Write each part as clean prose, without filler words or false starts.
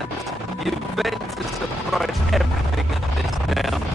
and Juventus have thrown everything at this now.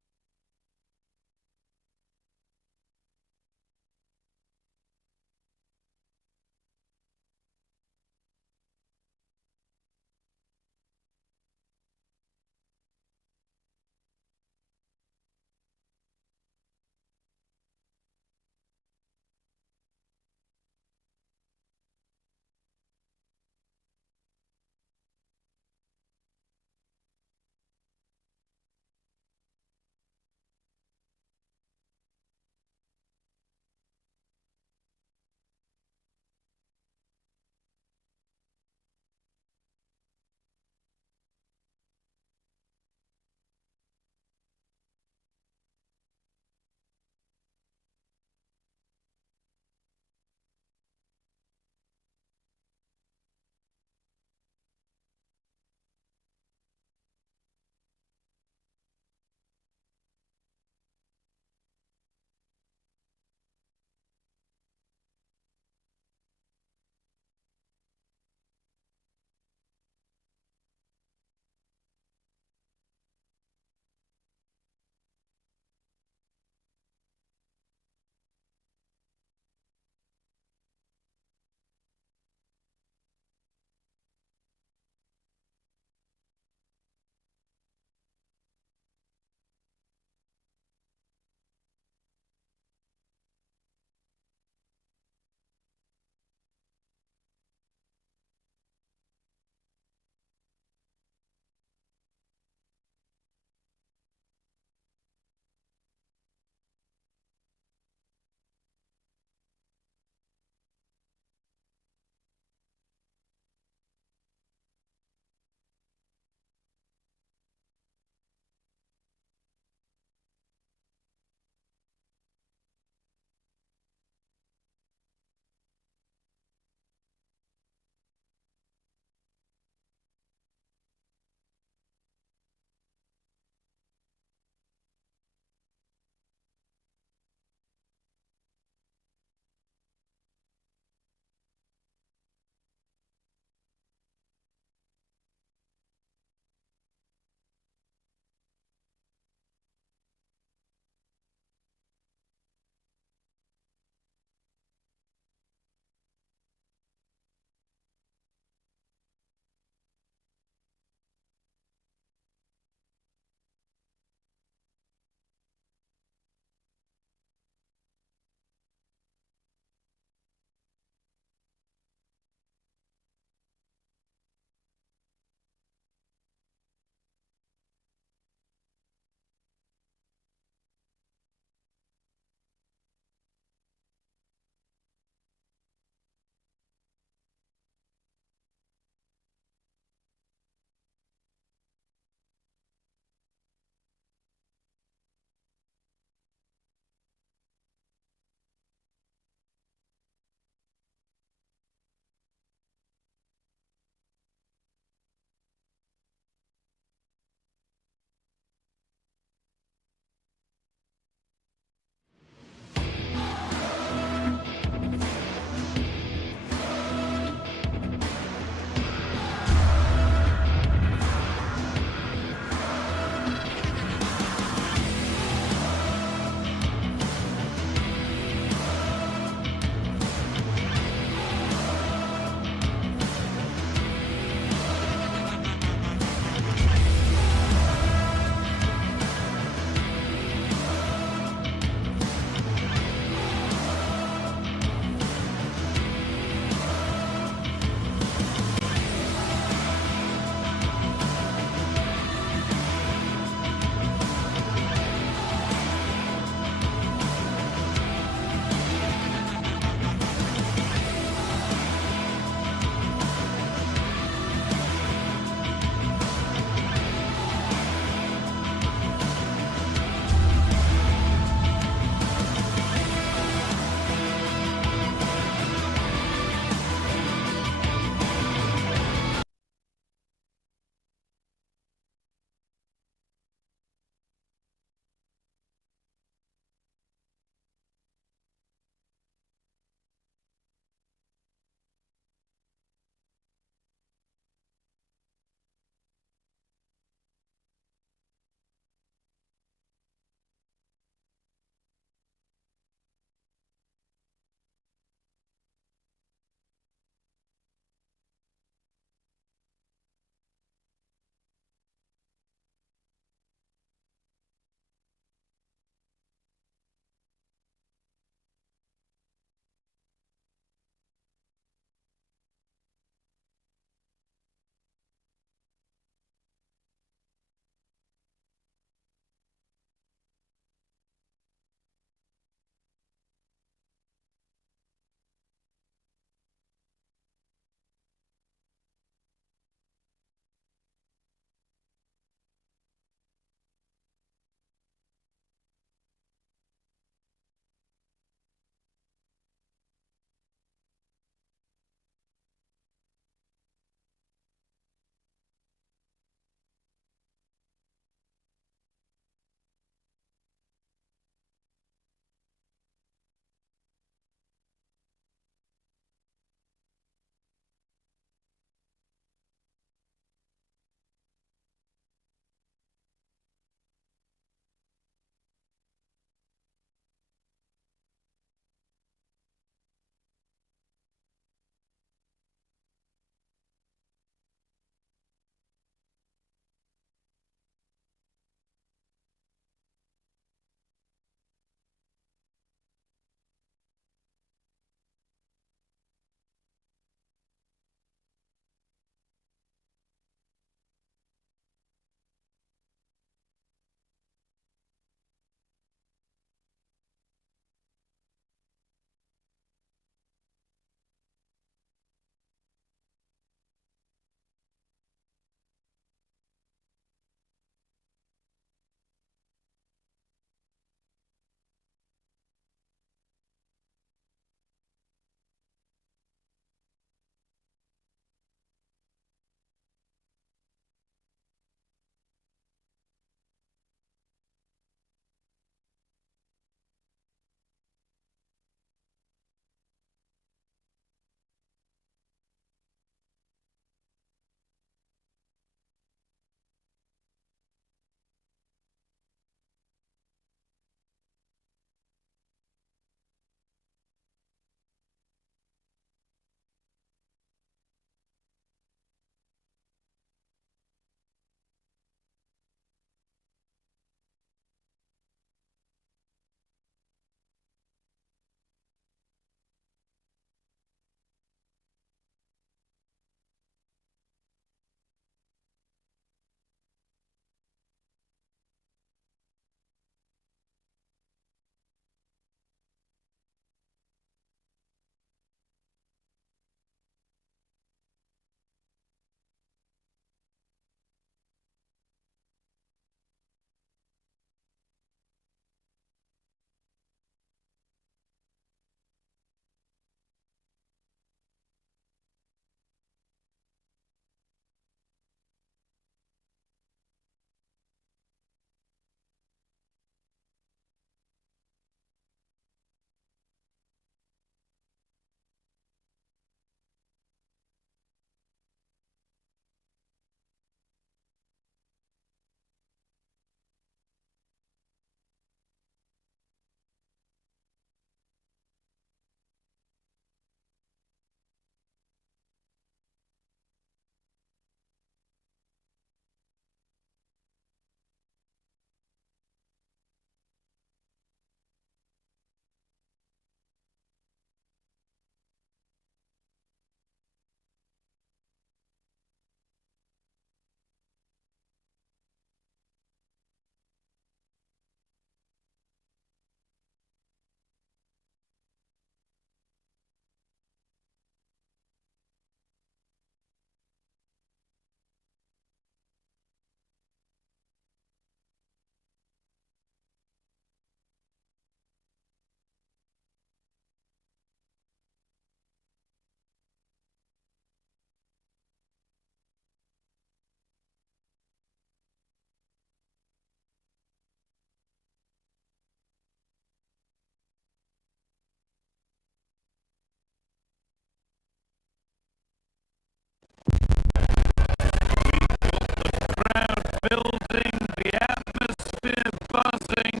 building, the atmosphere buzzing,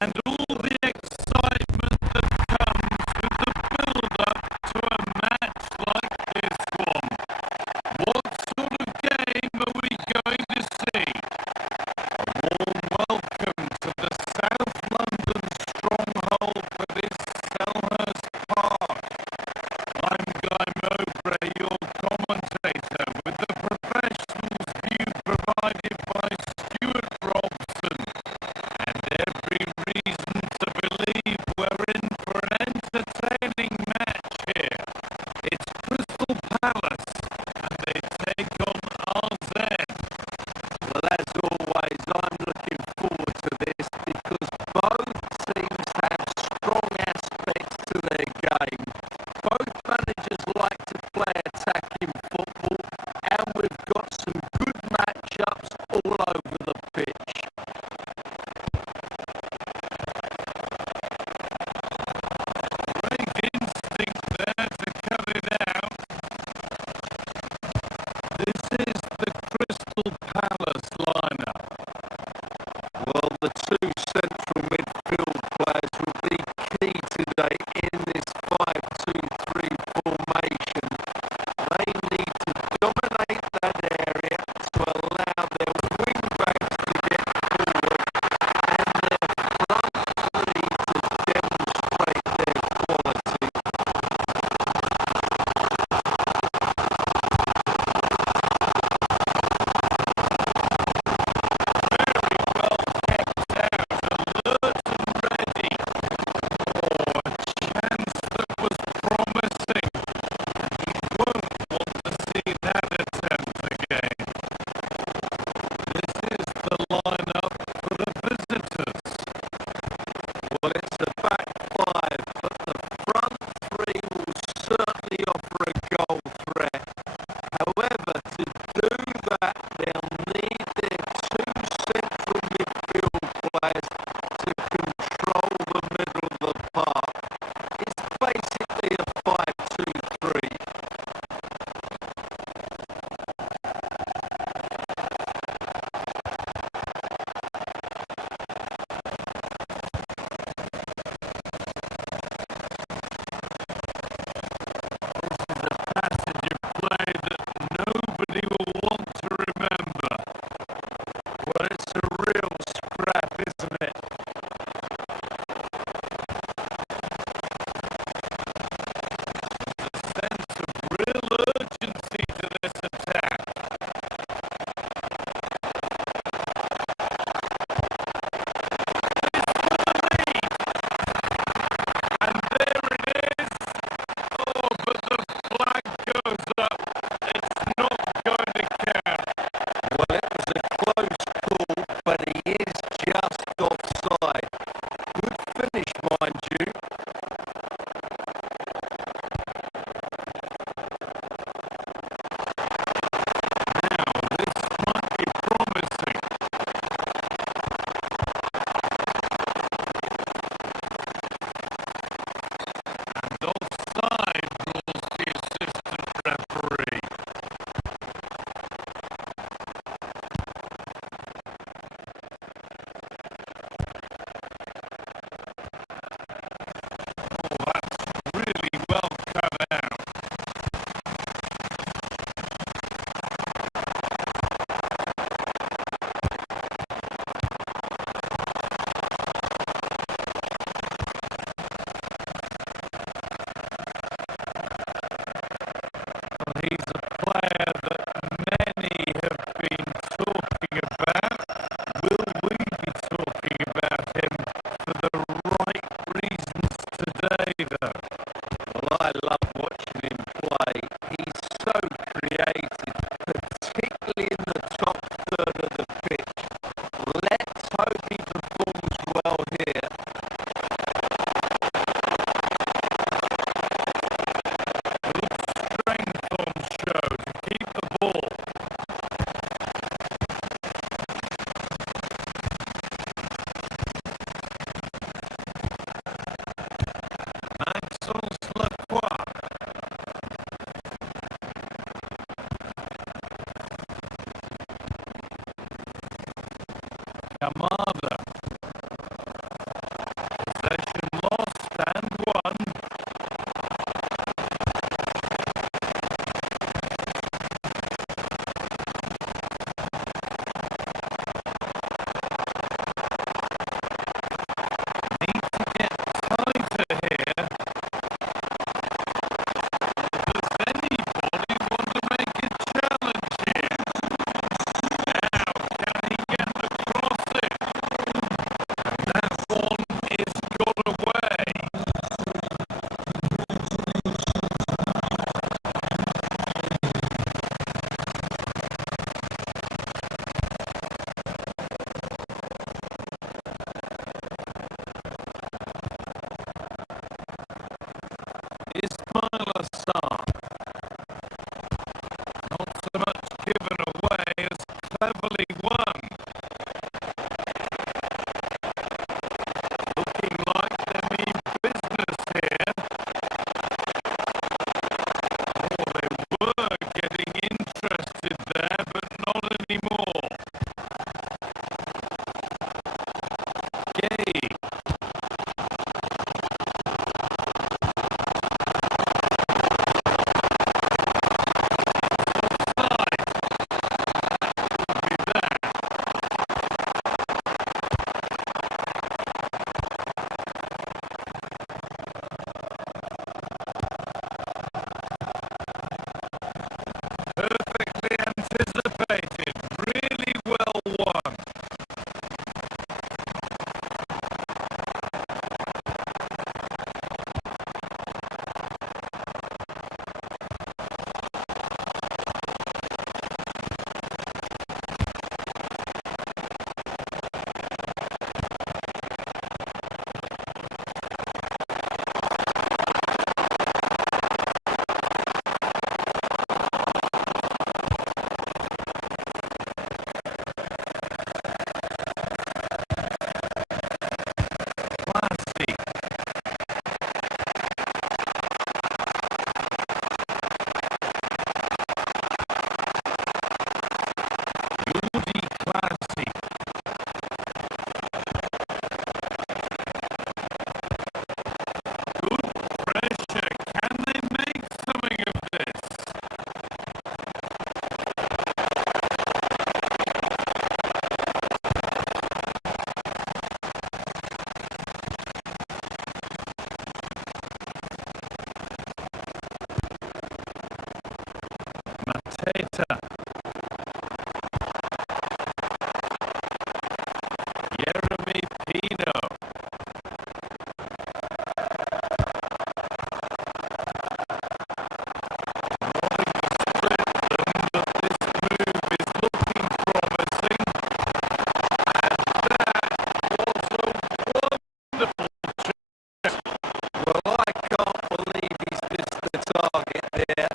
and all the excitement that comes with the build-up to a match like this one. What sort of game are we going to see? A warm welcome to the South London stronghold that is Selhurst Park. I'm Guy Mowbray, your commentator, with the professionals view provided by Kamada. Possession lost and won. Need to get tighter here. Does anybody want to make a challenge here? Now, can he get across it? And that one is got away. Ismail Assar. Not so much given away as cleverly won. Looking like they mean business here. Oh, they were getting interested there, but not anymore. Gay. Perfectly anticipated, really well won. Classy. Rudy Classy. Good pressure. Can they make something of this? Mateta. Jeremy Pino. Wanting to spread them, but this move is looking promising. And that was a wonderful chance. Well, I can't believe he's missed the target there.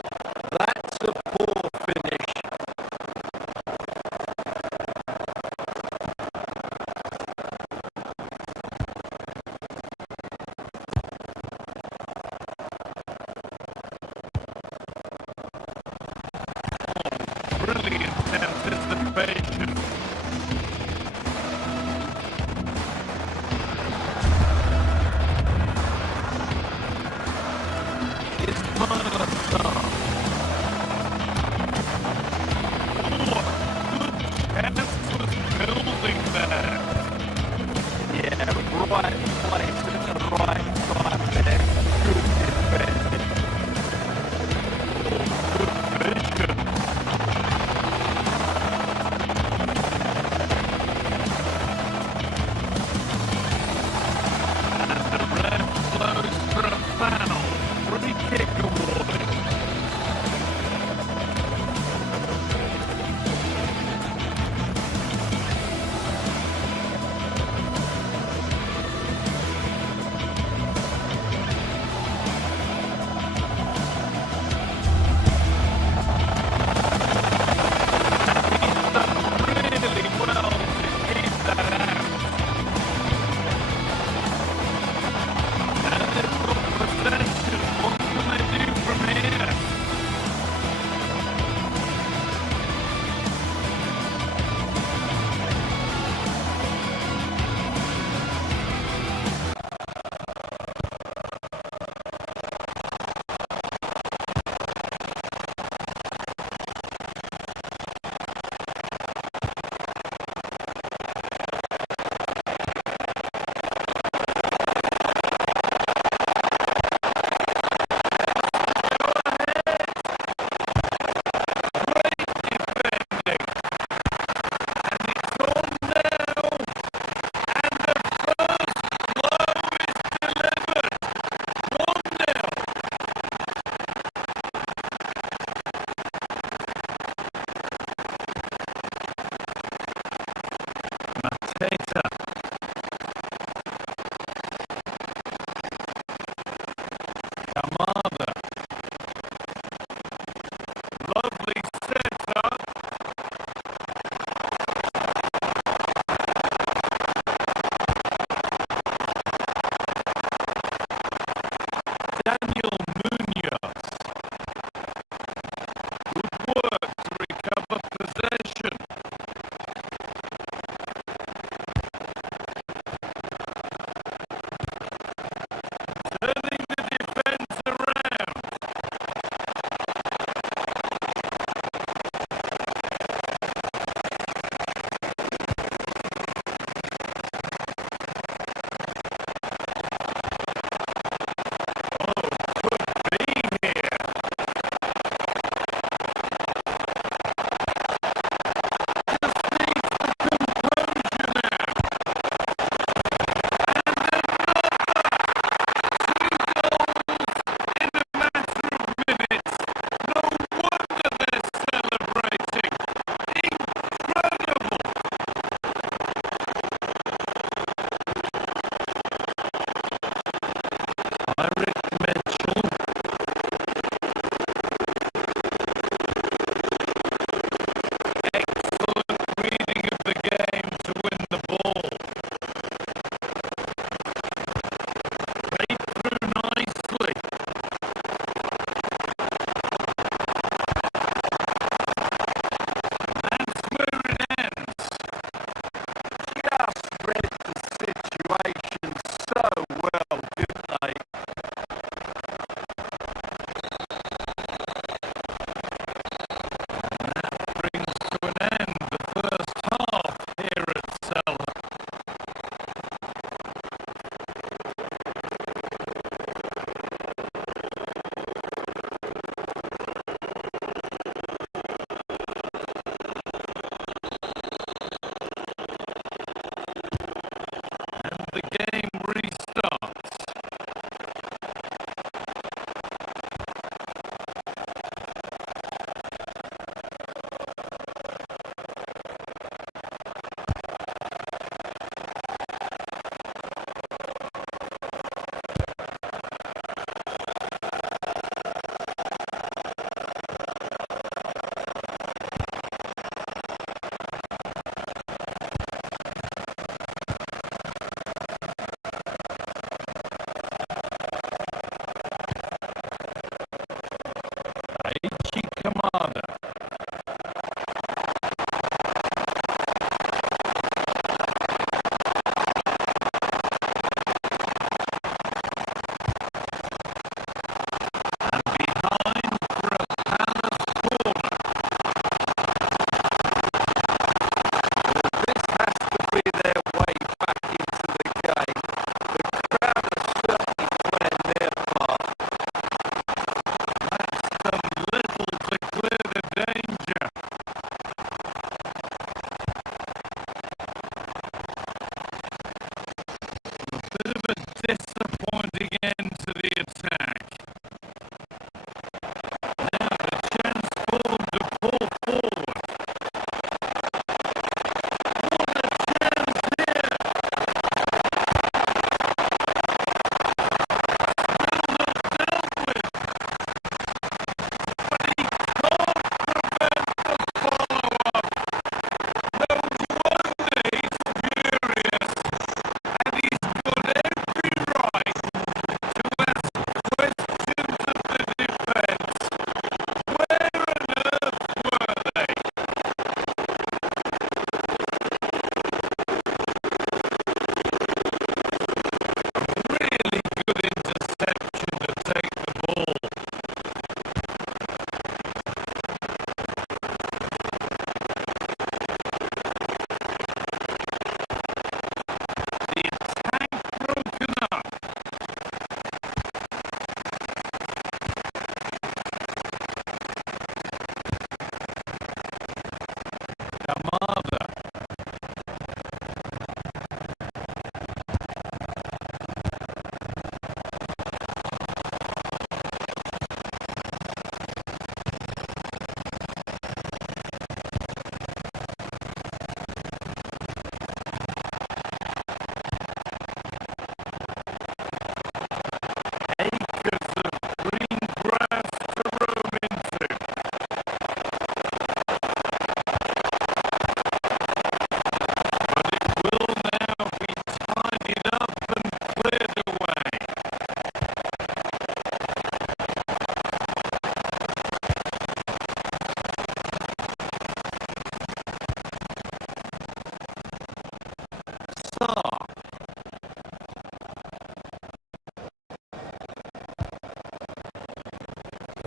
That's a poor finish. Brilliant anticipation. Ismail Assar. Oh, good chance was building there. Yeah, right place at the right time there. Good defending. Good vision.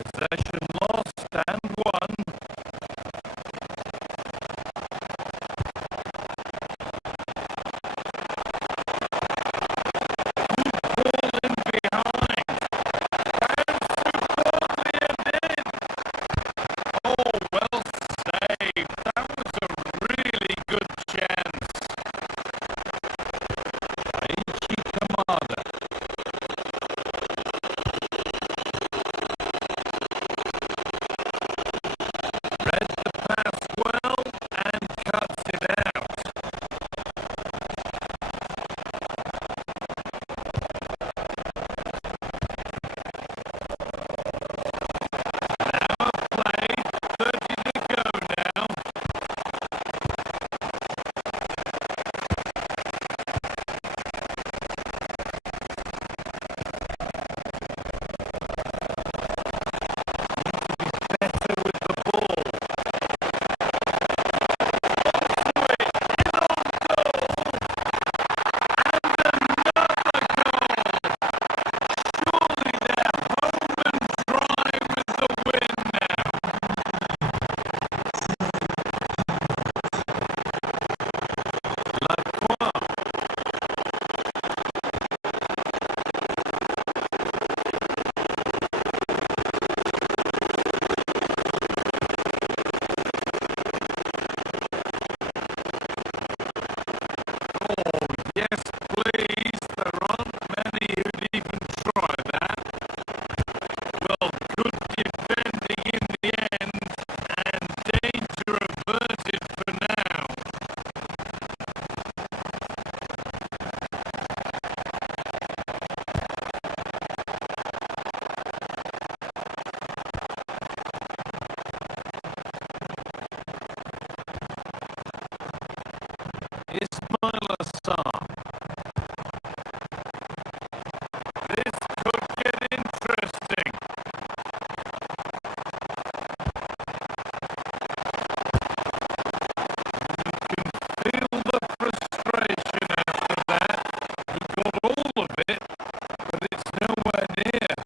Possession lost and won. Ball in behind. And superbly it in. Oh, well saved. That was a really good chance. Aichi Kamada. Read the pass well and cuts it out. Now a play, 30 to go now. Better with the ball. Yes, please. There aren't many who'd even try that. Well, good defending in the end, and danger averted for now. Ismail Assar. This could get interesting. You can feel the frustration after that. He got all of it, but it's nowhere near.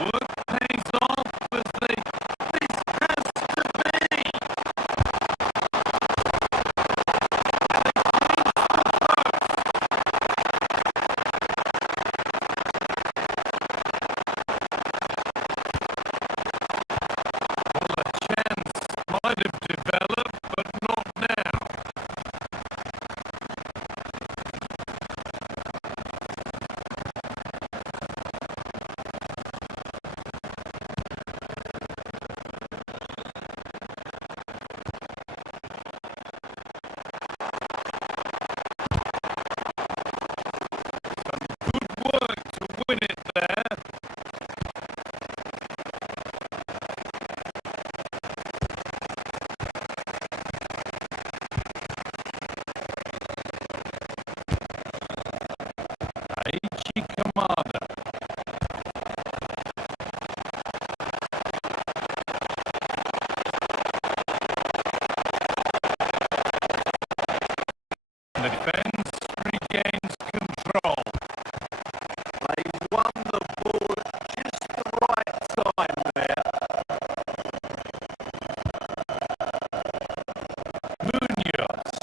Work pays off as they. This has to be. Well, a chance might have developed, but not now. Good work to win it there. Aichi Kamada. Defense regains control. They won the ball at just the right time there. Munoz.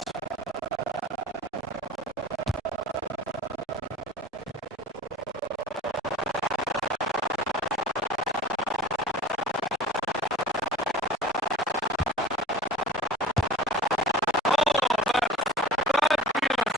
Oh, that's fabulous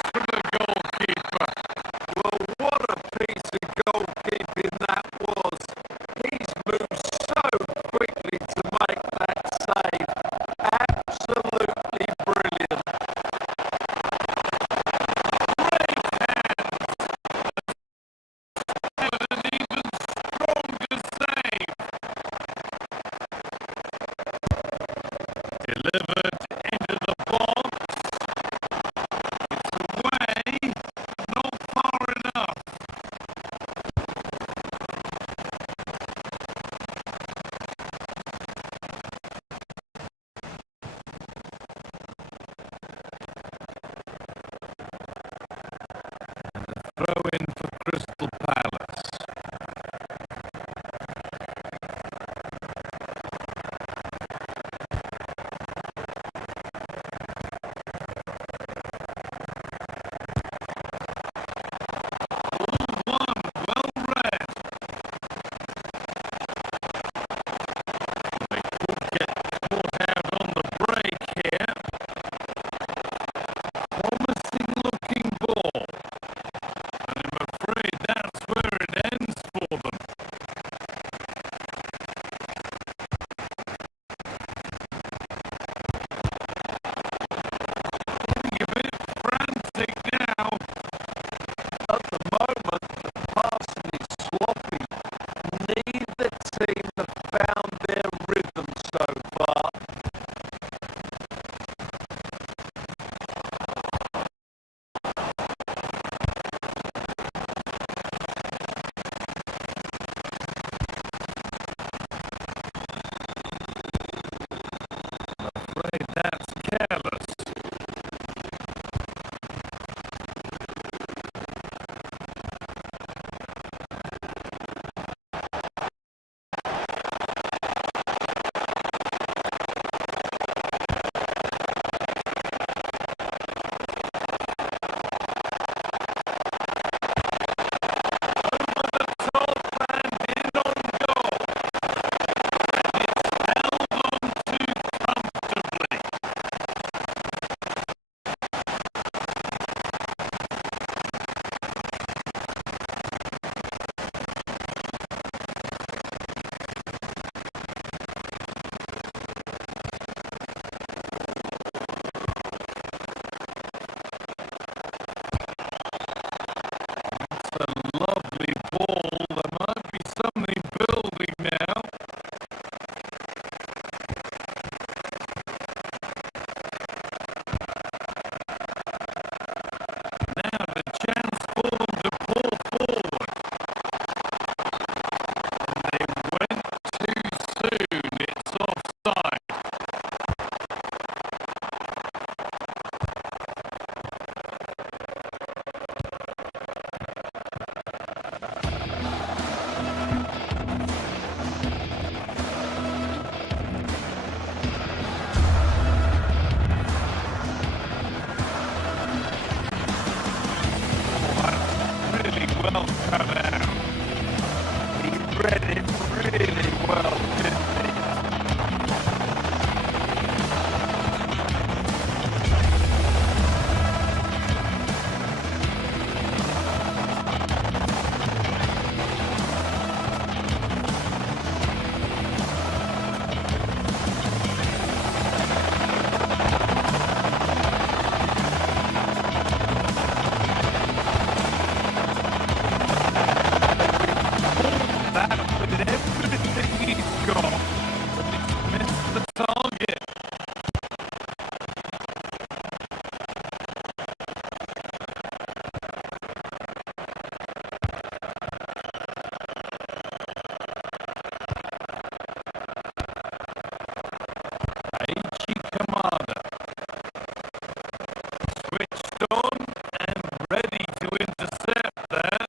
That's a lovely ball. There might be something building now. Now the chance for them to pull forward. They went too soon. It's offside. Really well cut out. He read it really well, didn't he? That with everything he's got, but he's missed the target. Aichi Kamada switched on and ready to intercept there.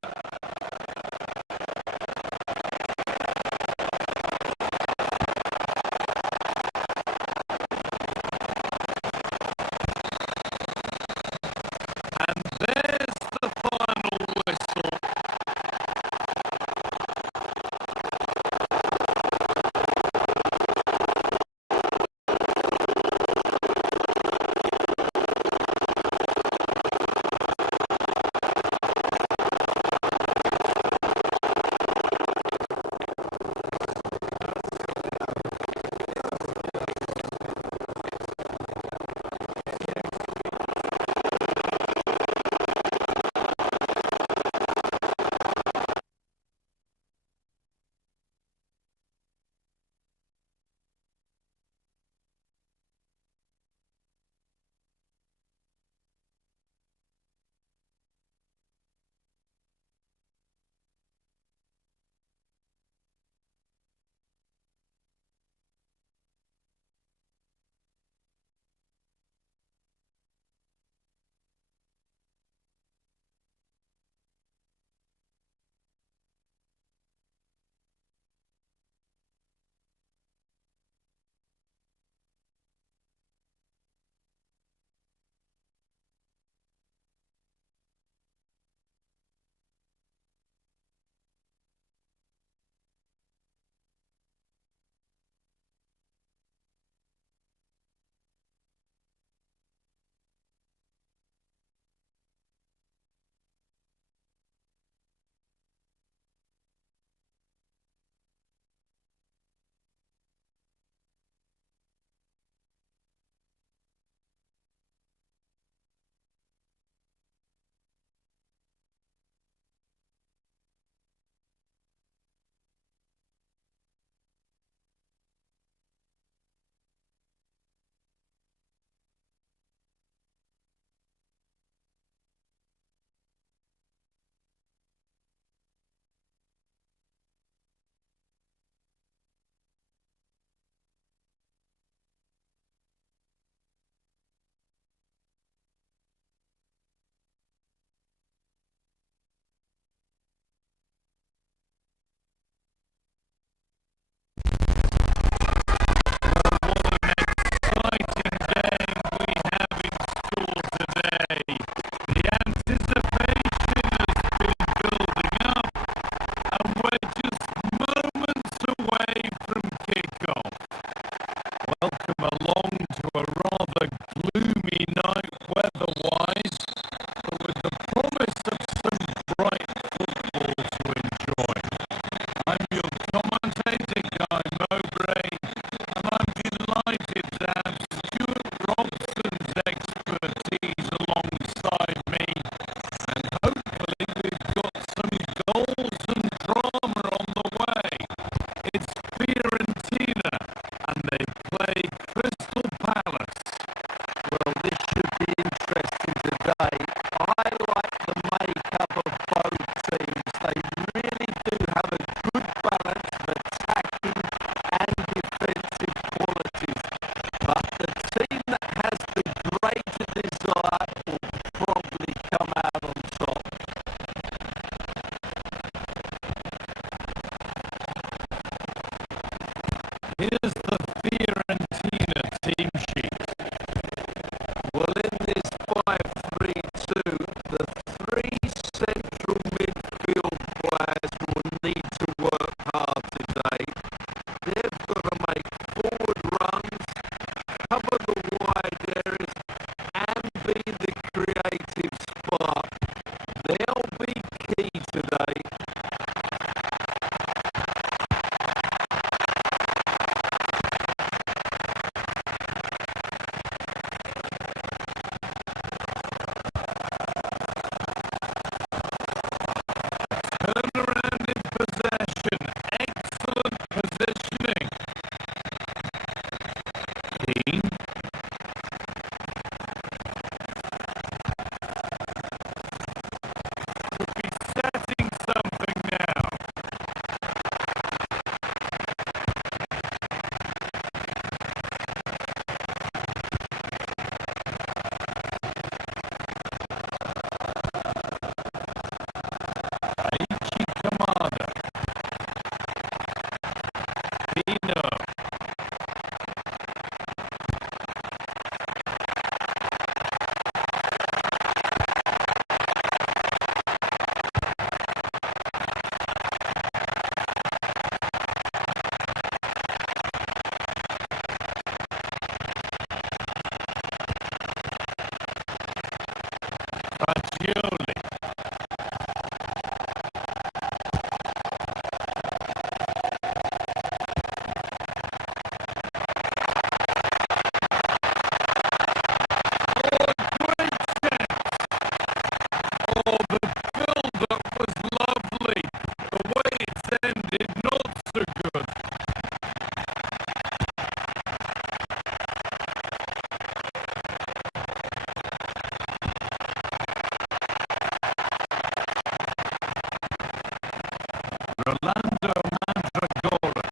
Rolando Mandragora.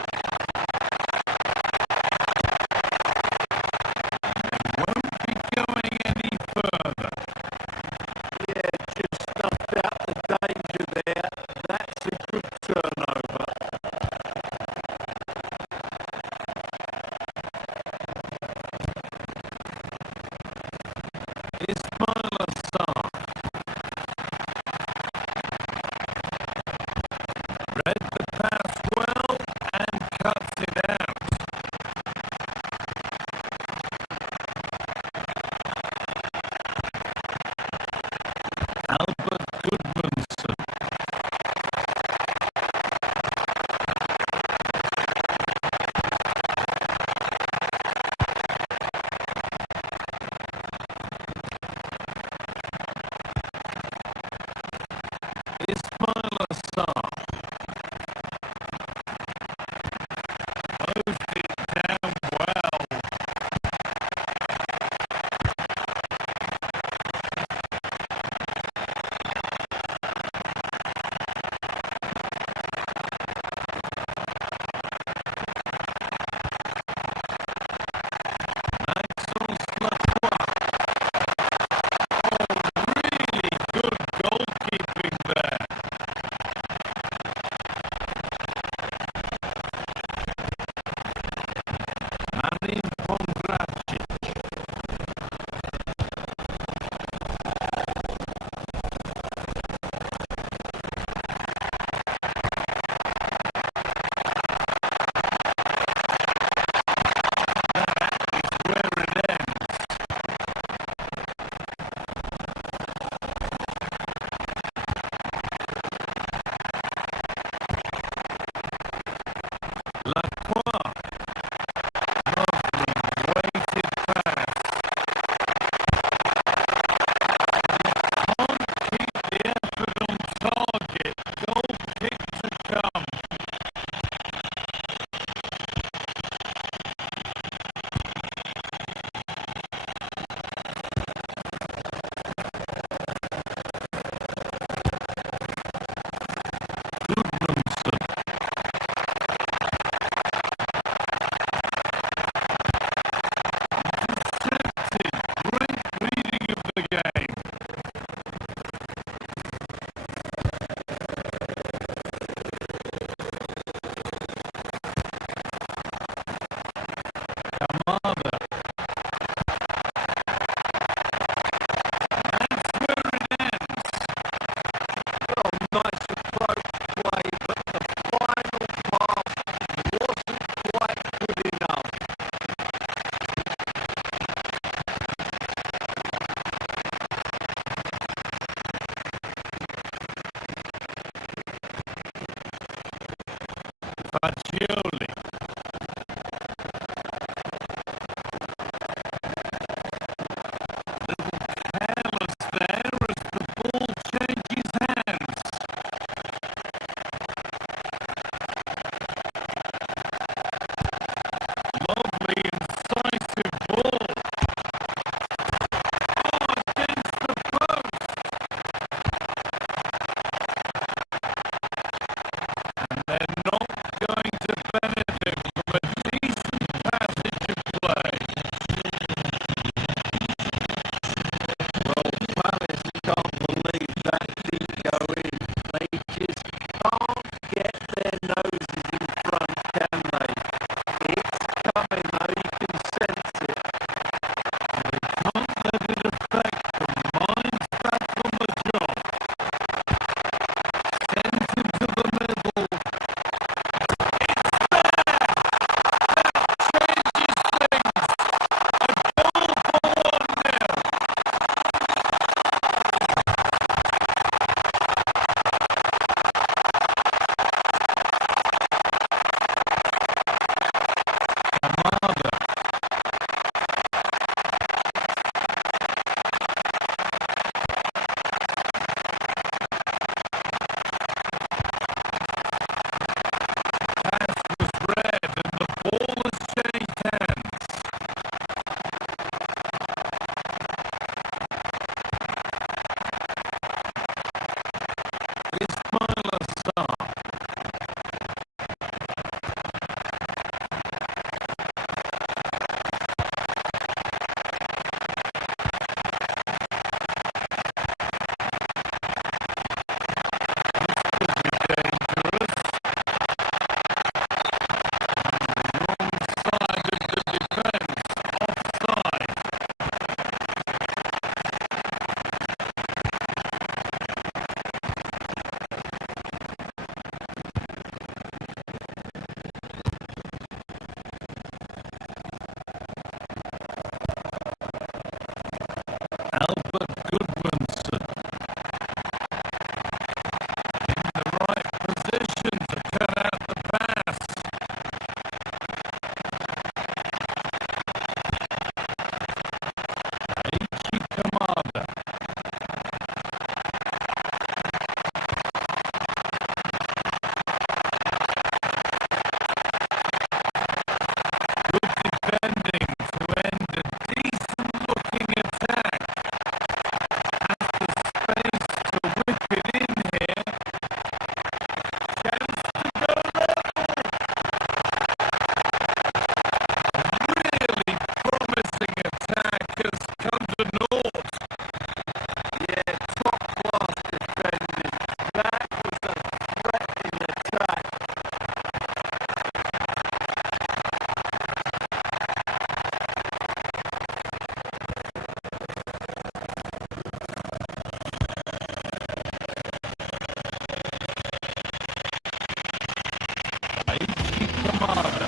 They won't be going any further. Yeah, just snuffed out the danger there. That's a good turnover. Ismail Assar. Read the Albert Goodmanson in the right position to cut out the pass. Aichi Kamada. Good defending to end a decent looking attack. Has the space to whip it in here. Chance to go level. Really promising attack has come to naught. Yeah, top class defending. That was a threatening attack. Aichi Kamada.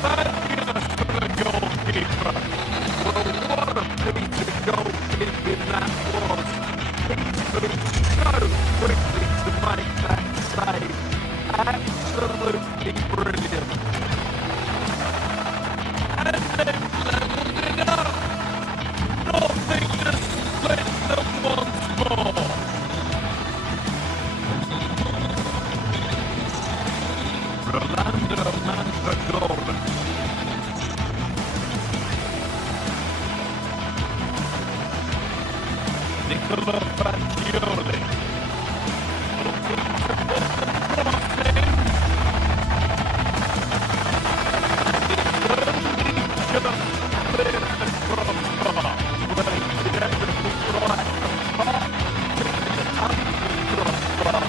Fabulous for the goalkeeper. Well, what a piece of goalkeeping that was. He moved so quickly to make that save. Absolutely brilliant. And they've levelled it up. Nothing to split them once more. Rolando Mandragora. Niccolo Fagioli. Looking to put the cross in. It's only just cleared the crossbar. Well, he did everything right apart from the crossbar.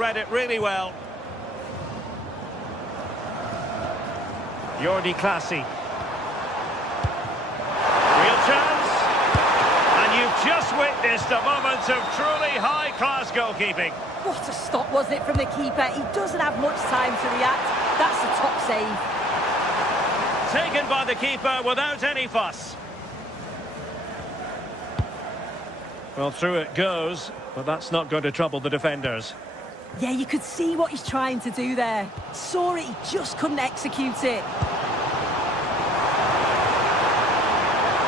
read it really well. Jordi Classy. Real chance. And you've just witnessed a moment of truly high-class goalkeeping. What a stop, wasn't it, from the keeper? He doesn't have much time to react. That's a top save. Taken by the keeper without any fuss. Well, through it goes, but that's not going to trouble the defenders. Yeah, you could see what he's trying to do there. Saw it, he just couldn't execute it.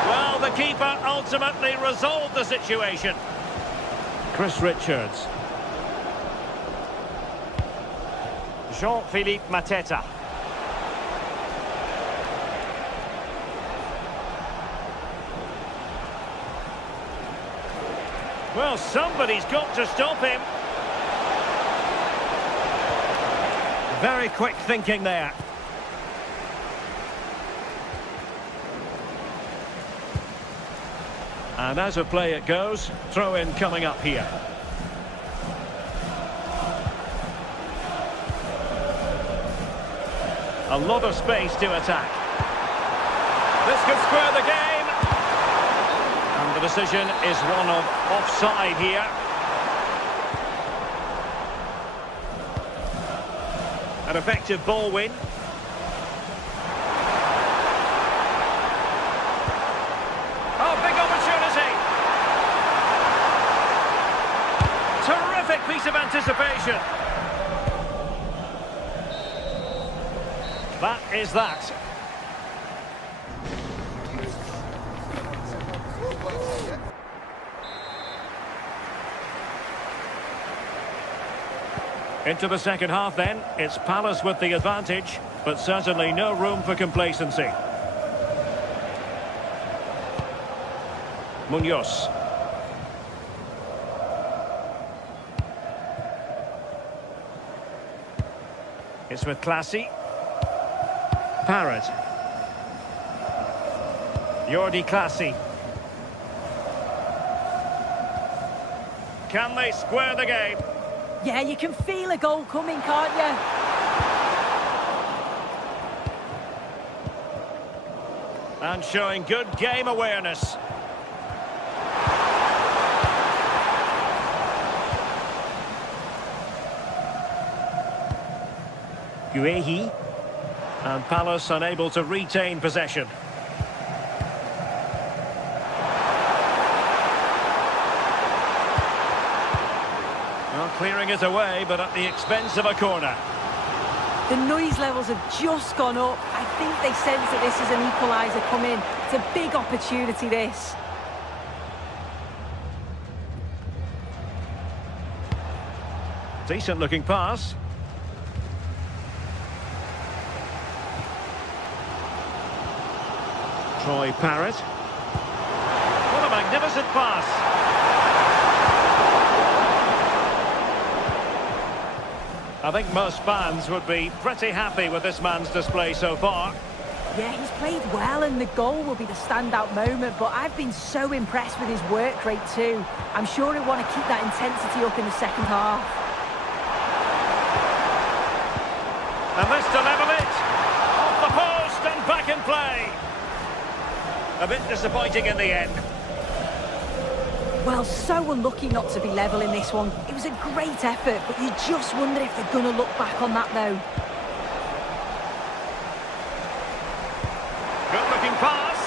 Well, the keeper ultimately resolved the situation. Chris Richards. Jean-Philippe Mateta. Well, somebody's got to stop him. Very quick thinking there. And as a play it goes, throw in coming up here. A lot of space to attack. This could square the game. And the decision is one of offside here. An effective ball win. Oh, big opportunity. Terrific piece of anticipation. That is that. Into the second half then. It's Palace with the advantage, but certainly no room for complacency. Munoz. It's with Classy. Parrott. Jordi Classy. Can they square the game? Yeah, you can feel a goal coming, can't you? And showing good game awareness. Guehi. And Palace unable to retain possession. Well, clearing it away, but at the expense of a corner. The noise levels have just gone up. I think they sense that this is an equaliser coming. It's a big opportunity, this. Decent looking pass. Troy Parrott. What a magnificent pass. I think most fans would be pretty happy with this man's display so far. Yeah, he's played well and the goal will be the standout moment, but I've been so impressed with his work rate too. I'm sure he'll want to keep that intensity up in the second half. And this to level it. Off the post and back in play. A bit disappointing in the end. Well, so unlucky not to be level in this one. It was a great effort, but you just wonder if they're going to look back on that, though. Good-looking pass.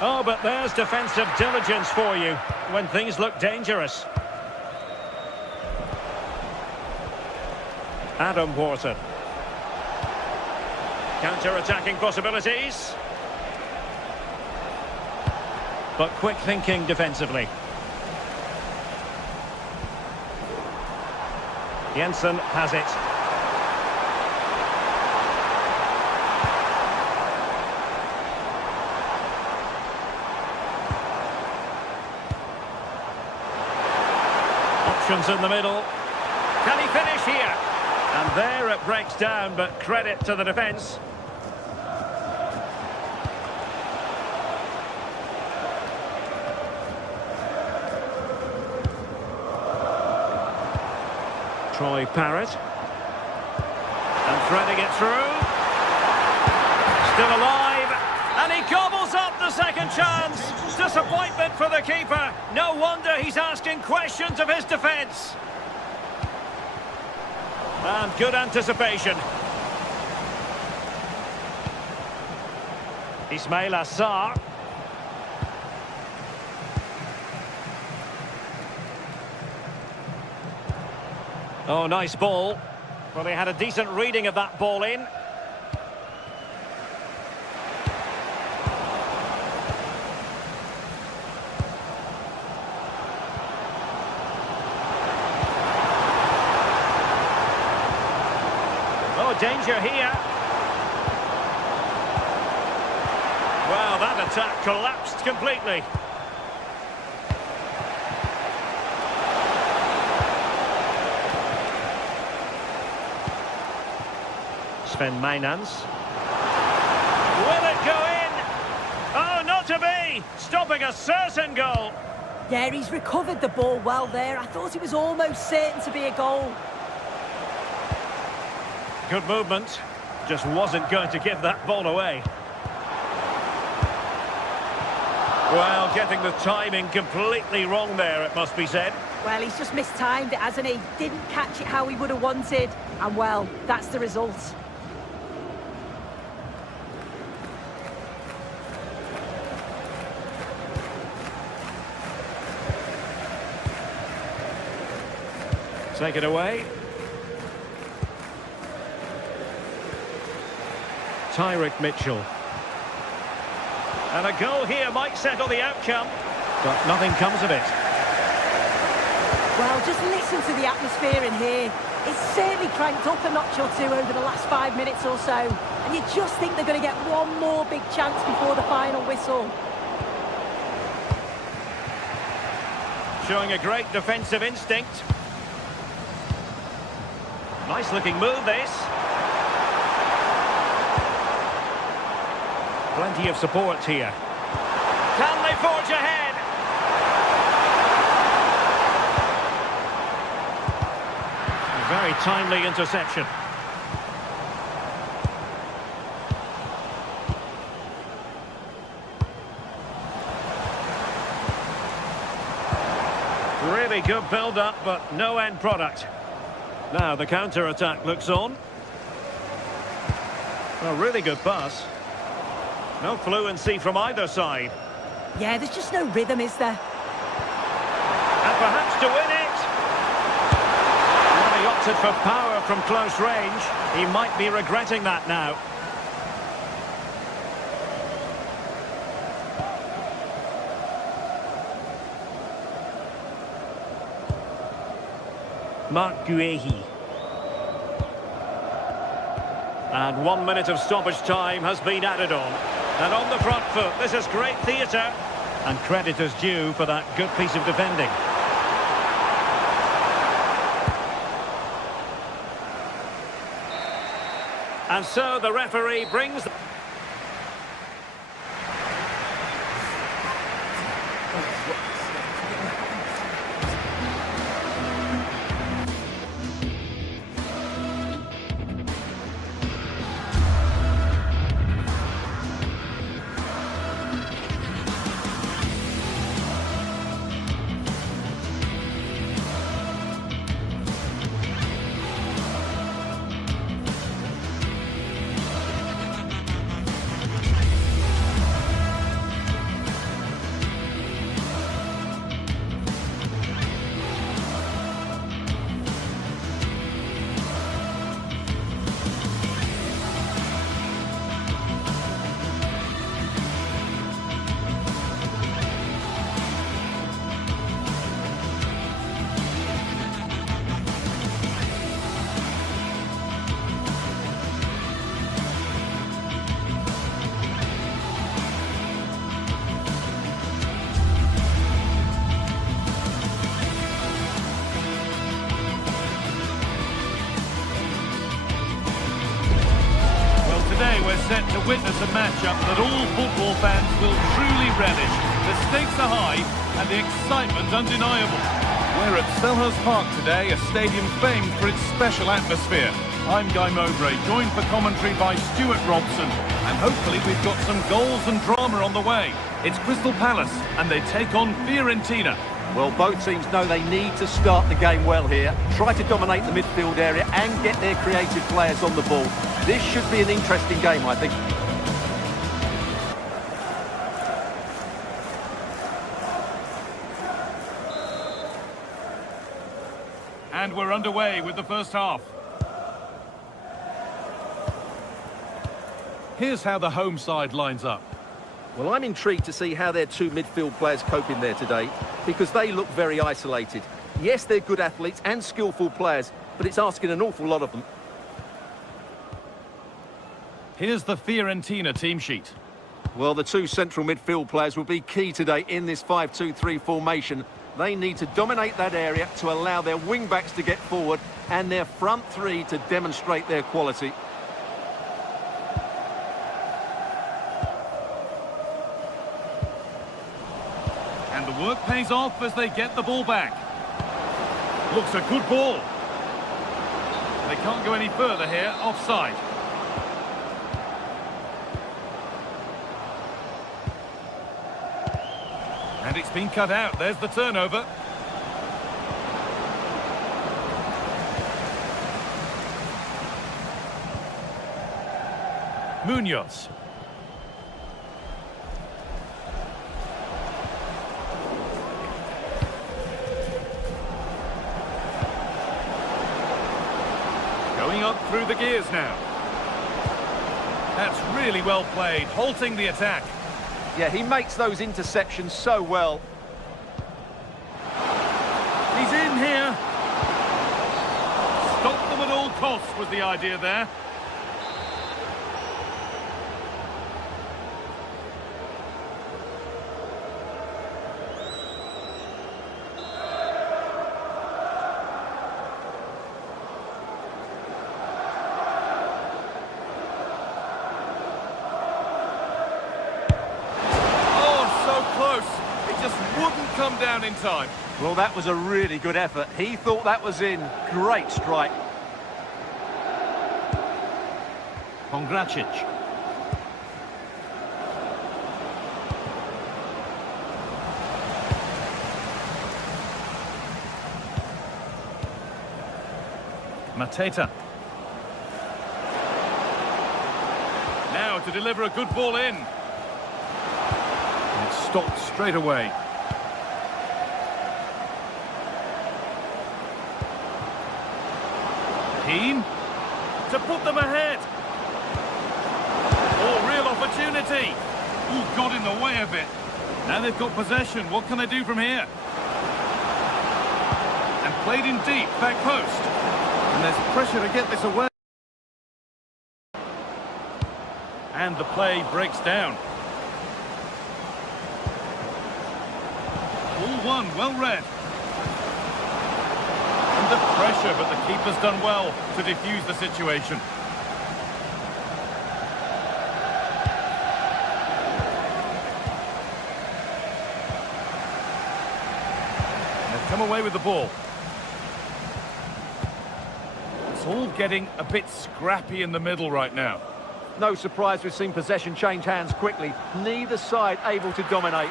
Oh, but there's defensive diligence for you when things look dangerous. Adam Wharton. Counter-attacking possibilities. But quick thinking defensively. Jensen has it. Options in the middle. Can he finish here? And there it breaks down, but credit to the defence. Troy Parrott. And threading it through. Still alive. And he gobbles up the second chance. Disappointment for the keeper. No wonder he's asking questions of his defence. And good anticipation. Ismail Assar. Oh, nice ball. Well, they had a decent reading of that ball in. Oh, danger here. Well, that attack collapsed completely. Sven Mainans. Will it go in? Oh, not to be! Stopping a certain goal. Yeah, he's recovered the ball well there. I thought it was almost certain to be a goal. Good movement. Just wasn't going to give that ball away. Well, getting the timing completely wrong there, it must be said. Well, he's just mistimed it, hasn't he? Didn't catch it how he would have wanted. And, well, that's the result. Take it away. Tyrick Mitchell. And a goal here might settle the outcome, but nothing comes of it. Well, just listen to the atmosphere in here. It's certainly cranked up a notch or two over the last 5 minutes or so. And you just think they're going to get one more big chance before the final whistle. Showing a great defensive instinct. Nice looking move, this. Plenty of support here. Can they forge ahead? A very timely interception. Really good build-up, but no end product. Now the counter-attack looks on. Well, really good pass. No fluency from either side. Yeah, there's just no rhythm, is there? And perhaps to win it. Well, he opted for power from close range. He might be regretting that now. Marc Guéhi. And 1 minute of stoppage time has been added on. And on the front foot, this is great theatre. And credit is due for that good piece of defending. And so the referee brings... We're set to witness a matchup that all football fans will truly relish. The stakes are high and the excitement undeniable. We're at Selhurst Park today, a stadium famed for its special atmosphere. I'm Guy Mowbray, joined for commentary by Stuart Robson. And hopefully we've got some goals and drama on the way. It's Crystal Palace, and they take on Fiorentina. Well, both teams know they need to start the game well here. Try to dominate the midfield area and get their creative players on the ball. This should be an interesting game, I think. And we're underway with the first half. Here's how the home side lines up. Well, I'm intrigued to see how their two midfield players cope in there today, because they look very isolated. Yes, they're good athletes and skillful players, but it's asking an awful lot of them. Here's the Fiorentina team sheet. Well, the two central midfield players will be key today in this 5-2-3 formation. They need to dominate that area to allow their wing-backs to get forward and their front three to demonstrate their quality. And the work pays off as they get the ball back. Looks a good ball. They can't go any further here, offside. And it's been cut out. There's the turnover. Munoz. Going up through the gears now. That's really well played, halting the attack. Yeah, he makes those interceptions so well. He's in here. Stop them at all costs was the idea there. Come down in time. Well, that was a really good effort. He thought that was in. Great strike. Pongracic. Mateta. Now to deliver a good ball in. And it's stopped straight away. To put them ahead. Oh, real opportunity. Ooh, got in the way of it. Now they've got possession. What can they do from here? And played in deep, back post. And there's pressure to get this away. And the play breaks down. All one, well read. Under pressure, but the keeper's done well to defuse the situation. They've come away with the ball. It's all getting a bit scrappy in the middle right now. No surprise we've seen possession change hands quickly. Neither side able to dominate.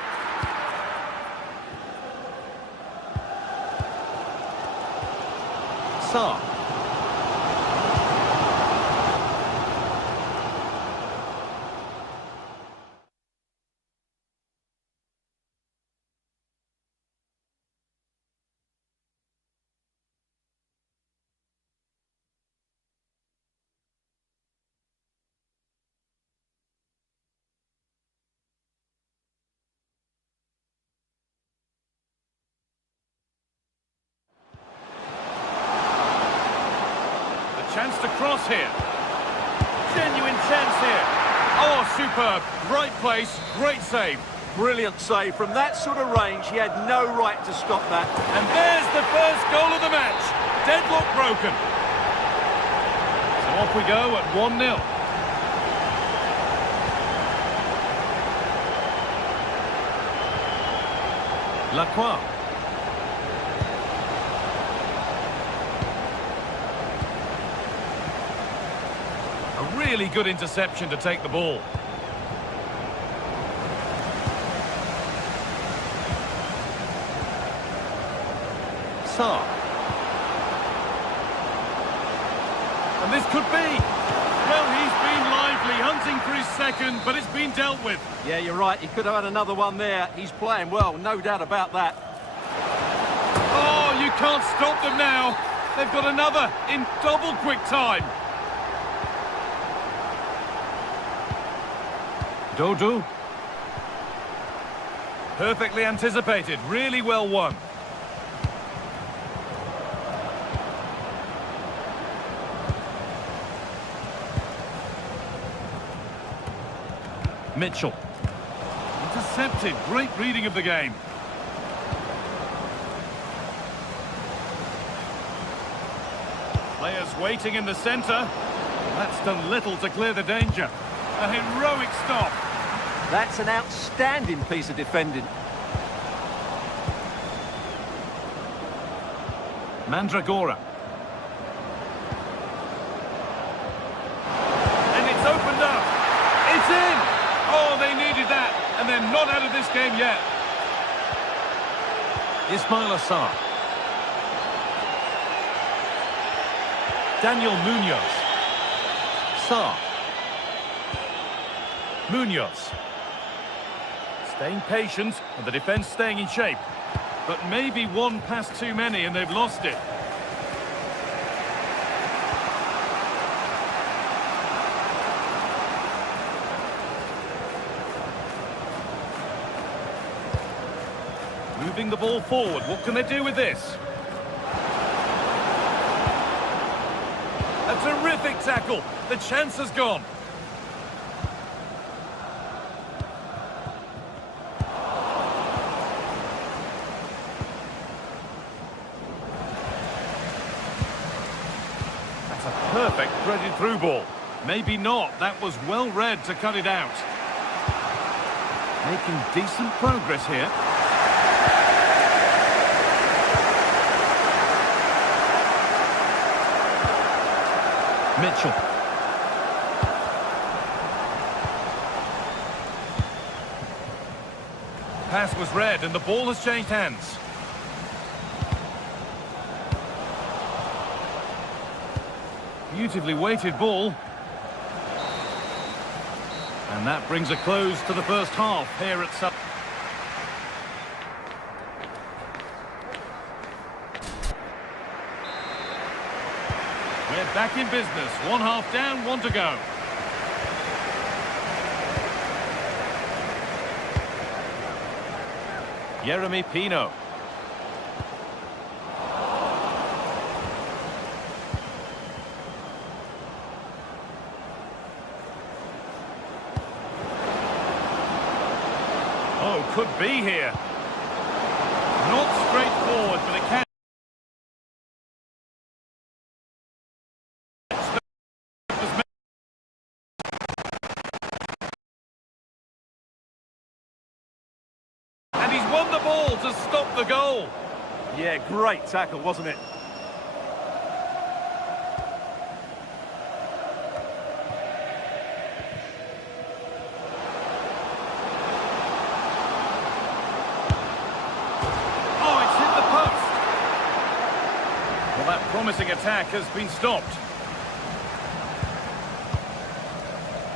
Sarr. Chance to cross here. Genuine chance here. Oh, superb. Right place, great save. Brilliant save. From that sort of range, he had no right to stop that. And there's the first goal of the match. Deadlock broken. So off we go at 1-0. Lacroix. Really good interception to take the ball. Sarr. And this could be. Well, he's been lively, hunting for his second, but it's been dealt with. Yeah, you're right. He could have had another one there. He's playing well, no doubt about that. Oh, you can't stop them now. They've got another in double quick time. Dodo. Perfectly anticipated, really well won. Mitchell. Intercepted, great reading of the game. Players waiting in the centre. That's done little to clear the danger. A heroic stop. That's an outstanding piece of defending. Mandragora. And it's opened up. It's in. Oh, they needed that. And they're not out of this game yet. Ismail Assar. Daniel Munoz. Sarr. Munoz. Staying patient and the defence staying in shape. But maybe one pass too many and they've lost it. Moving the ball forward. What can they do with this? A terrific tackle. The chance has gone. That's a perfect threaded through ball. Maybe not. That was well read to cut it out. Making decent progress here. Mitchell. Pass was read and the ball has changed hands. Beautifully weighted ball. And that brings a close to the first half here at Sutton. We're back in business. One half down, one to go. Jeremy Pino. Oh, could be here. Not straightforward, but it can. And he's won the ball to stop the goal. Yeah, great tackle, wasn't it? Oh, it's hit the post. Well, that promising attack has been stopped.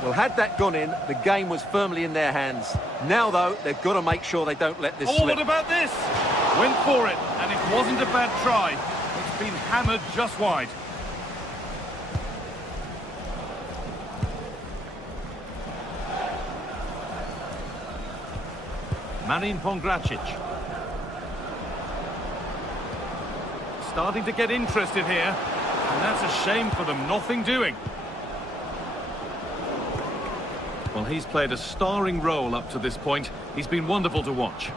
Well, had that gone in, the game was firmly in their hands. Now, though, they've got to make sure they don't let this Oh, slip. what about this? Went for it, and it wasn't a bad try. It's been hammered just wide. Marin Pongracic. Starting to get interested here, and that's a shame for them. Nothing doing. Well, he's played a starring role up to this point. He's been wonderful to watch.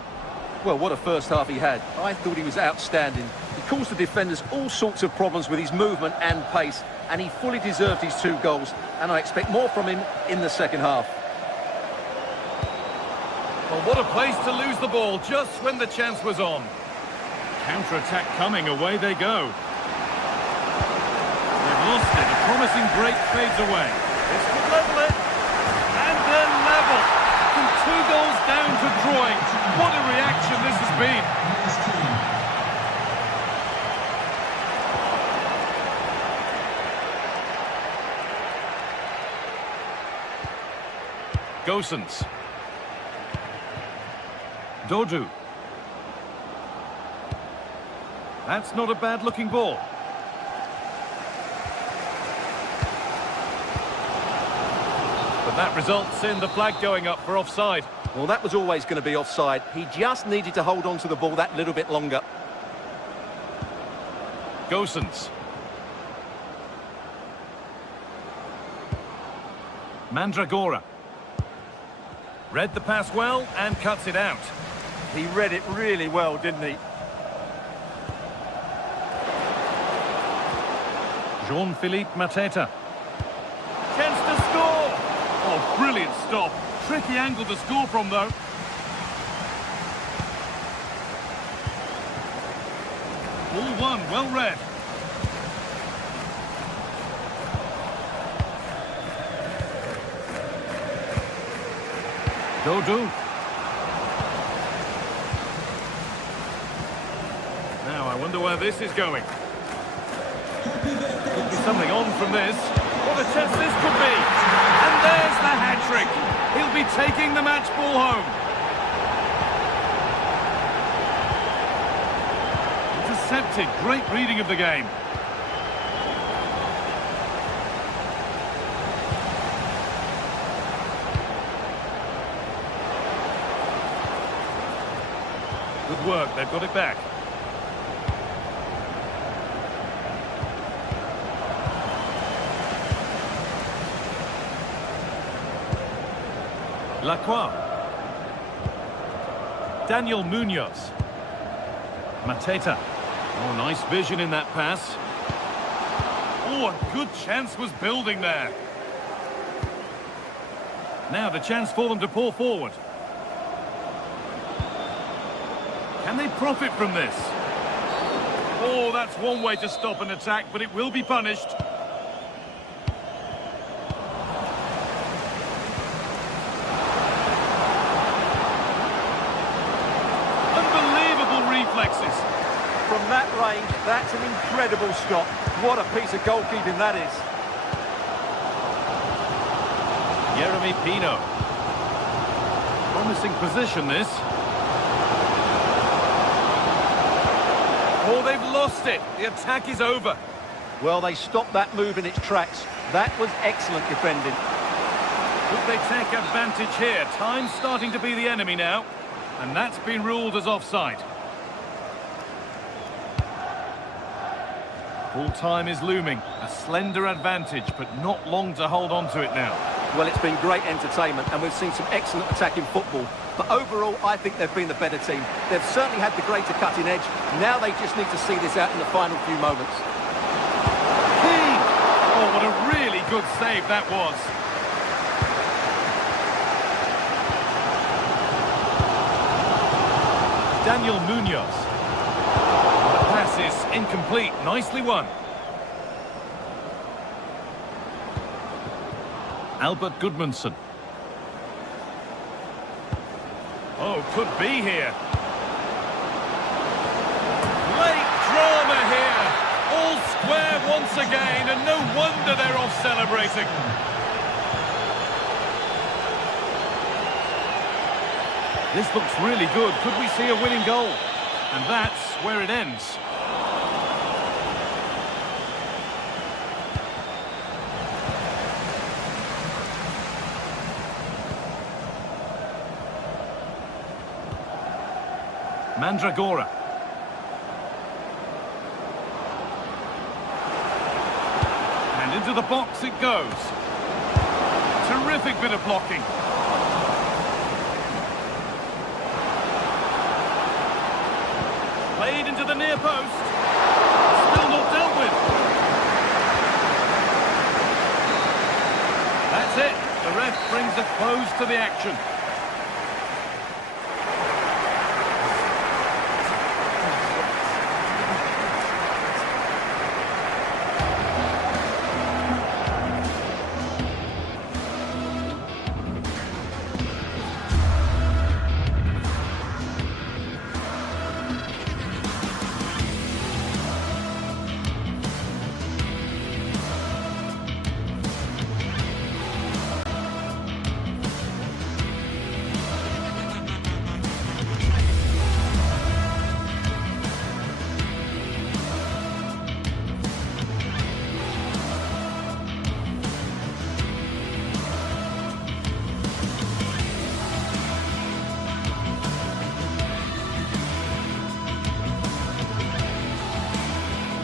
Well, what a first half he had. I thought he was outstanding. He caused the defenders all sorts of problems with his movement and pace, and he fully deserved his 2 goals, and I expect more from him in the second half. Well, what a place to lose the ball just when the chance was on. Counter-attack coming, away they go. They've lost it, a promising break fades away. This could level it. And then level. From 2 goals down to drawing. What a reaction this has been. Gosens. Dodu. That's not a bad-looking ball. But that results in the flag going up for offside. Well, that was always going to be offside. He just needed to hold on to the ball that little bit longer. Gosens. Mandragora. Read the pass well and cuts it out. He read it really well, didn't he? Jean-Philippe Mateta. Chance to score! Oh, brilliant stop. Tricky angle to score from, though. Ball one, well read. Dodu. Now, I wonder where this is going. Could be something on from this. What a chance this could be. And there's the hat-trick. He'll be taking the match ball home. Intercepted. Great reading of the game. Good work. They've got it back. Lacroix. Daniel Munoz. Mateta. Oh, nice vision in that pass. Oh, a good chance was building there. Now the chance for them to pour forward. Can they profit from this? Oh, that's one way to stop an attack, but it will be punished. From that range, that's an incredible stop. What a piece of goalkeeping that is. Jeremy Pino. Promising position, this. Oh, they've lost it. The attack is over. Well, they stopped that move in its tracks. That was excellent defending. Could they take advantage here? Time's starting to be the enemy now. And that's been ruled as offside. Full time is looming. A slender advantage, but not long to hold on to it now. Well, it's been great entertainment, and we've seen some excellent attacking football. But overall, I think they've been the better team. They've certainly had the greater cutting edge. Now they just need to see this out in the final few moments. Key! Oh, what a really good save that was. Daniel Munoz. The pass is incomplete. Nicely won. Albert Gudmundsson. Oh, could be here. Late drama here. All square once again, and no wonder they're off celebrating. This looks really good. Could we see a winning goal? And that's where it ends. Mandragora. And into the box it goes. Terrific bit of blocking. Played into the near post. Still not dealt with. That's it. The ref brings a close to the action.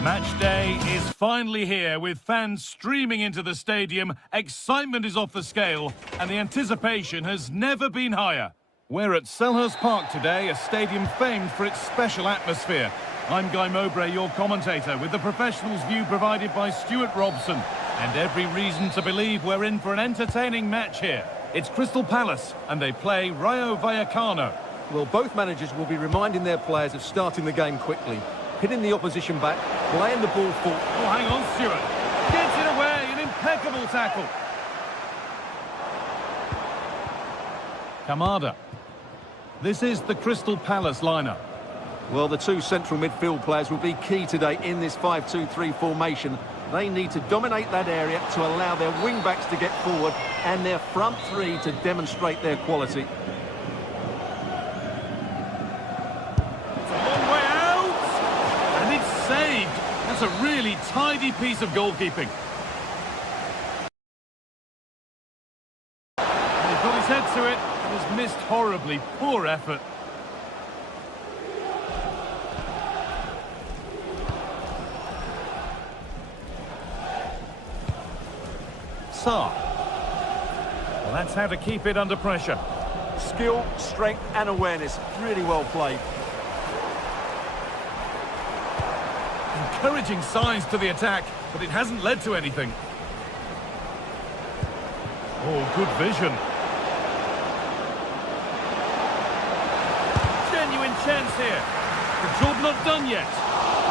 Match day is finally here, with fans streaming into the stadium, excitement is off the scale, and the anticipation has never been higher. We're at Selhurst Park today, a stadium famed for its special atmosphere. I'm Guy Mowbray, your commentator, with the professionals' view provided by Stuart Robson. And every reason to believe we're in for an entertaining match here. It's Crystal Palace, and they play Rayo Vallecano. Well, both managers will be reminding their players of starting the game quickly, hitting the opposition back, playing the ball forward. Oh, hang on, Stuart. Gets it away, an impeccable tackle. Kamada. This is the Crystal Palace lineup. Well, the two central midfield players will be key today in this 5-2-3 formation. They need to dominate that area to allow their wing-backs to get forward and their front three to demonstrate their quality. It's a long way out, and it's saved. That's a really tidy piece of goalkeeping. And he's got his head to it, and has missed horribly. Poor effort. Well, that's how to keep it under pressure. Skill, strength and awareness. Really well played. Encouraging signs to the attack, but it hasn't led to anything. Oh, good vision. Genuine chance here. The job not done yet.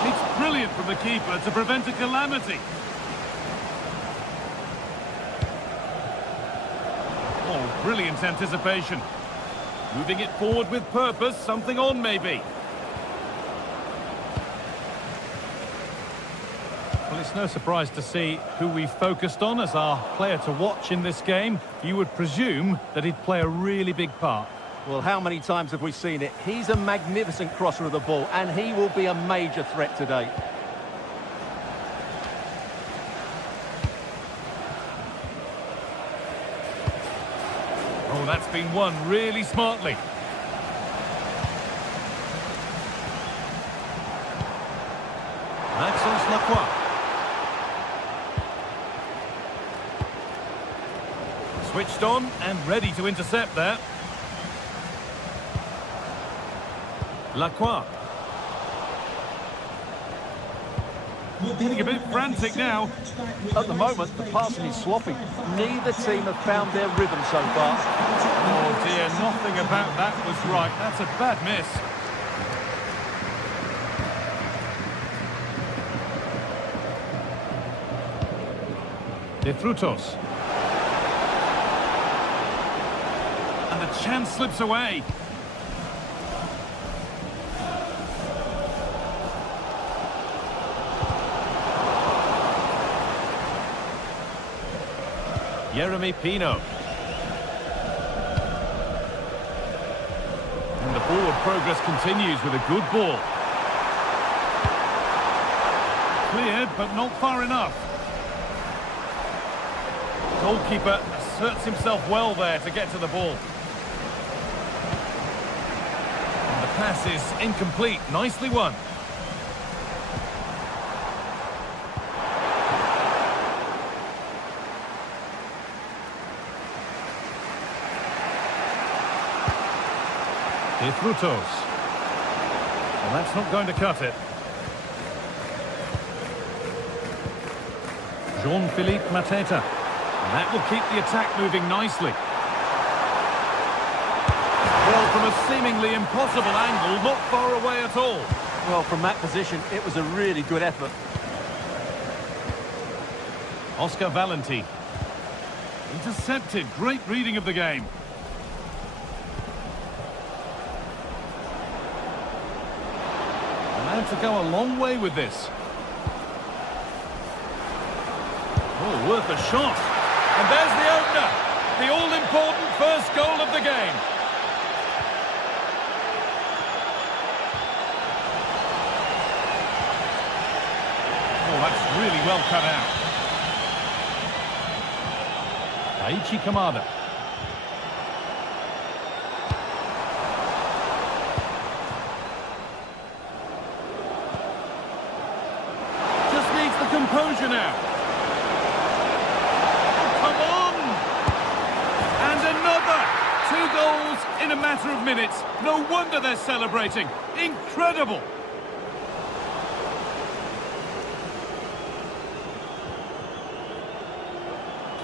It's brilliant from the keeper to prevent a calamity. Oh, brilliant anticipation. Moving it forward with purpose, something on maybe. Well, it's no surprise to see who we focused on as our player to watch in this game. You would presume that he'd play a really big part. Well, how many times have we seen it? He's a magnificent crosser of the ball, and he will be a major threat today. Oh, that's been won really smartly. Maxence Lacroix. Switched on and ready to intercept there. Lacroix. Getting a bit frantic now. At the moment, the passing is sloppy. Neither team have found their rhythm so far. Oh dear, nothing about that was right. That's a bad miss. De Frutos. And the chance slips away. Jeremy Pino. And the forward progress continues with a good ball. Cleared, but not far enough. Goalkeeper asserts himself well there to get to the ball. And the pass is incomplete. Nicely won. De Frutos. Well, that's not going to cut it. Jean-Philippe Mateta. And that will keep the attack moving nicely. Well, from a seemingly impossible angle, not far away at all. Well, from that position, it was a really good effort. Oscar Valenti. Intercepted. Great reading of the game. Allowed to go a long way with this. Oh, worth a shot. And there's the opener. The all-important first goal of the game. Oh, that's really well cut out. Daichi Kamada. pressure now. Oh, come on! And another! 2 goals in a matter of minutes. No wonder they're celebrating. Incredible!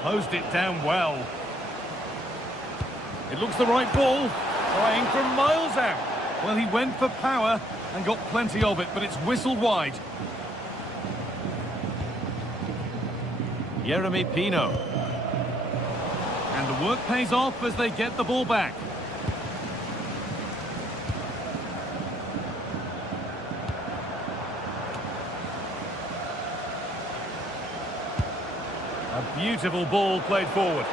Closed it down well. It looks the right ball. Trying from miles out. Well, he went for power and got plenty of it, but it's whistled wide. Jeremy Pino. And the work pays off as they get the ball back. A beautiful ball played forward.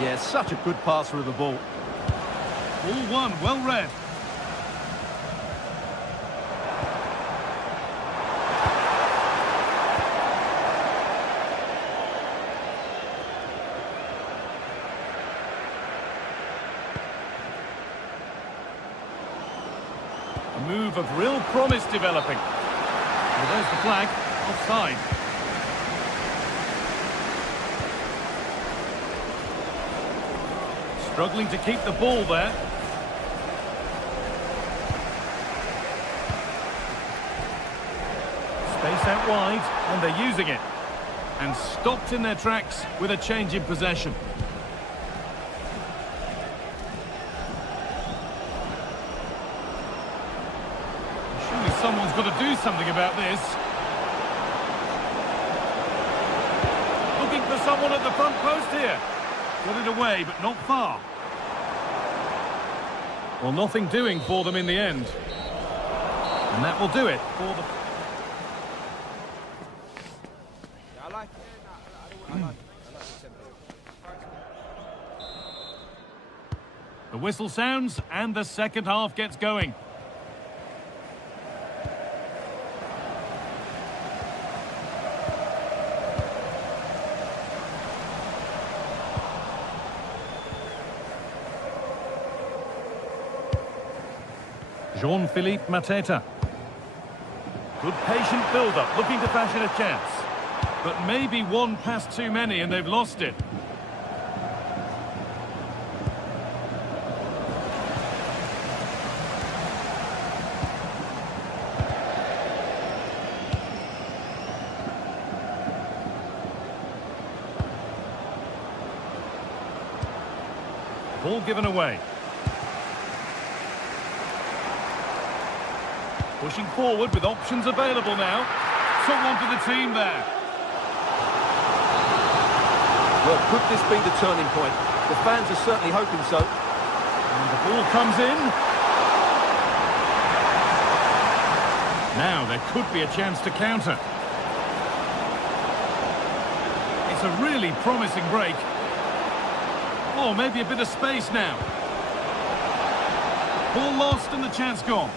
Yeah, such a good passer of the ball. Ball one, well read. A move of real promise developing. Well, there's the flag. Offside. Struggling to keep the ball there. Space out wide, and they're using it. And stopped in their tracks with a change in possession. Surely someone's got to do something about this. Looking for someone at the front post here. Got it away, but not far. Well, nothing doing for them in the end. And that will do it for the... The whistle sounds, and the second half gets going. Jean-Philippe Mateta. Good patient build-up, looking to fashion a chance. But maybe one pass too many and they've lost it. Ball given away. Pushing forward with options available now. Someone for the team there. Well, could this be the turning point? The fans are certainly hoping so. And the ball comes in. Now there could be a chance to counter. It's a really promising break. Oh, maybe a bit of space now. Ball lost and the chance gone.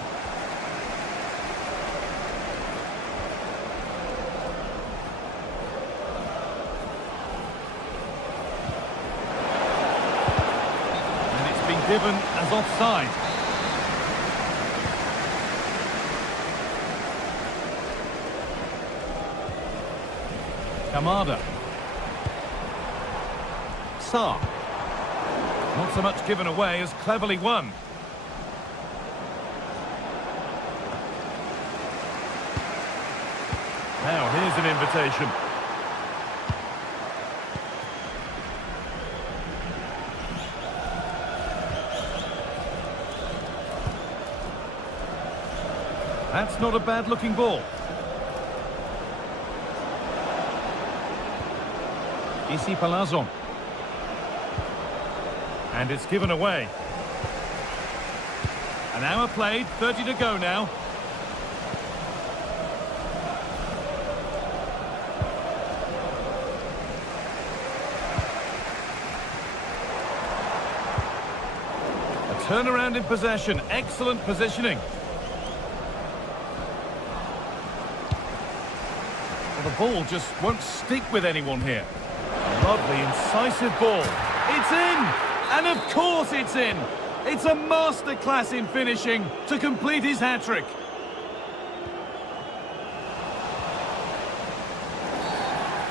Given as offside. Kamada. Sarr. Not so much given away as cleverly won. Now here's an invitation. That's not a bad-looking ball. Issy Palazon. And it's given away. An hour played, 30 to go now. A turnaround in possession, excellent positioning. The ball just won't stick with anyone here. Lovely, incisive ball. It's in! And of course it's in! It's a masterclass in finishing to complete his hat-trick.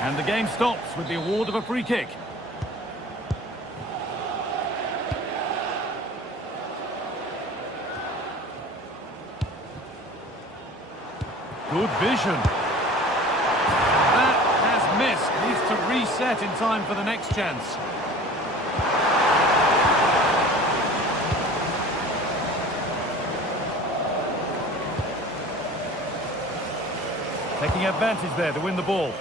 And the game stops with the award of a free kick. Good vision. That has missed. Needs to reset in time for the next chance. Taking advantage there to win the ball.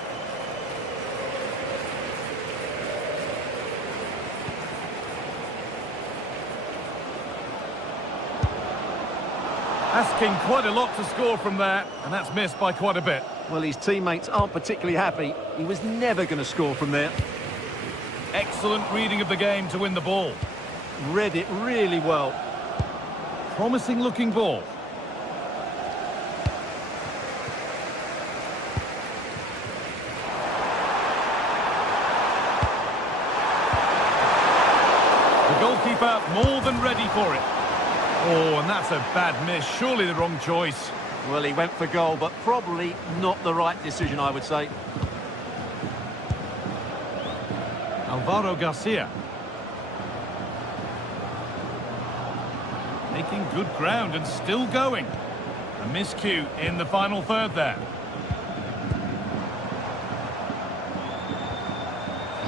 Asking quite a lot to score from there, and that's missed by quite a bit. Well, his teammates aren't particularly happy. He was never going to score from there. Excellent reading of the game to win the ball. Read it really well. Promising looking ball. The goalkeeper more than ready for it. Oh, and that's a bad miss. Surely the wrong choice. Well, he went for goal, but probably not the right decision, I would say. Alvaro Garcia. Making good ground and still going. A miscue in the final third there.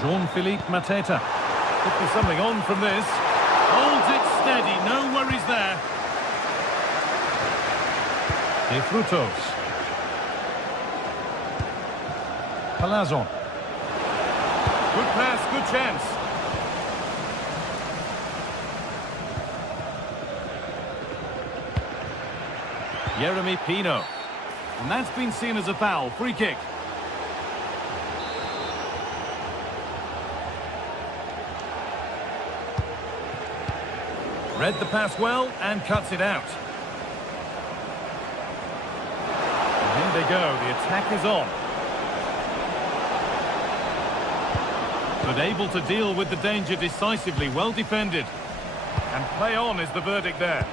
Jean-Philippe Mateta. Could be something on from this. Holds it steady, no worries there. De Frutos. Palazon. Good pass, good chance. Jeremy Pino. And that's been seen as a foul. Free kick. Read the pass well and cuts it out. And here they go. The attack is on. But able to deal with the danger decisively. Well defended. And play on is the verdict there.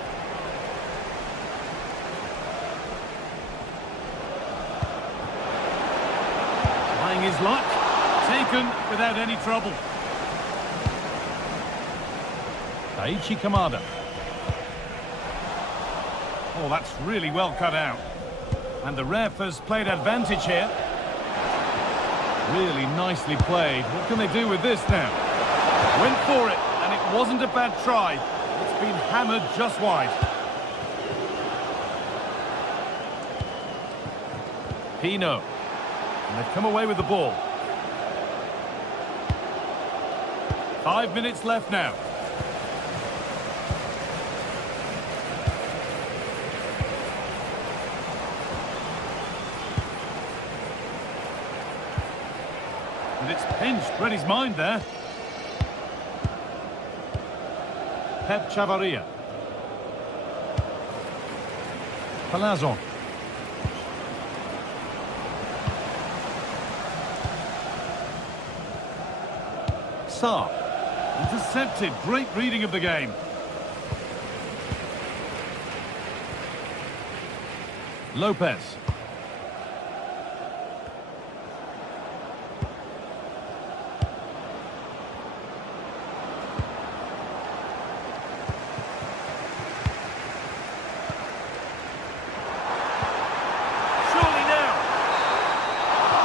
Trying his luck. Taken without any trouble. Daichi Kamada. Oh, that's really well cut out. And the ref has played advantage here. Really nicely played. What can they do with this now? Went for it, and it wasn't a bad try. It's been hammered just wide. Pino. And they've come away with the ball. 5 minutes left now. And it's pinched, read his mind there. Pep Chavarria. Palazon. Sarr. Intercepted, great reading of the game. Lopez.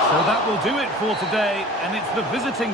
So that will do it for today, and it's the visiting...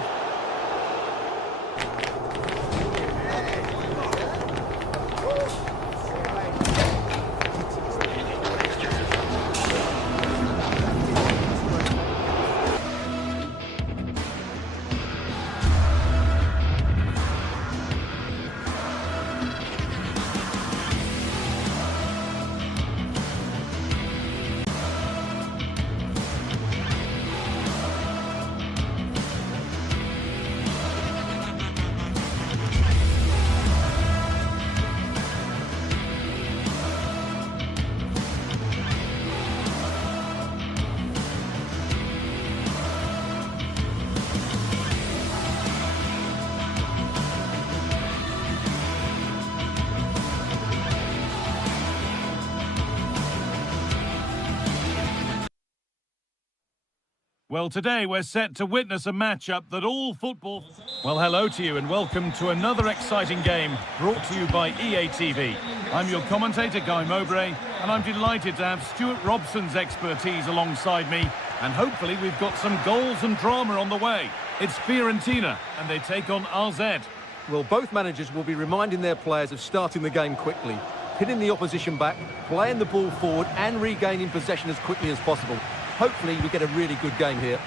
Well, today we're set to witness a matchup that all football... Well, hello to you and welcome to another exciting game brought to you by EA TV. I'm your commentator, Guy Mowbray, and I'm delighted to have Stuart Robson's expertise alongside me, and hopefully we've got some goals and drama on the way. It's Fiorentina, and they take on RZ. Well, both managers will be reminding their players of starting the game quickly, hitting the opposition back, playing the ball forward and regaining possession as quickly as possible. Hopefully we get a really good game here.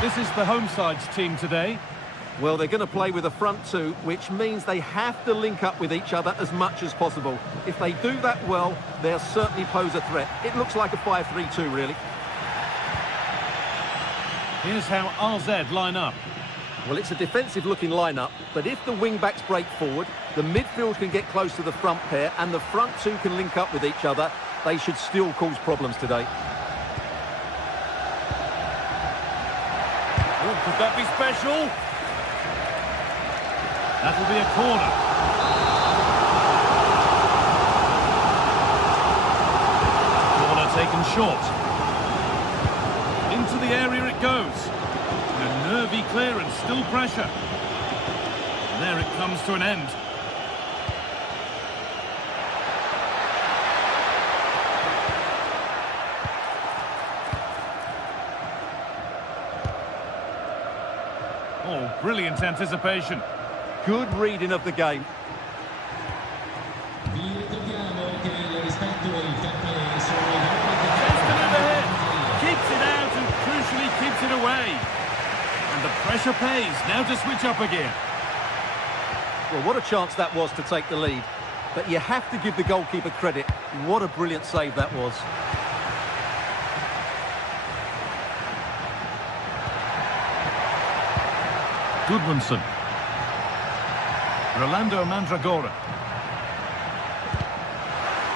This is the home side's team today. Well, they're going to play with a front two, which means they have to link up with each other as much as possible. If they do that well, they'll certainly pose a threat. It looks like a 5-3-2, really. Here's how RZ line up. Well, it's a defensive-looking lineup, but if the wing-backs break forward, the midfield can get close to the front pair, and the front two can link up with each other, they should still cause problems today. Oh, could that be special? That'll be a corner. Corner taken short. Into the area it goes. A nervy clearance, still pressure. And there it comes to an end. Oh, brilliant anticipation. Good reading of the game. Just a little ahead. Keeps it out and crucially keeps it away. And the pressure pays. Now to switch up again. Well, what a chance that was to take the lead. But you have to give the goalkeeper credit. What a brilliant save that was. Goodmanson. Rolando Mandragora.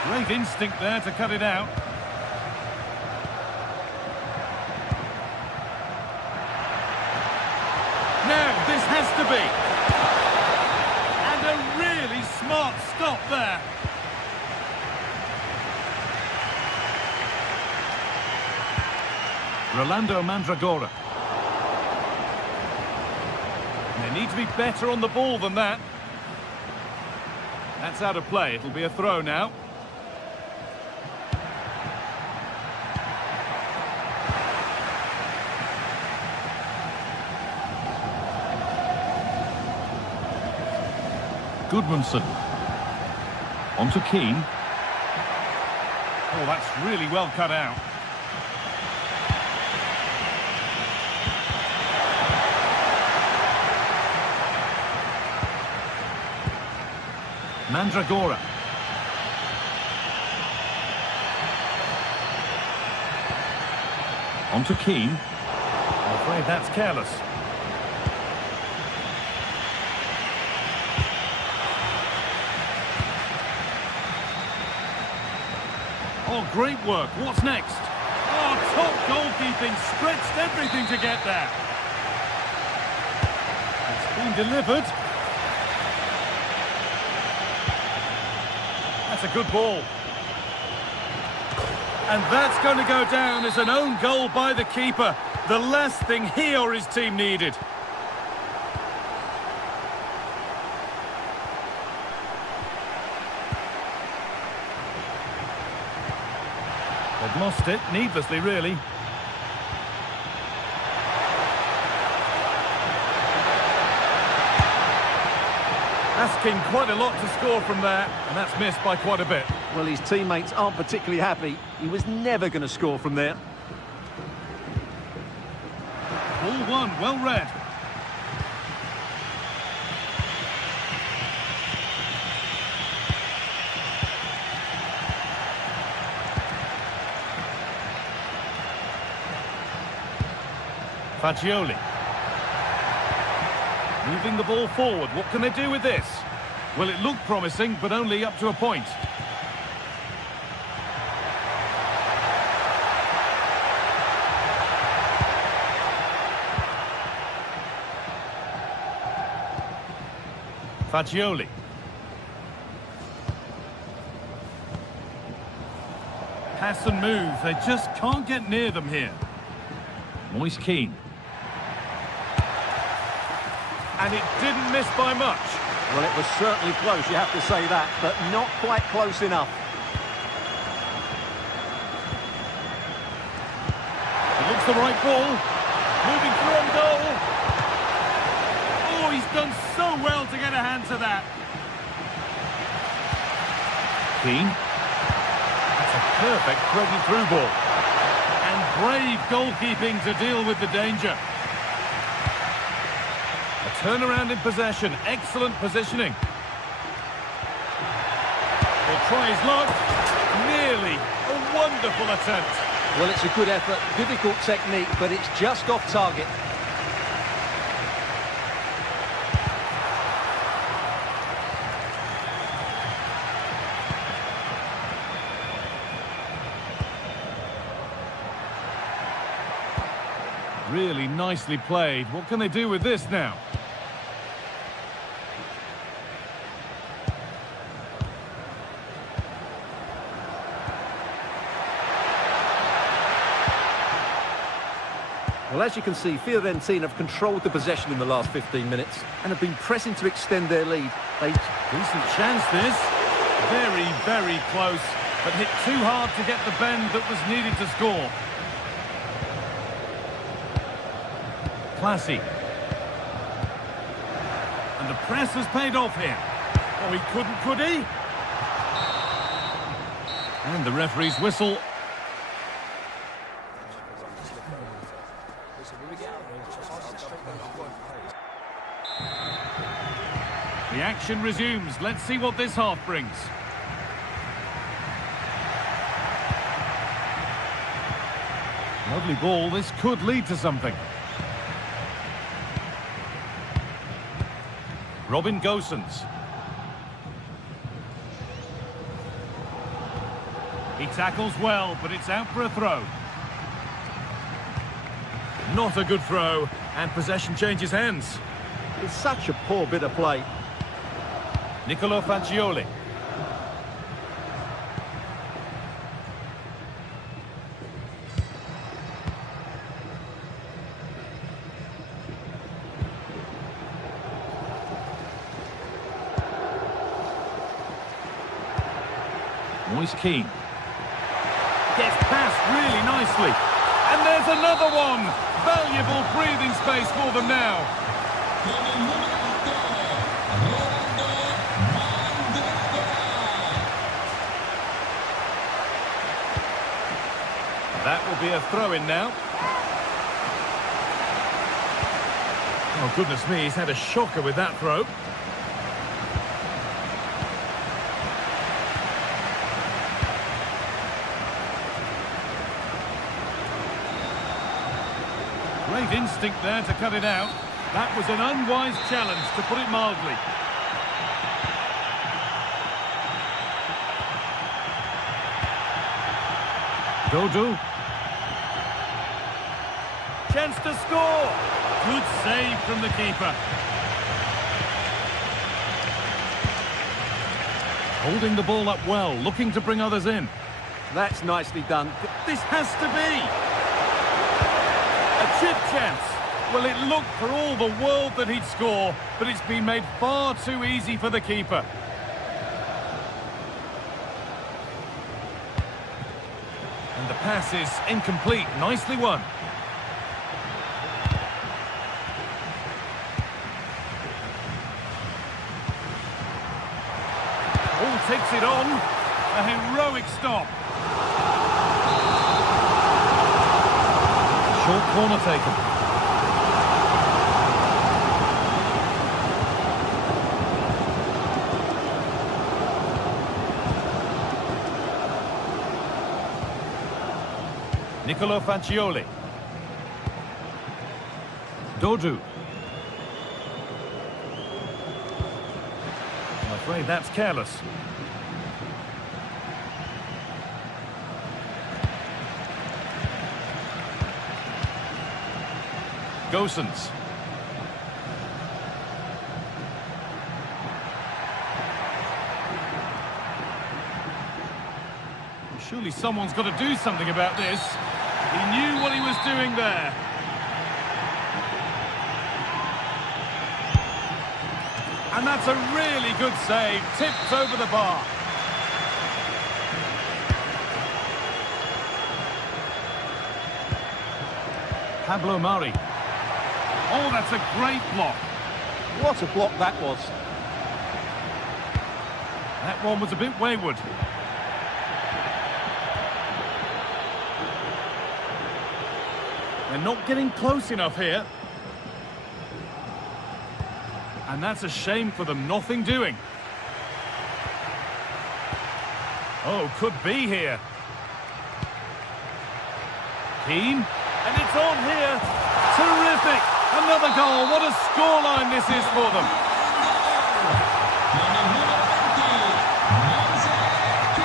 Great instinct there to cut it out. Now, this has to be. And a really smart stop there. Rolando Mandragora. They need to be better on the ball than that. That's out of play. It'll be a throw now. Goodmanson. On to Keane. Oh, that's really well cut out. Mandragora. On to Keane. I'm afraid that's careless. Oh, great work. What's next? Oh, top goalkeeping. Stretched everything to get there. It's been delivered. That's a good ball. And that's going to go down as an own goal by the keeper. The last thing he or his team needed. They've lost it, needlessly, really. Asking quite a lot to score from there, and that's missed by quite a bit. Well, his teammates aren't particularly happy. He was never going to score from there. Ball one, well read. Fagioli. Moving the ball forward. What can they do with this? Well, it looked promising, but only up to a point. Fagioli. Pass and move. They just can't get near them here. Moise Keane. And it didn't miss by much. Well, it was certainly close, you have to say that, but not quite close enough. It looks the right ball. Moving through on goal. Oh, he's done so well to get a hand to that. Keane. That's a perfect threaded through ball. And brave goalkeeping to deal with the danger. A turnaround in possession. Excellent positioning. He'll try his luck. Nearly. A wonderful attempt. Well, it's a good effort, difficult technique, but it's just off target. Really nicely played. What can they do with this now? Well, as you can see, Fiorentina have controlled the possession in the last 15 minutes and have been pressing to extend their lead. Decent chance, this. Very, very close, but hit too hard to get the bend that was needed to score. Classy. And the press has paid off here. Oh, he couldn't, could he? And the referee's whistle. The action resumes. Let's see what this half brings. Lovely ball. This could lead to something. Robin Gosens. He tackles well, but it's out for a throw. Not a good throw, and possession changes hands. It's such a poor bit of play. Nicolo Fagioli. Moise Keane. Gets past really nicely. And there's another one. Valuable breathing space for them now. That will be a throw-in now. Oh, goodness me, he's had a shocker with that throw. Great instinct there to cut it out. That was an unwise challenge, to put it mildly. Dodu. Chance to score. Good save from the keeper. Holding the ball up well, looking to bring others in. That's nicely done. This has to be. A chip chance. Well, it looked for all the world that he'd score, but it's been made far too easy for the keeper. And the pass is incomplete. Nicely won. Oh, takes it on. A heroic stop. Short corner taken. Nicolo Fagioli. Dodu. I'm afraid that's careless. Gosens. Surely someone's got to do something about this. He knew what he was doing there. And that's a really good save. Tipped over the bar. Pablo Mari. Oh, that's a great block. What a block that was. That one was a bit wayward. They're not getting close enough here. And that's a shame for them. Nothing doing. Oh, could be here. Keane. And it's on here. Terrific. Another goal. What a scoreline this is for them.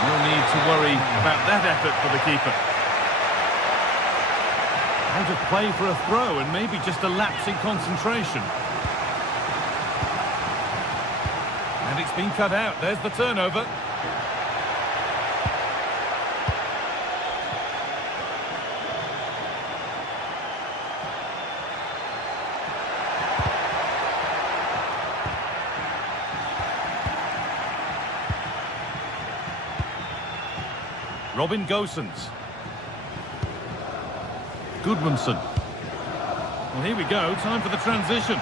No need to worry about that effort for the keeper. Out of play for a throw and maybe just a lapse in concentration. And it's been cut out. There's the turnover. Robin Gosens. Goodmanson. Well, here we go. Time for the transition.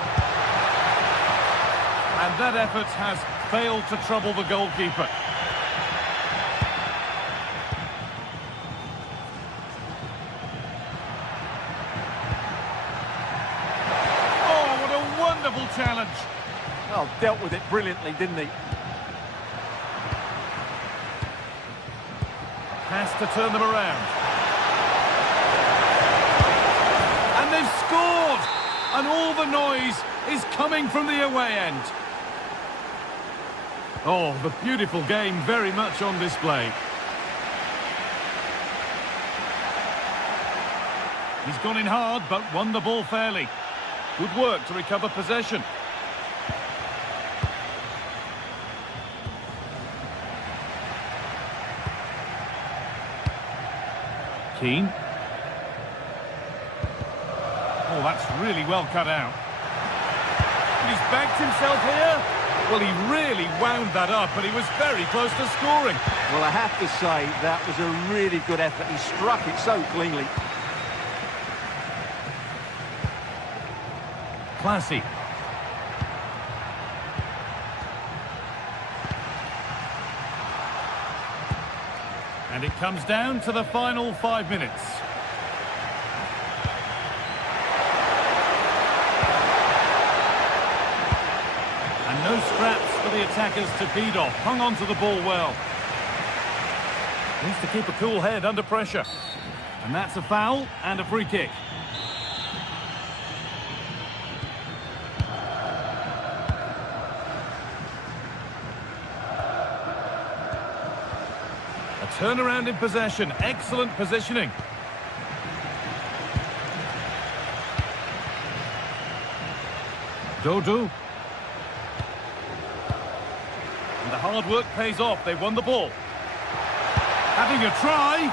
And that effort has failed to trouble the goalkeeper. Oh, what a wonderful challenge. Well, dealt with it brilliantly, didn't he? Has to turn them around. And they've scored! And all the noise is coming from the away end. Oh, the beautiful game very much on display. He's gone in hard, but won the ball fairly. Good work to recover possession. Keane. Oh, that's really well cut out. He's backed himself here. Well, he really wound that up, but he was very close to scoring. Well, I have to say, that was a really good effort. He struck it so cleanly. Classy. And it comes down to the final 5 minutes. And no scraps for the attackers to beat off. Hung on to the ball well. Needs to keep a cool head under pressure. And that's a foul and a free kick. Turnaround in possession, excellent positioning. Dodo. And the hard work pays off, they won the ball. Having a try.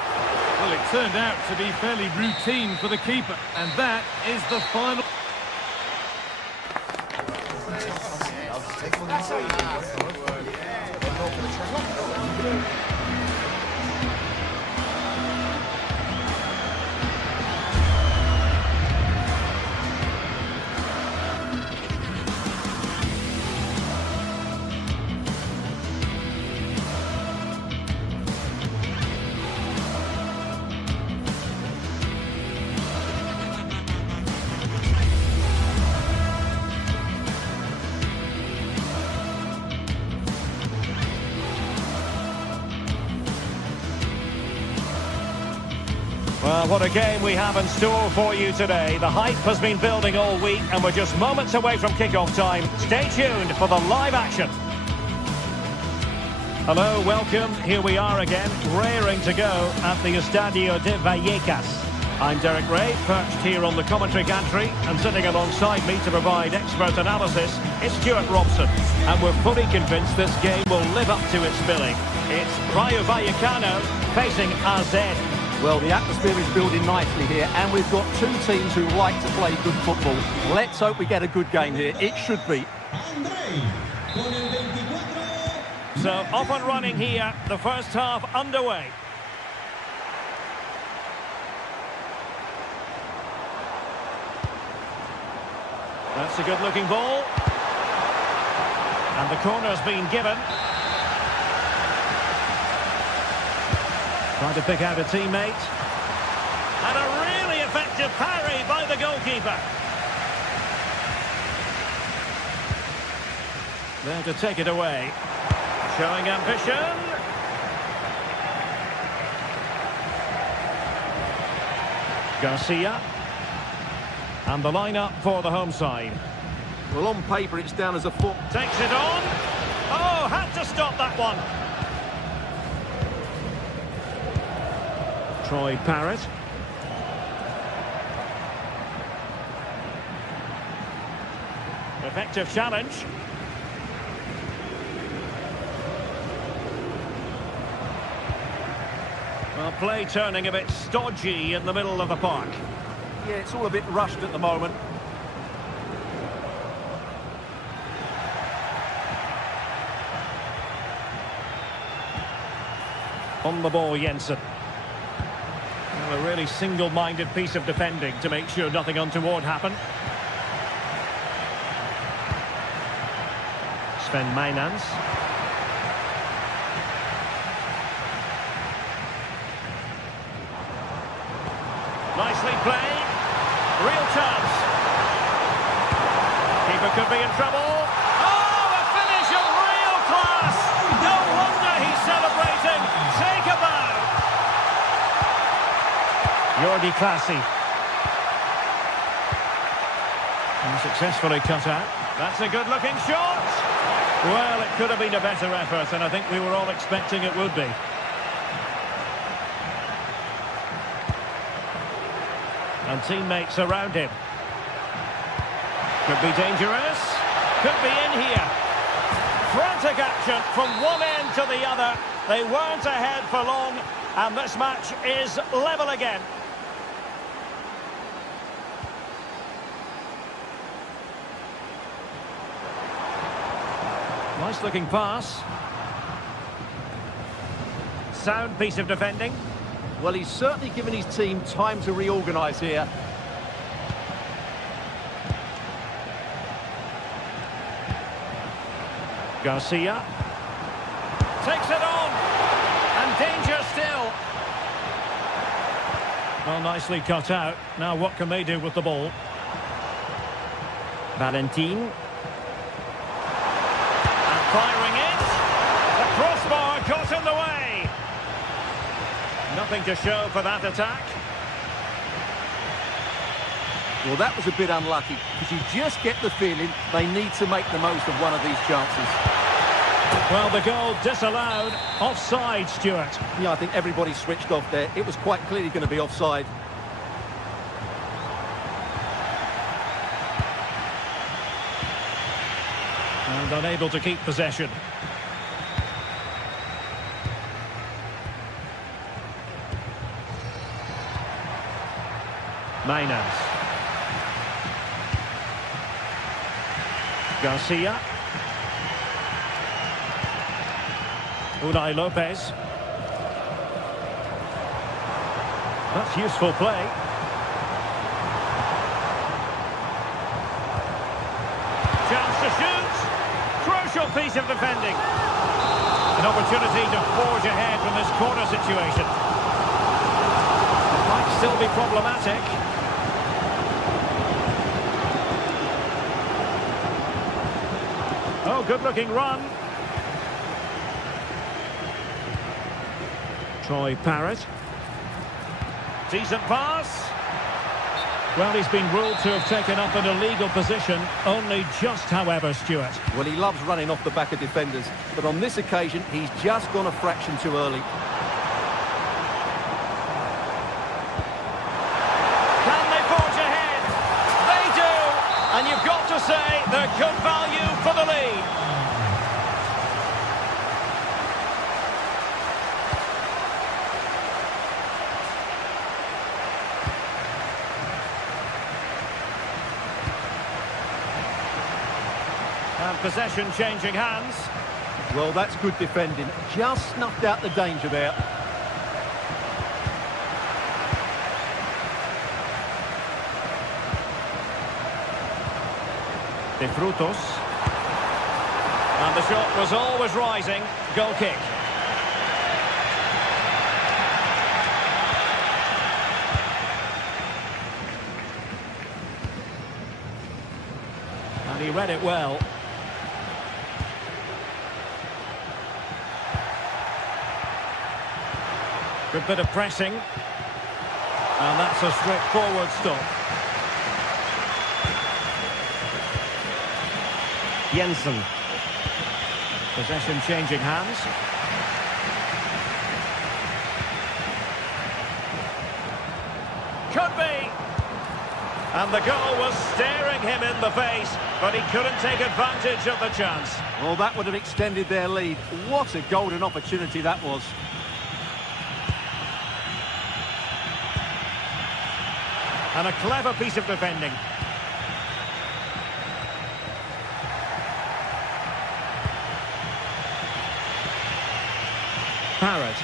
Well, it turned out to be fairly routine for the keeper. And that is the final. Well, what a game we have in store for you today. The hype has been building all week and we're just moments away from kick-off time. Stay tuned for the live action. Hello, welcome. Here we are again, raring to go at the Estadio de Vallecas. I'm Derek Ray, perched here on the commentary gantry, and sitting alongside me to provide expert analysis is Stuart Robson. And we're fully convinced this game will live up to its billing. It's Rayo Vallecano facing AZ. Well, the atmosphere is building nicely here, and we've got two teams who like to play good football. Let's hope we get a good game here. It should be. So, off and running here, the first half underway. That's a good-looking ball. And the corner's been given. Trying to pick out a teammate. And a really effective parry by the goalkeeper. There to take it away. Showing ambition. Garcia. And the line-up for the home side. Well, on paper, it's down as a foot. Takes it on. Oh, had to stop that one. Troy Parrott. Effective challenge. Well, play turning a bit stodgy in the middle of the park. Yeah, it's all a bit rushed at the moment. On the ball, Jensen. Well, a really single-minded piece of defending to make sure nothing untoward happened. Sven Meinans. Nicely played. Real chance. Keeper could be in trouble. Oh, a finish of real class. No wonder he's celebrating. Take a bow. Jordi Classy. And successfully cut out. That's a good-looking shot. Well, it could have been a better effort, and I think we were all expecting it would be. And teammates around him. Could be dangerous. Could be in here. Frantic action from one end to the other. They weren't ahead for long, and this match is level again. Nice looking pass. Sound piece of defending. Well, he's certainly given his team time to reorganise here. Garcia. Takes it on. And danger still. Well, nicely cut out. Now what can they do with the ball? Valentin. And firing it. The crossbar got in the way. Nothing to show for that attack. Well, that was a bit unlucky, because you just get the feeling they need to make the most of one of these chances. Well, the goal disallowed. Offside, Stuart. Yeah, I think everybody switched off there. It was quite clearly going to be offside. And unable to keep possession. Meinans. Garcia. Unai Lopez. That's useful play. Chance to shoot. Crucial piece of defending. An opportunity to forge ahead from this corner situation. Might still be problematic. Oh, good-looking run. Troy Parrott. Decent pass. Well, he's been ruled to have taken up an illegal position. Only just, however, Stuart. Well, he loves running off the back of defenders, but on this occasion, he's just gone a fraction too early. Can they forge ahead? They do! And you've got to say they're good value for the lead. possession changing hands. Well, that's good defending. Just snuffed out the danger there. De Frutos. And the shot was always rising. Goal kick. And he read it well. Good bit of pressing. And that's a straightforward stop. Jensen. Possession changing hands. Could be. And the goal was staring him in the face, but he couldn't take advantage of the chance. Well, that would have extended their lead. What a golden opportunity that was. And a clever piece of defending. Parrott.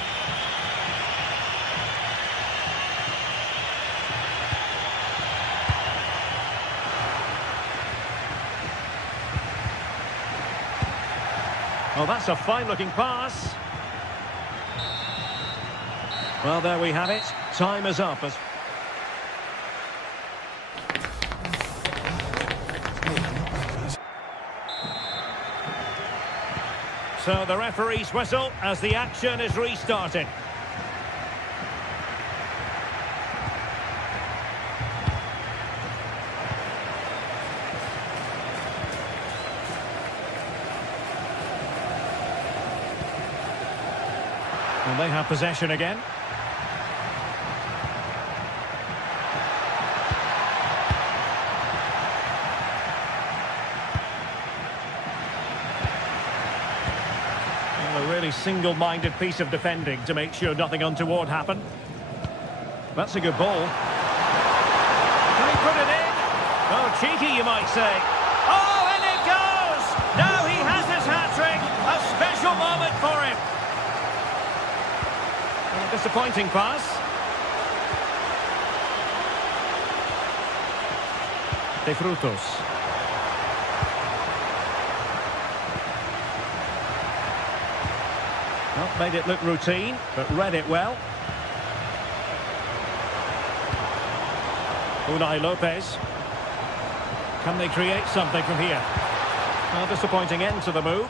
Oh, that's a fine-looking pass. Well, there we have it. Time is up. So the referee's whistle as the action is restarted. And they have possession again. A really single-minded piece of defending to make sure nothing untoward happened. That's a good ball. Can he put it in? Oh, cheeky, you might say. Oh, and it goes! Now he has his hat-trick. A special moment for him. And a disappointing pass. De Frutos. Well, made it look routine, but read it well. Unai Lopez. Can they create something from here? Well, disappointing end to the move.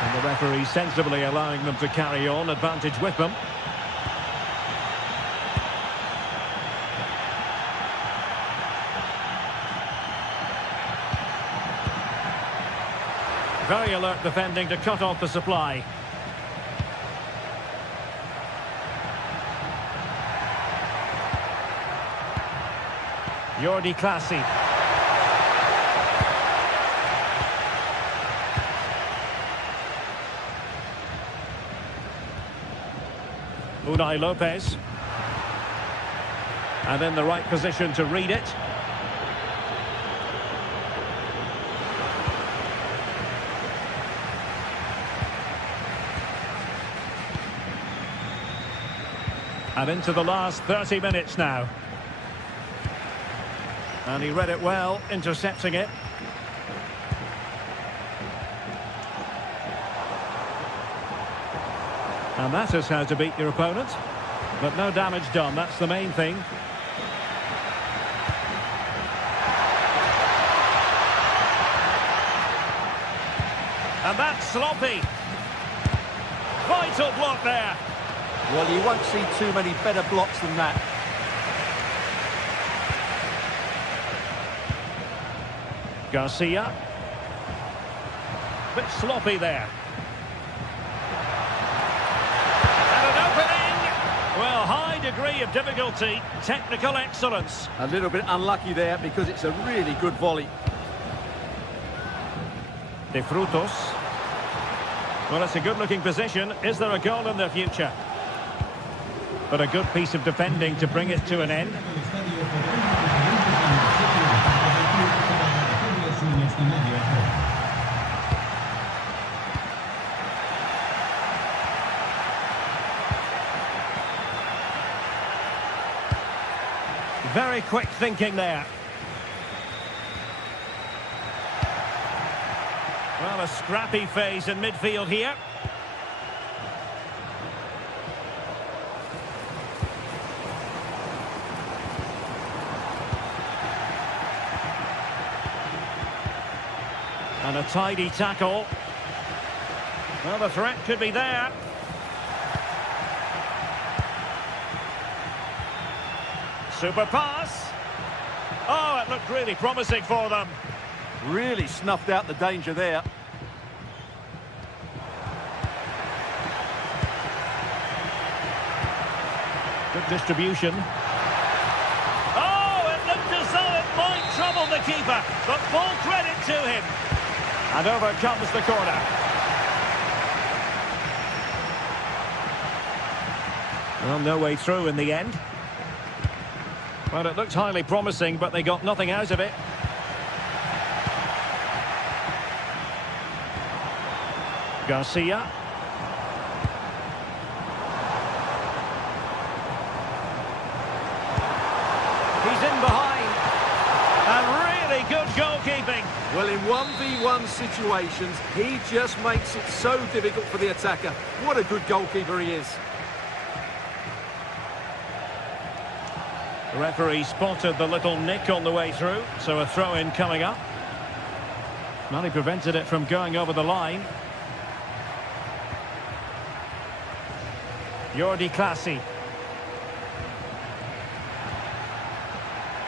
And the referee sensibly allowing them to carry on, advantage with them. Very alert defending to cut off the supply. Jordi Clasie. Unai Lopez. And in the right position to read it. And into the last 30 minutes now. And he read it well, intercepting it. And that is how to beat your opponent. But no damage done, that's the main thing. And that's sloppy. Vital block there. Well, you won't see too many better blocks than that. Garcia. Bit sloppy there. And an opening. Well, high degree of difficulty. Technical excellence. A little bit unlucky there because it's a really good volley. De Frutos. Well, it's a good-looking position. Is there a goal in the future? But a good piece of defending to bring it to an end. Very quick thinking there. Well, a scrappy phase in midfield here. And a tidy tackle. Well, the threat could be there. Super pass. Oh, it looked really promising for them. Really snuffed out the danger there. Good distribution. Oh, it looked as though it might trouble the keeper, but full credit to him. And over comes the corner. Well, no way through in the end. Well, it looked highly promising, but they got nothing out of it. Garcia. He's in behind. And really good goalkeeping. Well, in 1v1 situations, he just makes it so difficult for the attacker. What a good goalkeeper he is. The referee spotted the little nick on the way through, so a throw-in coming up. Well, he prevented it from going over the line. Jordi Clasie.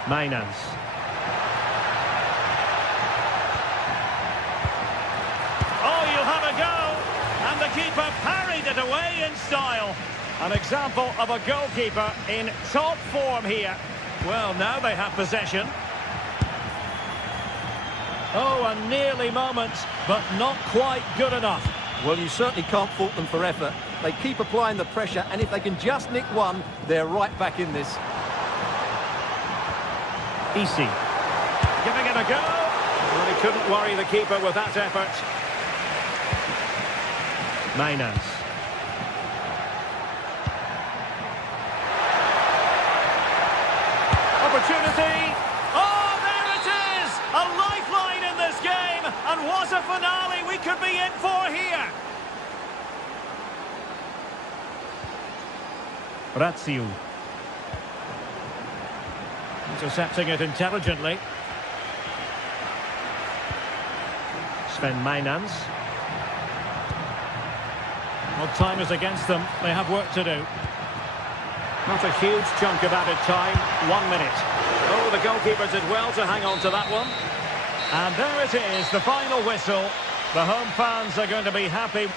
Mainans. Oh, you'll have a go! And the keeper parried it away in style. An example of a goalkeeper in top form here. Well, now they have possession. Oh, a nearly moment, but not quite good enough. Well, you certainly can't fault them for effort. They keep applying the pressure, and if they can just nick one, they're right back in this. Easy. Giving it a go. Well, he couldn't worry the keeper with that effort. Mainans. Opportunity. Oh, there it is! A lifeline in this game. And what a finale we could be in for here. Razziu. Intercepting it intelligently. Sven Mainans. Well, time is against them. They have work to do. Not a huge chunk of added time. 1 minute. Oh, the goalkeeper did well to hang on to that one. And there it is, the final whistle. The home fans are going to be happy.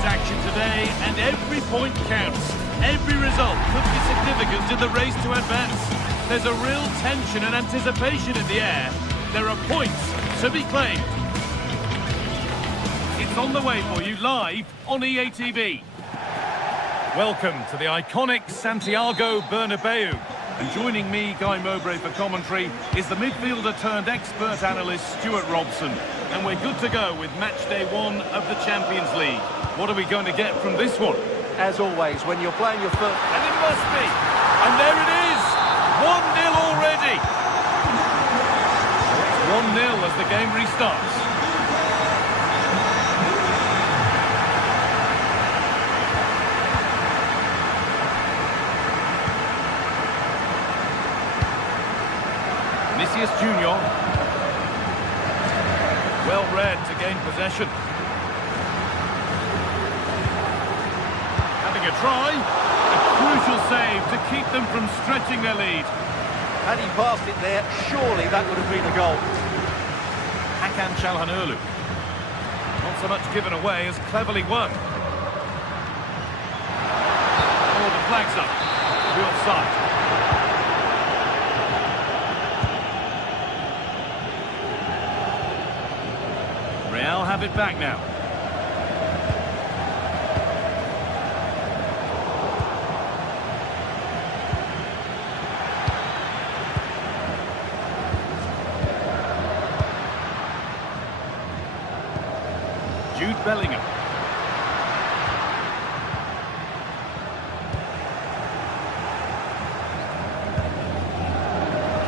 Action today, and every point counts. Every result could be significant in the race to advance. There's a real tension and anticipation in the air. There are points to be claimed. It's on the way for you live on EA TV. Welcome to the iconic Santiago Bernabeu. And joining me, Guy Mowbray, for commentary is the midfielder turned expert analyst Stuart Robson. And we're good to go with match day 1 of the Champions League. What are we going to get from this one? As always, when you're playing your first... And it must be! And there it is! 1-0 already! 1-0 as the game restarts. Vinicius Junior. Well read to gain possession. Having a try. crucial save to keep them from stretching their lead. Had he passed it there, surely that would have been a goal. Hakan Çalhanoğlu. Not so much given away as cleverly won. Oh, the flag's up. The offside. Real have it back now. Jude Bellingham.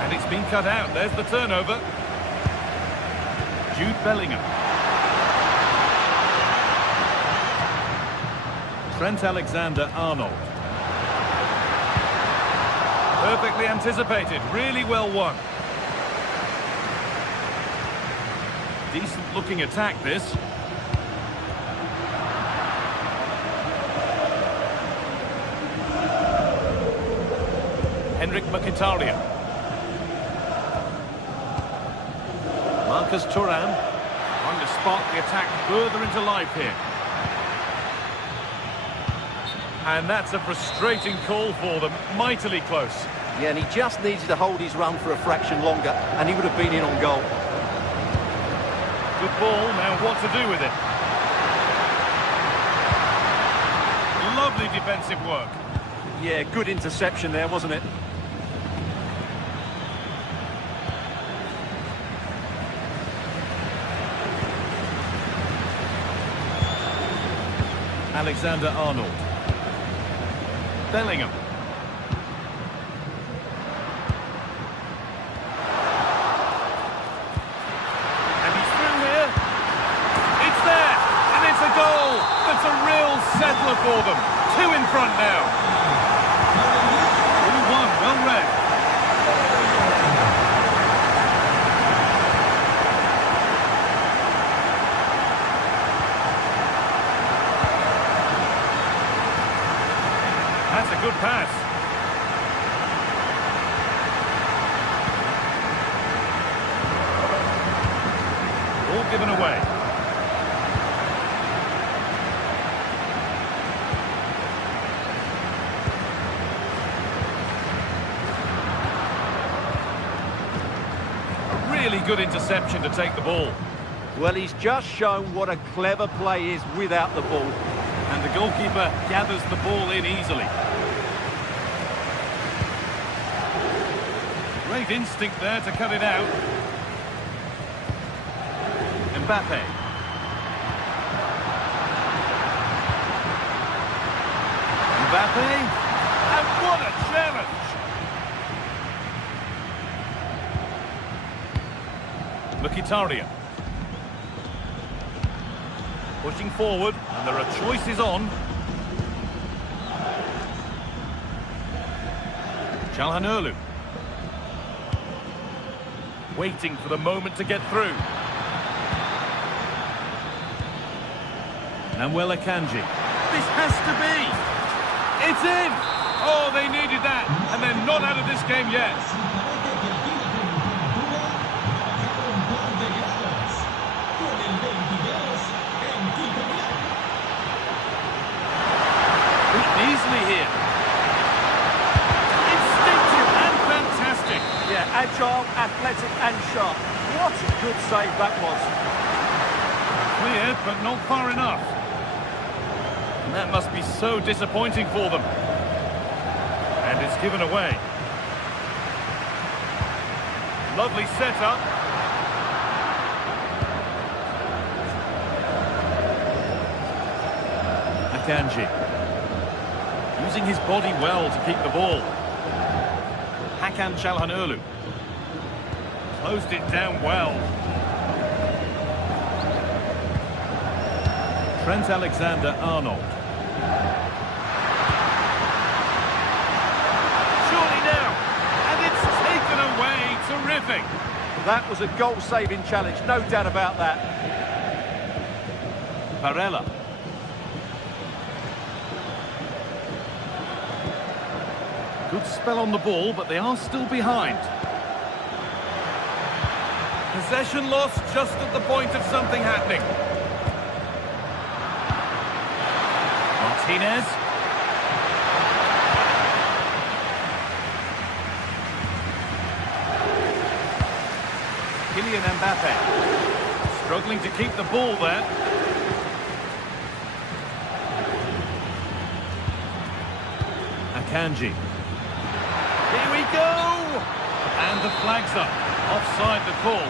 And it's been cut out. There's the turnover. Jude Bellingham. Trent Alexander-Arnold. Perfectly anticipated. Really well won. Decent looking attack, this. Henrik Mkhitaryan. Marcus Thuram trying to spark the attack further into life here. And that's a frustrating call for them, mightily close. Yeah, and he just needed to hold his run for a fraction longer, and he would have been in on goal. Good ball, now what to do with it? Lovely defensive work. Yeah, good interception there, wasn't it? Alexander-Arnold. Bellingham. And he's through here. It's there, and it's a goal. That's a real settler for them. 2 in front now. 2-1, well read. That's a good pass. All given away. A really good interception to take the ball. Well, he's just shown what a clever play is without the ball. And the goalkeeper gathers the ball in easily. Great instinct there to cut it out. Mbappe. Mbappe. And what a challenge! Mkhitaryan. Pushing forward, and there are choices on. Çalhanoğlu. Waiting for the moment to get through. Nahuel Akanji. This has to be! It's in! Oh, they needed that, and they're not out of this game yet. Easily here. Instinctive and fantastic. Yeah, agile, athletic and sharp. What a good save that was. Cleared, but not far enough. And that must be so disappointing for them. And it's given away. Lovely setup. Akanji. Using his body well to keep the ball. Hakan Çalhanoğlu. Closed it down well. Trent Alexander-Arnold. Surely now. And it's taken away. Terrific. That was a goal-saving challenge, no doubt about that. Barella. Good spell on the ball, but they are still behind. Possession lost just at the point of something happening. Martinez. Kylian Mbappe. Struggling to keep the ball there. Akanji. Here we go! And the flag's up. Offside the call.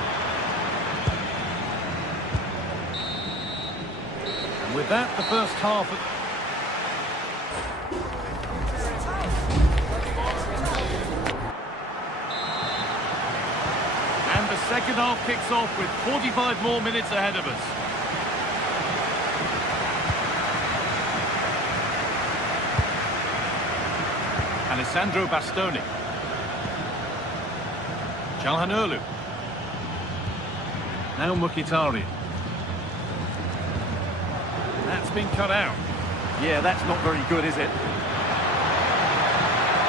And with that, the first half of... And the second half kicks off with 45 more minutes ahead of us. Alessandro Bastoni. Çalhanoğlu. Now Mkhitaryan. That's been cut out. Yeah, that's not very good, is it?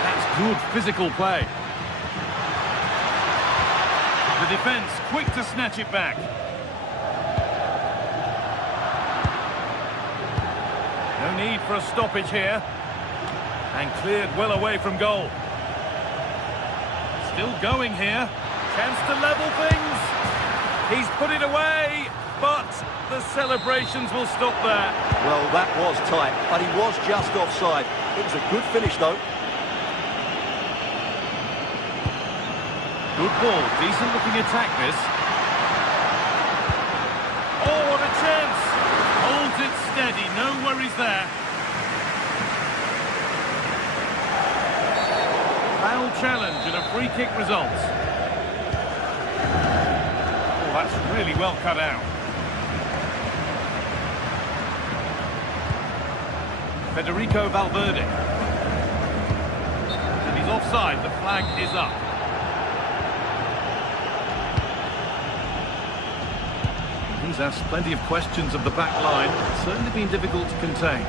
That's good physical play. The defence quick to snatch it back. No need for a stoppage here. And cleared well away from goal. Still going here. Chance to level things. He's put it away, but the celebrations will stop there. Well, that was tight, but he was just offside. It was a good finish, though. Good ball. Decent looking attack, this. Oh, what a chance. Holds it steady. No worries there. Foul challenge and a free kick results. Oh, that's really well cut out. Federico Valverde. And he's offside. The flag is up. He's asked plenty of questions of the back line. It's certainly been difficult to contain.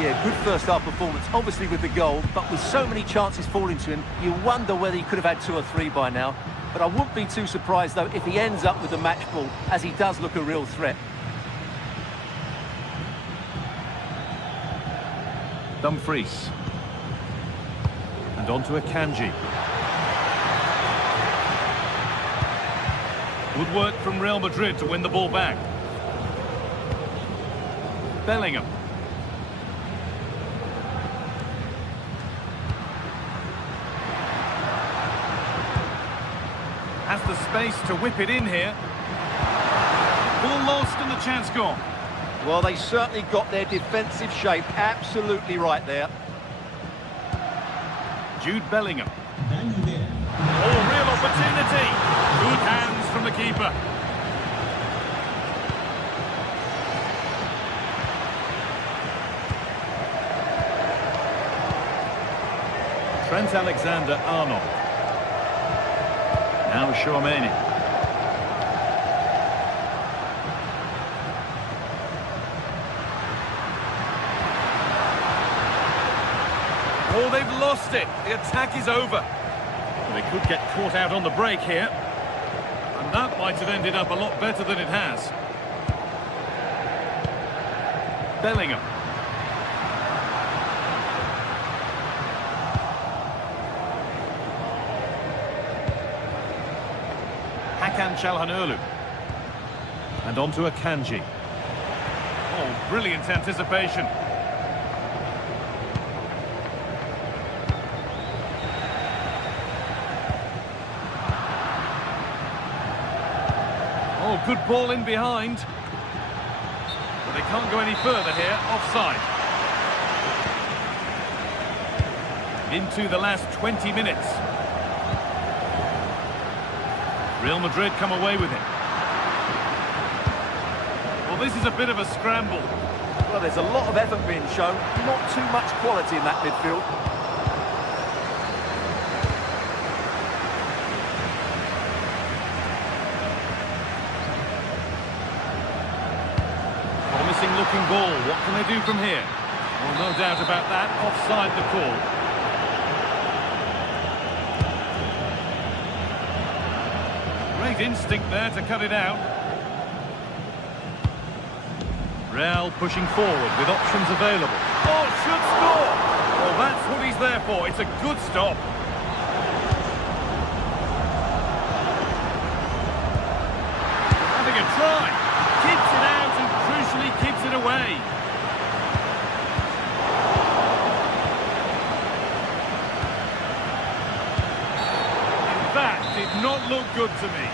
Yeah, good first-half performance, obviously with the goal, but with so many chances falling to him, you wonder whether he could have had 2 or 3 by now. But I wouldn't be too surprised, though, if he ends up with the match ball, as he does look a real threat. Dumfries. And on to Akanji. Good work from Real Madrid to win the ball back. Bellingham. Has the space to whip it in here. Ball lost and the chance gone. Well, they certainly got their defensive shape absolutely right there. Jude Bellingham. Oh, real opportunity. Good hands from the keeper. Trent Alexander-Arnold. Now Chouameni. Oh, they've lost it. The attack is over. Well, they could get caught out on the break here. And that might have ended up a lot better than it has. Bellingham. Çalhanoğlu. And on to Akanji. Oh, brilliant anticipation. Oh, good ball in behind. But they can't go any further here. Offside. Into the last 20 minutes. Real Madrid come away with it. Well, this is a bit of a scramble. Well, there's a lot of effort being shown, not too much quality in that midfield. Promising looking ball. What can they do from here? Well, no doubt about that. Offside the call. Great instinct there to cut it out. Real pushing forward with options available. Oh, should score! Well, that's what he's there for. It's a good stop. Having a try. Keeps it out and crucially keeps it away. That did not look good to me.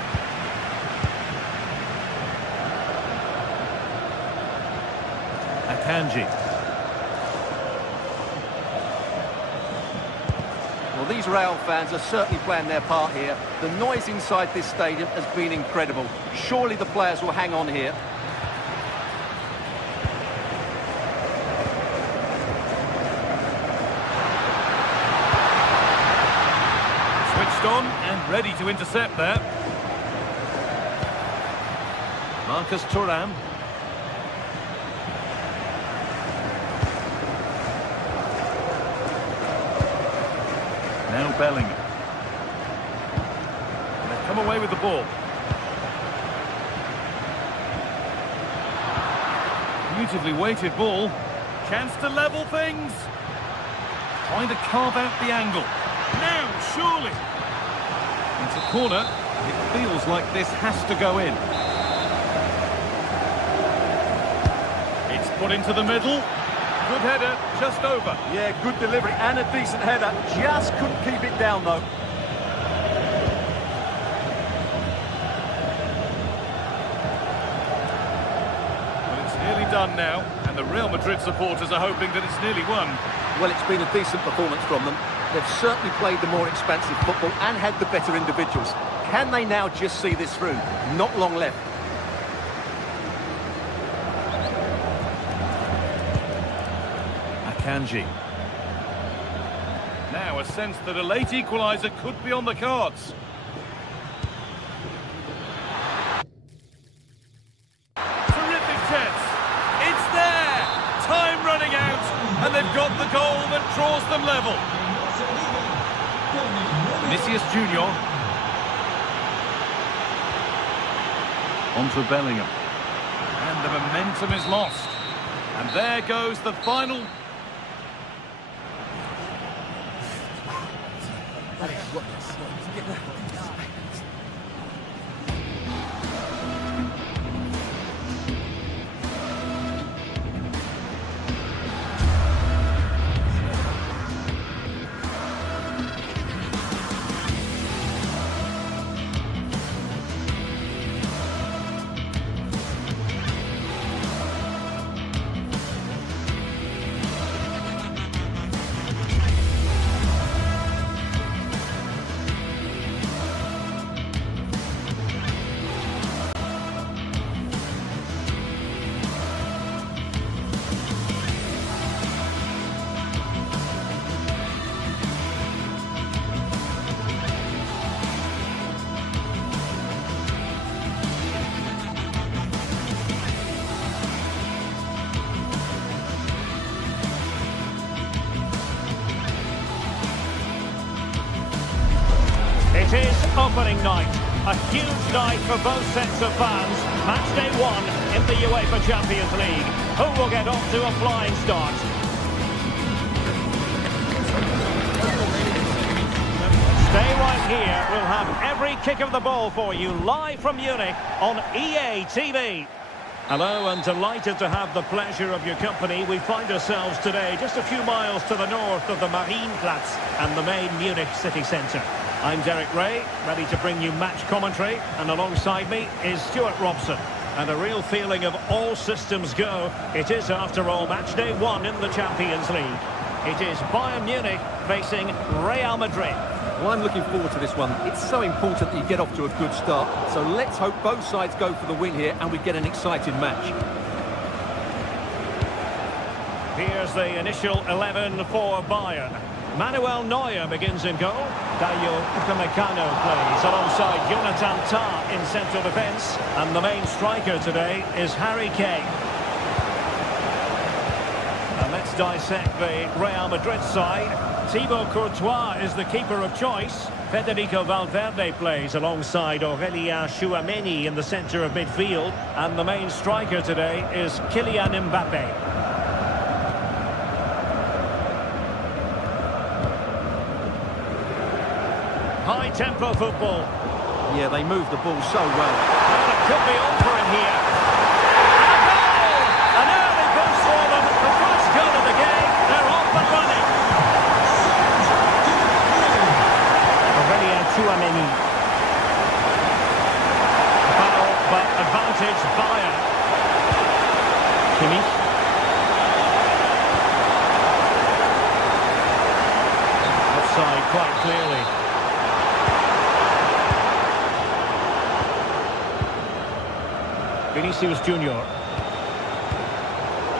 Akanji. Well, these Real fans are certainly playing their part here. The noise inside this stadium has been incredible. Surely the players will hang on here. Switched on and ready to intercept there. Marcus Thuram. Now Bellingham. They've come away with the ball. Beautifully weighted ball. Chance to level things. Trying to carve out the angle. Now, surely. It's a corner. It feels like this has to go in. It's put into the middle. Good header, just over. Yeah, good delivery and a decent header. Just couldn't keep it down, though. Well, it's nearly done now, and the Real Madrid supporters are hoping that it's nearly won. Well, it's been a decent performance from them. They've certainly played the more expansive football and had the better individuals. Can they now just see this through? Not long left. Akanji. Now a sense that a late equaliser could be on the cards. Terrific chance. It's there. Time running out, and they've got the goal that draws them level. Vinicius Junior. Onto Bellingham. And the momentum is lost. And there goes the final. It is opening night, a huge night for both sets of fans. Match day 1 in the UEFA Champions League. Who will get off to a flying start? Stay right here. We'll have every kick of the ball for you live from Munich on EA TV. Hello, and delighted to have the pleasure of your company. We find ourselves today just a few miles to the north of the Marienplatz and the main Munich city centre. I'm Derek Ray, ready to bring you match commentary, and alongside me is Stuart Robson. And a real feeling of all systems go. It is, after all, match day 1 in the Champions League. It is Bayern Munich facing Real Madrid. Well, I'm looking forward to this one. It's so important that you get off to a good start. So let's hope both sides go for the win here and we get an exciting match. Here's the initial 11 for Bayern. Manuel Neuer begins in goal. Dayo Upamecano plays alongside Jonathan Tah in central defence. And the main striker today is Harry Kane. And let's dissect the Real Madrid side. Thibaut Courtois is the keeper of choice. Federico Valverde plays alongside Aurélien Tchouameni in the centre of midfield. And the main striker today is Kylian Mbappe. High-tempo football. Yeah, they move the ball so well. Well, it could be on for him here. And a goal! An early boost for them. The first goal of the game. They're off and running. Aurélien Tchouameni. Foul, but advantage Bayern. Kimmich. Offside quite clearly. Vinicius Junior.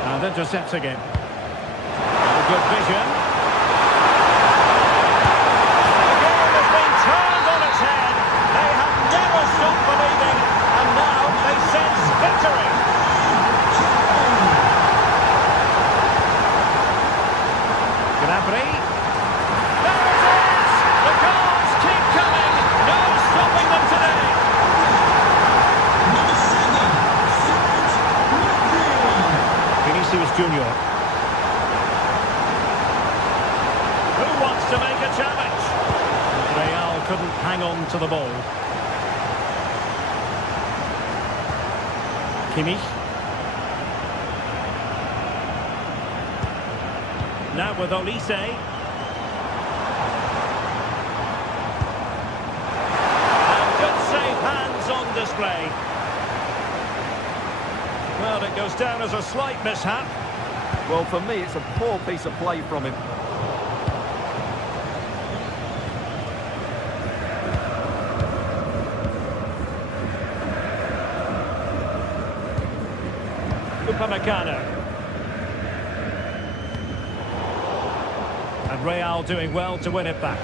And intercepts again. And good vision. The game has been turned on its head. They have never stopped believing, and now they sense victory. Gnabry. There it is! The goals keep coming. No stopping them today. Vinicius Junior. Who wants to make a challenge? Real couldn't hang on to the ball. Kimmich. Now with Olise. And good save hands on display. Well, it goes down as a slight mishap. Well, for me, it's a poor piece of play from him. Upamecano. And Real doing well to win it back.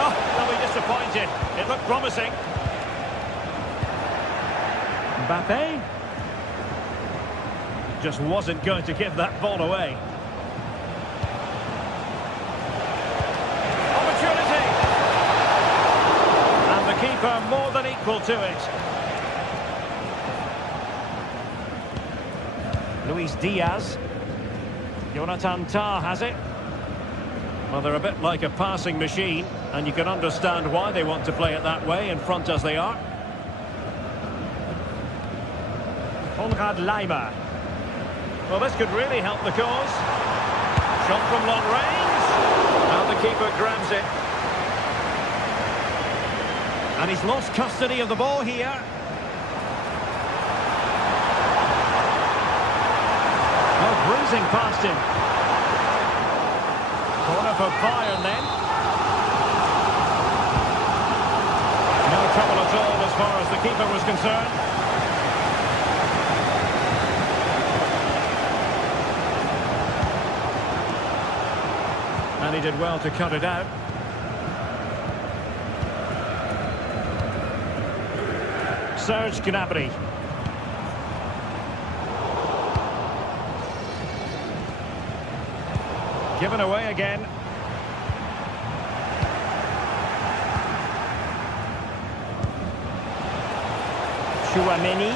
Oh, they'll be disappointed. It looked promising. Mbappe just wasn't going to give that ball away. Opportunity! And the keeper more than equal to it. Luis Diaz. Jonathan Tah has it. Well, they're a bit like a passing machine, and you can understand why they want to play it that way, in front as they are. Konrad Laimer. Well, this could really help the cause. Shot from long range. And the keeper grabs it. And he's lost custody of the ball here. Oh, bruising past him. Corner for Bayern then. No trouble at all as far as the keeper was concerned. And he did well to cut it out. Serge Gnabry. Given away again. Tchouameni.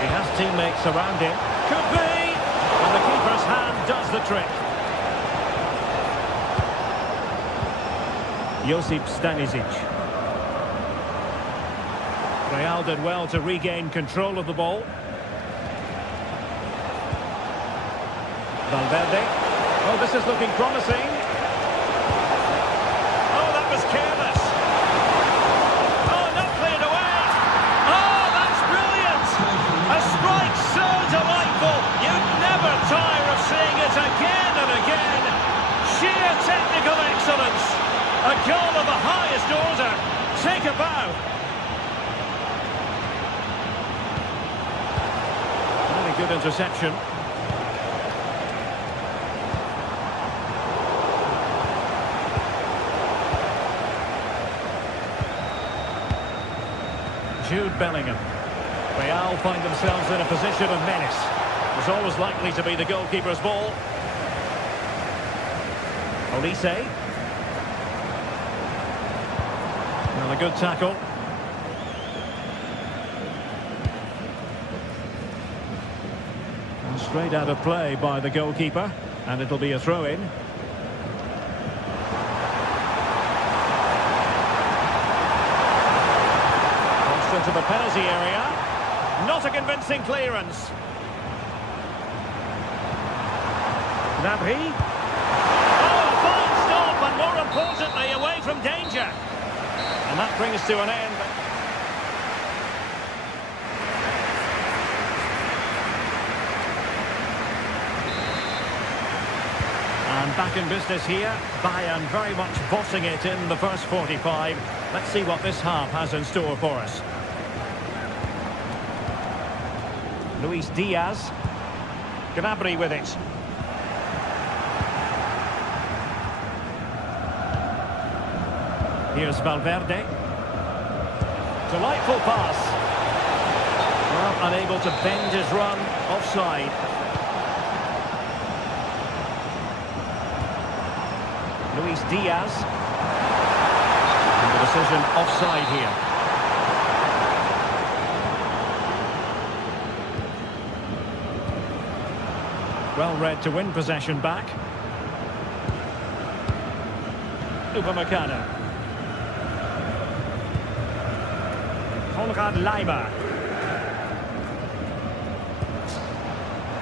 He has teammates around him. Could be! And the keeper's hand does the trick. Josip Stanisic. Real did well to regain control of the ball. Valverde. Oh, this is looking promising. Oh, that was careless. Oh, not cleared away. Oh, that's brilliant. A strike so delightful. You'd never tire of seeing it again and again. Sheer technical excellence. A goal of the highest order. Take a bow. Very good interception. Jude Bellingham. Real find themselves in a position of menace. It's always likely to be the goalkeeper's ball. Olise. Well, a good tackle. And straight out of play by the goalkeeper, and it'll be a throw-in. Crossed into the penalty area. Not a convincing clearance. Gnabry. Oh, a fine stop, and more importantly, away from danger. And that brings to an end. And back in business here. Bayern very much bossing it in the first 45. Let's see what this half has in store for us. Luis Diaz. Gnabry with it. Here's Valverde. Delightful pass. Well, unable to bend his run. Offside. Luis Diaz. And the decision offside here. Well read to win possession back. Upamecano. Konrad Leimer.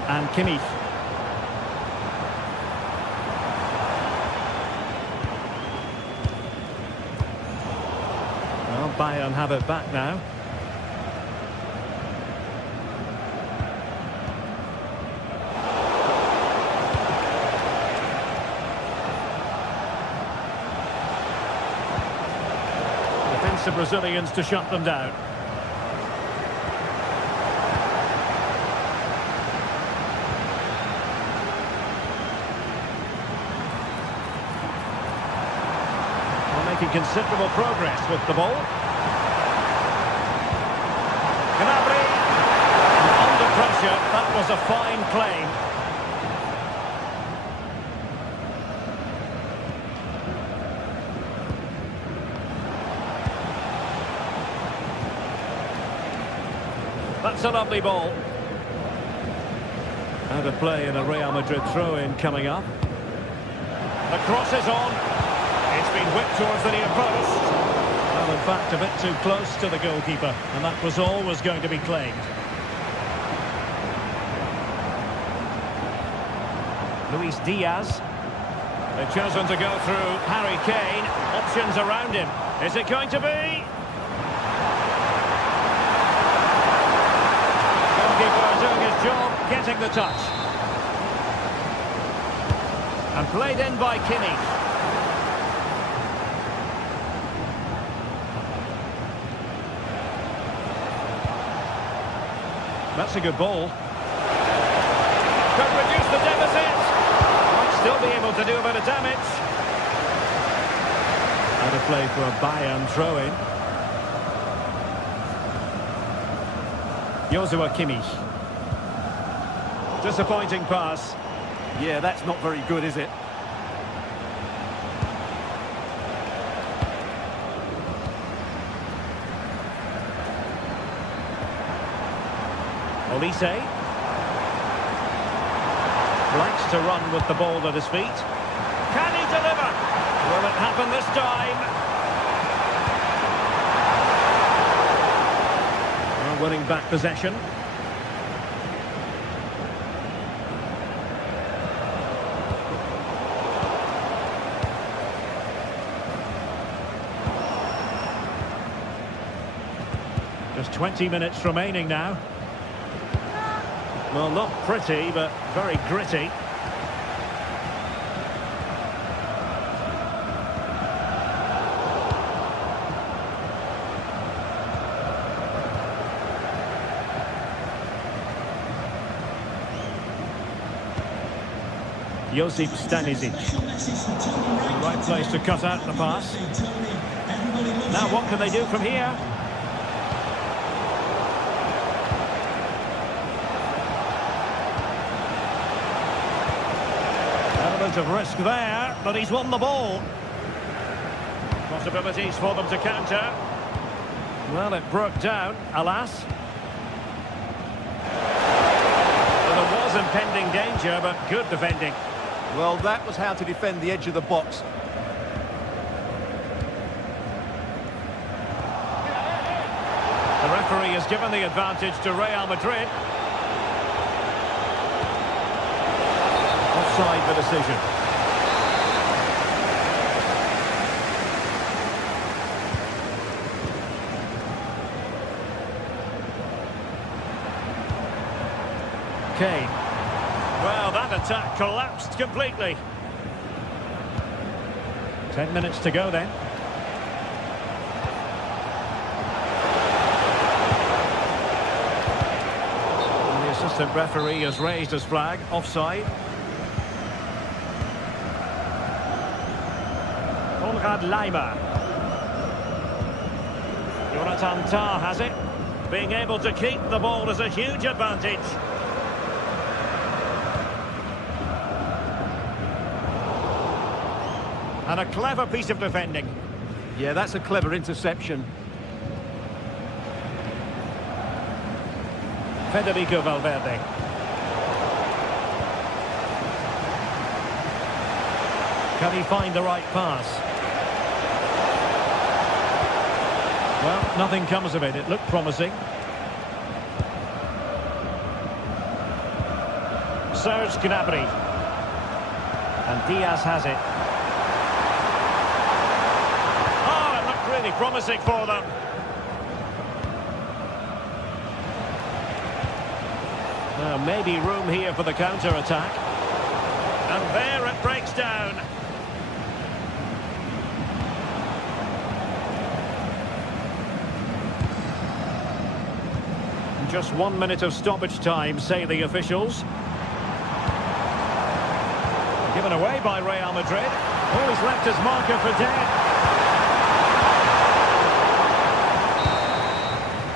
And Kimmich. Well, Bayern have it back now. Defensive Brazilians to shut them down. Making considerable progress with the ball. Gnabry. Under pressure, that was a fine claim. That's a lovely ball. Out of play in a Real Madrid throw-in coming up. The cross is on. It's been whipped towards the near post. Well, in fact, a bit too close to the goalkeeper, and that was always going to be claimed. Luis Diaz. They've chosen to go through Harry Kane. Options around him. Is it going to be? Goalkeeper doing his job, getting the touch. And played in by Kimmich. That's a good ball. Could reduce the deficit. Might still be able to do a bit of damage. Out of play for a Bayern throw-in. Joshua Kimmich. Disappointing pass. Yeah, that's not very good, is it? Olise. Likes to run with the ball at his feet. Can he deliver? Will it happen this time? Well, winning back possession. Just 20 minutes remaining now. Well, not pretty, but very gritty. Josip Stanisic. The right place to cut out the pass. Now what can they do from here? Element of risk there, but he's won the ball. Possibilities for them to counter. Well, it broke down, alas. Well, there was impending danger, but good defending. Well, that was how to defend the edge of the box. The referee has given the advantage to Real Madrid. Offside the decision. Kane. Well, that attack collapsed completely. 10 minutes to go then. And the assistant referee has raised his flag. Offside. Konrad Laimer. Jonathan Tah has it. Being able to keep the ball is a huge advantage. And a clever piece of defending. Yeah, that's a clever interception. Federico Valverde. Can he find the right pass? Well, nothing comes of it. It looked promising. Serge Gnabry. And Diaz has it. Really promising for them. Well, maybe room here for the counter-attack. And there it breaks down. Just 1 minute of stoppage time, say the officials. Given away by Real Madrid. Oh, he's left his marker for dead.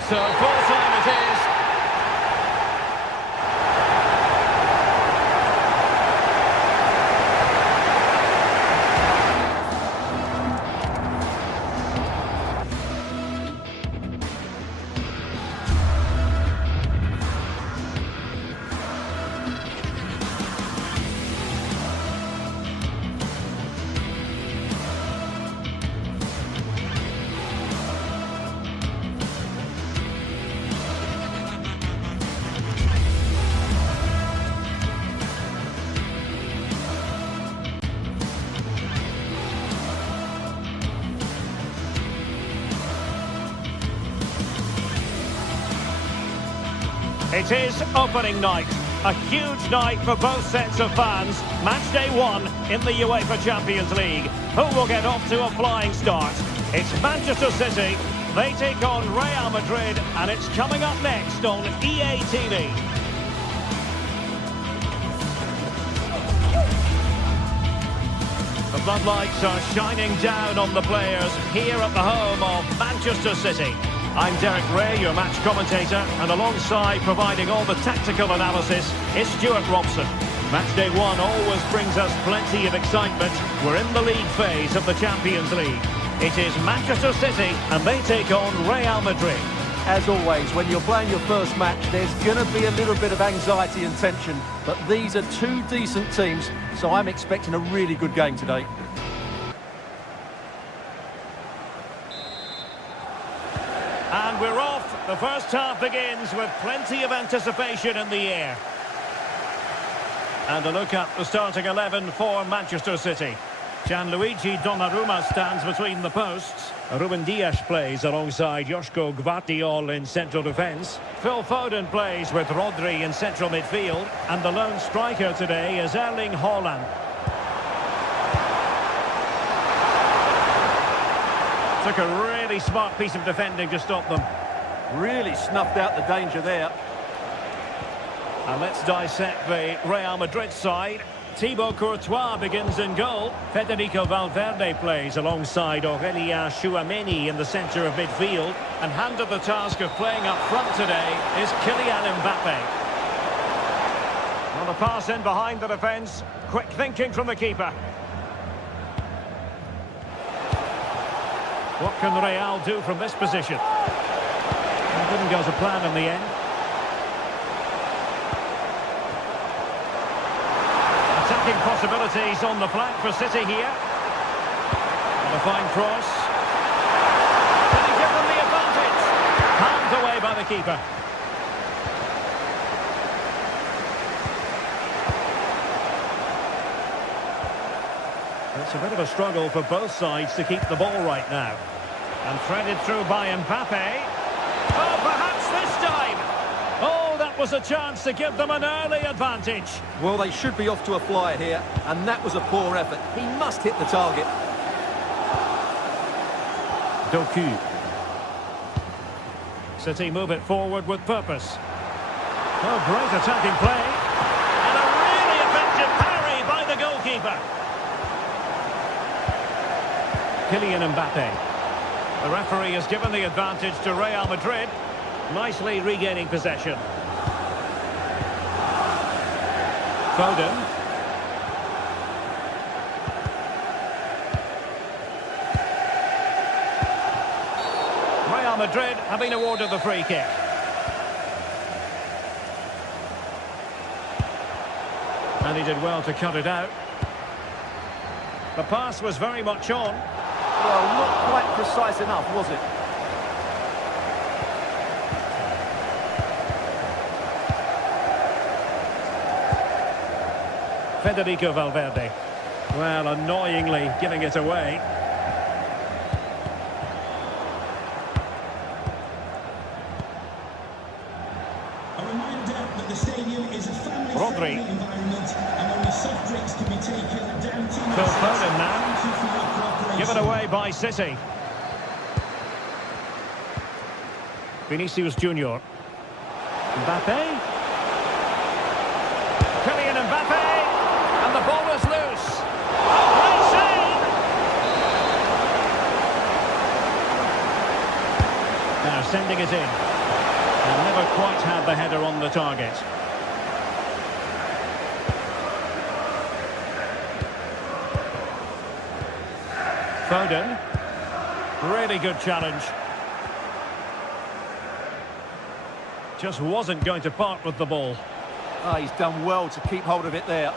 So full time it is. It is opening night, a huge night for both sets of fans. Match day 1 in the UEFA Champions League. Who will get off to a flying start? It's Manchester City. They take on Real Madrid, and it's coming up next on EA TV. The floodlights are shining down on the players here at the home of Manchester City. I'm Derek Ray, your match commentator, and alongside providing all the tactical analysis is Stuart Robson. Match day 1 always brings us plenty of excitement. We're in the league phase of the Champions League. It is Manchester City, and they take on Real Madrid. As always, when you're playing your first match, there's going to be a little bit of anxiety and tension, but these are two decent teams, so I'm expecting a really good game today. And we're off. The first half begins with plenty of anticipation in the air. And a look at the starting 11 for Manchester City. Gianluigi Donnarumma stands between the posts. Ruben Dias plays alongside Joško Gvardiol in central defence. Phil Foden plays with Rodri in central midfield. And the lone striker today is Erling Haaland. Took a really smart piece of defending to stop them. Really snuffed out the danger there. And let's dissect the Real Madrid side. Thibaut Courtois begins in goal. Federico Valverde plays alongside Aurélien Tchouaméni in the centre of midfield. And handed the task of playing up front today is Kylian Mbappe. Well, The pass in behind the defence. Quick thinking from the keeper. What can Real do from this position? It didn't go to plan in the end. Attacking possibilities on the flank for City here. And a fine cross. Can he give them the advantage? Palmed away by the keeper. It's a bit of a struggle for both sides to keep the ball right now. And threaded through by Mbappe. Oh, perhaps this time! Oh, that was a chance to give them an early advantage. Well, they should be off to a flyer here, and that was a poor effort. He must hit the target. Doku. City move it forward with purpose. Oh, great attacking play. And a really effective parry by the goalkeeper. Kylian Mbappe. The referee has given the advantage to Real Madrid. Nicely regaining possession. Foden. Real Madrid have been awarded the free kick. And he did well to cut it out. The pass was very much on. Well, not quite precise enough, was it? Federico Valverde. Well, annoyingly giving it away. A reminder that the stadium is a Rodri. family-friendly environment and only soft drinks can be taken down to Phil Foden now. Thank you for your cooperation. Given away by City. Vinicius Junior. Mbappe. Kylian Mbappe. And the ball is loose. Oh, great save! Now sending it in. And never quite had the header on the target. Foden. Really good challenge. Just wasn't going to part with the ball. Oh, he's done well to keep hold of it there.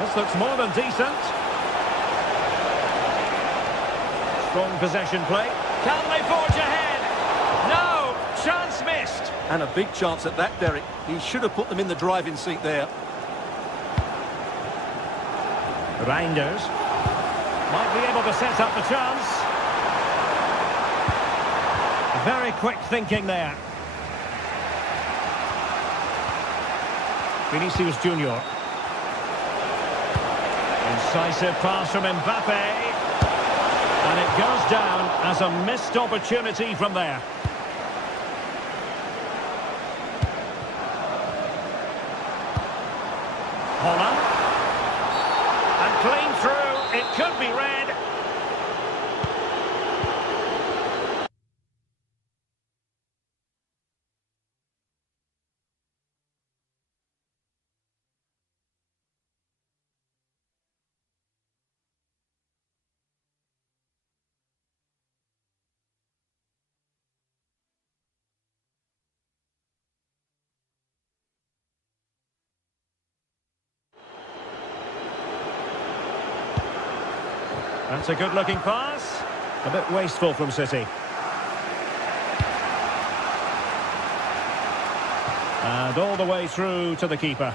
This looks more than decent. Strong possession play. Can they forge ahead? No! Chance missed. And a big chance at that, Derek. He should have put them in the driving seat there. Reinders. Might be able to set up the chance. Very quick thinking there. Vinicius Junior. Incisive pass from Mbappe. And it goes down as a missed opportunity from there. Holland. And clean through. It could be red. That's a good-looking pass. A bit wasteful from City. And all the way through to the keeper.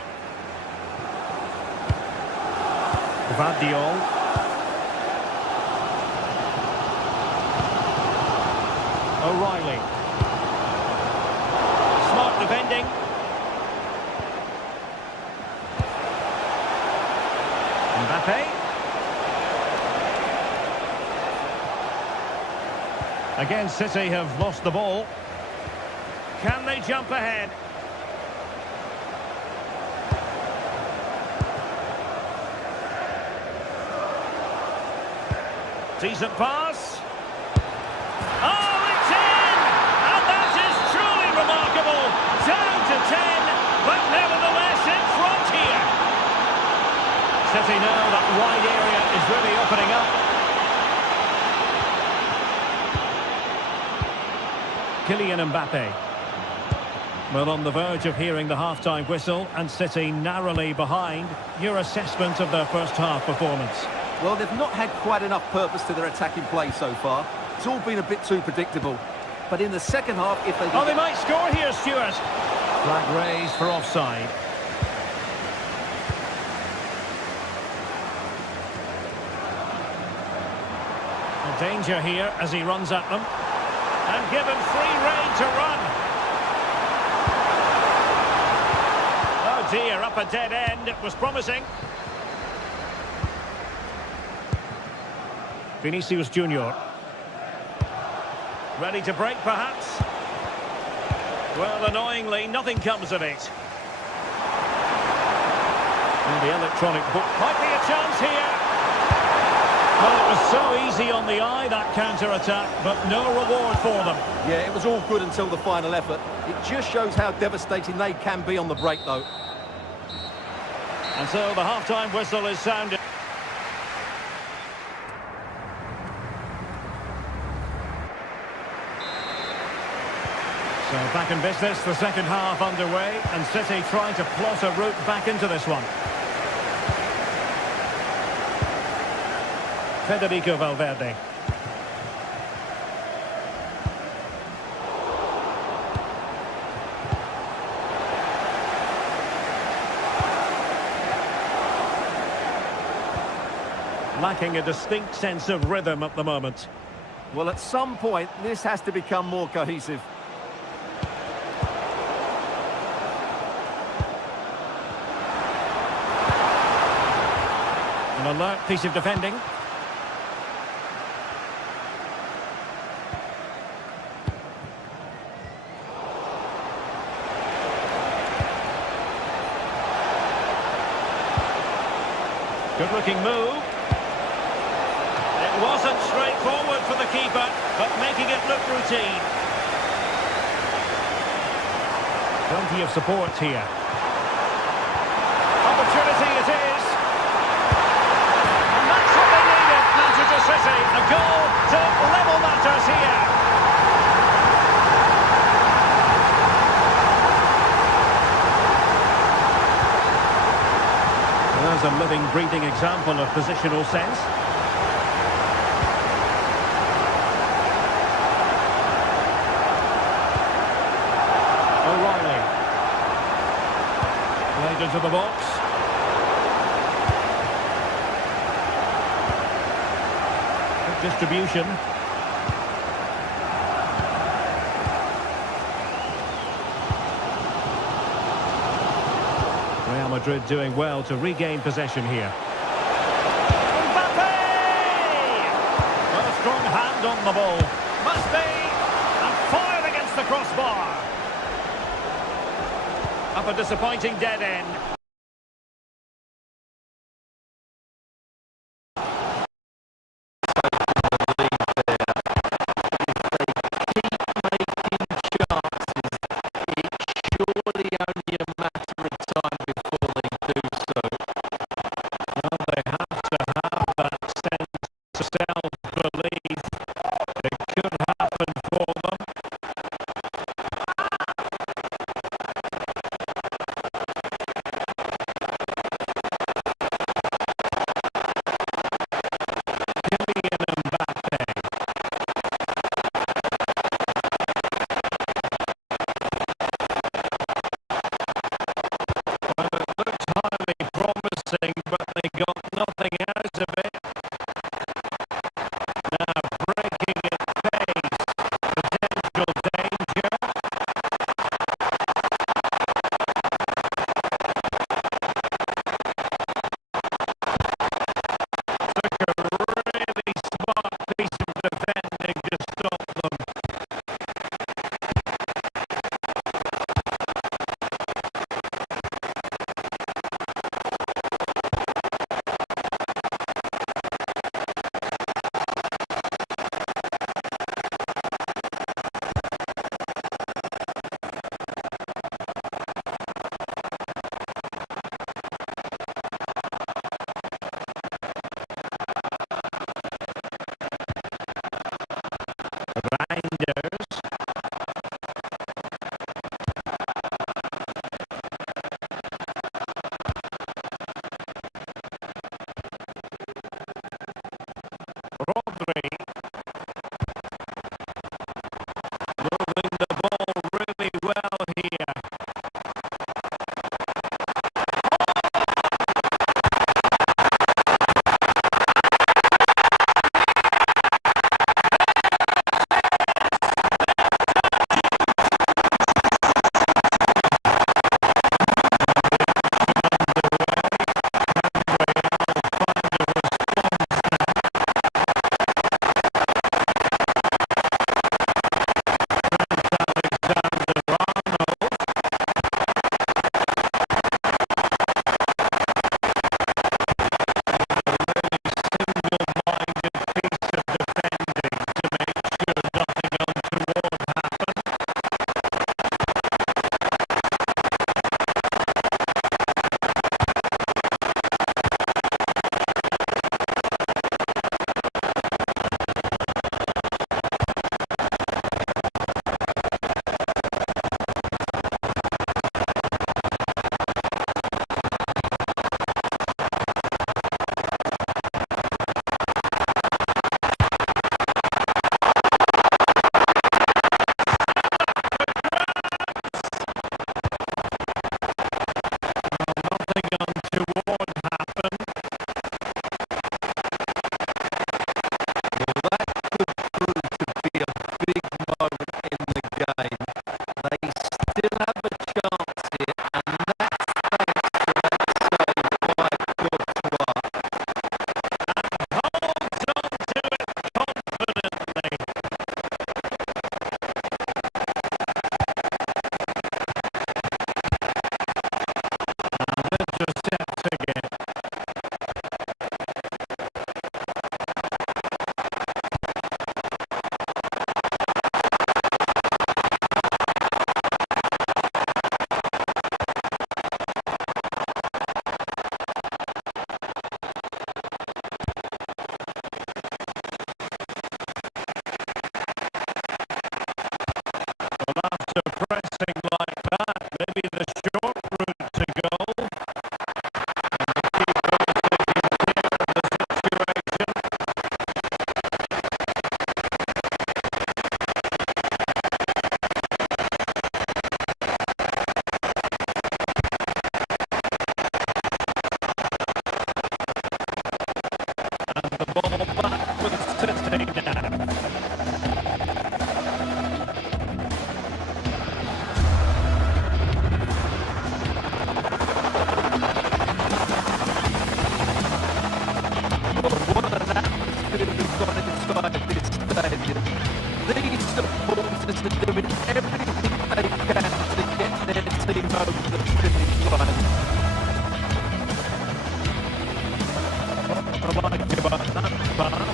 Vardiol. O'Reilly. Smart defending. Mbappe. Again, City have lost the ball. Can they jump ahead? Decent pass. Oh, it's in! And that is truly remarkable. City know that wide area is really opening up. Kylian Mbappe. Well, on the verge of hearing the half-time whistle, and City narrowly behind. Your assessment of their first half performance? Well, they've not had quite enough purpose to their attacking play so far. It's all been a bit too predictable. But in the second half, if they... Oh, they might score here, Stuart. Flag raised for offside. Danger here as he runs at them. And given free rein to run. Oh dear, up a dead end. It was promising. Vinicius Junior. Ready to break, perhaps? Well, annoyingly, nothing comes of it. And the electronic book might be a chance here. Well, it was so easy on the eye, that counter-attack, but no reward for them. Yeah, it was all good until the final effort. It just shows how devastating they can be on the break, though. And so the half-time whistle is sounded. So back in business, the second half underway, and City trying to plot a route back into this one. Federico Valverde. Lacking a distinct sense of rhythm at the moment. Well, at some point, this has to become more cohesive. An alert piece of defending. Good-looking move. It wasn't straightforward for the keeper, but making it look routine. Plenty of support here. Opportunity it is. And that's what they needed, Manchester City. A goal to level matters here. There's a living, breathing example of positional sense. O'Reilly. Played into the box. Good distribution. Real Madrid doing well to regain possession here. Mbappe! Well, a strong hand on the ball. Must be! And fired against the crossbar. Up a disappointing dead end. Reinders. Rodri. Moving the ball really well here. After pressing like that, maybe the short route to goal. And the keeper taking care of the situation. And the ball back with City now. These supporters are doing everything they can to get their team over the finish line. What I like about that pass.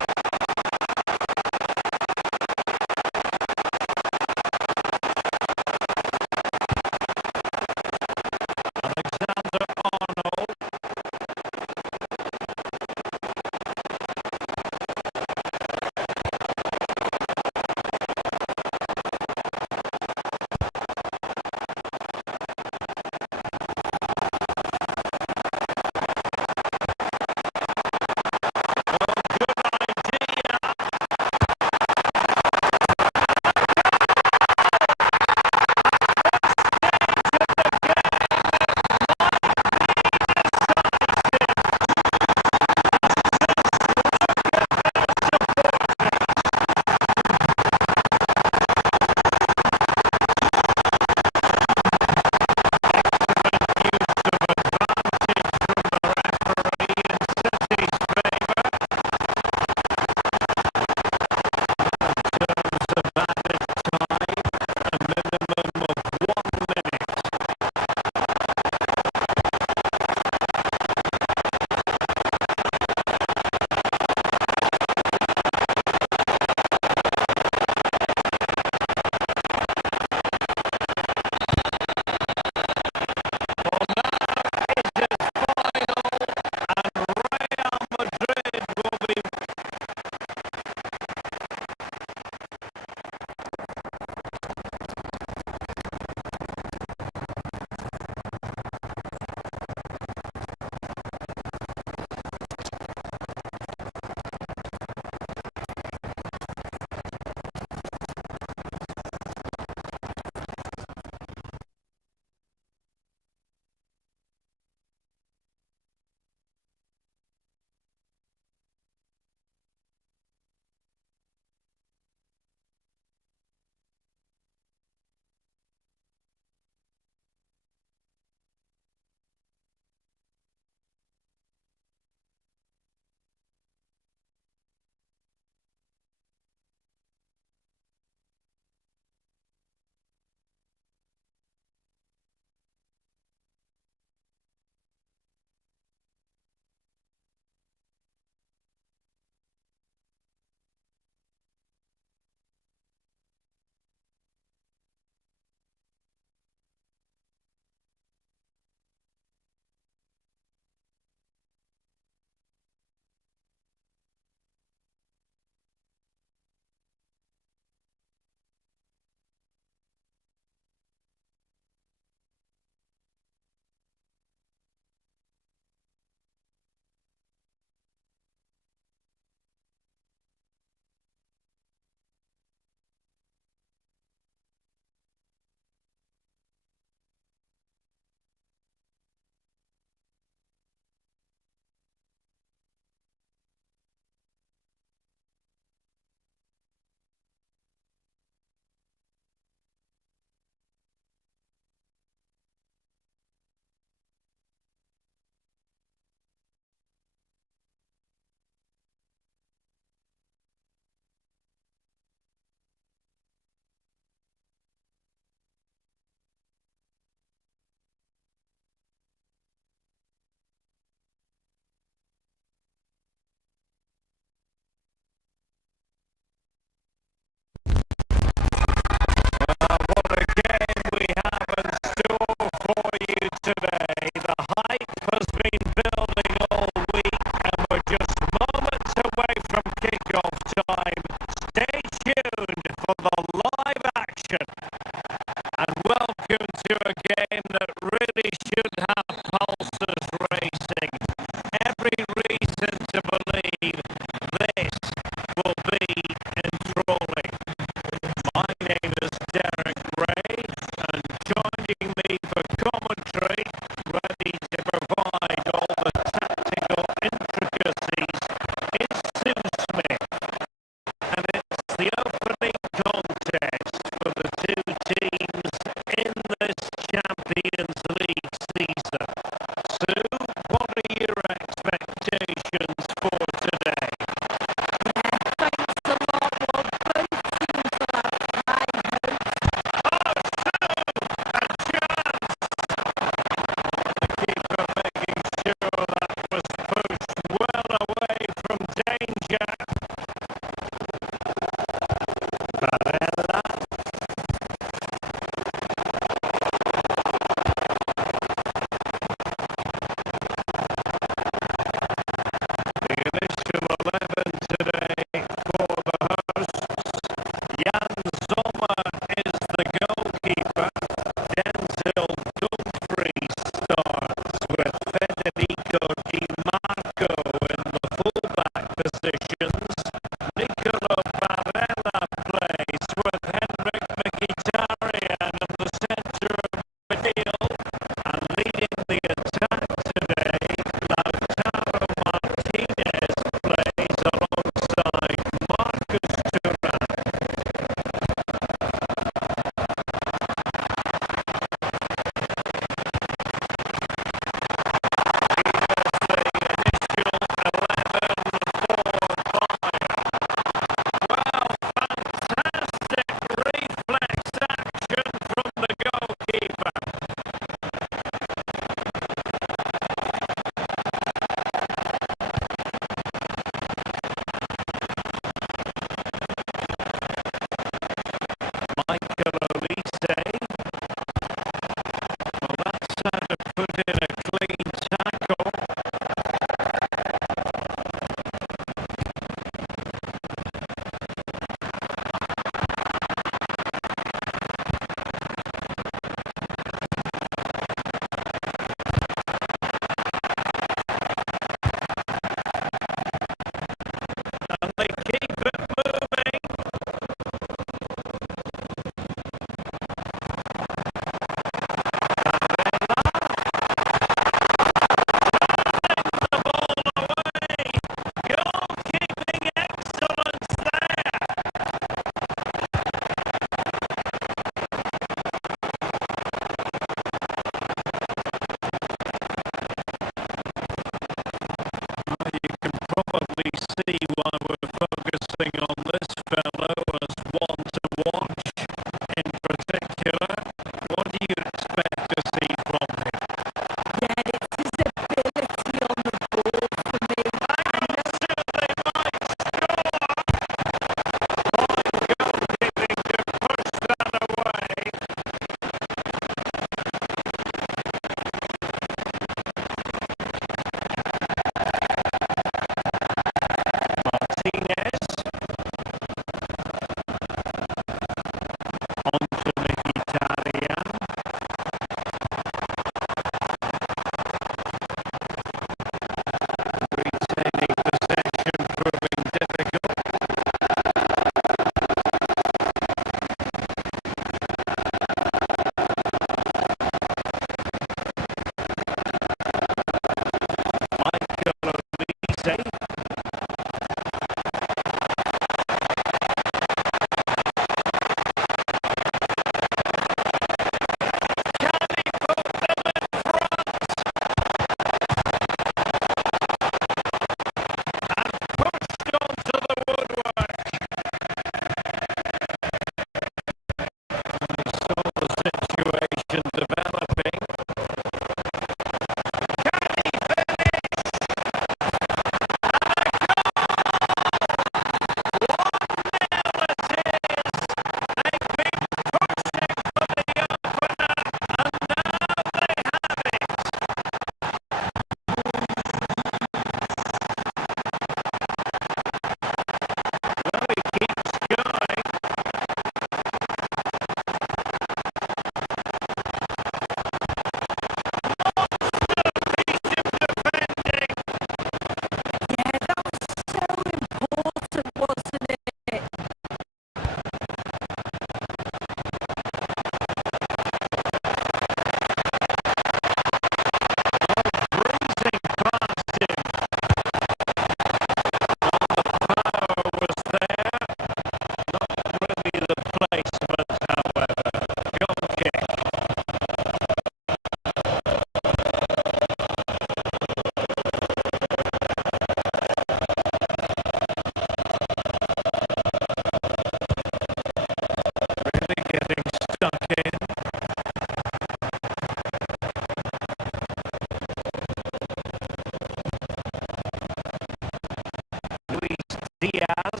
Diaz.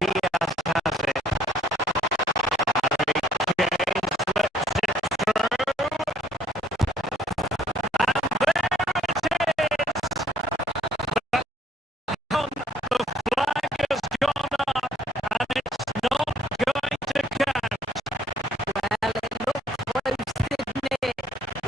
Diaz has it. Harry Kane slips it through. And there it is. The flag has gone up and it's not going to count. Well, it looked close, didn't it?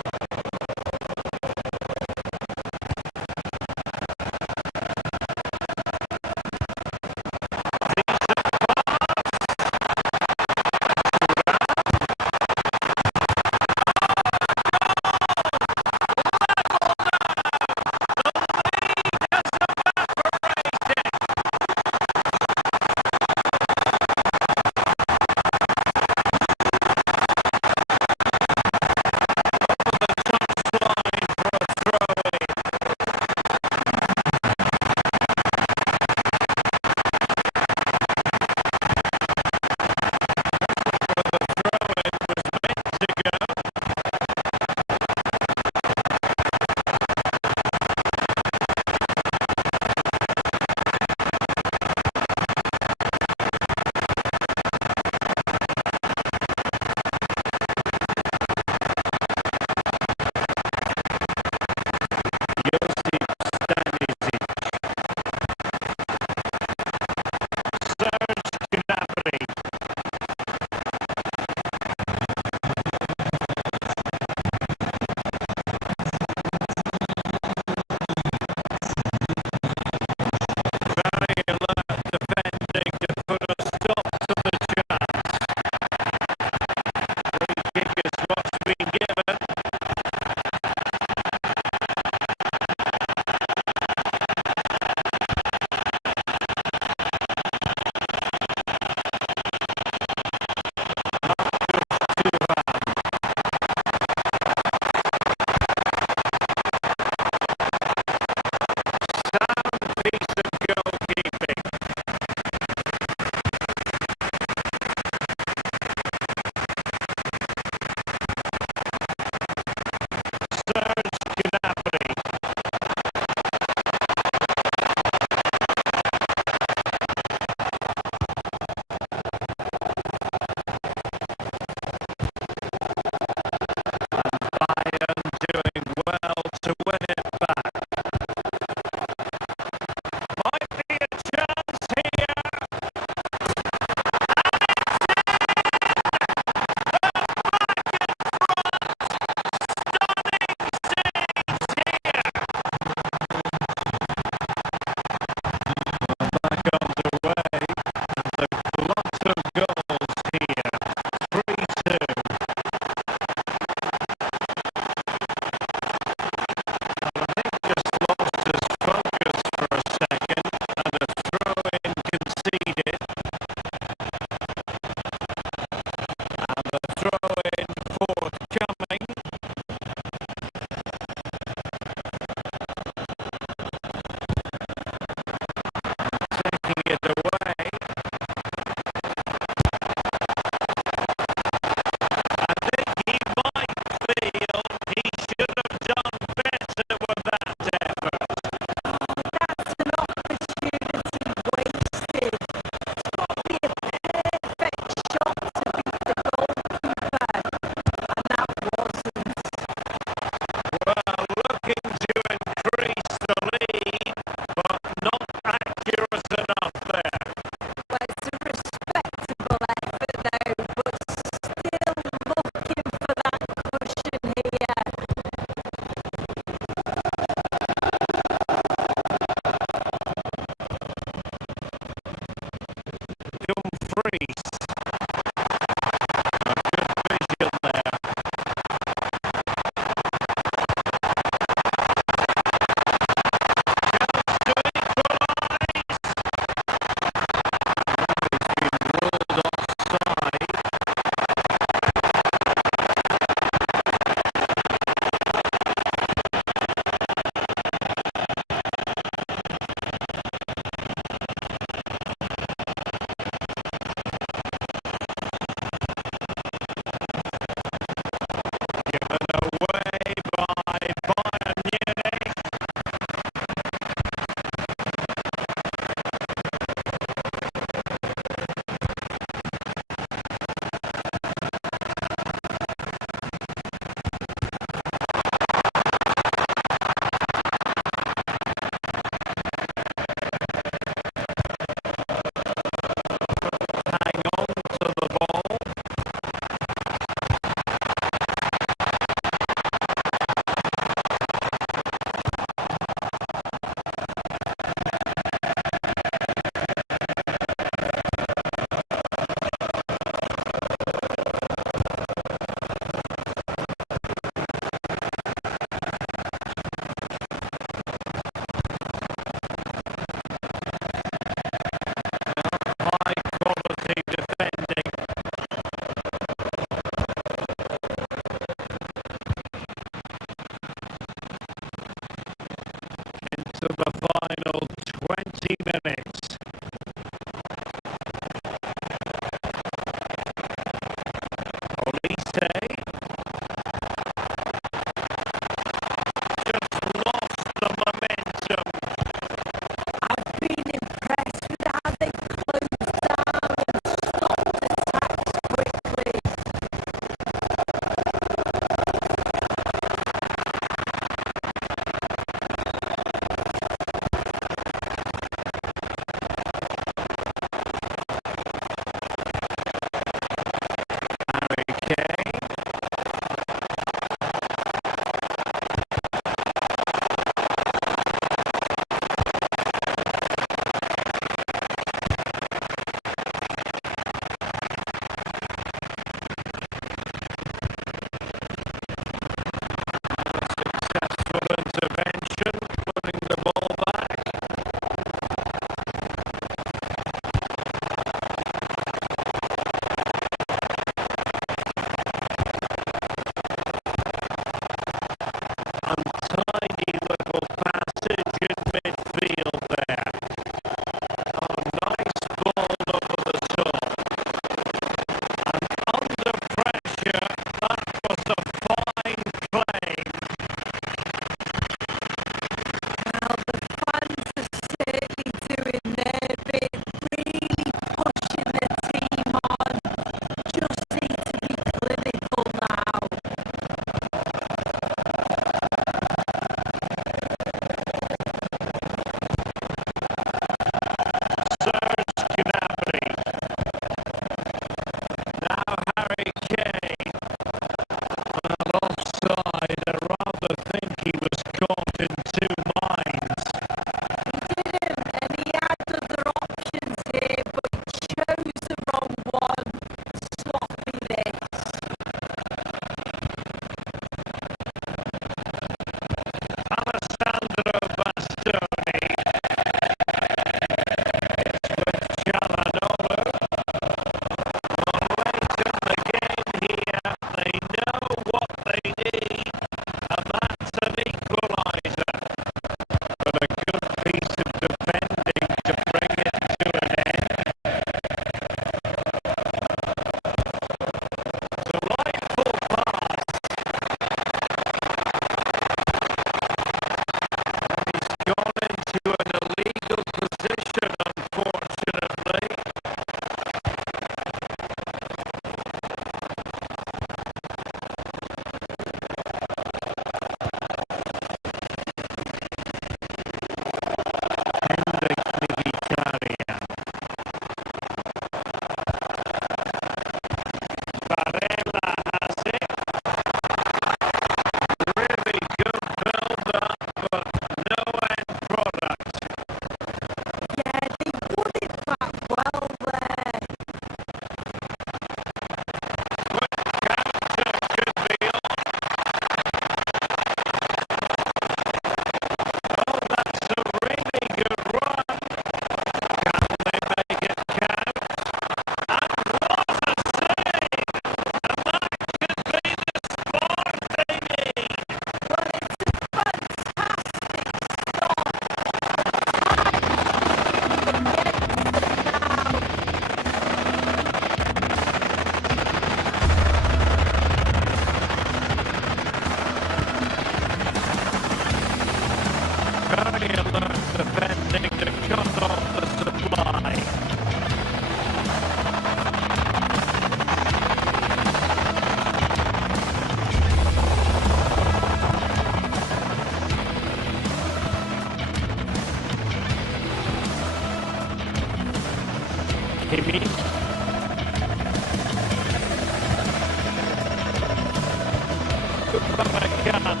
And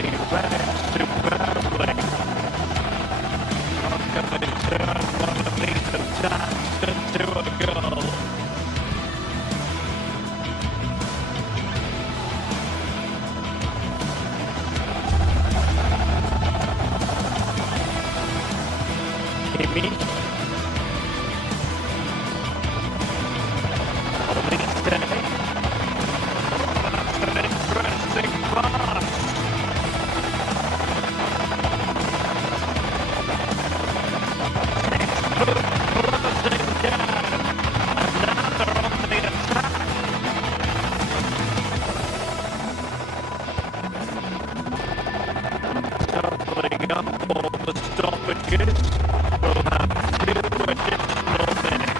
he ran it superbly. Not going to turn one of these attacks into a goal. Kimmich. That's an interesting pass. Closing down. And now they're on the attack. Doubling up all the stoppages. We'll have 2 additional minutes.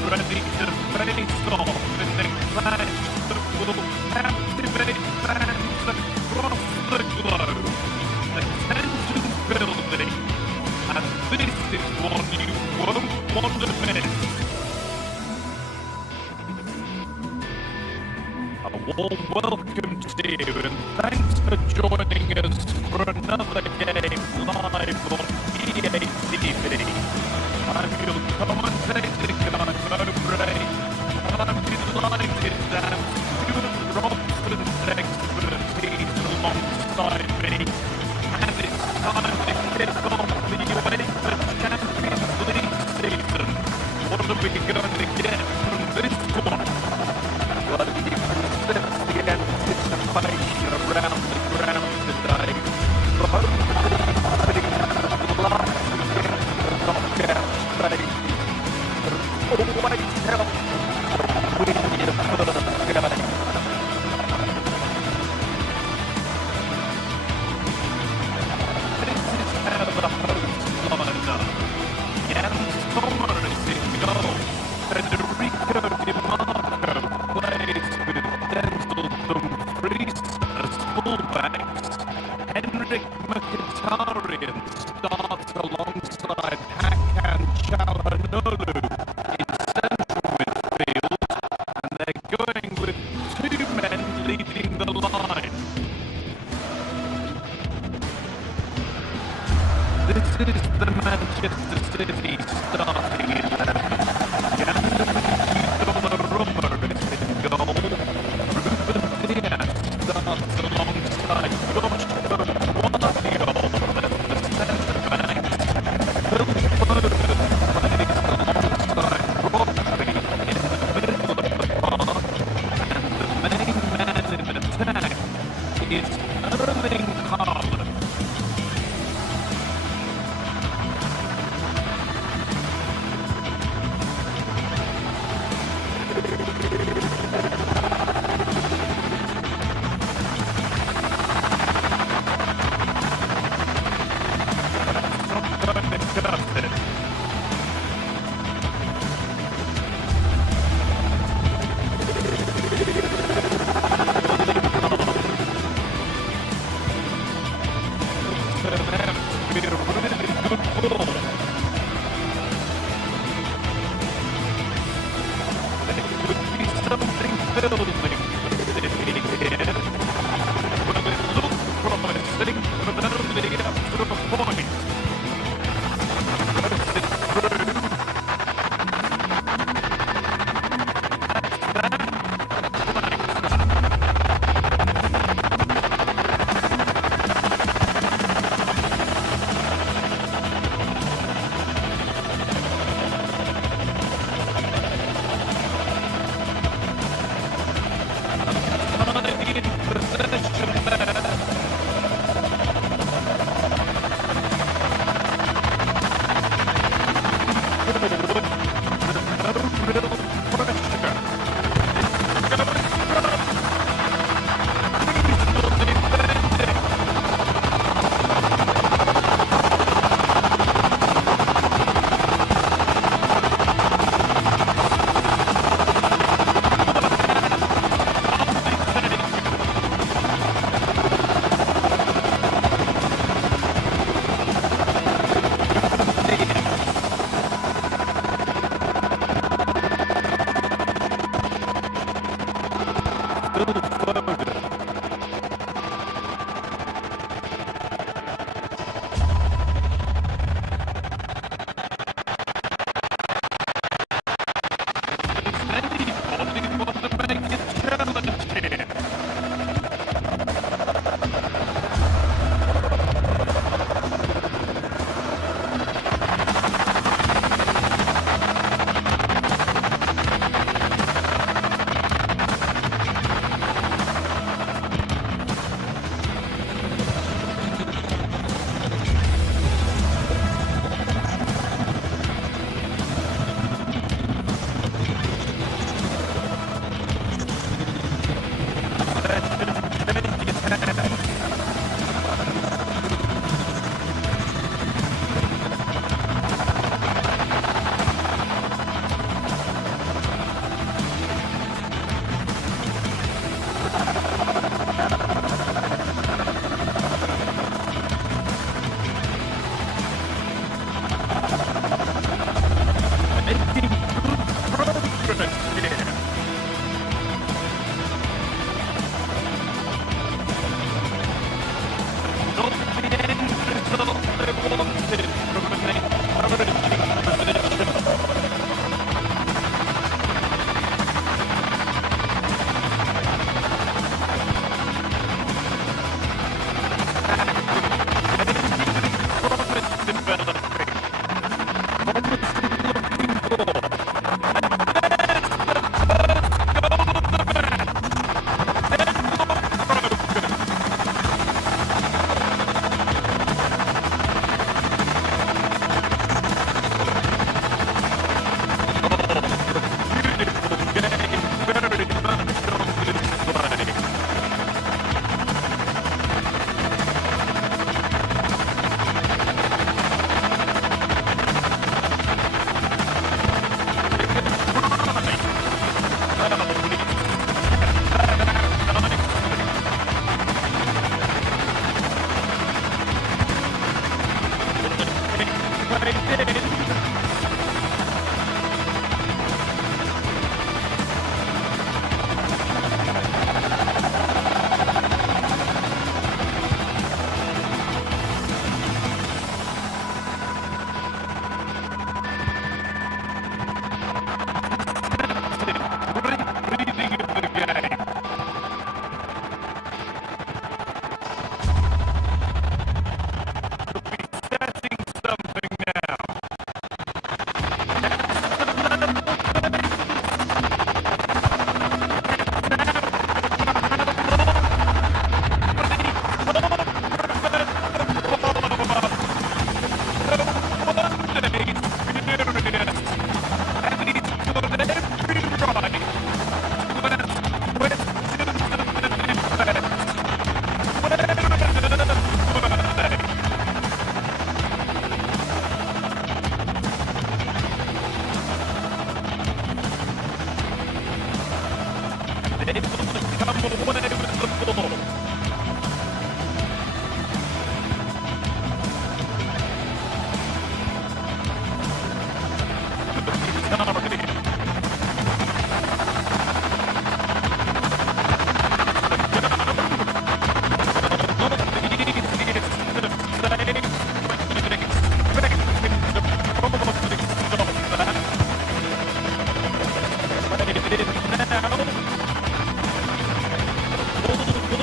Ready to face off in the clash that will captivate fans across the globe. The tension's building, and this is one you won't want to miss. A warm welcome to you, and thanks for joining us for another game live on EA TV. I'm your commentator, Guy Mowbray, and I'm delighted to have Stuart Robson's expertise alongside me. And it's time to kick off the UEFA Champions League season. What are we going to get from this one? Well, you can sense the anticipation around the ground today. Both teams have loved to get to the knockout stage. But it always helps to win your first game. This is how the hosts line up. Jens Sommer is in goal. Federico Di Marco plays with Denzel Dumfries.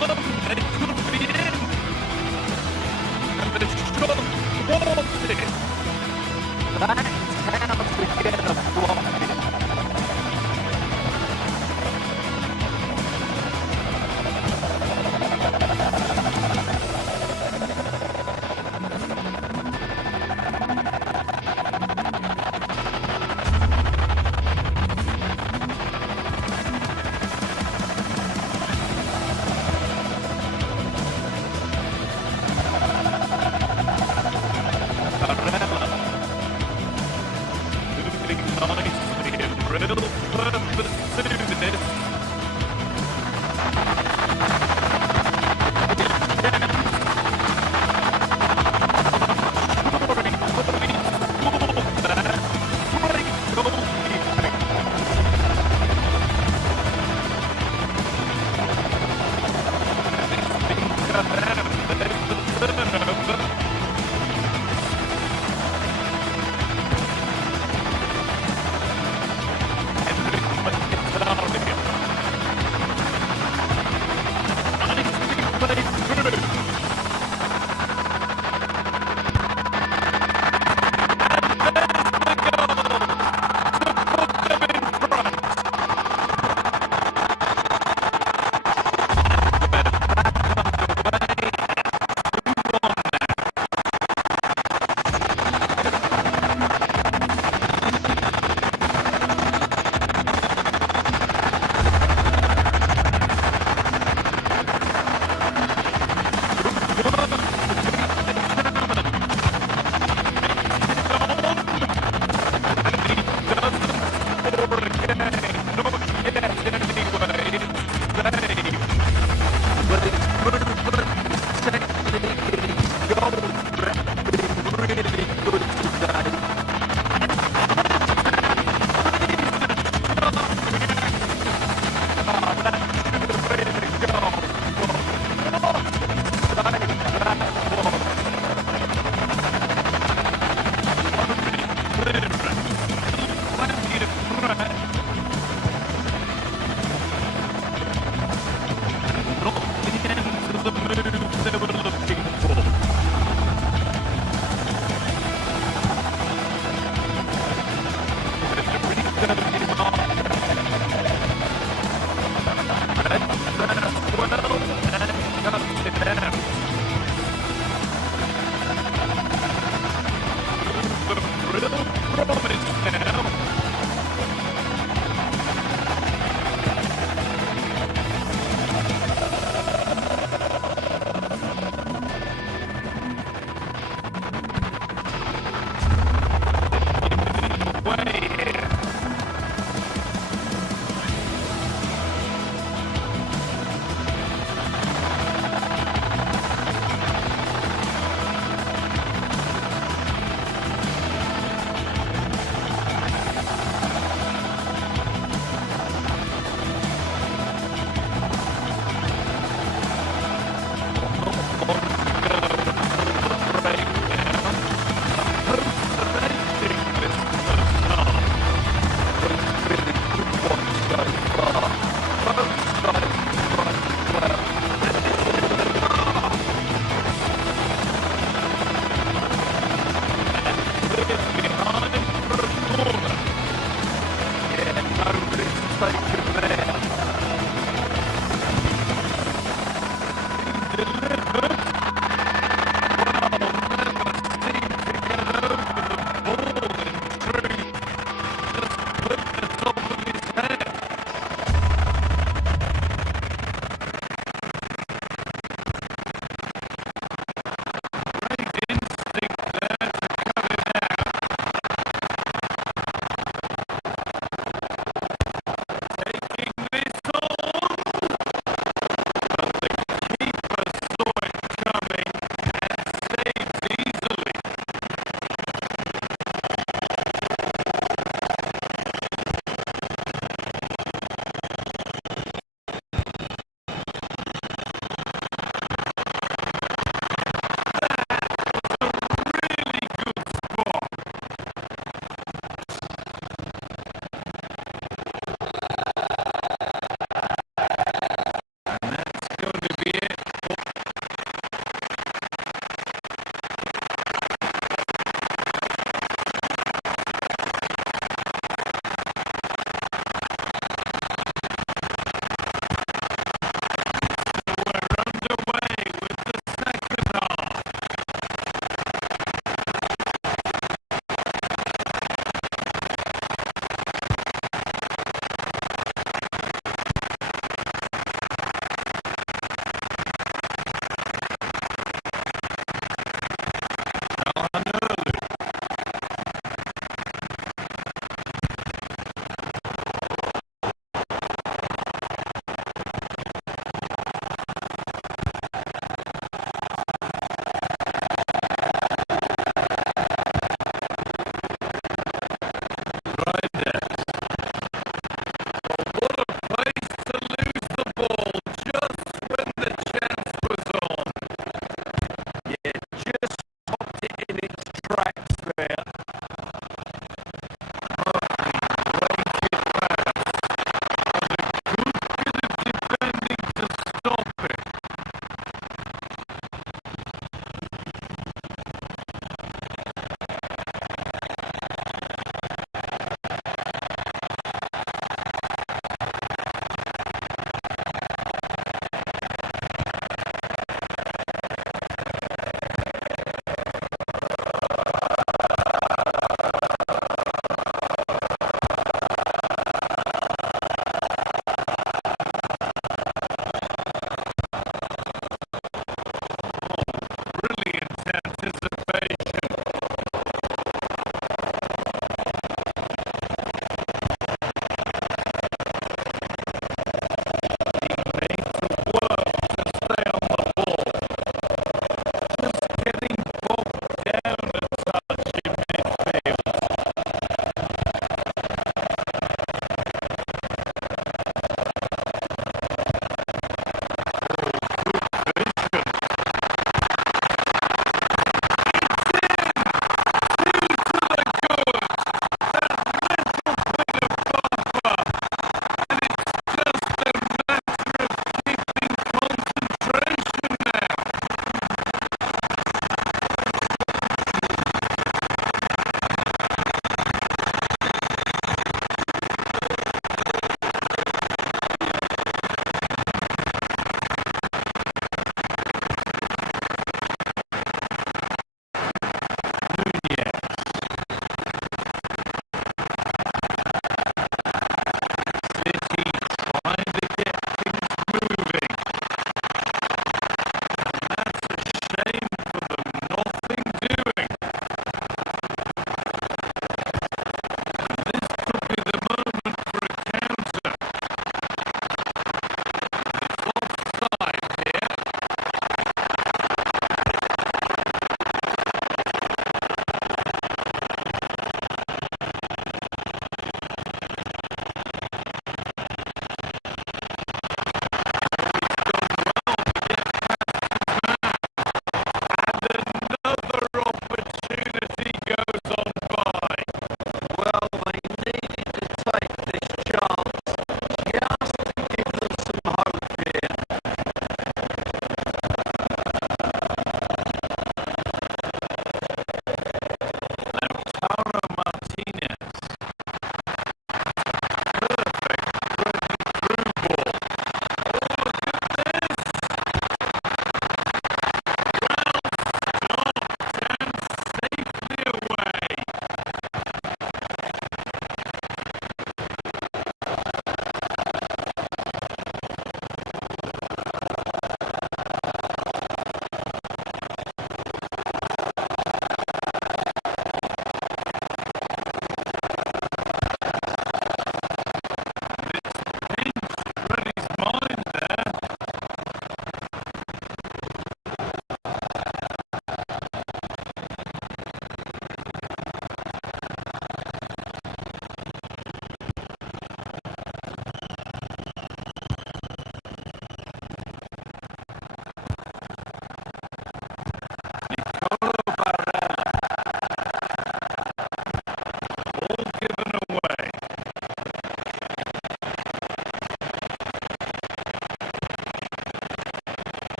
them, they could be in. And the shot towards it. That's how to get a block in. Real purpose to this.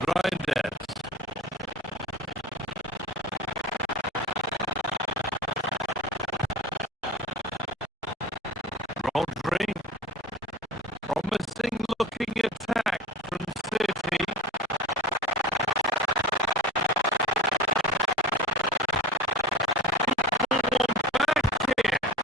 Reinders. Rodri. Promising looking attack from City. One back here. It's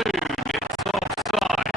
been given as offside.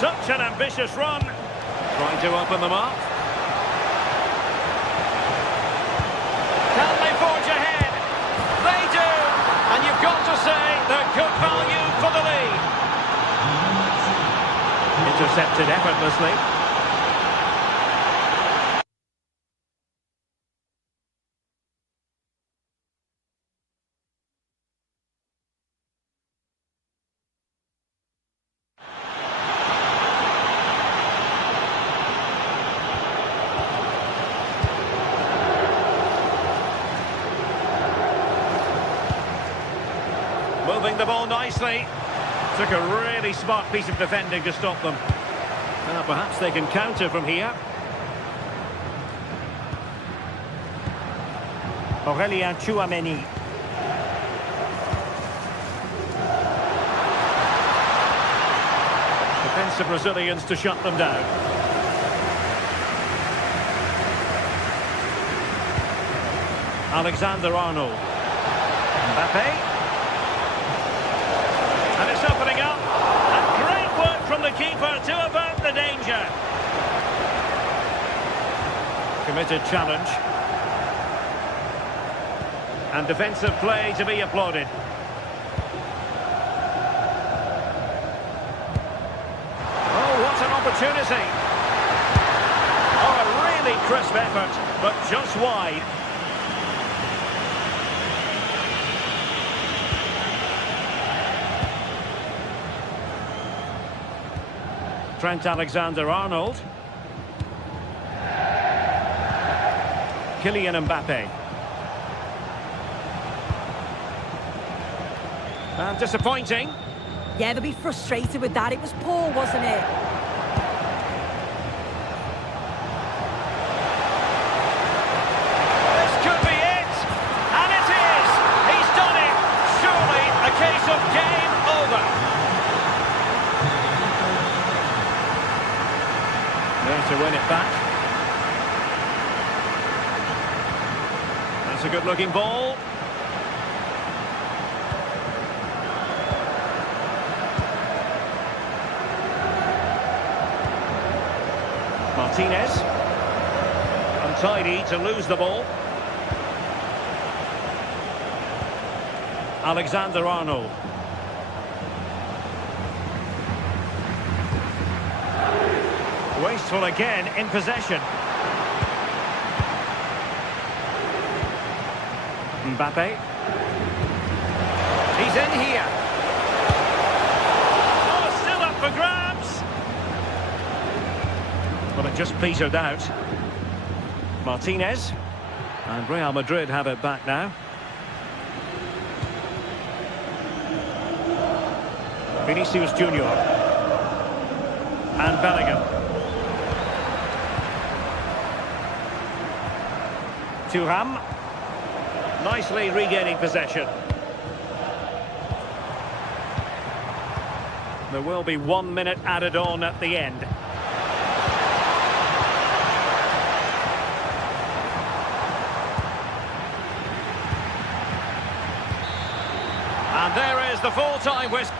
Such an ambitious run. Trying to open them up. Can they forge ahead? They do. And you've got to say they're good value for the lead. Intercepted effortlessly. Moving the ball nicely. Took a really smart piece of defending to stop them. Perhaps they can counter from here. Aurelien Tchouameni. Defensive Brazilians to shut them down. Alexander-Arnold. Mbappe. And it's opening up. And great work from the keeper to avert the danger. Committed challenge. And defensive play to be applauded. Oh, what an opportunity. Oh, a really crisp effort, but just wide. Trent Alexander-Arnold. Kylian Mbappe. And disappointing. Yeah, they'll be frustrated with that. It was poor, wasn't it? This could be it. And it is. He's done it. Surely a case of game over. There to win it back. That's a good-looking ball. Martinez. Untidy to lose the ball. Alexander-Arnold. Wasteful again in possession. Mbappe. He's in here. Oh, still up for grabs. Well, it just petered out. Martinez. And Real Madrid have it back now. Vinicius Junior. And Bellingham. Thuram. Nicely regaining possession. There will be 1 minute added on at the end. And there is the full-time whistle.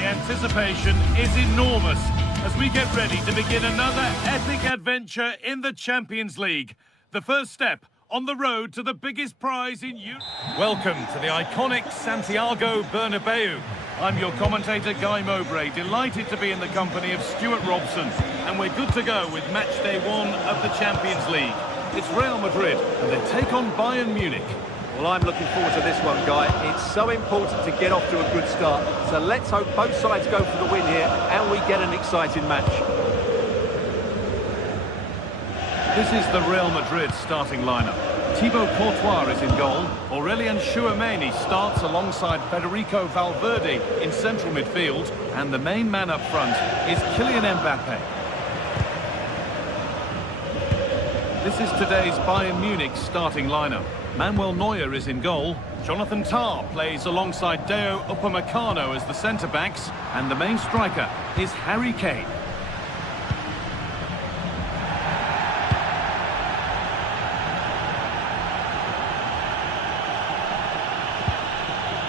Anticipation is enormous as we get ready to begin another epic adventure in the Champions League. The first step on the road to the biggest prize in Europe. Welcome to the iconic Santiago Bernabeu. I'm your commentator, Guy Mowbray, delighted to be in the company of Stuart Robson. And we're good to go with match day 1 of the Champions League. It's Real Madrid and they take on Bayern Munich. Well, I'm looking forward to this one, Guy. It's so important to get off to a good start. So let's hope both sides go for the win here and we get an exciting match. This is the Real Madrid starting lineup. Thibaut Courtois is in goal. Aurelien Tchouameni starts alongside Federico Valverde in central midfield. And the main man up front is Kylian Mbappe. This is today's Bayern Munich starting lineup. Manuel Neuer is in goal. Jonathan Tah plays alongside Deo Upamecano as the centre-backs. And the main striker is Harry Kane.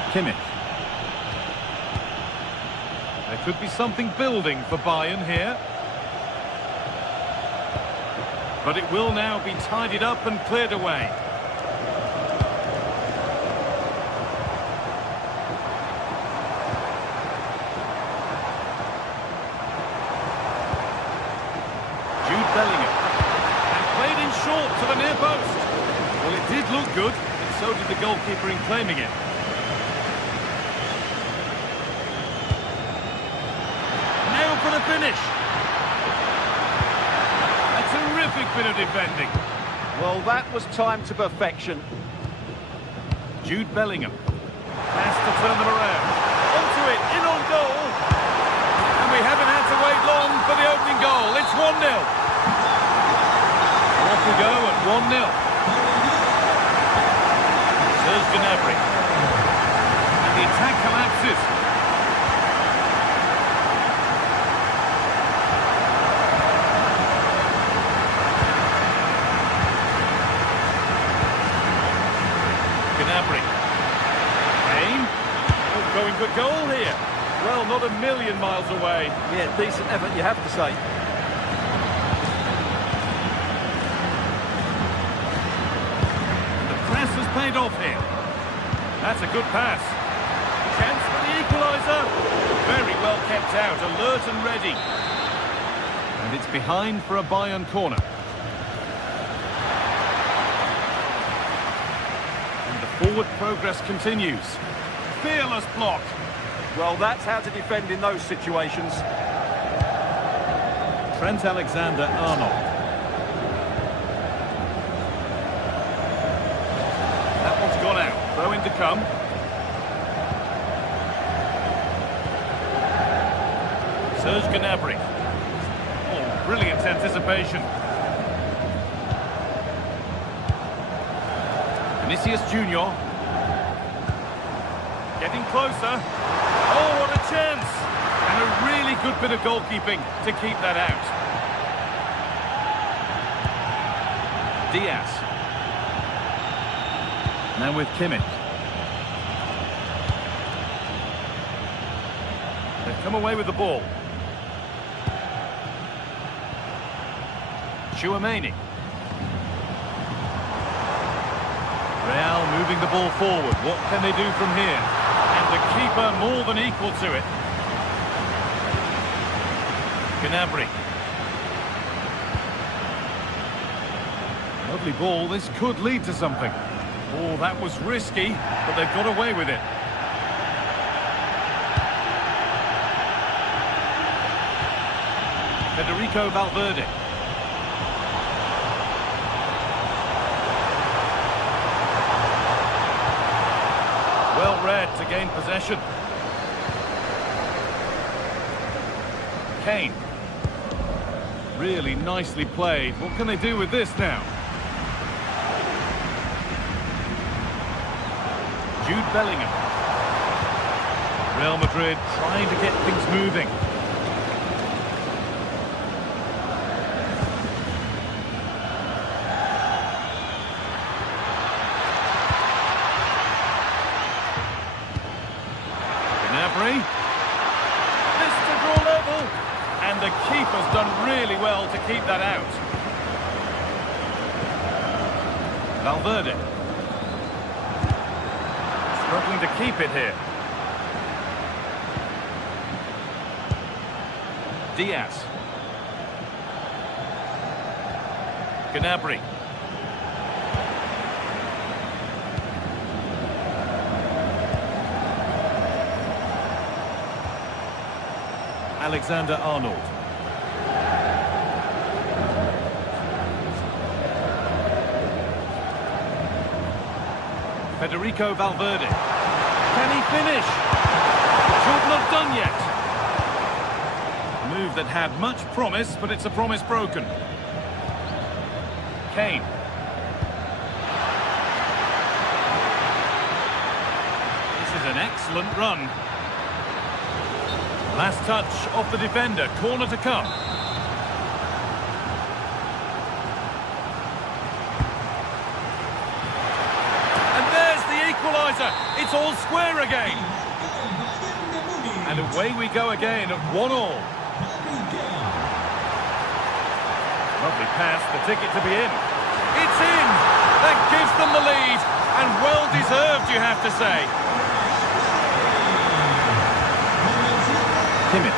Kimmich. There could be something building for Bayern here. But it will now be tidied up and cleared away. Jude Bellingham. And played in short to the near post. Well, it did look good, and so did the goalkeeper in claiming it. For the finish. A terrific bit of defending. Well, that was timed to perfection. Jude Bellingham has to turn them around. Onto it, in on goal. And we haven't had to wait long for the opening goal. It's 1-0. Off we go at 1-0. Serge Gnabry. And the attack collapses. Gnabry. Kane. Oh, going for goal here. Well, not a million miles away. Yeah, decent effort, you have to say. The press has paid off here. That's a good pass. Chance for the equaliser. Very well kept out, alert and ready. And it's behind for a Bayern corner. Forward progress continues. Fearless block. Well, that's how to defend in those situations. Trent Alexander-Arnold. That one's gone out. Throw in to come. Serge Gnabry. Oh, brilliant anticipation. Vinicius Junior. Getting closer. Oh, what a chance! And a really good bit of goalkeeping to keep that out. Diaz. Now with Kimmich. They've come away with the ball. Tchouaméni. Real moving the ball forward. What can they do from here? And the keeper more than equal to it. Gnabry. Lovely ball. This could lead to something. Oh, that was risky, but they've got away with it. Federico Valverde. Well read to gain possession. Kane. Really nicely played. What can they do with this now? Jude Bellingham. Real Madrid trying to get things moving. This to draw level, and the keeper's done really well to keep that out. Valverde struggling to keep it here. Diaz. Gnabry. Alexander-Arnold. Federico Valverde. Can he finish? Shouldn't have done yet. A move that had much promise, but it's a promise broken. Kane. is an excellent run. Last touch off the defender, corner to come. And there's the equaliser. It's all square again. And away we go again at 1-1. Lovely pass, the ticket to be in. It's in! That gives them the lead, and well deserved, you have to say. Kimmich.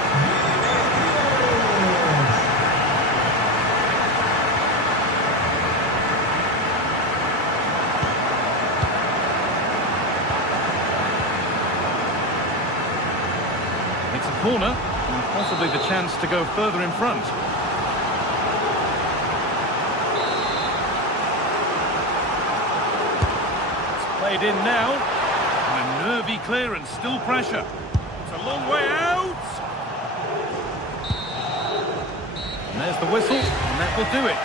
It's a corner, and possibly the chance to go further in front. Played in now, and a nervy clearance, still pressure. It's a long way out. And there's the whistle, and that will do it.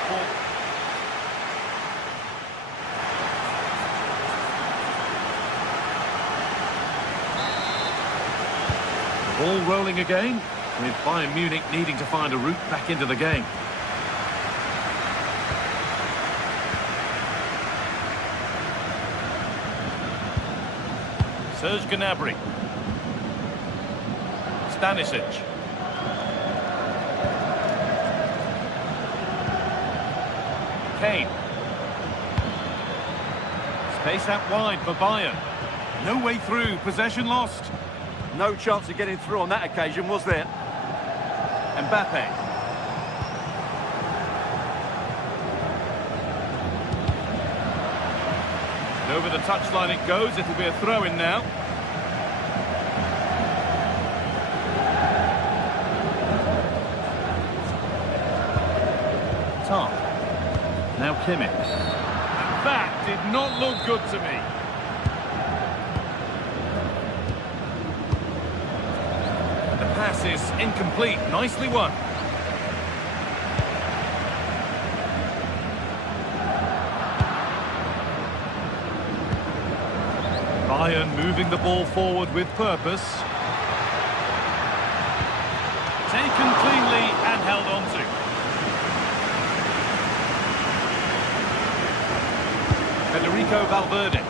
Ball rolling again, with Bayern Munich needing to find a route back into the game. Serge Gnabry. Stanisic. Kane. Space out wide for Bayern. No way through, possession lost. No chance of getting through on that occasion, was there? Mbappe. And over the touchline it goes, it'll be a throw-in now. Top. Now Kimmich. That did not look good to me. The pass is incomplete. Nicely won. Bayern moving the ball forward with purpose. Taken cleanly and held on to. Federico Valverde.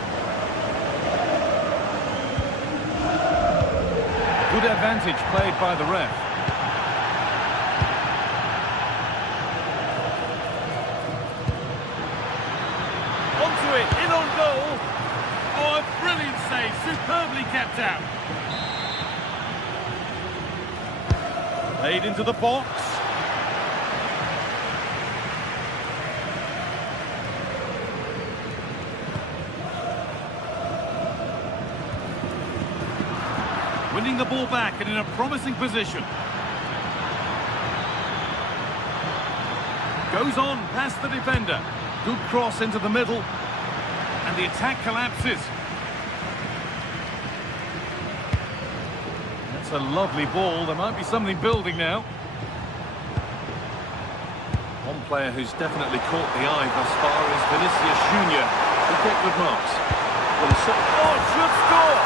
Good advantage played by the ref. Onto it, in on goal. Oh, a brilliant save, superbly kept out. Played into the box. Winning the ball back and in a promising position. Goes on past the defender. Good cross into the middle. And the attack collapses. That's a lovely ball. There might be something building now. One player who's definitely caught the eye thus far is Vinicius Junior. He'll get good marks. Oh, should score!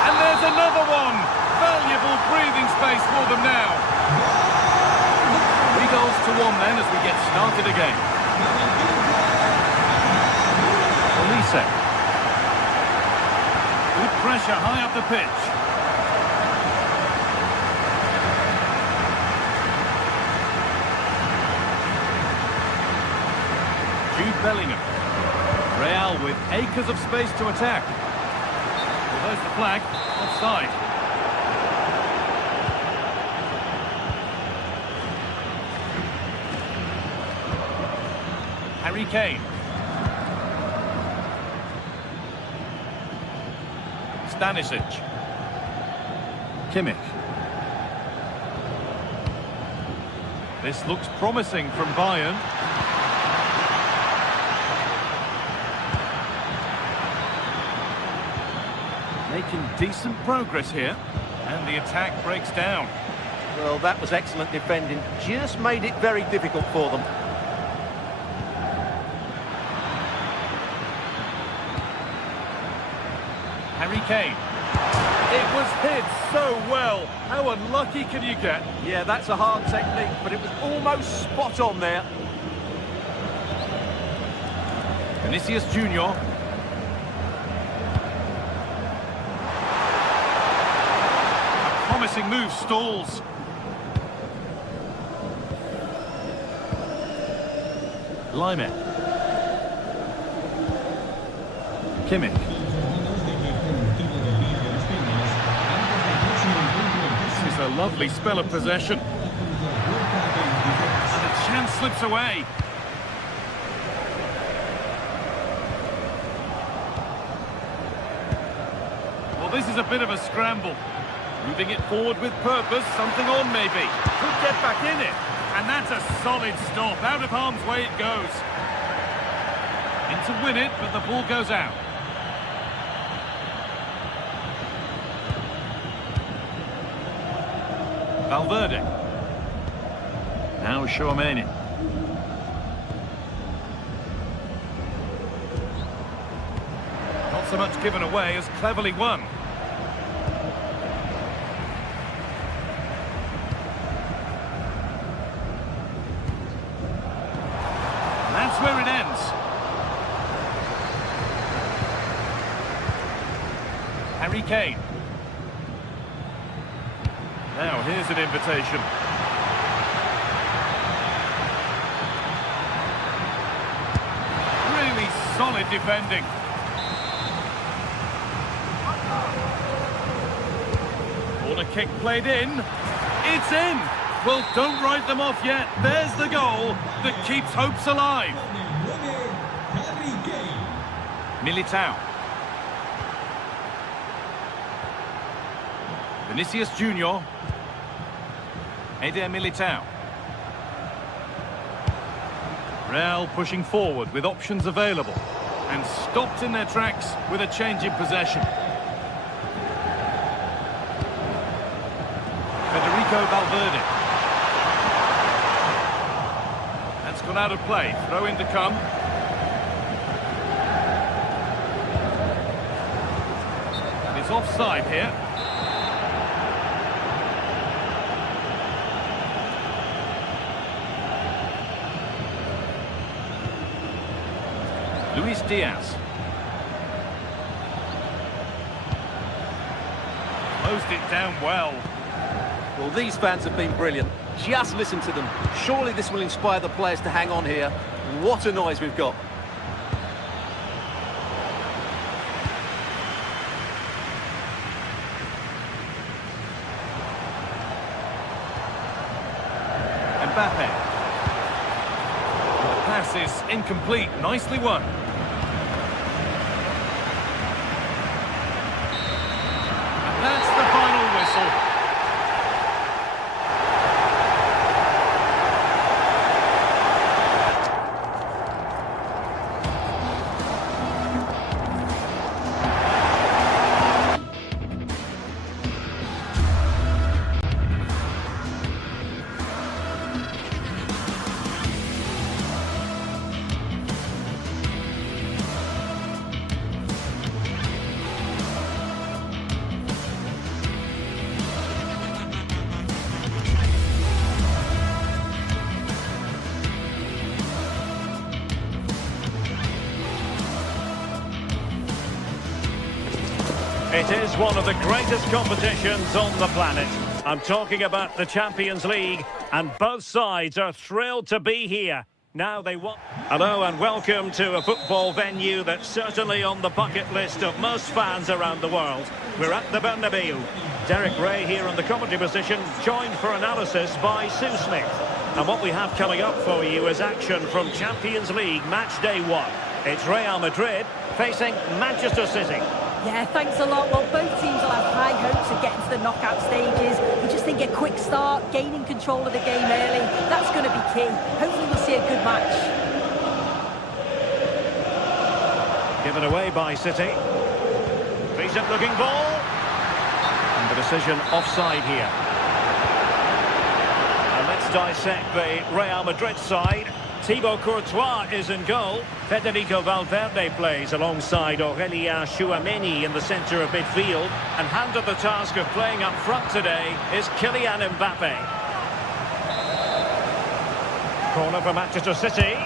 And there's another one! Valuable breathing space for them now. 3 goals to 1 then as we get started again. Olise. Good pressure high up the pitch. Jude Bellingham. Real with acres of space to attack. Well, there's the flag. Offside. Harry Kane. Stanisic. Kimmich. This looks promising from Bayern. Making decent progress here. And the attack breaks down. Well, that was excellent defending. Just made it very difficult for them. Harry Kane. It was hit so well. How unlucky can you get? Yeah, that's a hard technique, but it was almost spot on there. Vinicius Junior. A promising move stalls. Lyman. Kimmich. This is a lovely spell of possession. And the chance slips away. Well, this is a bit of a scramble. Moving it forward with purpose, something on maybe. Could get back in it. And that's a solid stop. Out of harm's way it goes. In to win it, but the ball goes out. Valverde. Now Tchouaméni. Not so much given away as cleverly won. That's where it ends. Harry Kane. Now here's an invitation. Really solid defending. Corner kick played in. It's in. Well, don't write them off yet. There's the goal that keeps hopes alive. Militao. Vinicius Junior. Eder Militao. Real pushing forward with options available. And stopped in their tracks with a change in possession. Federico Valverde. That's gone out of play. Throw in to come. And it's offside here. Luis Diaz. Closed it down well. Well, these fans have been brilliant. Just listen to them. Surely this will inspire the players to hang on here. What a noise we've got. Mbappe. The pass is incomplete. Nicely won. And that's the final whistle. It is one of the greatest competitions on the planet. I'm talking about the Champions League, and both sides are thrilled to be here. Now they want... Hello and welcome to a football venue that's certainly on the bucket list of most fans around the world. We're at the Bernabeu. Derek Ray here on the commentary position, joined for analysis by Sue Smith. And what we have coming up for you is action from Champions League match day 1. It's Real Madrid facing Manchester City. Yeah, thanks a lot. Well, both teams will have high hopes of getting to the knockout stages. We just think a quick start, gaining control of the game early, that's going to be key. Hopefully we'll see a good match. Given away by City. Decent looking ball. And the decision offside here. And let's dissect the Real Madrid side. Thibaut Courtois is in goal. Federico Valverde plays alongside Aurelien Chouameni in the centre of midfield, and handed the task of playing up front today is Kylian Mbappe. Corner for Manchester City.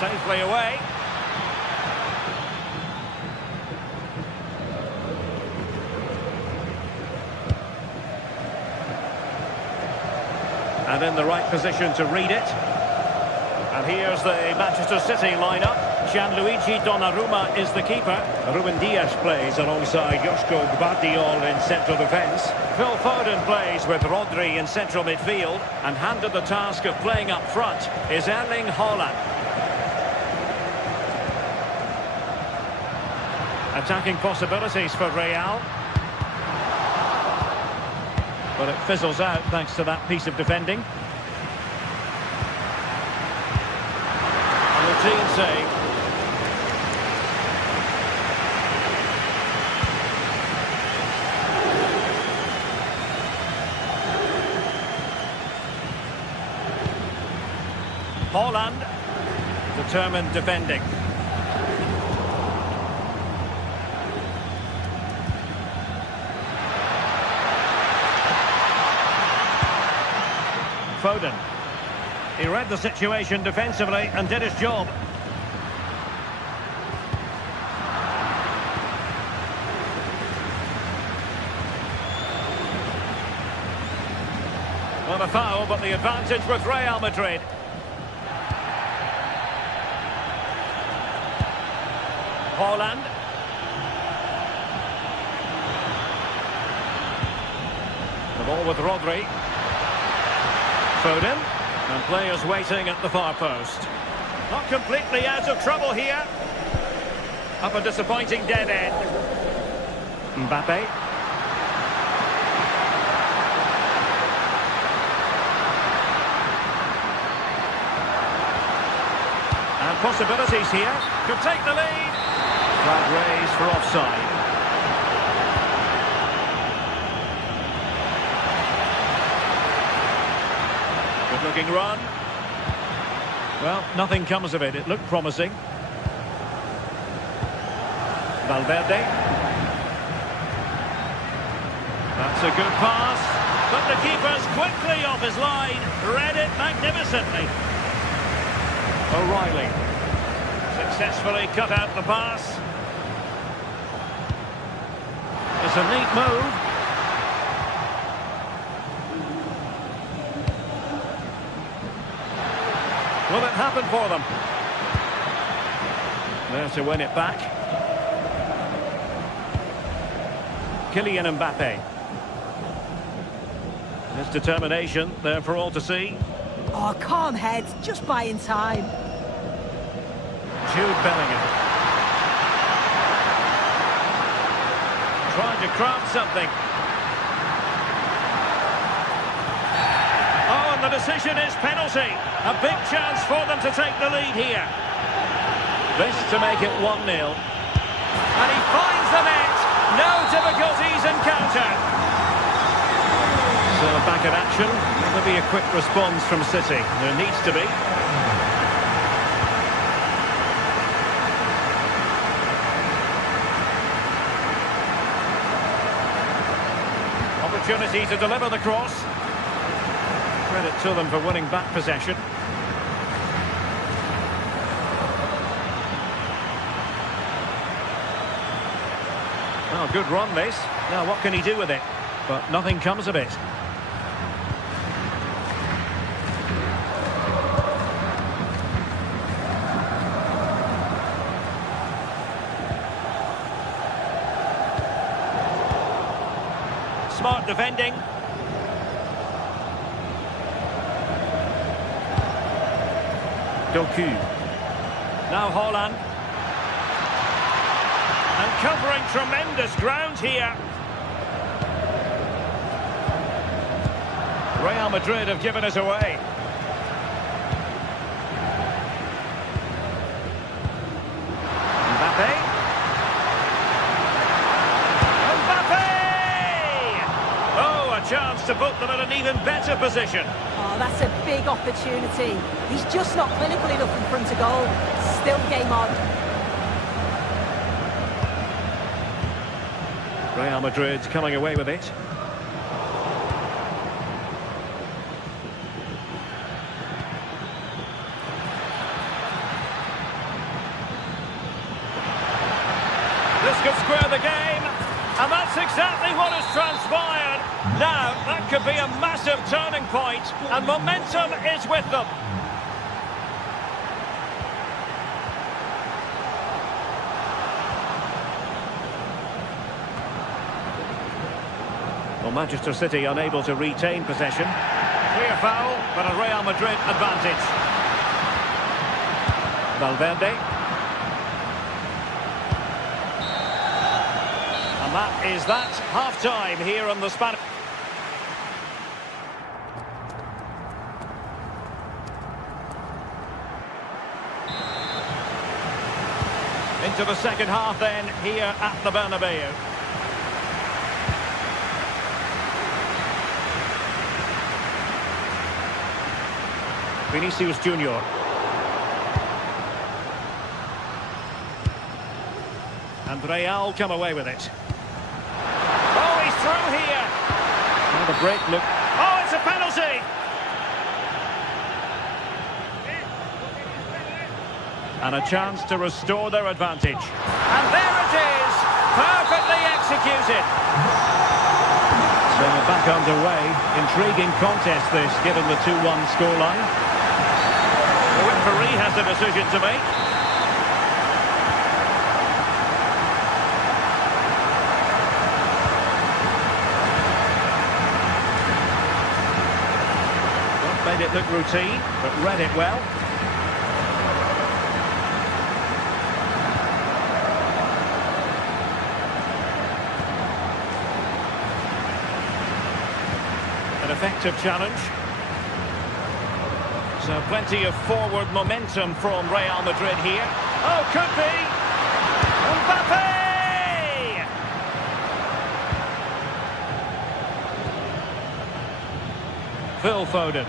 Safely away. And in the right position to read it. And here's the Manchester City lineup. Gianluigi Donnarumma is the keeper. Ruben Dias plays alongside Joško Gvardiol in central defence. Phil Foden plays with Rodri in central midfield. And handed the task of playing up front is Erling Haaland. Attacking possibilities for Real. But it fizzles out thanks to that piece of defending. And the team save. Haaland, determined defending. Foden. He read the situation defensively and did his job. Well, a foul, but the advantage with Real Madrid. Haaland. The ball with Rodri. Foden, and players waiting at the far post. Not completely out of trouble here. Up a disappointing dead end. Mbappe. And possibilities here. Could take the lead. Flag raised for offside. Looking run. Well, nothing comes of it. It looked promising. Valverde. That's a good pass. But the keeper's quickly off his line. Read it magnificently. O'Reilly. Successfully cut out the pass. It's a neat move. Will it happen for them? There to win it back. Kylian Mbappe. His determination there for all to see. Oh, calm heads, just buying time. Jude Bellingham. Trying to craft something. Oh, and the decision is penalty. A big chance for them to take the lead here. This to make it 1-0. And he finds the net. No difficulties encountered. So back in action. There'll be a quick response from City. There needs to be. Opportunity to deliver the cross. Credit to them for winning back possession. Oh, good run this. Now what can he do with it? But nothing comes of it. Smart defending. Doku. Now Haaland. And covering tremendous ground here. Real Madrid have given us away. Mbappe. Mbappe! Oh, a chance to put them in an even better position. Oh, that's a big opportunity. He's just not clinical enough in front of goal. Still game on. Real Madrid coming away with it. This could square the game, and that's exactly what has transpired. Now, that could be a massive turning point, and momentum is with them. Well, Manchester City unable to retain possession. Clear foul, but a Real Madrid advantage. Valverde. And that is that. Half-time here on the Spanish. Into the second half then, here at the Bernabeu. Vinicius Junior. And Real come away with it. Oh, he's through here. Oh, the break look. Oh, it's a penalty. And a chance to restore their advantage. And there it is. Perfectly executed. So back underway. Intriguing contest this, given the 2-1 scoreline. The referee has a decision to make. Not made it look routine, but read it well. An effective challenge. So plenty of forward momentum from Real Madrid here. Oh, could be! Mbappe! Phil Foden.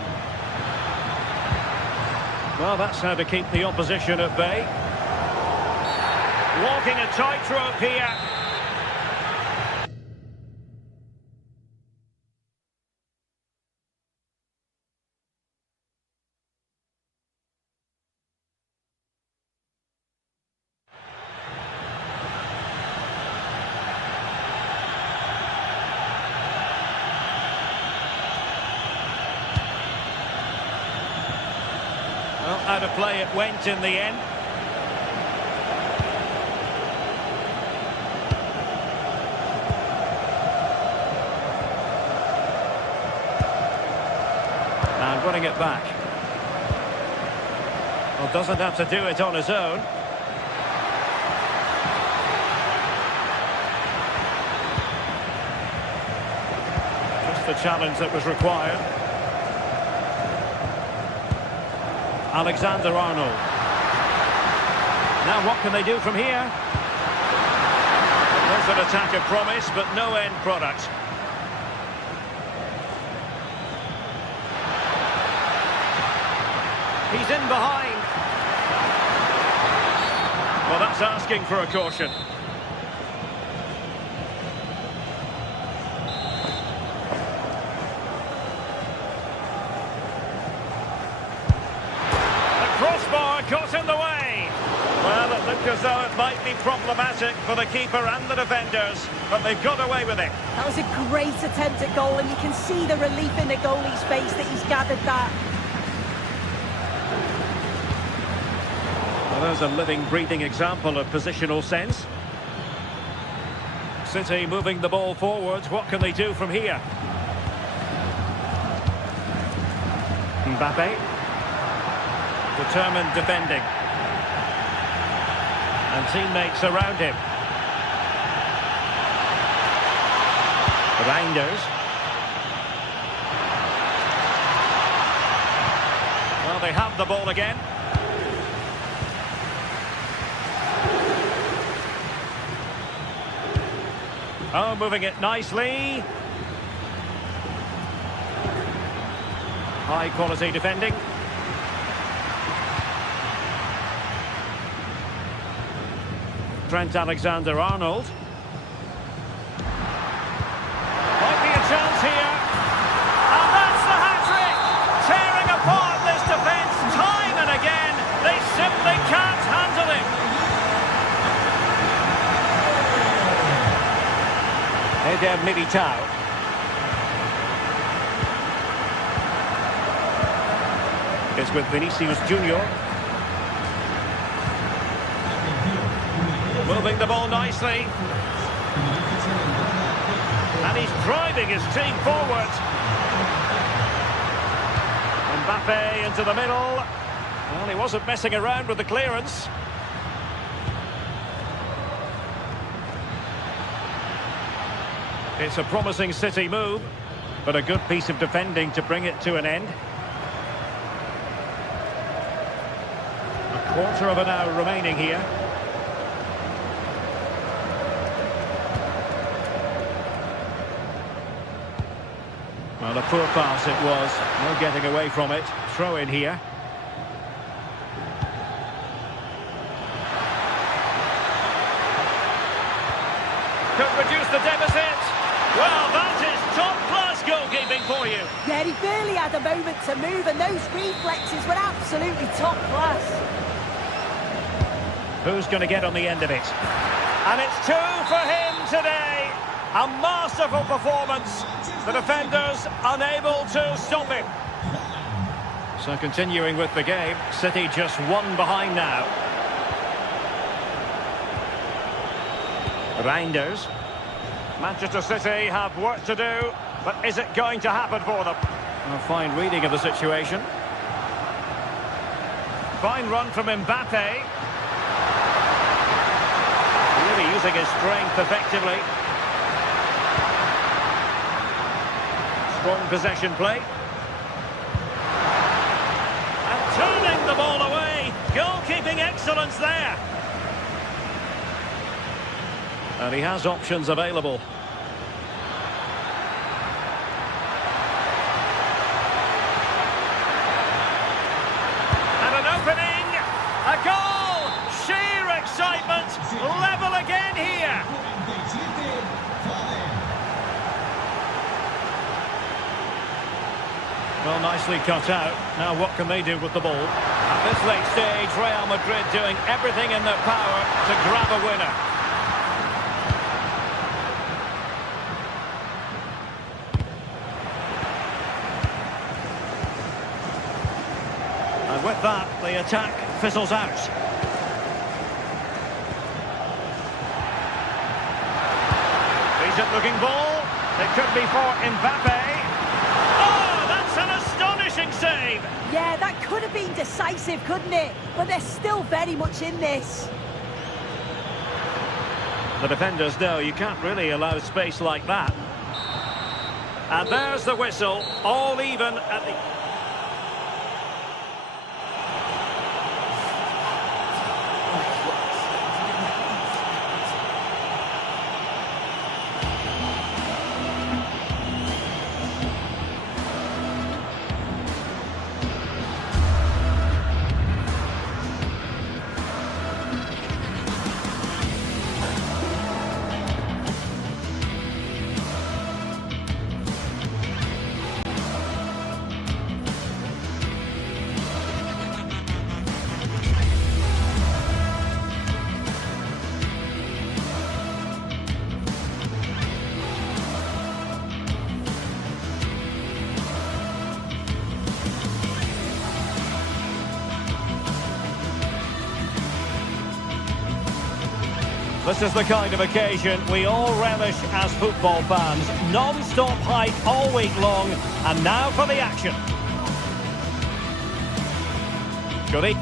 Well, that's how to keep the opposition at bay. Walking a tightrope here. Well, out of play it went in the end. And running it back. Well, doesn't have to do it on his own. Just the challenge that was required. Alexander-Arnold. Now what can they do from here? There's an attack of promise, but no end product. He's in behind. Well, that's asking for a caution. Crossbar caught in the way. Well, it looked as though it might be problematic for the keeper and the defenders, but they've got away with it. That was a great attempt at goal, and you can see the relief in the goalie's face that he's gathered that. Well, there's a living, breathing example of positional sense. City moving the ball forward. What can they do from here? Mbappe. Determined defending. And teammates around him. Reinders. Well, they have the ball again. Oh, moving it nicely. High quality defending. Trent Alexander-Arnold. Might be a chance here. And that's the hat-trick! Tearing apart this defence time and again. They simply can't handle it. Eder Militao. It's with Vinicius Junior. Moving the ball nicely. And he's driving his team forward. Mbappe into the middle. Well, he wasn't messing around with the clearance. It's a promising City move, but a good piece of defending to bring it to an end. A quarter of an hour remaining here. Well, a poor pass it was. No getting away from it. Throw in here. Could reduce the deficit. Well, that is top-class goalkeeping for you. Yeah, he barely had a moment to move, and those reflexes were absolutely top class. Who's going to get on the end of it? And it's 2 for him today. A masterful performance. The defenders unable to stop him. So continuing with the game, City just 1 behind now. Reinders. Manchester City have work to do, but is it going to happen for them? A fine reading of the situation. Fine run from Mbappe. Really using his strength effectively. Strong possession play. And turning the ball away. Goalkeeping excellence there. And he has options available. And an opening. A goal. Sheer excitement. Level again here. Well, nicely cut out. Now what can they do with the ball? At this late stage, Real Madrid doing everything in their power to grab a winner. And with that, the attack fizzles out. Decent looking ball. It could be for Mbappe. Oh, that's an astonishing save. Yeah, that could have been decisive, couldn't it? But they're still very much in this. The defenders know you can't really allow space like that. And there's the whistle, all even at the... This is the kind of occasion we all relish as football fans. Non-stop hype all week long, and now for the action. Goody.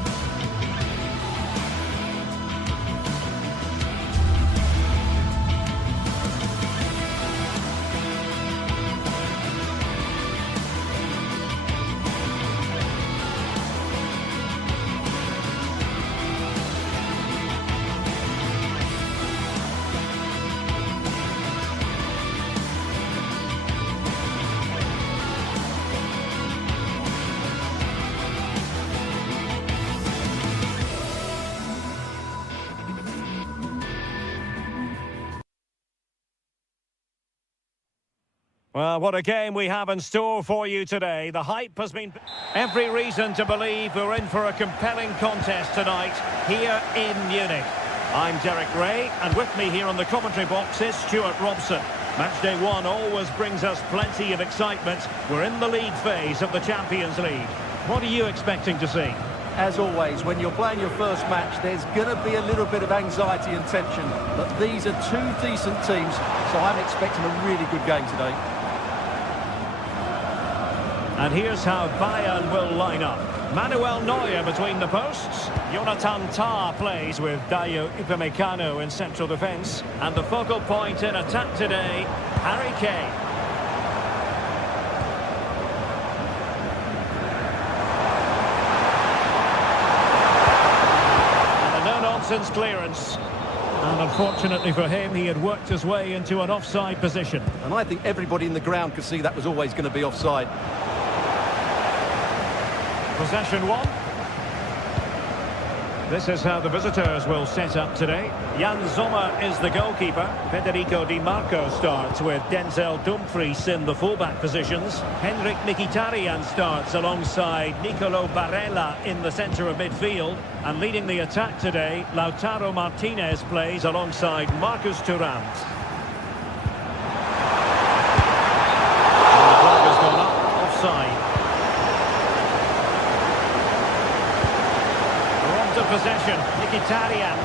Well, what a game we have in store for you today. The hype has been... Every reason to believe we're in for a compelling contest tonight here in Munich. I'm Derek Ray, and with me here on the commentary box is Stuart Robson. Matchday 1 always brings us plenty of excitement. We're in the league phase of the Champions League. What are you expecting to see? As always, when you're playing your first match, there's going to be a little bit of anxiety and tension. But these are two decent teams, so I'm expecting a really good game today. And here's how Bayern will line up. Manuel Neuer between the posts. Jonathan Tah plays with Dayo Upamecano in central defence. And the focal point in attack today, Harry Kane. And a no-nonsense clearance. And unfortunately for him, he had worked his way into an offside position. And I think everybody in the ground could see that was always going to be offside. Possession 1. This is how the visitors will set up today. Jan Sommer is the goalkeeper. Federico Di Marco starts with Denzel Dumfries in the fullback positions. Henrik Mkhitaryan starts alongside Nicolo Barella in the centre of midfield. And leading the attack today, Lautaro Martinez plays alongside Marcus Thuram. And the flag has gone up, offside. Possession, Mkhitaryan.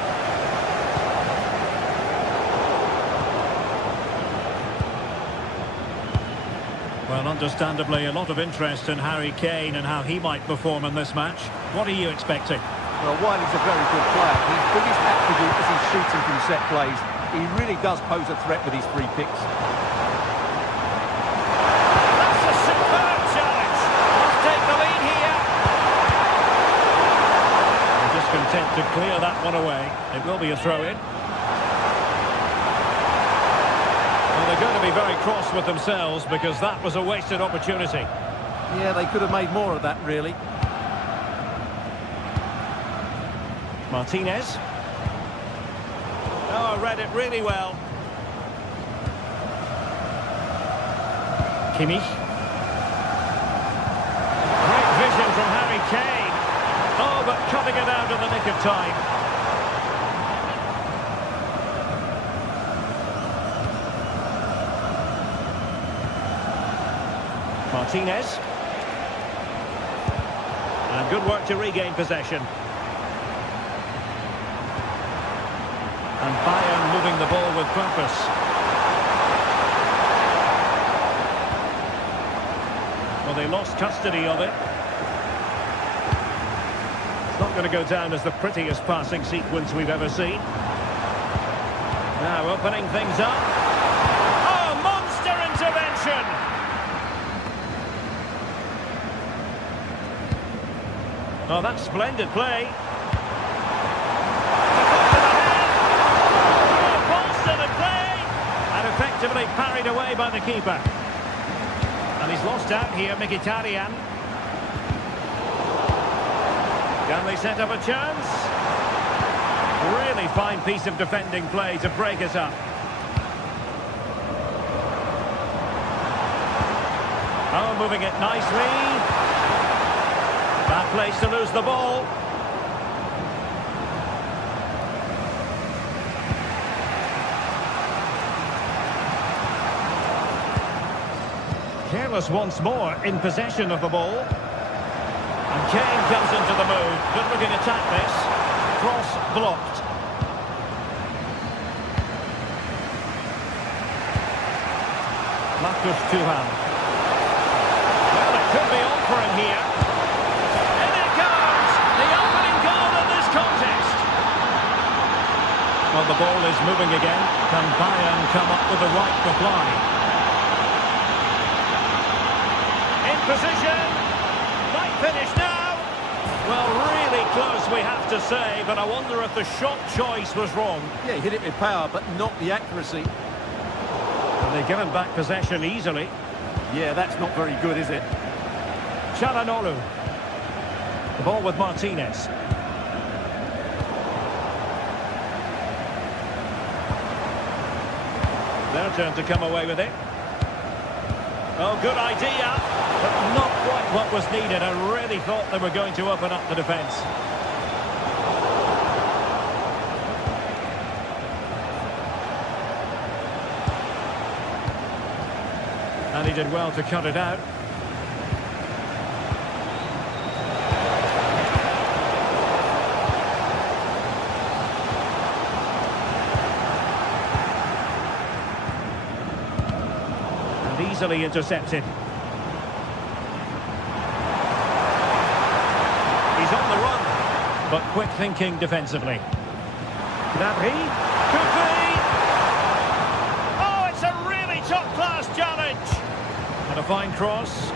Well, understandably, a lot of interest in Harry Kane and how he might perform in this match. What are you expecting? Well, while he's a very good player, his biggest attribute is his shooting from set plays. He really does pose a threat with his free kicks. That's a superb challenge. Let's take the lead here. Content to clear that one away. It will be a throw-in. Well, they're going to be very cross with themselves because that was a wasted opportunity. Yeah, they could have made more of that, really. Martinez. Oh, read it really well. Kimmich. Great vision from Harry Kane. Oh, but cutting it out in the nick of time. Martinez. And good work to regain possession. And Bayern moving the ball with purpose. Well, they lost custody of it. Not going to go down as the prettiest passing sequence we've ever seen. Now opening things up. Oh, monster intervention! Oh, that's splendid play. Oh, Paulson at play! And effectively parried away by the keeper. And he's lost out here, Mkhitaryan. Can they set up a chance? Really fine piece of defending play to break us up. Oh, moving it nicely. Bad place to lose the ball. Careless once more in possession of the ball. And Kane comes into the move. Good looking attack this. Cross blocked. Marcus Thuram. Well, it could be on for him here. And it goes! The opening goal in this contest. Well, the ball is moving again. Can Bayern come up with the right reply? In position. Finish now. Well, really close, we have to say, but I wonder if the shot choice was wrong. Yeah, he hit it with power, but not the accuracy. And they've given back possession easily. Yeah, that's not very good, is it? Çalhanoğlu. The ball with Martinez. Their turn to come away with it. Oh, good idea, but not quite what was needed. I really thought they were going to open up the defence. And he did well to cut it out. And easily intercepted. He's on the run, but quick thinking defensively. Gnabry, could be! Oh, it's a really top-class challenge! And a fine cross.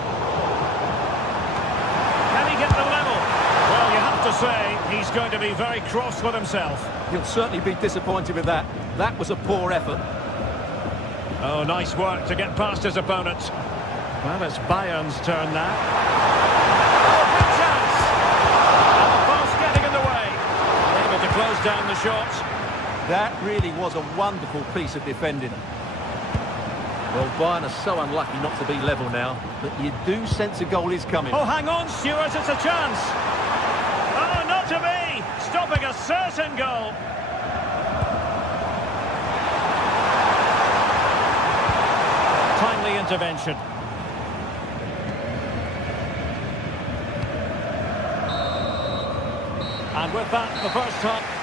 Can he get the level? Well, you have to say, he's going to be very cross with himself. He'll certainly be disappointed with that. That was a poor effort. Oh, nice work to get past his opponent. Well, it's Bayern's turn now. Oh, good chance! And the post getting in the way. Able to close down the shot. That really was a wonderful piece of defending. Well, Bayern are so unlucky not to be level now, but you do sense a goal is coming. Oh, hang on, Stuart, it's a chance. Oh, not to be! Stopping a certain goal. Timely intervention. And with that, the first half.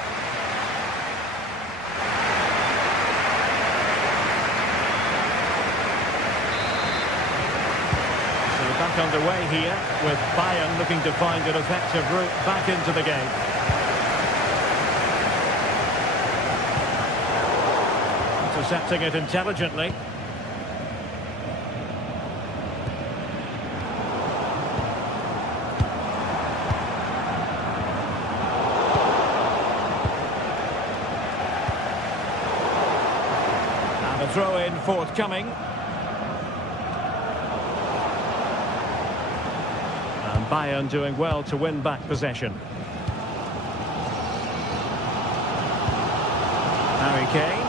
Back underway here, with Bayern looking to find an effective route back into the game. Intercepting it intelligently. And a throw-in forthcoming. Bayern doing well to win back possession. Harry Kane.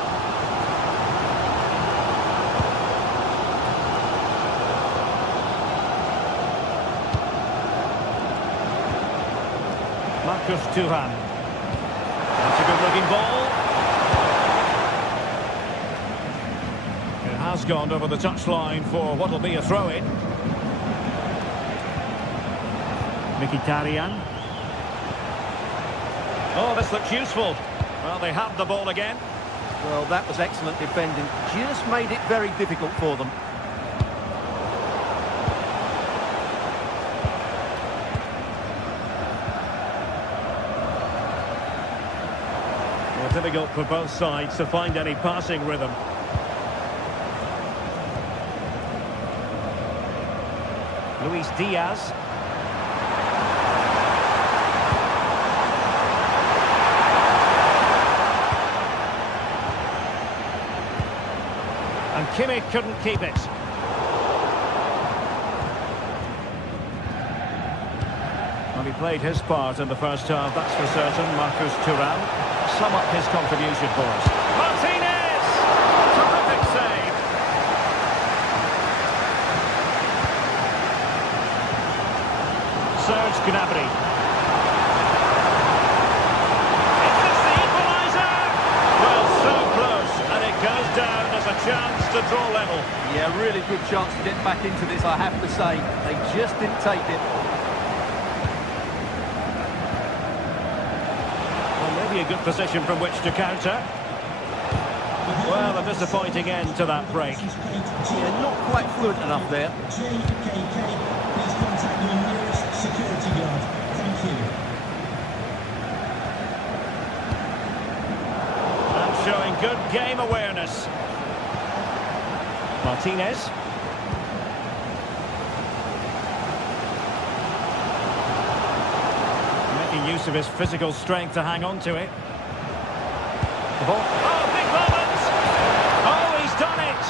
Marcus Thuram. That's a good-looking ball. It has gone over the touchline for what will be a throw-in. Mkhitaryan. Oh, this looks useful. Well, they have the ball again. Well, that was excellent defending. Just made it very difficult for them. Well, difficult for both sides to find any passing rhythm. Luis Diaz. And Kimmich couldn't keep it. Well, he played his part in the first half, that's for certain. Marcus Thuram. Sum up his contribution for us. Martinez! Terrific save. Serge Gnabry. Is this the equaliser? Well, so close, and it goes down as a chance to draw level. Yeah, really good chance to get back into this, I have to say. They just didn't take it. Well, maybe a good position from which to counter. Well, a disappointing end to that break. Yeah, not quite fluent enough there. JKK, please contact your nearest security guard. Thank you. And showing good game awareness. Martinez. Making use of his physical strength to hang on to it. The ball. Oh, big moment! Oh, he's done it!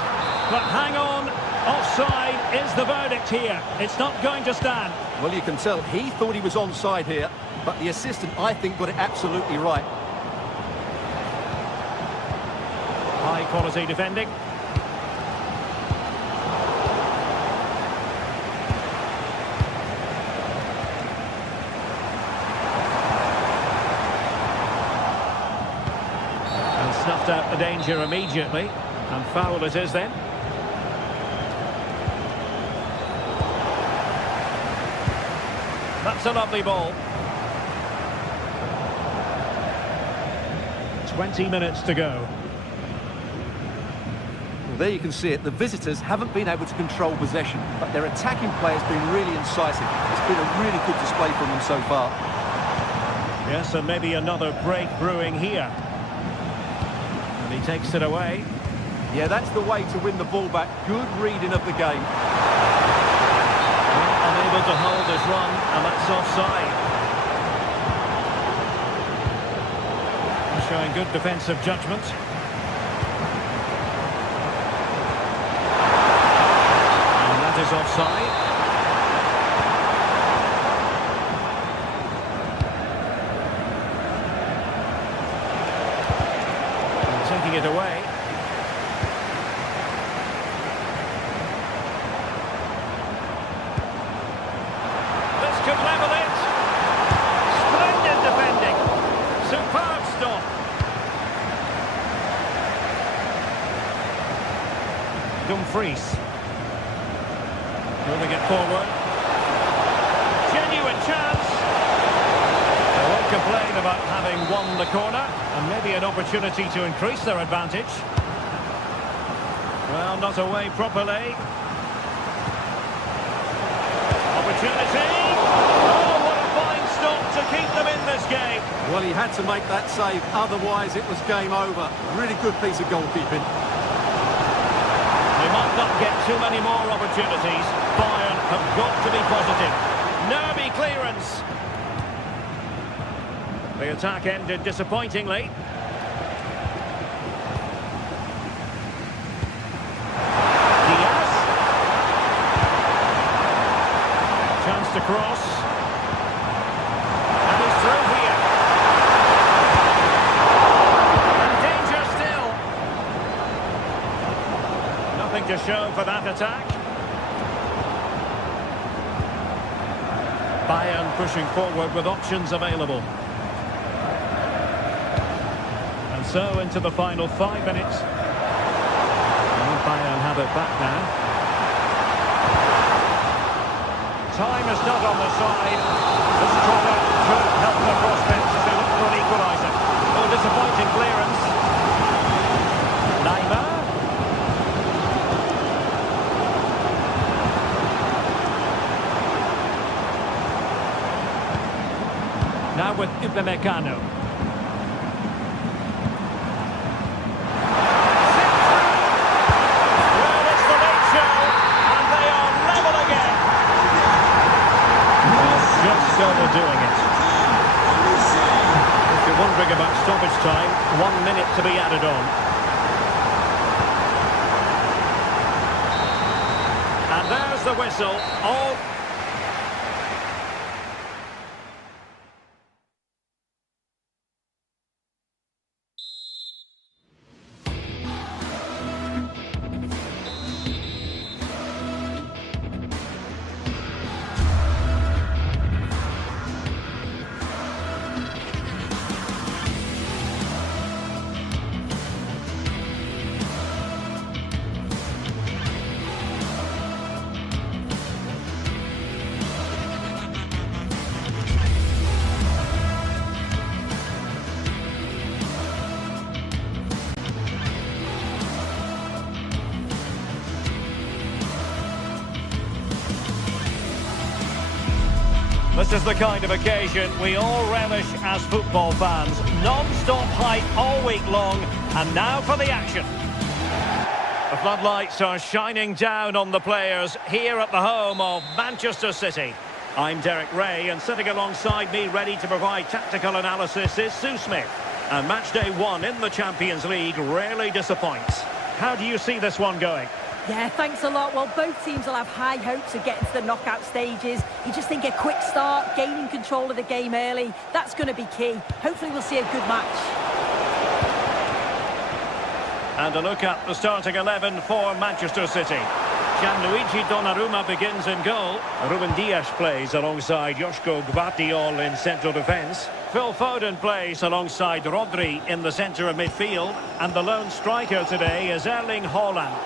But hang on, offside is the verdict here. It's not going to stand. Well, you can tell he thought he was onside here, but the assistant, I think, got it absolutely right. High quality defending. snuffed out the danger immediately. And foul it is then. That's a lovely ball. 20 minutes to go. Well, there you can see it. The visitors haven't been able to control possession, but their attacking play has been really incisive. It's been a really good display from them so far. Yes, and maybe another break brewing here. And he takes it away. Yeah, that's the way to win the ball back. Good reading of the game. Well, unable to hold his run, and that's offside. Showing good defensive judgment. And that is offside. And taking it away. This could level it. Splendid defending. Superb stop. Dumfries. Moving it forward. Genuine chance. They won't complain about having won the corner, and maybe an opportunity to increase their advantage. Well, not away properly. Opportunity. Oh, what a fine stop to keep them in this game. Well, he had to make that save, otherwise it was game over. Really good piece of goalkeeping. They might not get too many more opportunities. Bayern have got to be positive. Nervy clearance. The attack ended disappointingly. Diaz. Chance to cross. And he's through here. And danger still. Nothing to show for that attack. Bayern pushing forward with options available. And so into the final 5 minutes. And Bayern have it back now. Time is not on the side. This corner could help the prospects as they look for an equaliser. Oh, disappointing clearance. Neymar. Now with Upamecano. Well, it's the late show, and they are level again. Just overdoing it. If you're wondering about stoppage time, 1 minute to be added on. And there's the whistle. All... This is the kind of occasion we all relish as football fans. Non-stop hype all week long, and now for the action. The floodlights are shining down on the players here at the home of Manchester City. I'm Derek Ray, and sitting alongside me ready to provide tactical analysis is Sue Smith. And match day 1 in the Champions League rarely disappoints. How do you see this one going? Yeah, thanks a lot. Well, both teams will have high hopes of getting to the knockout stages. You just think a quick start, gaining control of the game early, that's going to be key. Hopefully we'll see a good match. And a look at the starting 11 for Manchester City. Gianluigi Donnarumma begins in goal. Ruben Dias plays alongside Joško Gvardiol in central defence. Phil Foden plays alongside Rodri in the centre of midfield. And the lone striker today is Erling Haaland.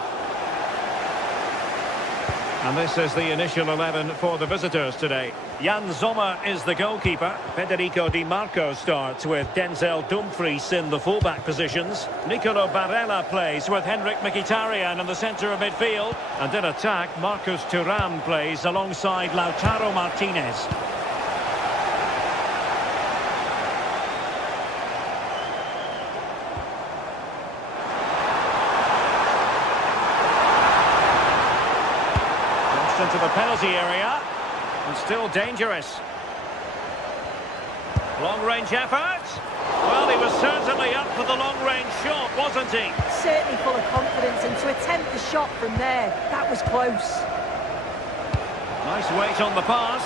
And this is the initial 11 for the visitors today. Jan Sommer is the goalkeeper. Federico Di Marco starts with Denzel Dumfries in the fullback positions. Nicolo Barella plays with Henrik Mkhitaryan in the centre of midfield. And in attack, Marcus Thuram plays alongside Lautaro Martinez. Into the penalty area, and still dangerous. Long-range effort. Well, he was certainly up for the long-range shot, wasn't he? Certainly full of confidence, and to attempt the shot from there, that was close. Nice weight on the pass.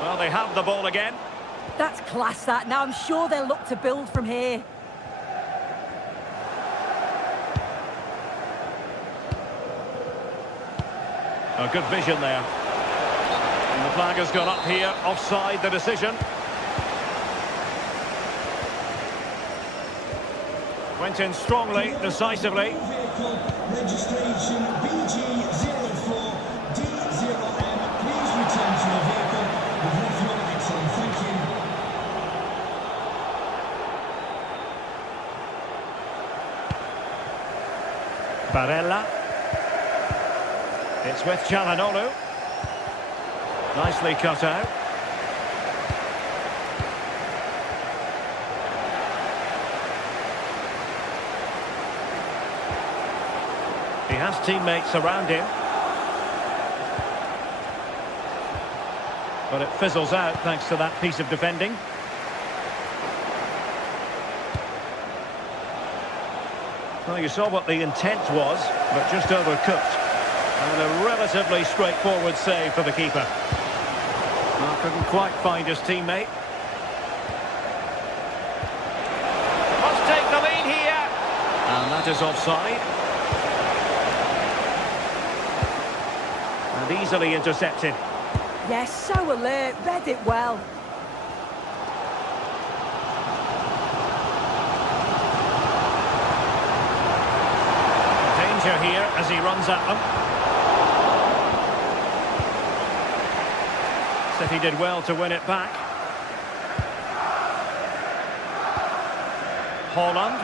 Well, they have the ball again. That's class, that. Now I'm sure they'll look to build from here. A good vision there. And the flag has gone up here, offside the decision. Went in strongly, decisively. Vehicle registration BG04D0M. Please return to your vehicle. We've left you on excellent. Thank you. Barella. It's with Çalhanoğlu. Nicely cut out. He has teammates around him. But it fizzles out thanks to that piece of defending. Well, you saw what the intent was, but just overcooked. And a relatively straightforward save for the keeper. Well, couldn't quite find his teammate. Must take the lead here. And that is offside. And easily intercepted. Yes, so alert, read it well. Danger here as he runs at them. City did well to win it back. Haaland.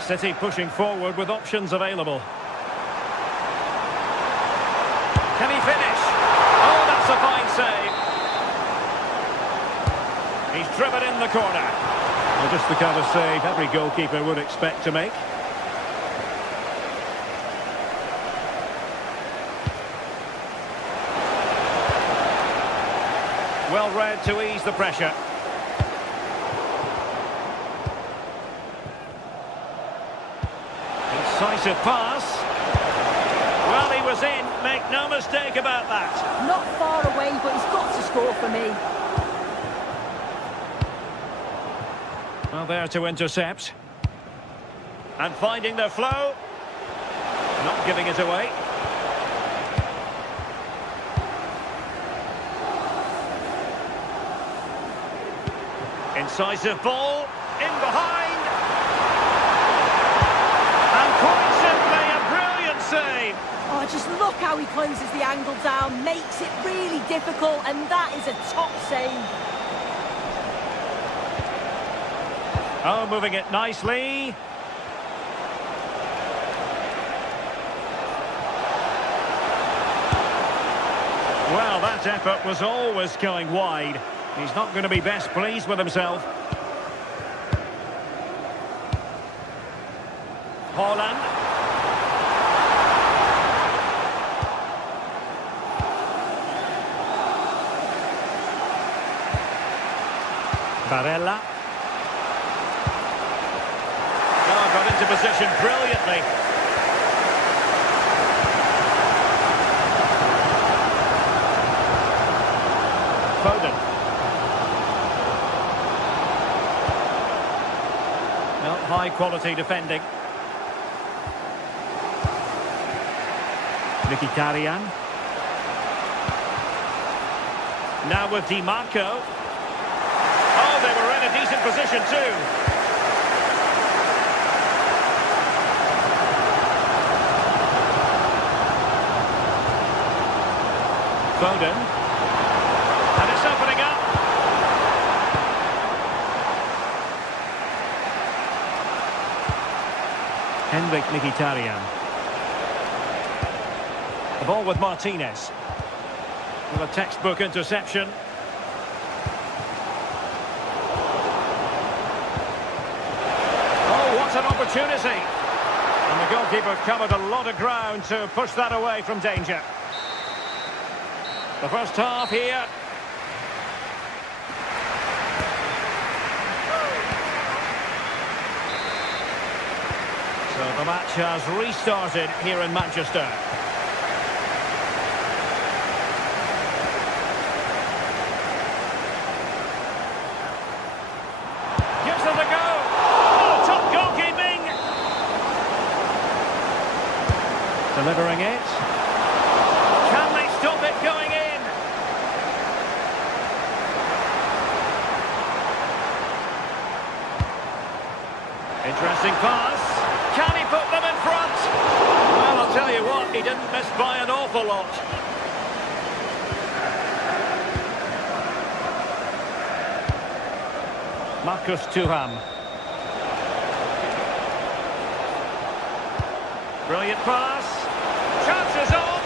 City pushing forward with options available. Can he finish? Oh, that's a fine save. He's driven in the corner. Well, just the kind of save every goalkeeper would expect to make. Well read to ease the pressure. Incisive pass. Well, he was in. Make no mistake about that. Not far away, but he's got to score for me. Well, there to intercept. And finding their flow. Not giving it away. Incisive ball, in behind. And quite simply a brilliant save. Oh, just look how he closes the angle down, makes it really difficult, and that is a top save. Oh, moving it nicely. Well, that effort was always going wide. He's not going to be best pleased with himself. Haaland. Barella. Oh, got into position brilliantly. Foden. High high-quality defending. Mkhitaryan. Now with Di Marco. Oh, they were in a decent position too. Foden. And it's opening up. Henrik Mkhitaryan. The ball with Martinez. With a textbook interception. Oh, what an opportunity. And the goalkeeper covered a lot of ground to push that away from danger. The first half here. So the match has restarted here in Manchester. Gives it a go. Oh, top goalkeeping. Delivering it. Can they stop it going in? Interesting pass. Can he put them in front? Well, I'll tell you what, he didn't miss by an awful lot. Marcus Thuram. Brilliant pass. Chances on.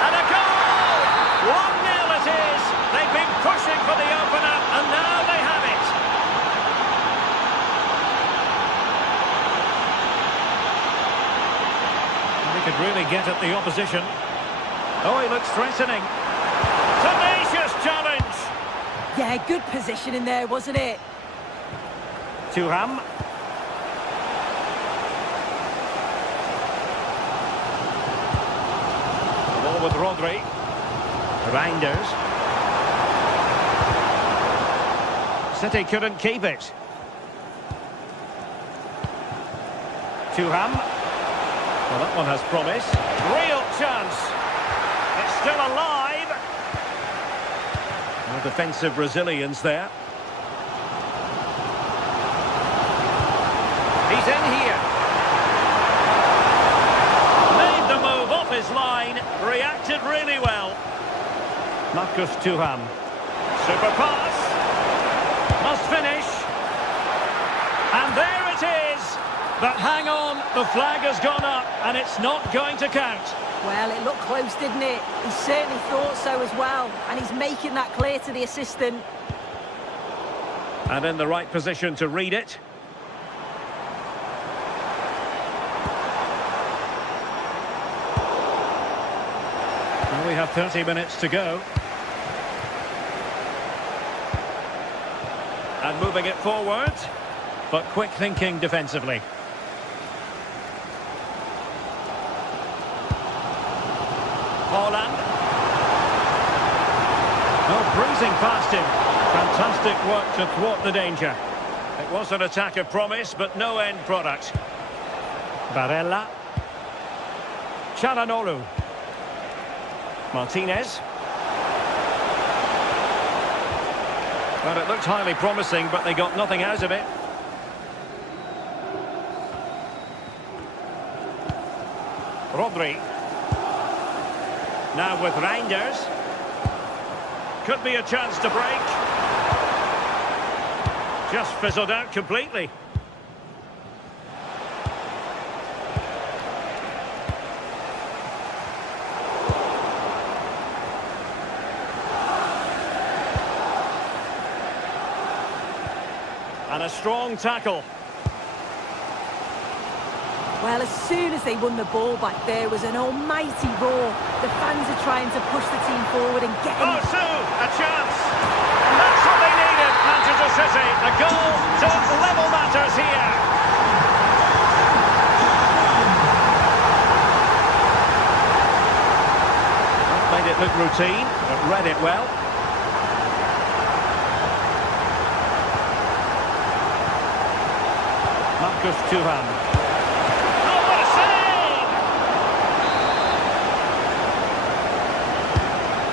And a goal! 1-0 it is. They've been pushing for the opener, and now they have it. He could really get at the opposition. Oh, he looks threatening. Tenacious challenge. Yeah, good position in there, wasn't it? Thuram. The ball with Rodri. Reinders. City couldn't keep it. Thuram. Well, that one has promise. Real chance. It's still alive. No defensive resilience there. He's in here. Made the move off his line. Reacted really well. Marcus Thuram. Super pass. Must finish. And there it is. But hang on, the flag has gone up and it's not going to count. Well, it looked close, didn't it? He certainly thought so as well. And he's making that clear to the assistant. And in the right position to read it. Well, we have 30 minutes to go. And moving it forward, but quick thinking defensively. Holland. Oh, breezing past him. Fantastic work to thwart the danger. It was an attack of promise, but no end product. Barella. Çalhanoğlu. Martinez. Well, it looked highly promising, but they got nothing out of it. Rodri. Now with Reinders. Could be a chance to break. Just fizzled out completely. And a strong tackle. Well, as soon as they won the ball back, there was an almighty roar. The fans are trying to push the team forward and get Oh, Sue, a chance. And that's what they needed, Manchester City. A goal to level matters here. Made it look routine, but read it well. Marcus Thuram. Oh, what a save!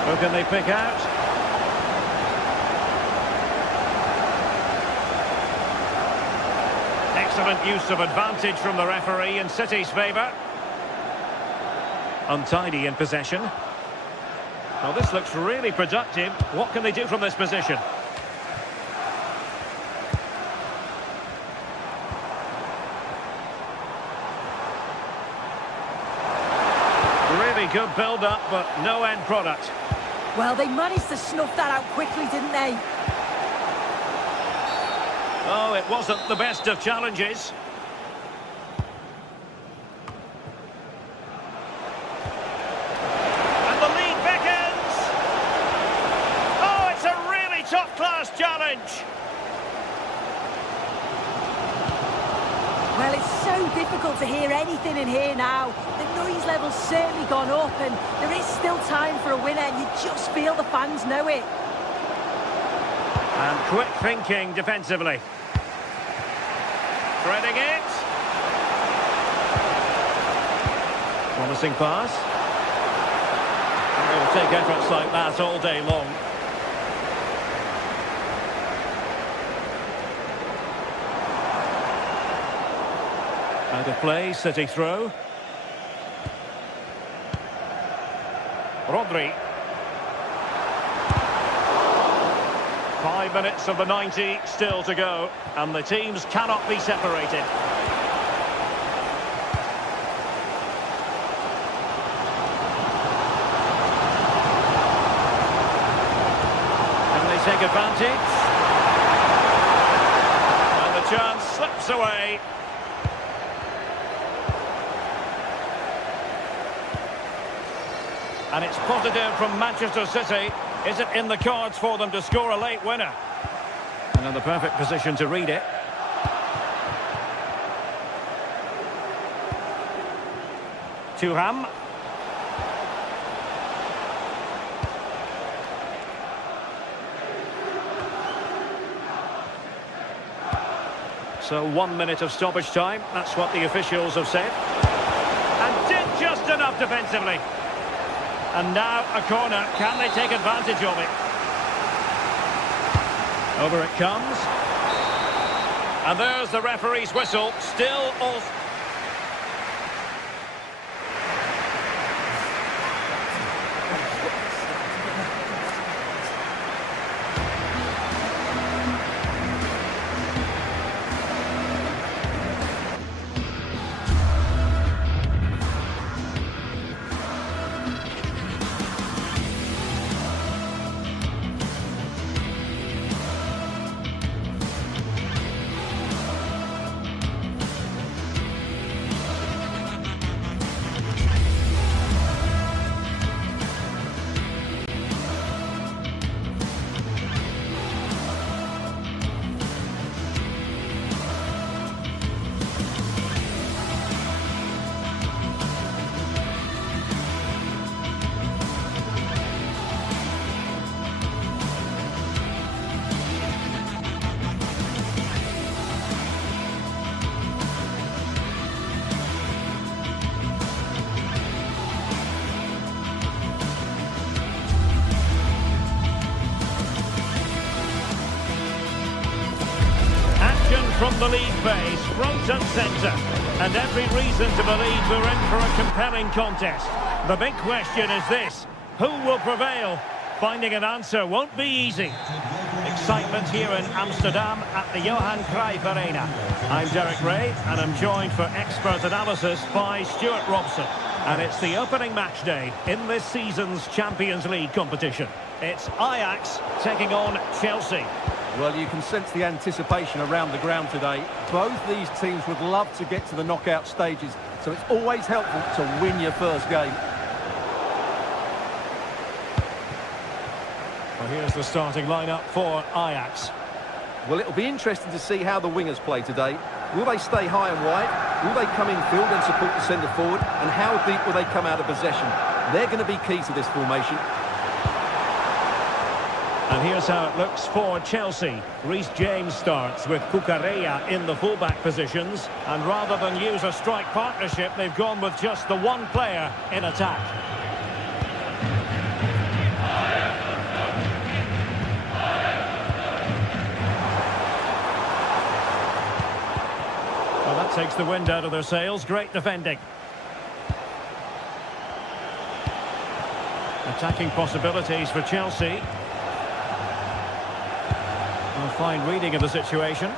Who can they pick out? Excellent use of advantage from the referee in City's favour. Untidy in possession. Well, this looks really productive. What can they do from this position? Really good build-up, but no end product. Well, they managed to snuff that out quickly, didn't they? Oh, it wasn't the best of challenges. And the lead beckons. Oh, it's a really top-class challenge. Well, it's so difficult to hear anything in here now. The noise level's certainly gone up, and there is still time for a winner, and you just feel the fans know it. And quick thinking defensively. Threading it. Promising pass. It will take efforts like that all day long. Out of play, City throw. Rodri. 5 minutes of the 90 still to go, and the teams cannot be separated. Can they take advantage? And the chance slips away. And it's positive from Manchester City. Is it in the cards for them to score a late winner? And in the perfect position to read it. Thuram. So 1 minute of stoppage time. That's what the officials have said. And did just enough defensively. And now a corner. Can they take advantage of it? Over it comes. And there's the referee's whistle. Still all... From the league phase, front and centre. And every reason to believe we're in for a compelling contest. The big question is this: who will prevail? Finding an answer won't be easy. Excitement here in Amsterdam at the Johan Cruyff Arena. I'm Derek Ray, and I'm joined for expert analysis by Stuart Robson. And it's the opening match day in this season's Champions League competition. It's Ajax taking on Chelsea. Well, you can sense the anticipation around the ground today. Both these teams would love to get to the knockout stages, so it's always helpful to win your first game. Well, here's the starting lineup for Ajax. Well, it'll be interesting to see how the wingers play today. Will they stay high and wide? Will they come in field and support the centre forward? And how deep will they come out of possession? They're going to be key to this formation. And here's how it looks for Chelsea. Reece James starts with Cucurella in the fullback positions. And rather than use a strike partnership, they've gone with just the one player in attack. Well, that takes the wind out of their sails. Great defending. Attacking possibilities for Chelsea. A fine reading of the situation.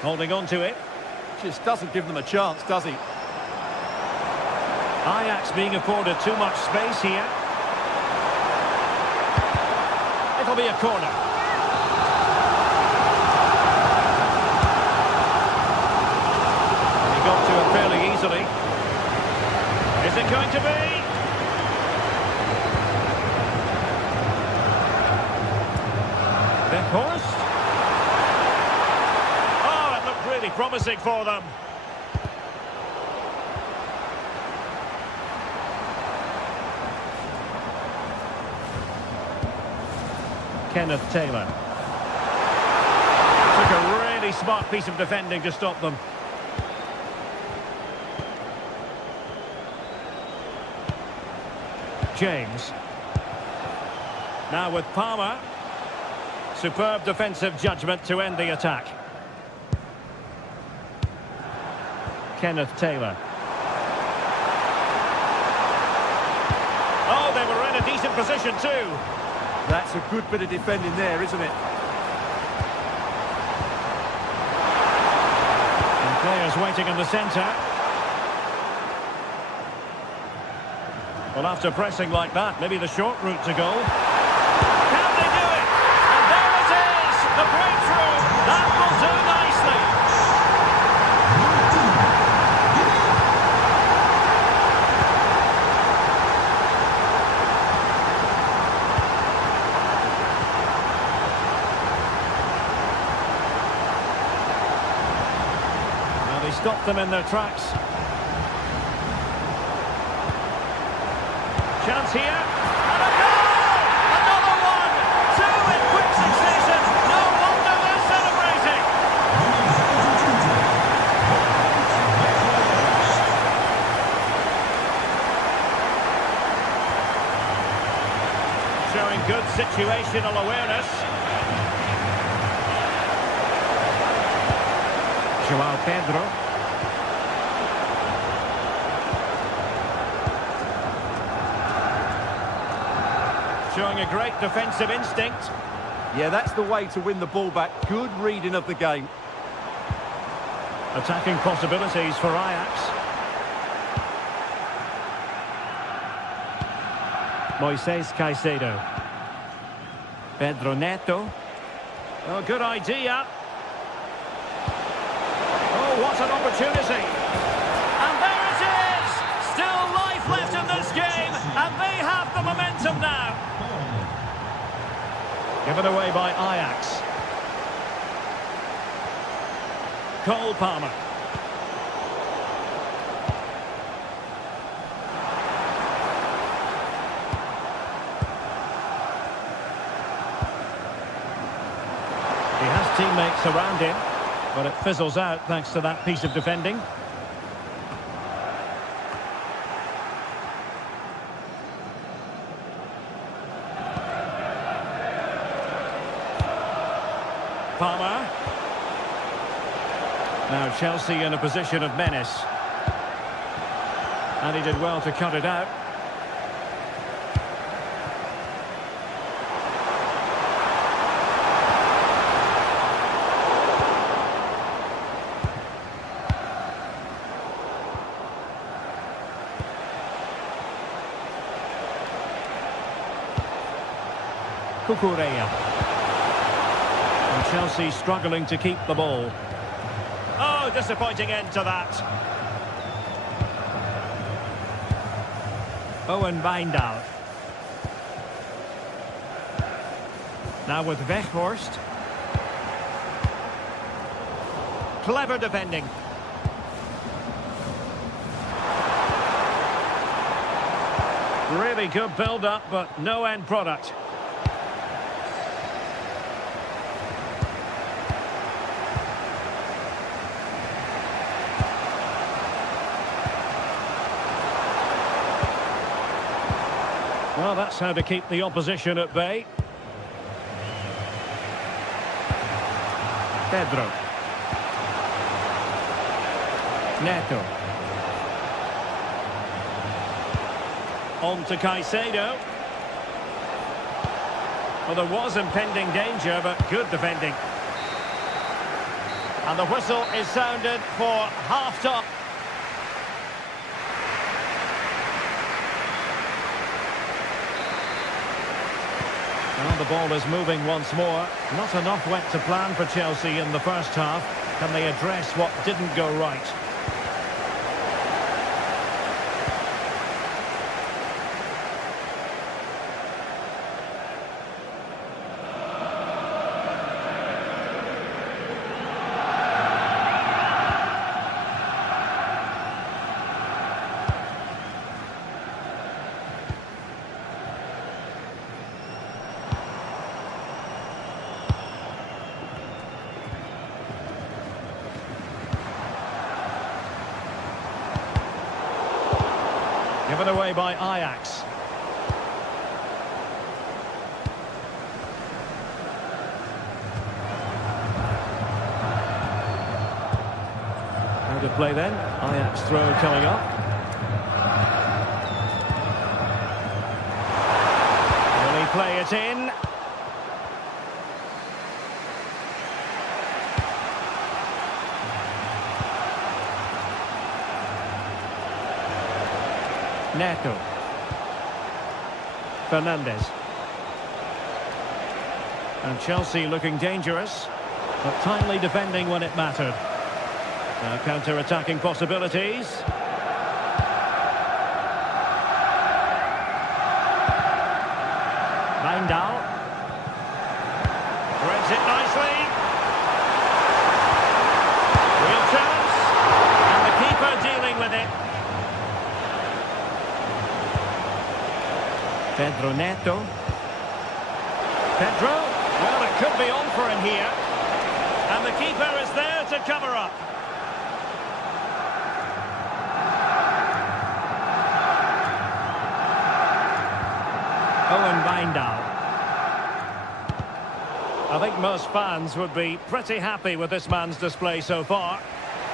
Holding on to it. Just doesn't give them a chance, does he? Ajax being afforded too much space here. It'll be a corner. And he got to it fairly easily. Is it going to be? Horst. Oh, it looked really promising for them. Kenneth Taylor. Took a really smart piece of defending to stop them. James. Now with Palmer. Superb defensive judgment to end the attack. Kenneth Taylor. Oh, they were in a decent position too. That's a good bit of defending there, isn't it? And players waiting in the centre. Well, after pressing like that, maybe the short route to goal. Can they do it? And there it is! The breakthrough! That will do nicely! Now they stopped them in their tracks. Chance here, and a goal! Another one! Two in quick succession! No wonder they're celebrating! Showing good situational awareness. João Pedro. Showing a great defensive instinct. Yeah, that's the way to win the ball back. Good reading of the game. Attacking possibilities for Ajax. Moises Caicedo. Pedro Neto. Oh, good idea. Oh, what an opportunity. And there it is! Still life left in this game, and they have the momentum now. Given away by Ajax. Cole Palmer. He has teammates around him, but it fizzles out thanks to that piece of defending. Palmer. Now Chelsea in a position of menace. And he did well to cut it out. Cucurella. Chelsea struggling to keep the ball. Oh, disappointing end to that. Owen Wijndal. Now with Weghorst. Clever defending. Really good build-up, but no end product. Well, that's how to keep the opposition at bay. Pedro. Neto. On to Caicedo. Well, there was impending danger, but good defending. And the whistle is sounded for half-time. Well, the ball is moving once more. Not enough went to plan for Chelsea in the first half. Can they address what didn't go right? Given away by Ajax. How to play then? Ajax throw coming up. Will he play it in? Neto. Fernandez. And Chelsea looking dangerous, but timely defending when it mattered. Now counter-attacking possibilities. Wijndal. Threads it nicely. Real chance. And the keeper dealing with it. Pedro Neto. Pedro. Well, it could be on for him here. And the keeper is there to cover up. Owen Wijndal. I think most fans would be pretty happy with this man's display so far.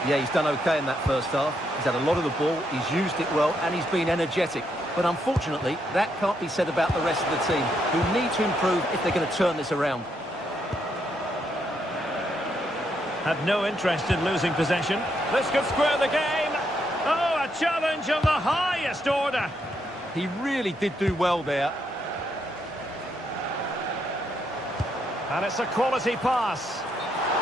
Yeah, he's done okay in that first half. He's had a lot of the ball, he's used it well, and he's been energetic. But unfortunately, that can't be said about the rest of the team, who need to improve if they're going to turn this around. Had no interest in losing possession. This could square the game. Oh, a challenge of the highest order. He really did do well there. And it's a quality pass.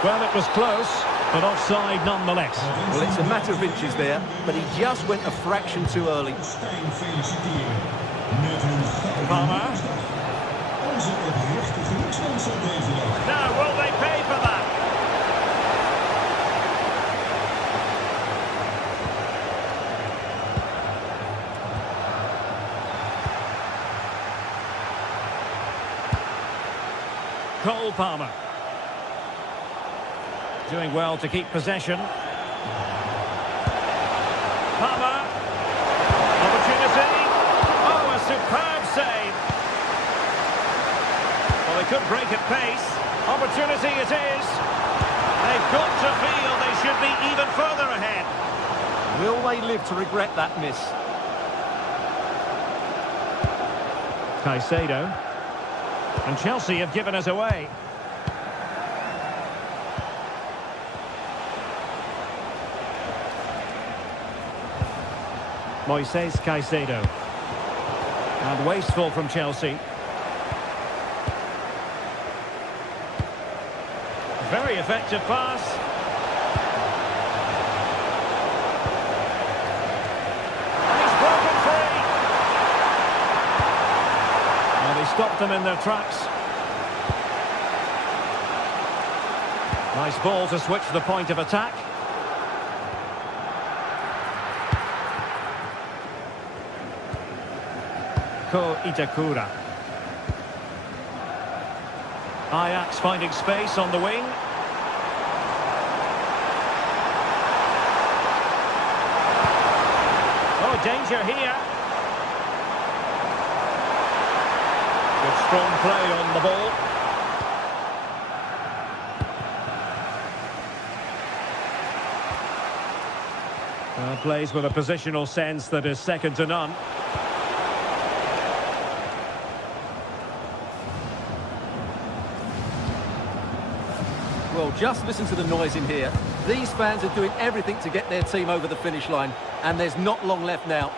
Well, it was close, but offside nonetheless. Well, it's a matter of inches there, but he just went a fraction too early. Palmer. Now, will they pay for that? Cole Palmer. Doing well to keep possession. Palmer. Opportunity. Oh, a superb save. Well, they could break at pace. Opportunity it is. They've got to feel they should be even further ahead. Will they live to regret that miss? Caicedo. And Chelsea have given us away. Moises Caicedo. And wasteful from Chelsea. Very effective pass. And he's broken free. And he stopped them in their tracks. Nice ball to switch the point of attack. Ko Itakura. Ajax finding space on the wing. Oh, danger here. strong play on the ball. Plays with a positional sense that is second to none. Well, just listen to the noise in here. These fans are doing everything to get their team over the finish line, and there's not long left now.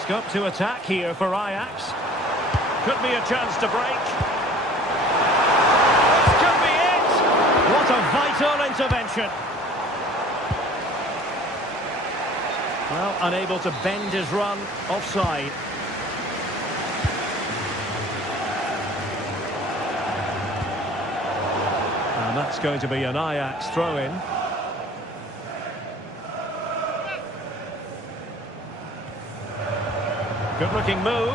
Scope to attack here for Ajax. Could be a chance to break. This could be it! What a vital intervention. Well, unable to bend his run, offside. And that's going to be an Ajax throw-in. Good-looking move.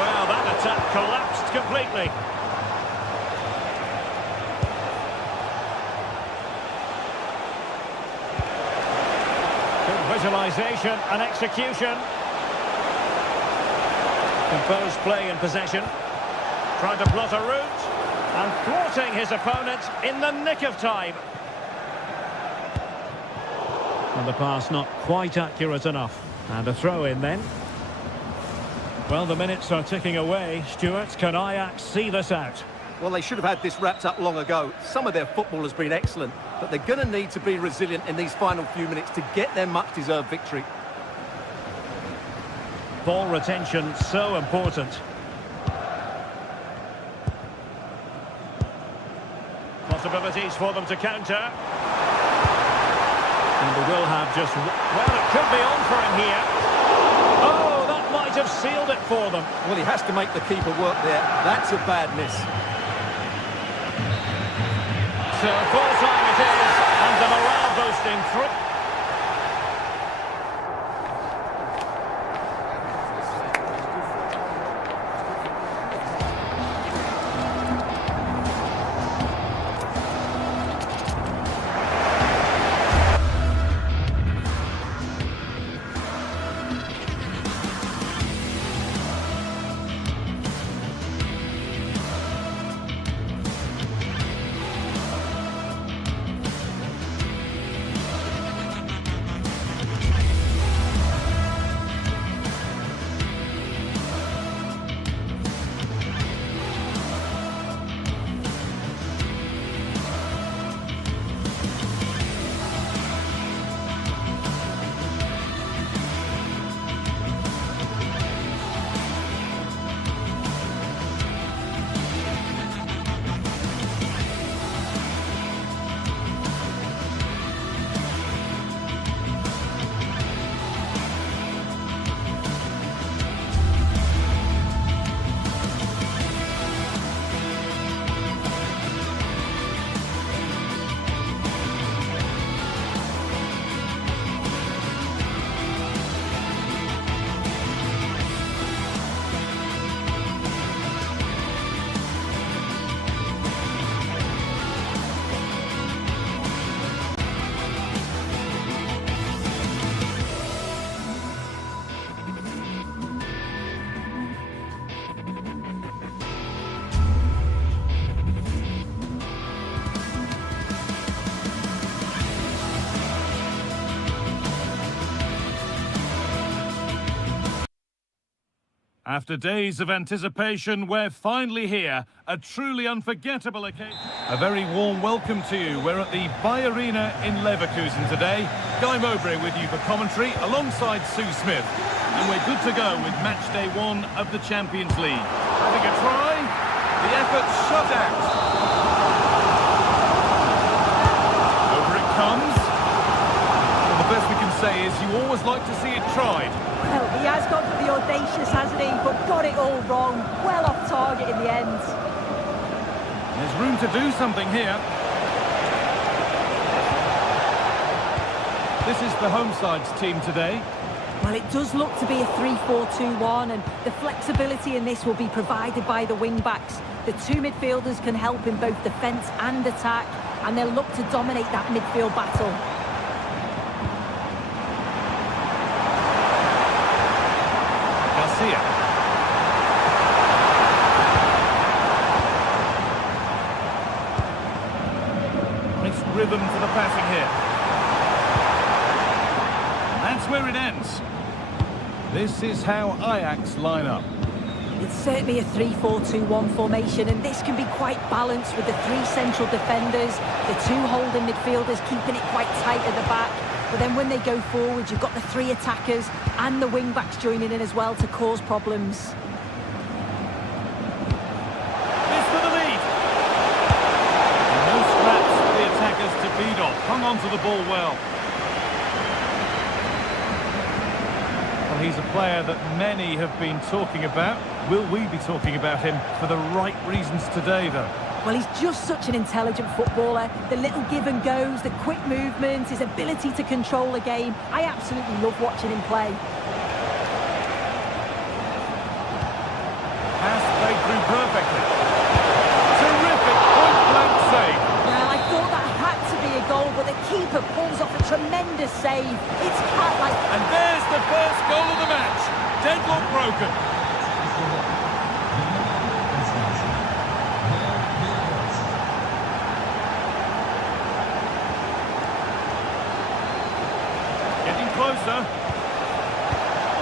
Well, that attack collapsed completely. Good visualization and execution. Composed play and possession. Trying to plot a route and thwarting his opponent in the nick of time. And the pass not quite accurate enough. And a throw-in then. Well, the minutes are ticking away. Stuart, can Ajax see this out? Well, they should have had this wrapped up long ago. Some of their football has been excellent, but they're going to need to be resilient in these final few minutes to get their much-deserved victory. Ball retention so important. Possibilities for them to counter. And they will have just... Well, it could be on for him here. Oh, that might have sealed it for them. Well, he has to make the keeper work there. That's a bad miss. So full time it is, and the morale boosting through. After days of anticipation, we're finally here. A truly unforgettable occasion. A very warm welcome to you. We're at the Bay Arena in Leverkusen today. Guy Mowbray with you for commentary alongside Sue Smith. And we're good to go with match day 1 of the Champions League. Having a try, the effort shut out. Over it comes. Well, the best we can say is you always like to see it tried. Well, he has gone for the audacious, hasn't he? But got it all wrong. Well off target in the end. There's room to do something here. This is the home side's team today. Well, it does look to be a 3-4-2-1, and the flexibility in this will be provided by the wing-backs. The two midfielders can help in both defence and attack, and they'll look to dominate that midfield battle. Garcia. Nice rhythm to the passing here. And that's where it ends. This is how Ajax line up. It's certainly a 3-4-2-1 formation, and this can be quite balanced with the three central defenders, the two holding midfielders keeping it quite tight at the back. But then when they go forward, you've got the three attackers and the wing-backs joining in as well to cause problems. This for the lead. And no scraps for the attackers to feed off. Hung on to the ball well. Well, he's a player that many have been talking about. Will we be talking about him for the right reasons today, though? Well, he's just such an intelligent footballer. The little give and goes, the quick movements, his ability to control the game. I absolutely love watching him play. Pass played through perfectly. Terrific point-blank save. Well, I thought that had to be a goal, but the keeper pulls off a tremendous save. It's cat-like. And there's the first goal of the match. Deadlock broken. Getting closer.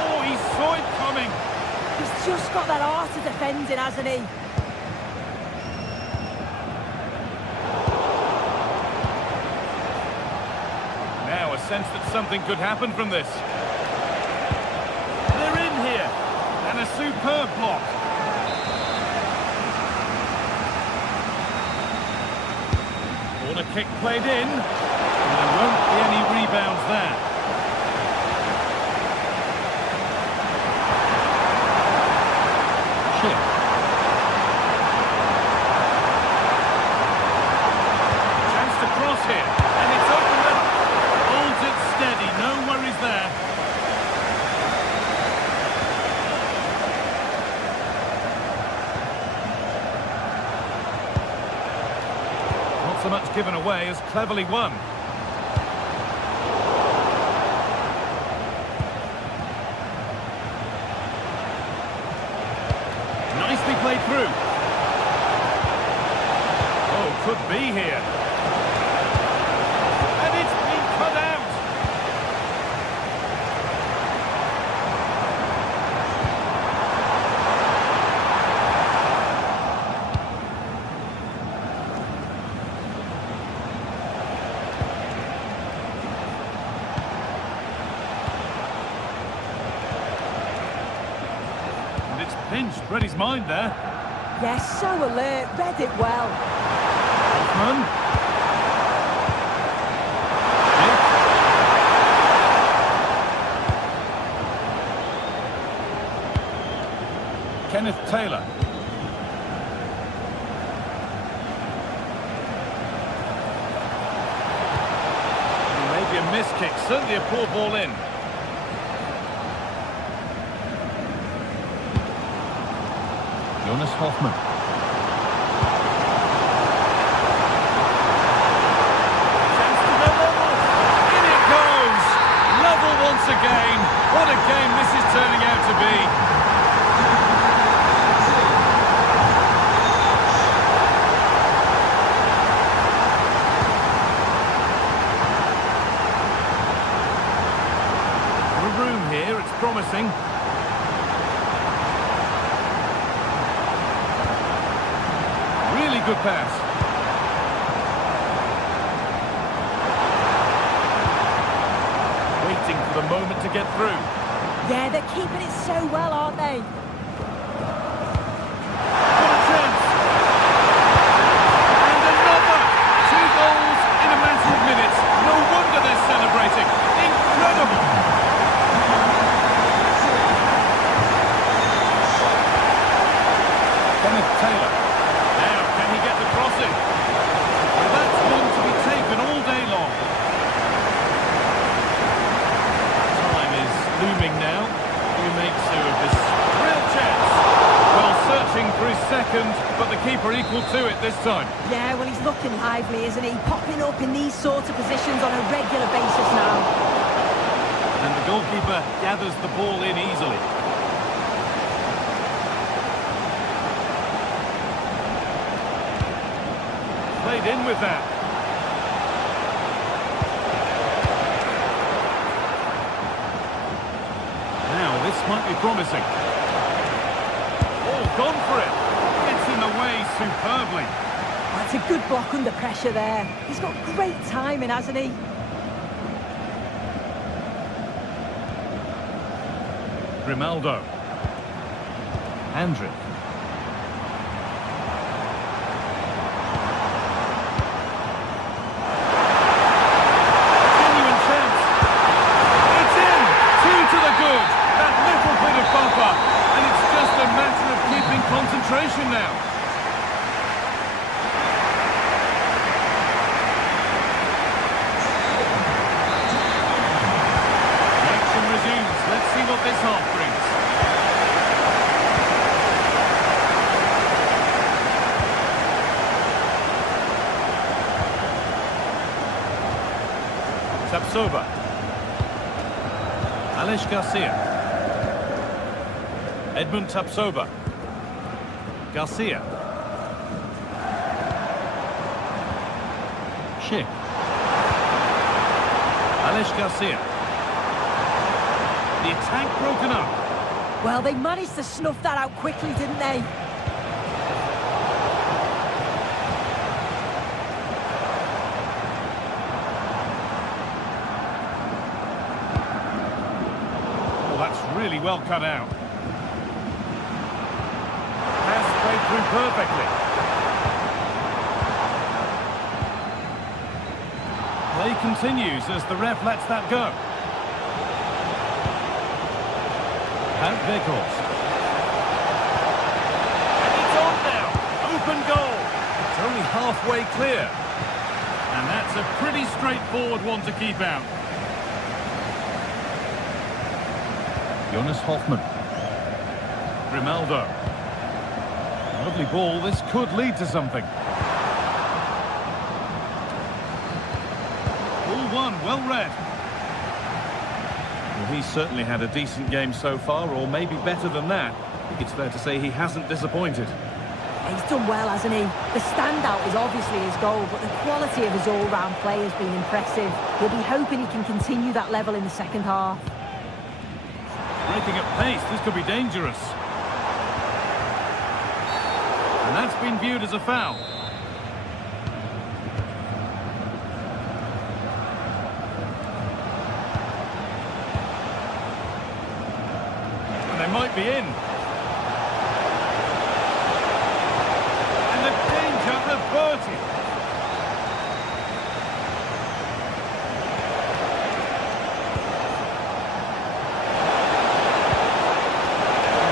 Oh, he saw it coming. He's just got that art of defending, hasn't he? Now a sense that something could happen from this. They're in here. And a superb block. Corner kick played in. And there won't be any rebounds there. Chip. Chance to cross here. And it's opened up. Holds it steady. No worries there. Not so much given away as cleverly won. Nicely played through. Oh, could be here. And it's been cut out. And it's pinched. Read his mind there. Yes, so alert, read it well. Hoffman. Kenneth Taylor. Maybe a missed kick, certainly a poor ball in. Jonas Hoffman. Chance to go level. In it goes. Level once again. What a game this is turning out to be. Room here, it's promising. Really good pass. Waiting for the moment to get through. Yeah, they're keeping it so well, aren't they? What a chance! And another! 2 goals in a matter of minutes. No wonder they're celebrating. Incredible! Kenneth Taylor. Now, can he get the crossing? Well, that's one to be taken all day long. Time is looming now. Who makes of this real chance? Well, searching for his second, but the keeper equal to it this time. Yeah, well, he's looking lively, isn't he? Popping up in these sorts of positions on a regular basis now. And the goalkeeper gathers the ball in easily. straight in with that. Now, this might be promising. Oh, gone for it. Gets in the way superbly. That's a good block under pressure there. He's got great timing, hasn't he? Grimaldo. Andrick. Genuine chance. It's in! 2 to the good. That little bit of bumper. And it's just a matter of keeping concentration now. Action resumes. Let's see what this half brings. Tapsoba. Alex Garcia. Edmund Tapsoba. Garcia. Schick. Alex Garcia. The attack broken up. Well, they managed to snuff that out quickly, didn't they? Oh, that's really well cut out. Pass played through perfectly. Play continues as the ref lets that go. Out Weghorst. And it's on now. Open goal. It's only halfway clear. And that's a pretty straightforward one to keep out. Jonas Hoffmann. Grimaldo. Lovely ball. This could lead to something. Ball one. Well read. Well, he's certainly had a decent game so far, or maybe better than that. I think it's fair to say he hasn't disappointed. He's done well, hasn't he? The standout is obviously his goal, but the quality of his all-round play has been impressive. He'll be hoping he can continue that level in the second half. Breaking at pace, this could be dangerous. And that's been viewed as a foul. Might be in. And the danger averted.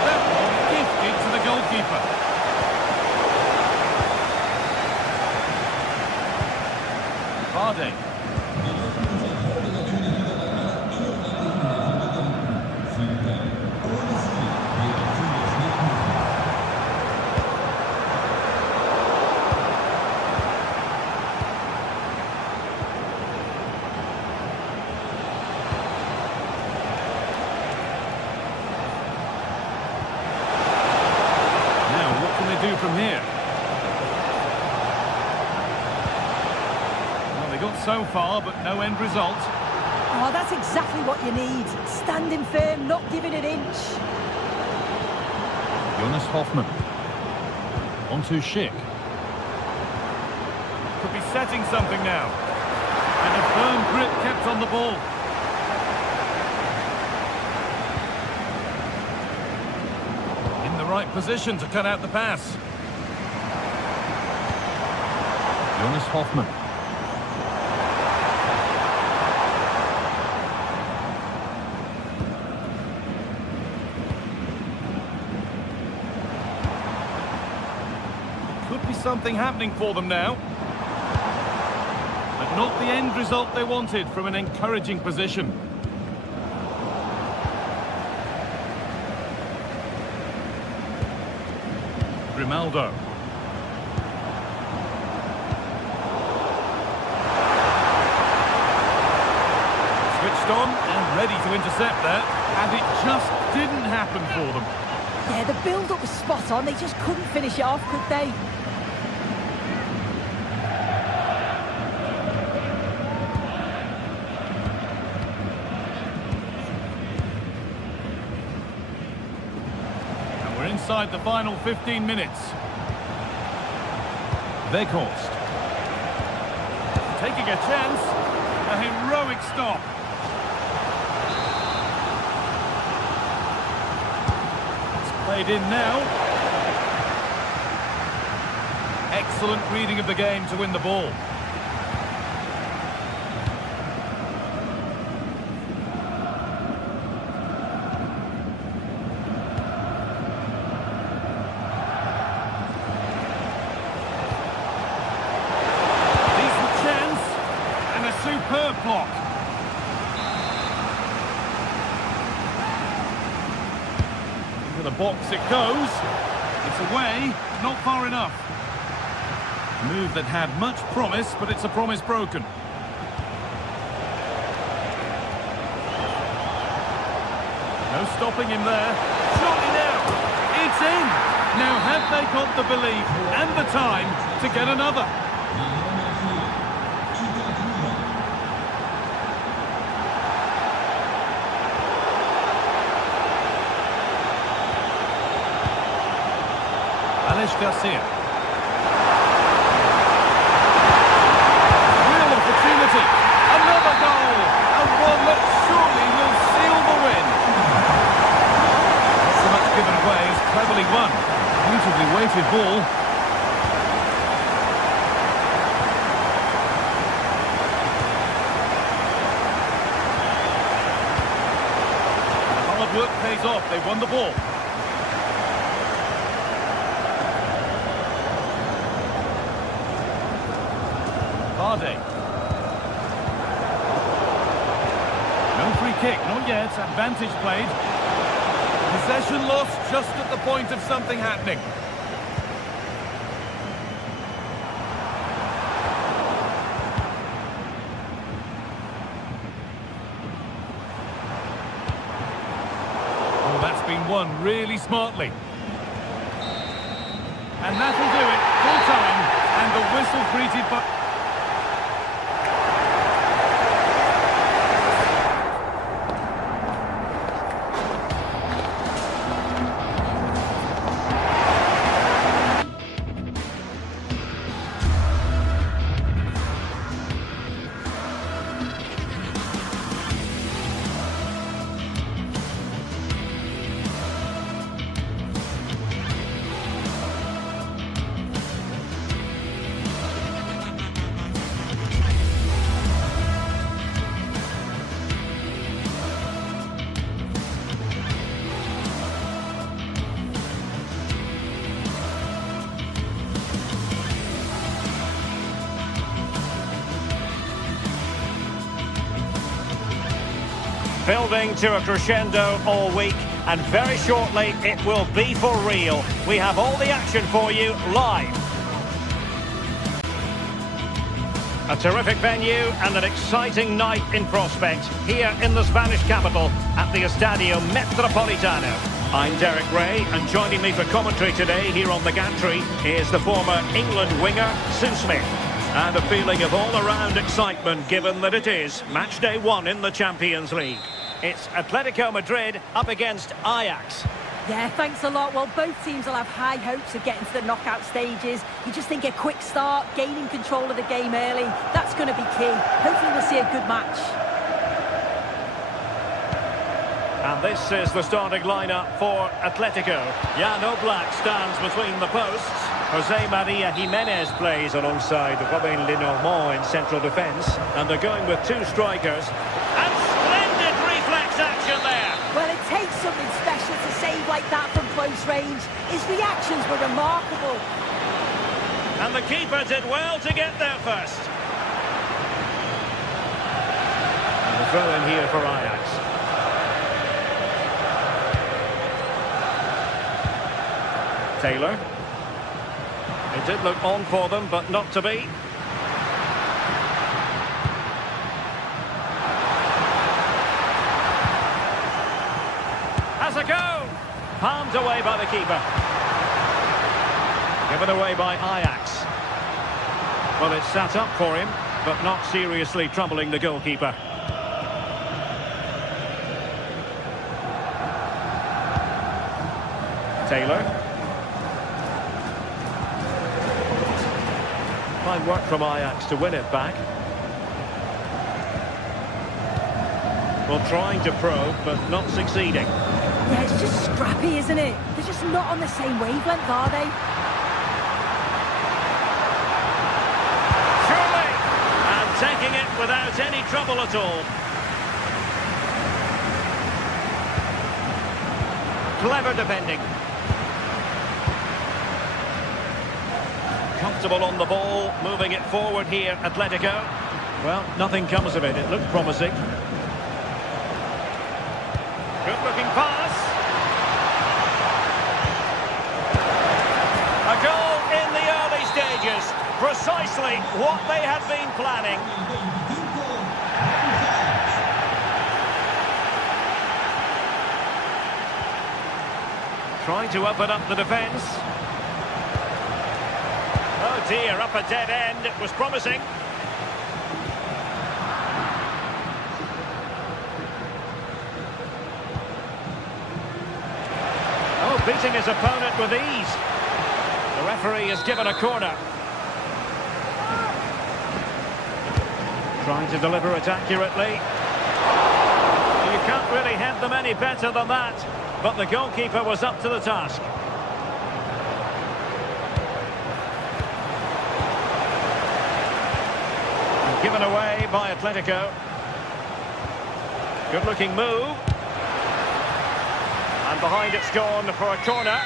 That one gifted to the goalkeeper. Vardy. Do from here. Well, they got so far, but no end result. Oh, that's exactly what you need. Standing firm, not giving an inch. Jonas Hoffmann. On to Schick. Could be setting something now. And a firm grip kept on the ball. Right position to cut out the pass. Jonas Hoffmann. Could be something happening for them now. But not the end result they wanted from an encouraging position. Grimaldo. Switched on and ready to intercept there, and it just didn't happen for them. Yeah, the build-up was spot on. They just couldn't finish it off, could they? inside the final 15 minutes. Weghorst. Taking a chance. A heroic stop. It's played in now. Excellent reading of the game to win the ball. Superb block. Into the box it goes. It's away, not far enough. Move that had much promise, but it's a promise broken. No stopping him there. Surely now. It's in. Now have they got the belief and the time to get another? Garcia. Real opportunity. Another goal. And one that surely will seal the win. Not so much given away as cleverly won. Beautifully weighted ball. The hard work pays off. They've won the ball. No free kick, not yet. Advantage played. Possession lost just at the point of something happening. Oh, that's been won really smartly. And that'll do it. Full time. And the whistle greeted by... Building to a crescendo all week, and very shortly it will be for real. We have all the action for you live. A terrific venue and an exciting night in prospect here in the Spanish capital at the Estadio Metropolitano. I'm Derek Ray, and joining me for commentary today here on the gantry is the former England winger, Sue Smith. And a feeling of all-around excitement given that it is match day 1 in the Champions League. It's Atletico Madrid up against Ajax. Yeah, thanks a lot. Well, both teams will have high hopes of getting to the knockout stages. You just think a quick start, gaining control of the game early, that's going to be key. Hopefully we'll see a good match. And this is the starting lineup for Atletico. Jan Oblak stands between the posts. Jose Maria Jimenez plays alongside Robin Lenormand in central defence. And they're going with 2 strikers. And splendid reflex action there. Well, it takes something special to save like that from close range. His reactions were remarkable. And the keeper did well to get there first. And the throw in here for Ajax. Taylor. It did look on for them, but not to be. Has a go! Palmed away by the keeper. Given away by Ajax. Well, it's sat up for him, but not seriously troubling the goalkeeper. Taylor. Fine work from Ajax to win it back. Well, trying to probe, but not succeeding. Yeah, it's just scrappy, isn't it? They're just not on the same wavelength, are they? Surely! And taking it without any trouble at all. Clever defending. Comfortable on the ball, moving it forward here, Atletico. Well, nothing comes of it. It looked promising. Good-looking pass. A goal in the early stages. Precisely what they had been planning. Trying to open up the defence. Oh dear, up a dead end. It was promising. Oh, beating his opponent with ease. The referee has given a corner. Trying to deliver it accurately. You can't really head them any better than that. But the goalkeeper was up to the task. Given away by Atletico. Good looking move. And behind it's gone for a corner.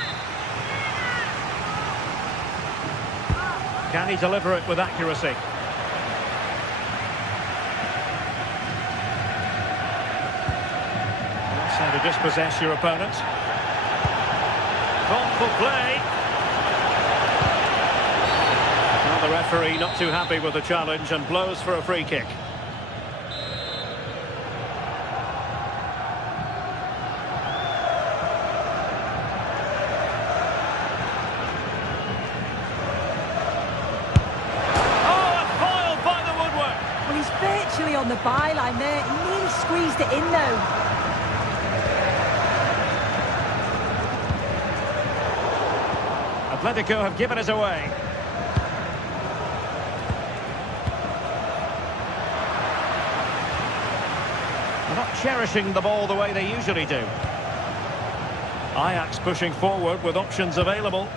Can he deliver it with accuracy? That's how to dispossess your opponent. Thoughtful play. Now the referee not too happy with the challenge and blows for a free kick. Virtually on the byline there, he nearly squeezed it in though. Atletico have given us away. They're not cherishing the ball the way they usually do. Ajax pushing forward with options available.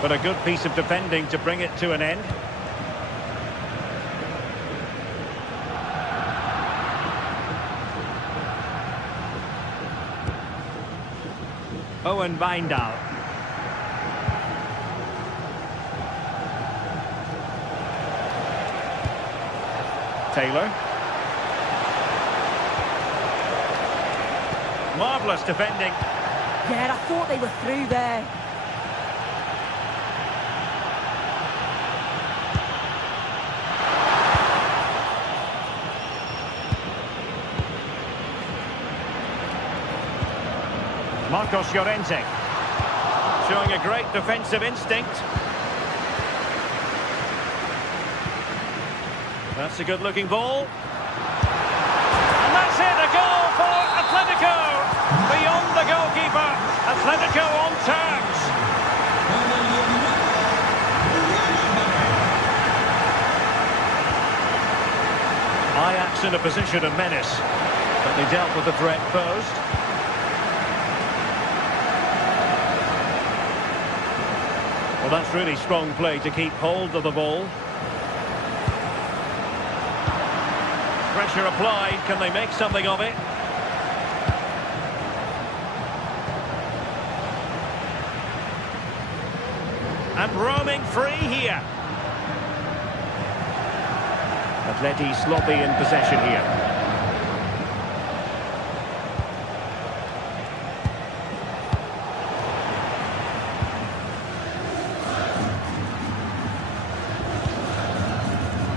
But a good piece of defending to bring it to an end. Owen Wijndal. Taylor. Marvellous defending. Yeah, I thought they were through there. Marcos Llorente showing a great defensive instinct. That's a good-looking ball. And that's it, a goal for Atletico. Beyond the goalkeeper, Atletico on terms. Ajax in a position of menace, but they dealt with the threat posed. Well, that's really strong play to keep hold of the ball. Pressure applied. Can they make something of it? And roaming free here. Atleti sloppy in possession here.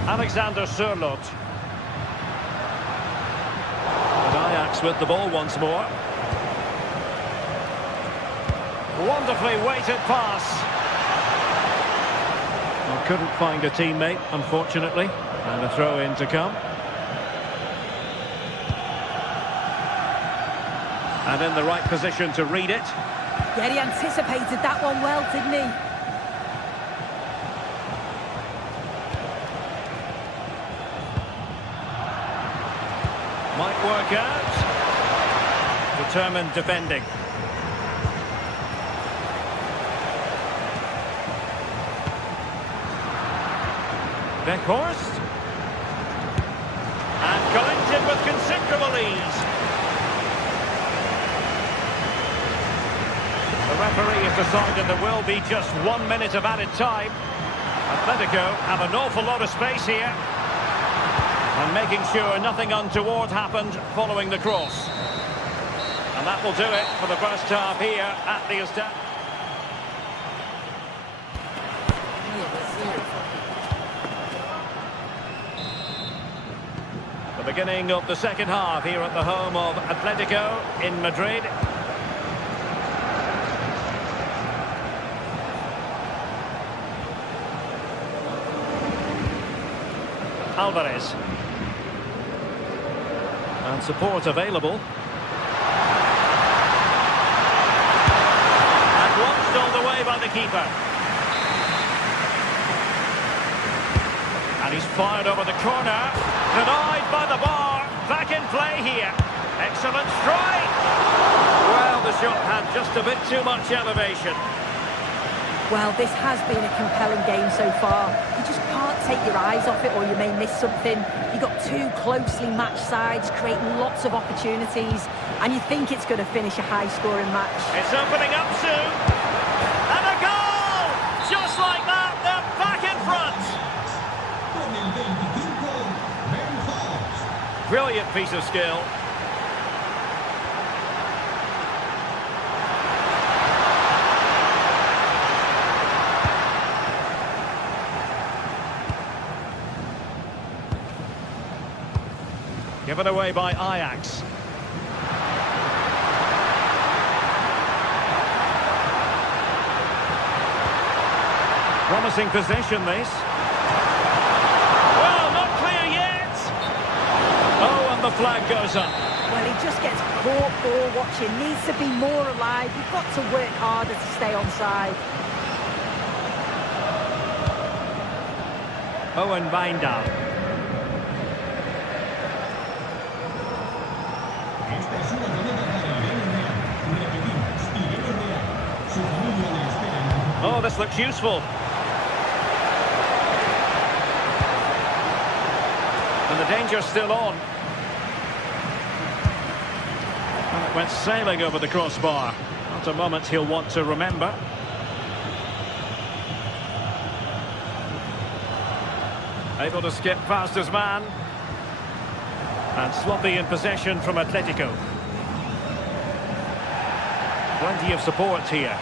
Alexander Sørloth. But Ajax with the ball once more. Wonderfully weighted pass. Well, couldn't find a teammate, unfortunately. And a throw-in to come. And in the right position to read it. Yeah, he anticipated that one well, didn't he? work out. Determined defending. Beckhorst. And collected with considerable ease. The referee has decided there will be just 1 minute of added time. Atletico have an awful lot of space here. And making sure nothing untoward happened following the cross. And that will do it for the first half here at the establishment. The beginning of the second half here at the home of Atletico in Madrid. Alvarez. And support available. And watched all the way by the keeper. And he's fired over the corner. Denied by the bar. Back in play here. Excellent strike. Well, the shot had just a bit too much elevation. Well, this has been a compelling game so far. You just can't take your eyes off it or you may miss something. You've got two closely matched sides creating lots of opportunities and you think it's going to finish a high-scoring match. It's opening up soon. And a goal! Just like that, they're back in front. Brilliant piece of skill. Given away by Ajax. Promising possession, this. Well, not clear yet. Oh, and the flag goes up. Well, he just gets caught ball watching. Needs to be more alive. You've got to work harder to stay onside. Owen Wijndal. Oh, this looks useful. And the danger's still on. And it went sailing over the crossbar. Not a moment he'll want to remember. Able to skip past his man. And sloppy in possession from Atletico. Plenty of support here.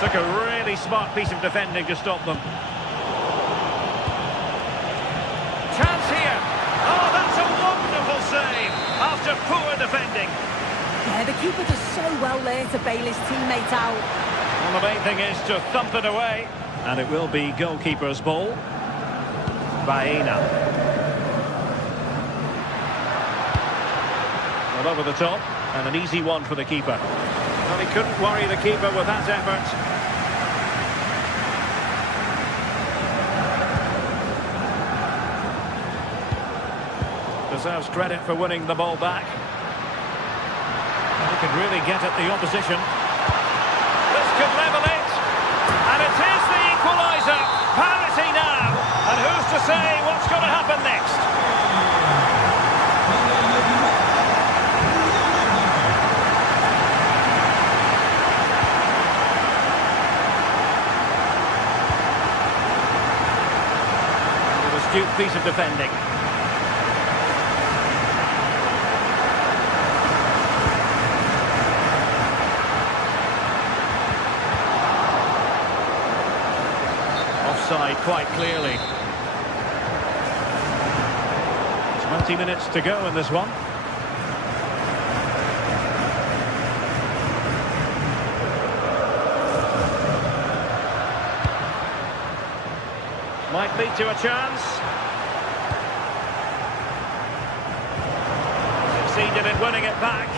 Took a really smart piece of defending to stop them. Chance here. Oh, that's a wonderful save after poor defending. Yeah, the keeper does so well there to bail his teammate out. Well, the main thing is to thump it away. And it will be goalkeeper's ball. Baena. Well, over the top. And an easy one for the keeper. Well, he couldn't worry the keeper with that effort. Deserves credit for winning the ball back. He could really get at the opposition. This could level it. And it is the equaliser. Parity now. And who's to say what's going to happen next? Astute piece of defending. Offside quite clearly. 20 minutes to go in this one. Might lead to a chance. Succeeded in winning it back.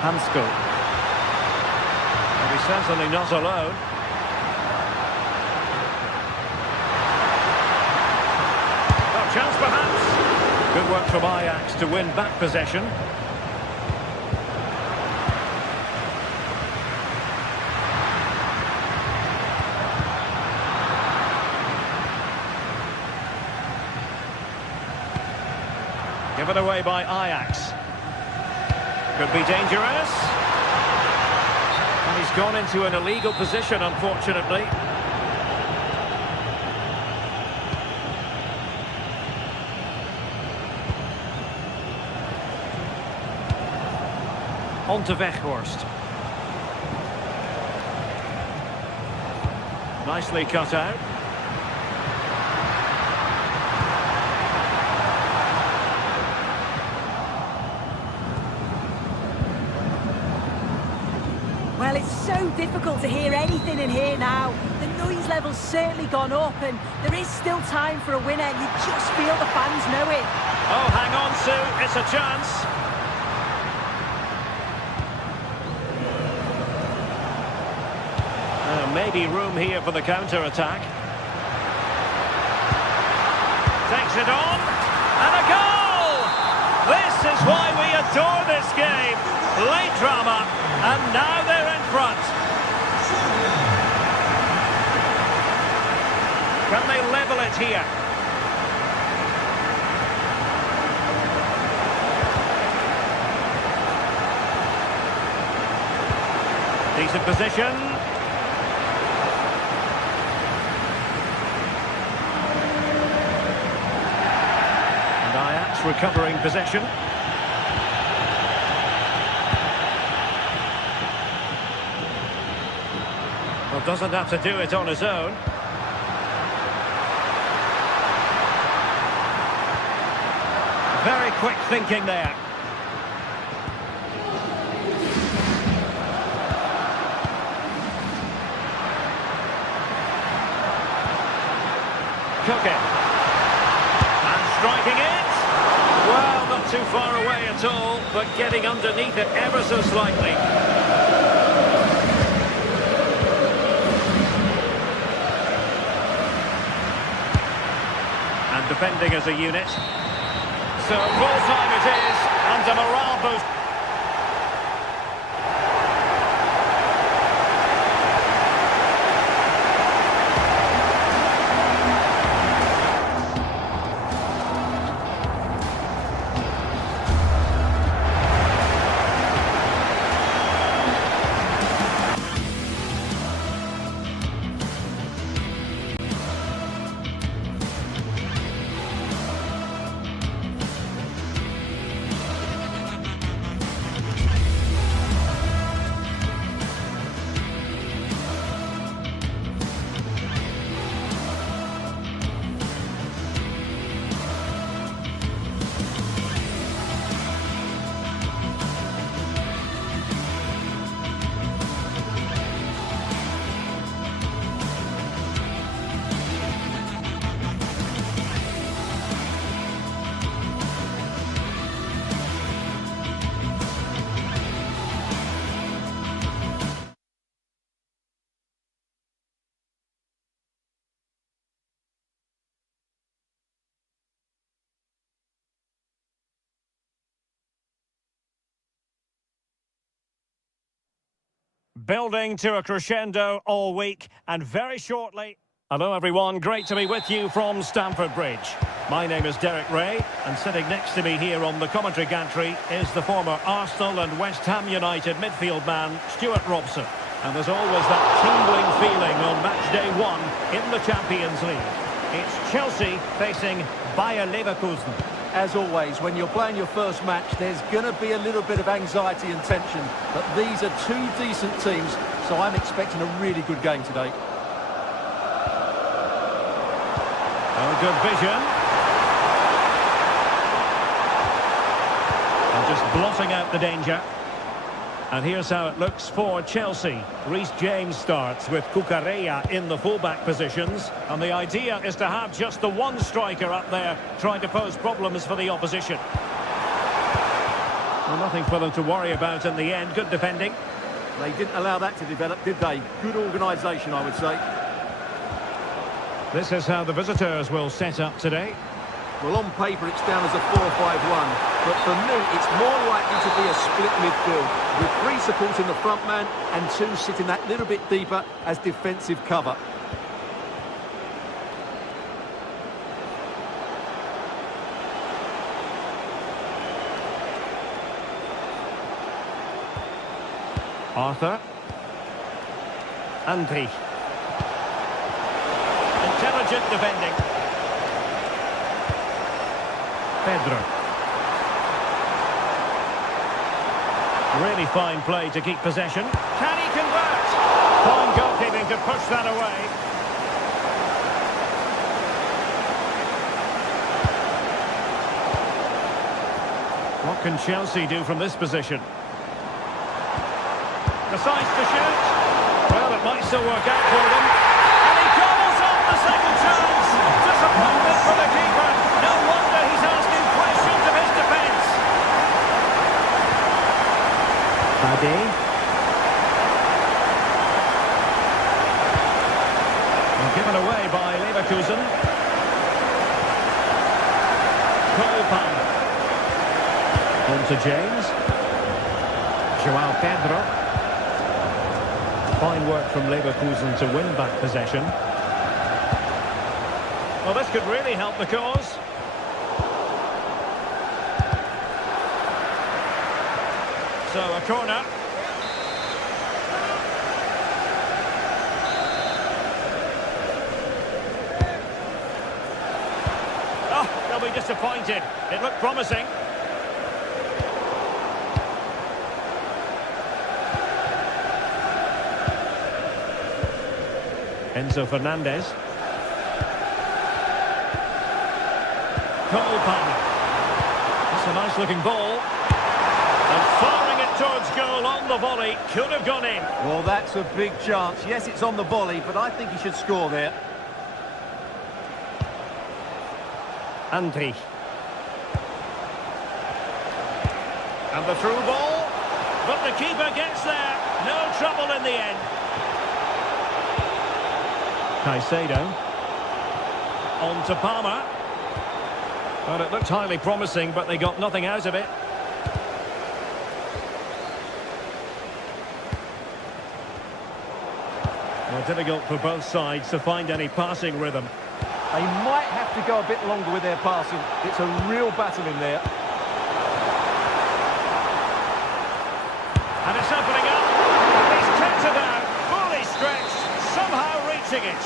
Hansko. And he's certainly not alone. Good work from Ajax to win back possession. Given away by Ajax. Could be dangerous. And he's gone into an illegal position, unfortunately. On to Weghorst. Nicely cut out. Well, it's so difficult to hear anything in here now. The noise level's certainly gone up, and there is still time for a winner. You just feel the fans know it. Oh, hang on, Sue. It's a chance. Maybe room here for the counter-attack. Takes it on. And a goal! This is why we adore this game. Late drama. And now they're in front. Can they level it here? Decent position. Recovering possession. Well, doesn't have to do it on his own. Very quick thinking there. Cooking. And striking it. Well, not too far away at all, but getting underneath it ever so slightly. And defending as a unit. So full time it is, and a morale boost. Building to a crescendo all week, and very shortly... Hello everyone, great to be with you from Stamford Bridge. My name is Derek Ray, and sitting next to me here on the commentary gantry is the former Arsenal and West Ham United midfield man, Stuart Robson. And there's always that tingling feeling on match day 1 in the Champions League. It's Chelsea facing Bayer Leverkusen. As always, when you're playing your first match, there's going to be a little bit of anxiety and tension. But these are two decent teams, so I'm expecting a really good game today. Oh, good vision. And just blotting out the danger. And here's how it looks for Chelsea. Reece James starts with Cucurella in the fullback positions. And the idea is to have just the one striker up there trying to pose problems for the opposition. Well, nothing for them to worry about in the end. Good defending. They didn't allow that to develop, did they? Good organisation, I would say. This is how the visitors will set up today. Well, on paper, it's down as a 4-5-1. But for me, it's more likely to be a split midfield, with 3 supporting the front man and 2 sitting that little bit deeper as defensive cover. Arthur. Andri. Intelligent defending. Pedro. Really fine play to keep possession. Can he convert? Fine goalkeeping to push that away. What can Chelsea do from this position? Decides to shoot. Well, it might still work out for them. And he gobbles up the second chance. Disappointment for the keeper. No wonder he's asking questions of his defence. Ade. And given away by Leverkusen. Colpan. On to James. João Pedro. Fine work from Leverkusen to win back possession. Well, this could really help the cause. So, a corner. Oh, they'll be disappointed. It looked promising. Enzo Fernandez. Colpan. That's a nice looking ball. And firing it towards goal on the volley. Could have gone in. Well, that's a big chance. Yes, it's on the volley, but I think he should score there. Andri. And the through ball. But the keeper gets there. No trouble in the end. Caicedo. On to Palmer. Well, it looked highly promising, but they got nothing out of it. Well, difficult for both sides to find any passing rhythm. They might have to go a bit longer with their passing. It's a real battle in there. And it's opening up. He's tempted out, fully stretched, somehow reaching it.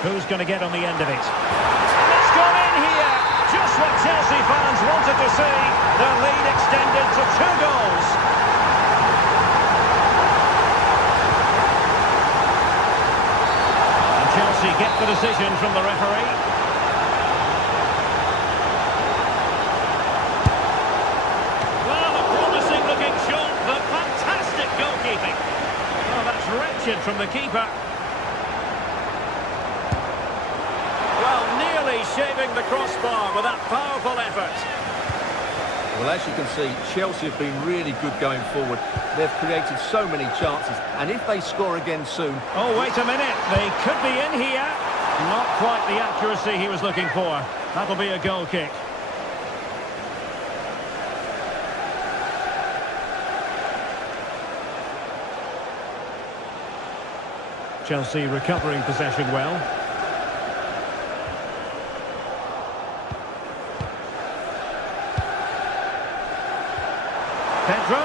Who's going to get on the end of it? And it's gone in here. Just what Chelsea fans wanted to see. Their lead extended to 2 goals. And Chelsea get the decision from the referee. Well, a promising looking shot, but fantastic goalkeeping. Oh, that's wretched from the keeper. Well, nearly shaving the crossbar with that powerful effort. Well, as you can see, Chelsea have been really good going forward. They've created so many chances, and if they score again soon... Oh, wait a minute. They could be in here. Not quite the accuracy he was looking for. That'll be a goal kick. Chelsea recovering possession well. Pedro.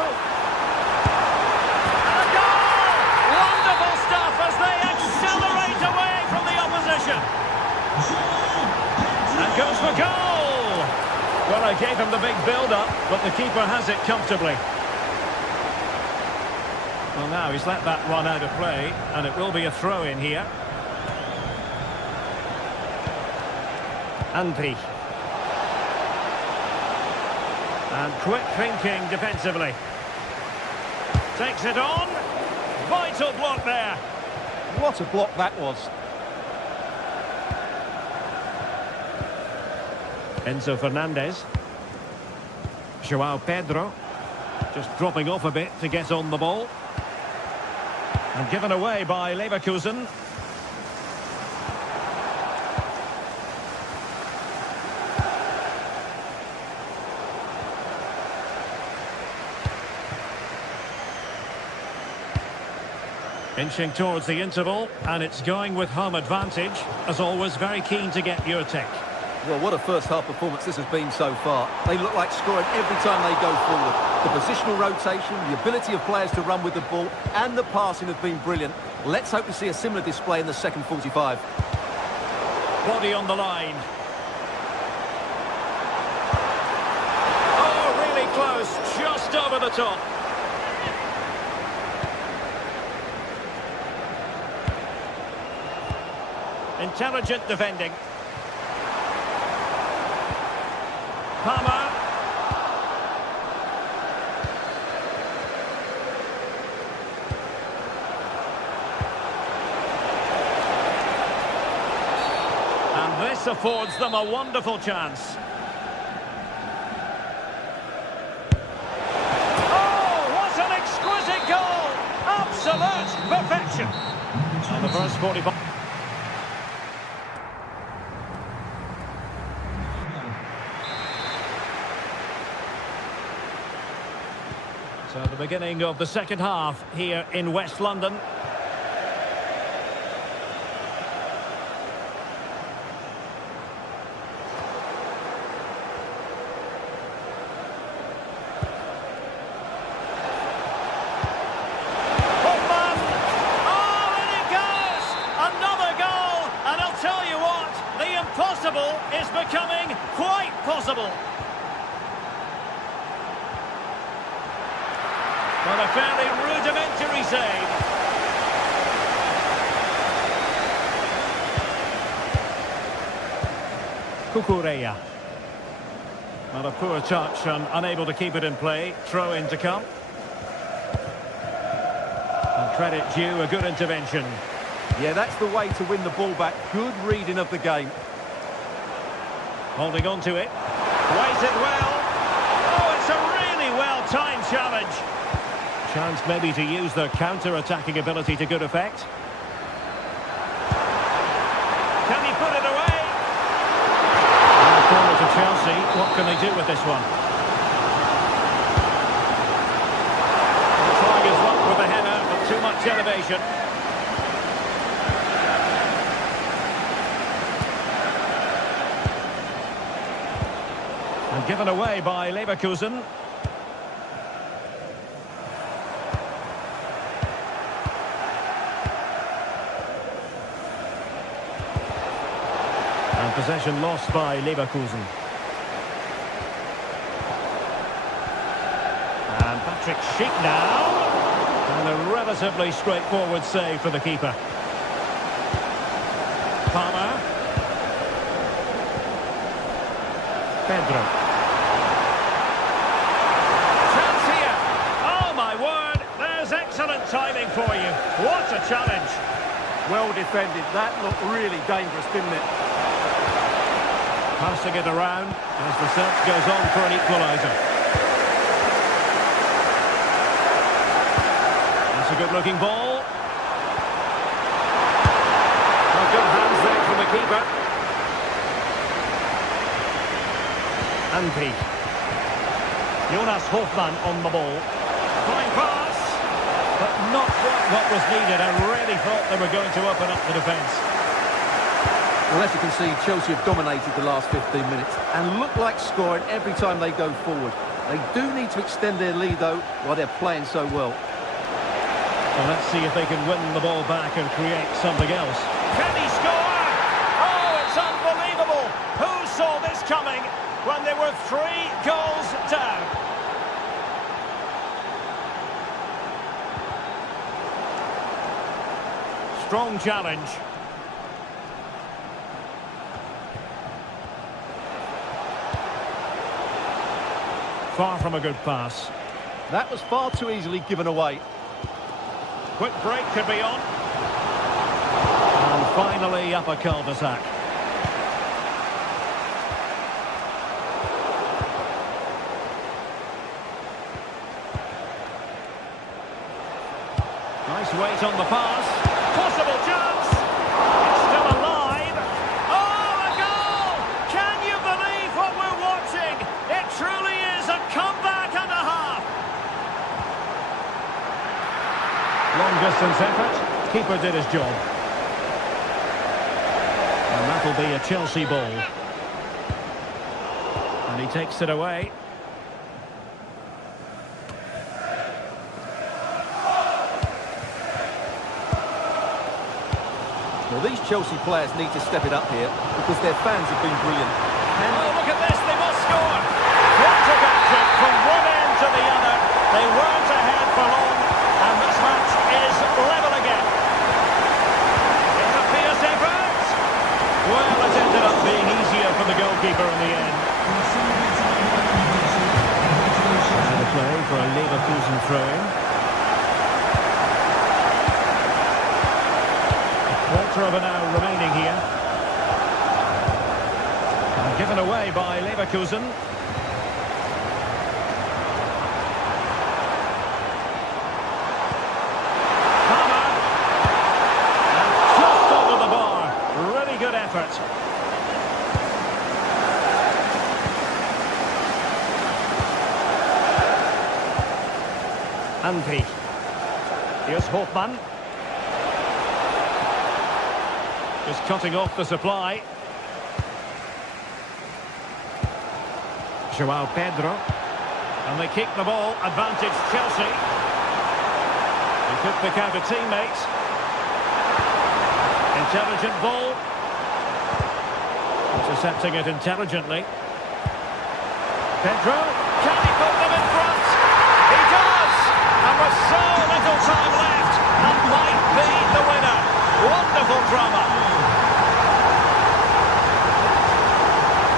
And a goal! Wonderful stuff as they accelerate away from the opposition. And goes for goal! Well, I gave him the big build-up, but the keeper has it comfortably. Well, now he's let that run out of play, and it will be a throw-in here. Andri. And quick thinking defensively. Takes it on. Vital block there. What a block that was. Enzo Fernandez. João Pedro. Just dropping off a bit to get on the ball. And given away by Leverkusen. Inching towards the interval, and it's going with home advantage. As always, very keen to get your take. Well, what a first-half performance this has been so far. They look like scoring every time they go forward. The positional rotation, the ability of players to run with the ball, and the passing have been brilliant. Let's hope to see a similar display in the second 45. Body on the line. Oh, really close, just over the top. Intelligent defending. Palmer. And this affords them a wonderful chance. Oh, what an exquisite goal! Absolute perfection. On the first 45. So the beginning of the second half here in West London. Hopman! Oh, and it goes! Another goal! And I'll tell you what, the impossible is becoming quite possible. But a fairly rudimentary save. Kukureya. Well, a poor touch and unable to keep it in play. Throw in to come. And credit due, a good intervention. Yeah, that's the way to win the ball back. Good reading of the game. Holding on to it. Weighs it well. Oh, it's a really well-timed challenge. Chance maybe to use their counter-attacking ability to good effect. Can he put it away? And a corner to Chelsea. What can they do with this one? Trying his luck with the header, but too much elevation. And given away by Leverkusen. Possession lost by Leverkusen. And Patrick Schick now. And a relatively straightforward save for the keeper. Palmer. Pedro. Chance here. Oh my word, there's excellent timing for you. What a challenge. Well defended. That looked really dangerous, didn't it? Passing it around as the search goes on for an equaliser. That's a good-looking ball. Well, good hands there from the keeper. Anpi. Jonas Hofmann on the ball. Fine pass, but not quite what was needed. I really thought they were going to open up the defence. Well, as you can see, Chelsea have dominated the last 15 minutes and look like scoring every time they go forward. They do need to extend their lead, though, while they're playing so well. Well, let's see if they can win the ball back and create something else. Can he score? Oh, it's unbelievable! Who saw this coming when they were 3 goals down? Strong challenge. Far from a good pass. That was far too easily given away. Quick break could be on. And finally up a cul-de-sac. Nice weight on the pass. Possible chance. It's still alive. Oh, a goal! Can you believe what we're watching? It truly is a comeback and a half. Long distance effort. Keeper did his job. And that'll be a Chelsea ball. And he takes it away. Well, these Chelsea players need to step it up here because their fans have been brilliant. Oh, look at this, they must score! Frantic action from one end to the other. They weren't ahead for long, and this match is level again. It's a fierce effort! Well, it ended up being easier for the goalkeeper in the end. And a play for a Leverkusen throw-in. Quarter of an hour remaining here. And given away by Leverkusen. Hammer. And just under the bar. Really good effort. Andri. Here's Hofmann. Just cutting off the supply. João Pedro. And they kick the ball. Advantage Chelsea. He took the counter teammate. Intelligent ball. Intercepting it intelligently. Pedro. Can he put them in front? He does! And with so little time left, that might be the winner. Wonderful drama.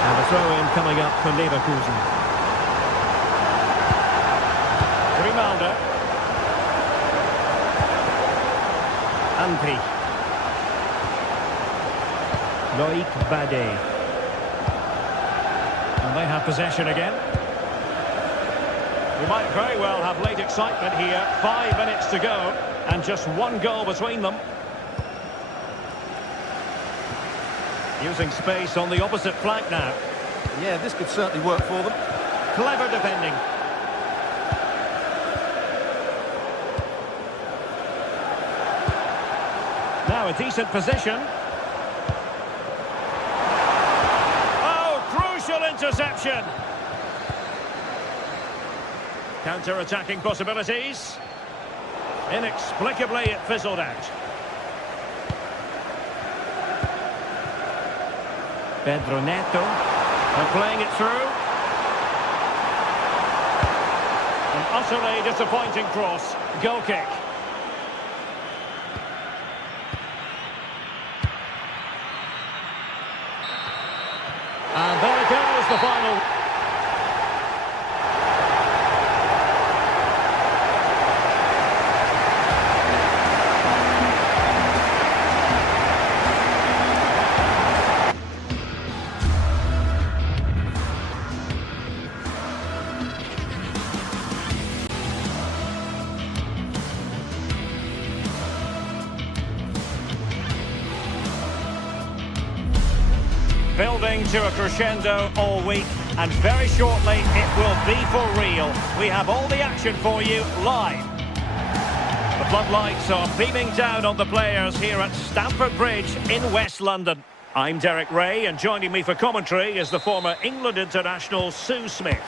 And a throw-in coming up for Leverkusen. Grimaldo. Andri. Loic Bade. And they have possession again. We might very well have late excitement here. 5 minutes to go, and just one goal between them. Using space on the opposite flank now. Yeah, this could certainly work for them. Clever defending. Now a decent position. Oh, crucial interception. Counter-attacking possibilities. Inexplicably, it fizzled out. Pedro Neto. And playing it through. An utterly disappointing cross. Goal kick. And there goes the final. Building to a crescendo all week, and very shortly it will be for real. We have all the action for you live. The floodlights are beaming down on the players here at Stamford Bridge in West London. I'm Derek Ray, and joining me for commentary is the former England international Sue Smith.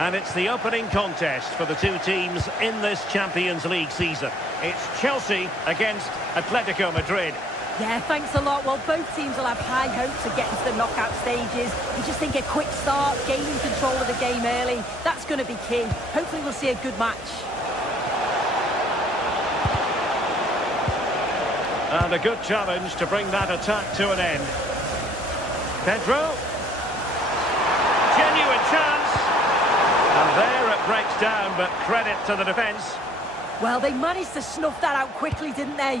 And it's the opening contest for the two teams in this Champions League season. It's Chelsea against Atletico Madrid. Yeah, thanks a lot. Well, both teams will have high hopes of getting to the knockout stages. You just think a quick start, gaining control of the game early, that's going to be key. Hopefully we'll see a good match. And a good challenge to bring that attack to an end. Pedro. Genuine chance. And there it breaks down, but credit to the defence. Well, they managed to snuff that out quickly, didn't they?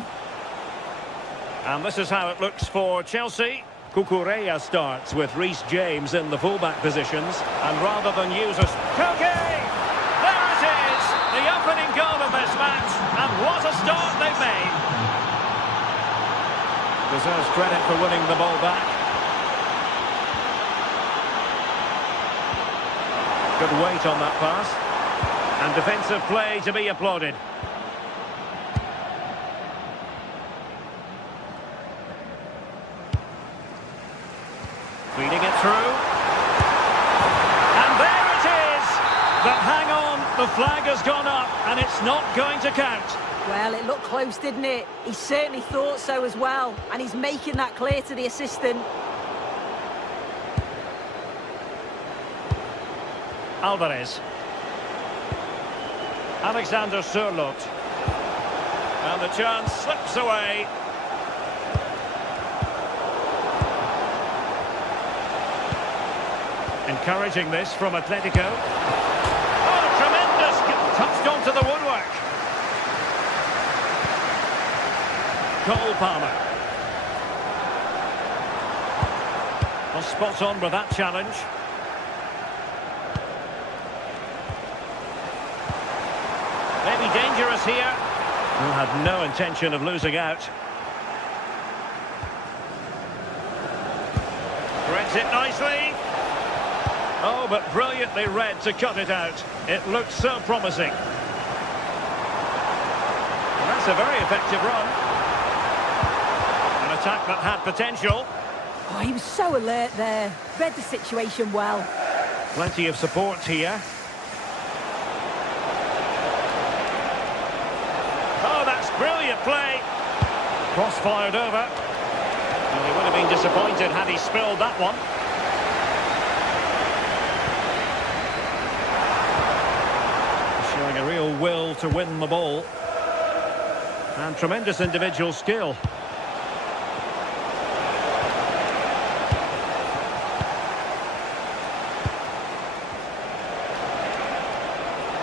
And this is how it looks for Chelsea. Cucurella starts with Reece James in the fullback positions. And rather than use a... Koke! There it is! The opening goal of this match. And what a start they've made. Deserves credit for winning the ball back. Good weight on that pass. And defensive play to be applauded. through. And there it is! But hang on, the flag has gone up and it's not going to count. Well, it looked close, didn't it? He certainly thought so as well, and he's making that clear to the assistant. Alvarez. Alexander Sørloth. And the chance slips away. Encouraging this from Atletico. Oh, tremendous! Touched onto the woodwork. Cole Palmer. Well, spot on with that challenge. Maybe dangerous here. Who had no intention of losing out. Threads it nicely. Oh, but brilliantly read to cut it out. It looked so promising. And that's a very effective run. An attack that had potential. Oh, he was so alert there. Read the situation well. Plenty of support here. Oh, that's brilliant play. Cross fired over. Well, he would have been disappointed had he spilled that one. Showing a real will to win the ball. And tremendous individual skill.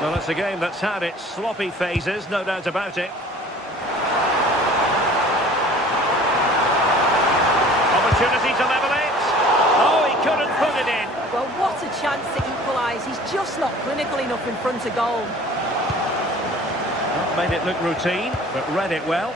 Well, it's a game that's had its sloppy phases, no doubt about it. Opportunity to level it. Oh, he couldn't put it in. Well, what a chance to equalise. He's just not clinical enough in front of goal. Not made it look routine, but read it well.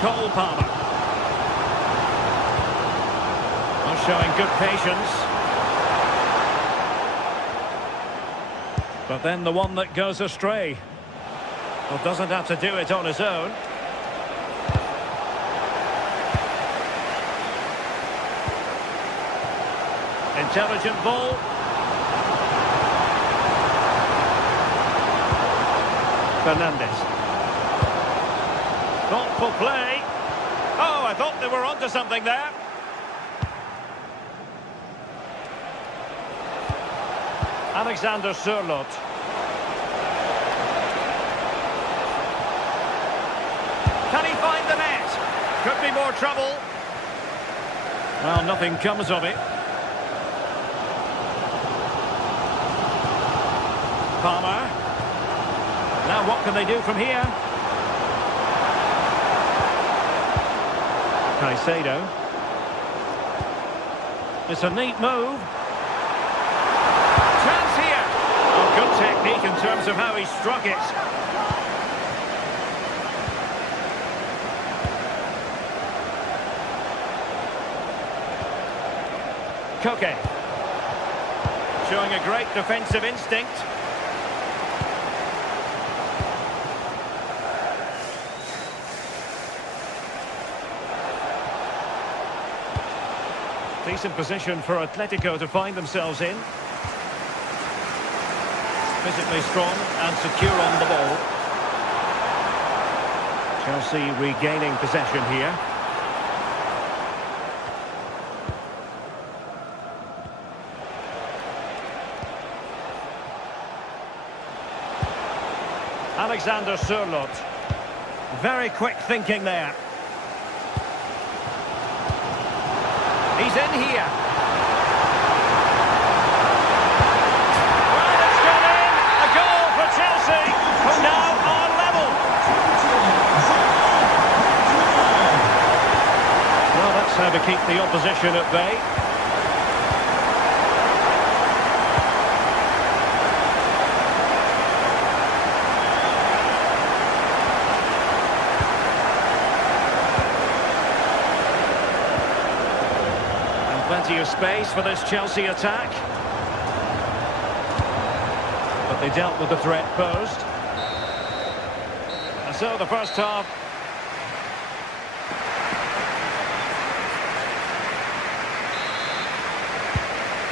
Cole Palmer. Well, showing good patience. But then the one that goes astray. Well, doesn't have to do it on his own. Intelligent ball. Fernandes. Thoughtful play. Oh, I thought they were onto something there. Alexander Sørloth. Can he find the net? Could be more trouble. Well, nothing comes of it. Palmer. Now what can they do from here? Caicedo. It's a neat move. Chance here. Oh, good technique in terms of how he struck it. Koke. Showing a great defensive instinct. Decent position for Atletico to find themselves in. Physically strong and secure on the ball. Chelsea regaining possession here. Alexander Sørloth. Very quick thinking there. He's in here. Well, it's gone in. A goal for Chelsea, who now are level. Well, that's how to keep the opposition at bay. Plenty of space for this Chelsea attack. But they dealt with the threat posed. And so the first half.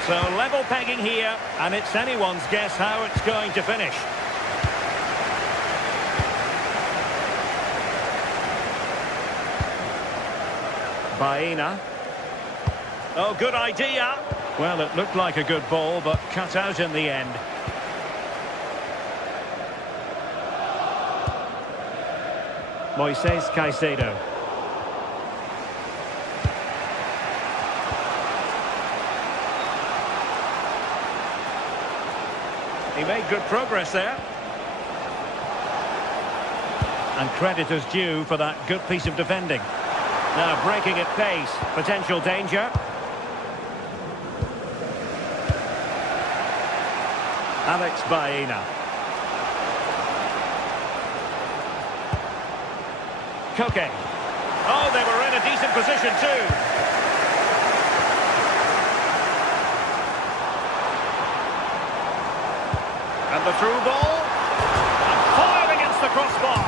So level pegging here, and it's anyone's guess how it's going to finish. Baena. Oh, good idea. Well, it looked like a good ball, but cut out in the end. Moises Caicedo. He made good progress there. And credit is due for that good piece of defending. Now breaking at pace, potential danger. Alex Baena. Koke. Oh, they were in a decent position too. And the through ball. And fired against the crossbar.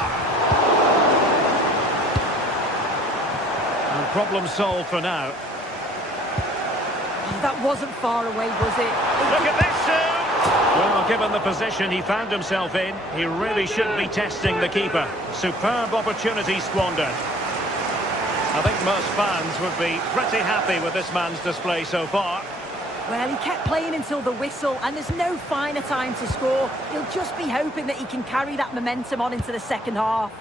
And problem solved for now. That wasn't far away, was it? Look at this, Sue! Well, given the position he found himself in, he really should be testing the keeper. Superb opportunity squandered. I think most fans would be pretty happy with this man's display so far. Well, he kept playing until the whistle, and there's no finer time to score. He'll just be hoping that he can carry that momentum on into the second half.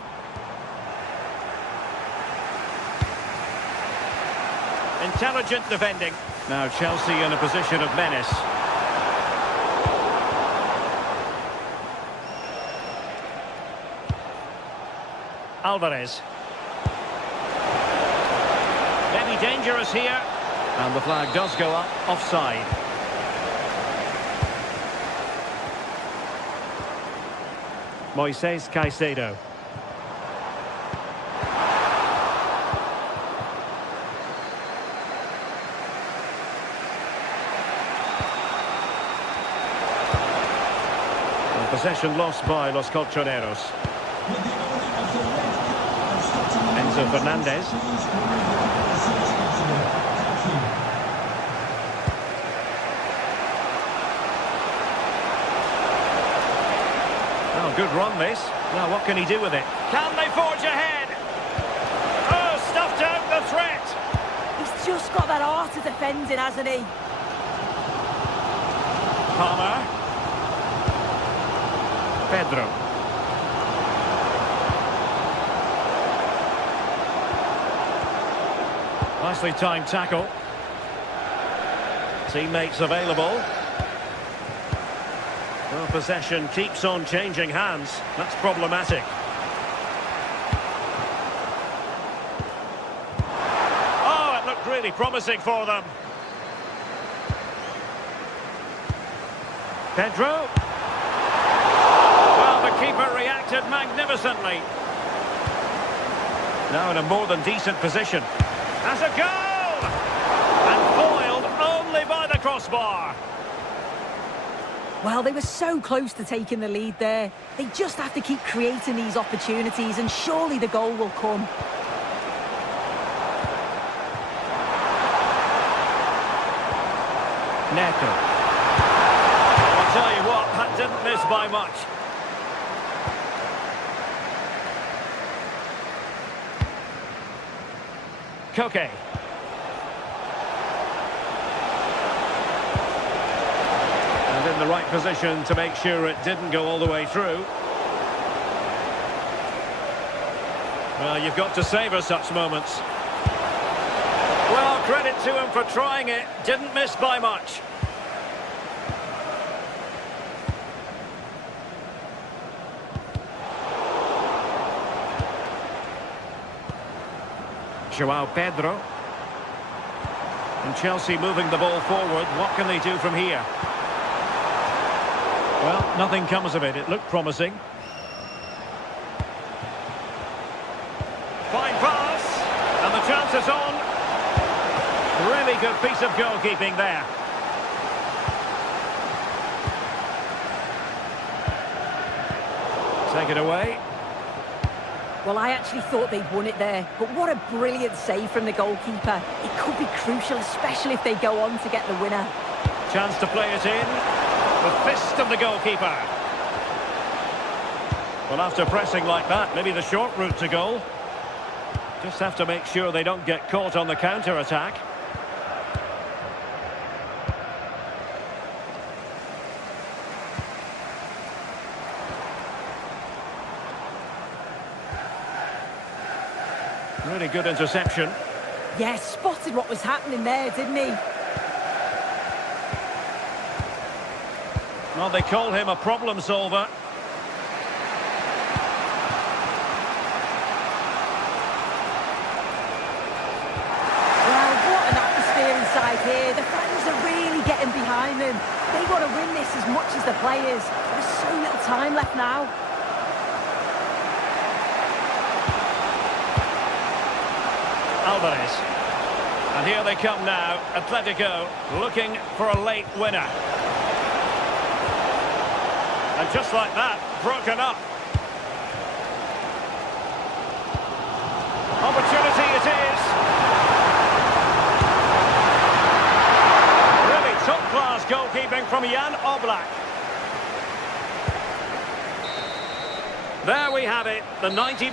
Intelligent defending. Now Chelsea in a position of menace. Alvarez. Maybe dangerous here. And the flag does go up, offside. Moises Caicedo. And possession lost by Los Colchoneros. Enzo Fernandez. Oh, good run this. Now what can he do with it? Can they forge ahead? Oh, stuffed out the threat. He's just got that art of defending, hasn't he? Palmer. Pedro. Nicely timed tackle. Teammates available. Well, possession keeps on changing hands. That's problematic. Oh, it looked really promising for them. Pedro. Well, the keeper reacted magnificently. Now in a more than decent position. Has a goal! And foiled only by the crossbar. Well, they were so close to taking the lead there. They just have to keep creating these opportunities, and surely the goal will come. Neto. I'll tell you what, that didn't miss by much. Koke. And in the right position to make sure it didn't go all the way through. Well, you've got to savour such moments. Well, credit to him for trying it. Didn't miss by much. João Pedro. And Chelsea moving the ball forward. What can they do from here? Well, nothing comes of it. It looked promising. Fine pass. And the chance is on. Really Really good piece of goalkeeping there. Take it away. Well, I actually thought they'd won it there, but what a brilliant save from the goalkeeper. It could be crucial, especially if they go on to get the winner. Chance to play it in. The fist of the goalkeeper. Well, after pressing like that, maybe the short route to goal. Just have to make sure they don't get caught on the counter-attack. Really good interception. Yeah, spotted what was happening there, didn't he? Well, they call him a problem solver. Well, what an atmosphere inside here. The fans are really getting behind them. They want to win this as much as the players. There's so little time left now. Alvarez. And here they come now. Atletico looking for a late winner. And just like that, broken up. Opportunity it is. Really top-class goalkeeping from Jan Oblak. There we have it, the 90...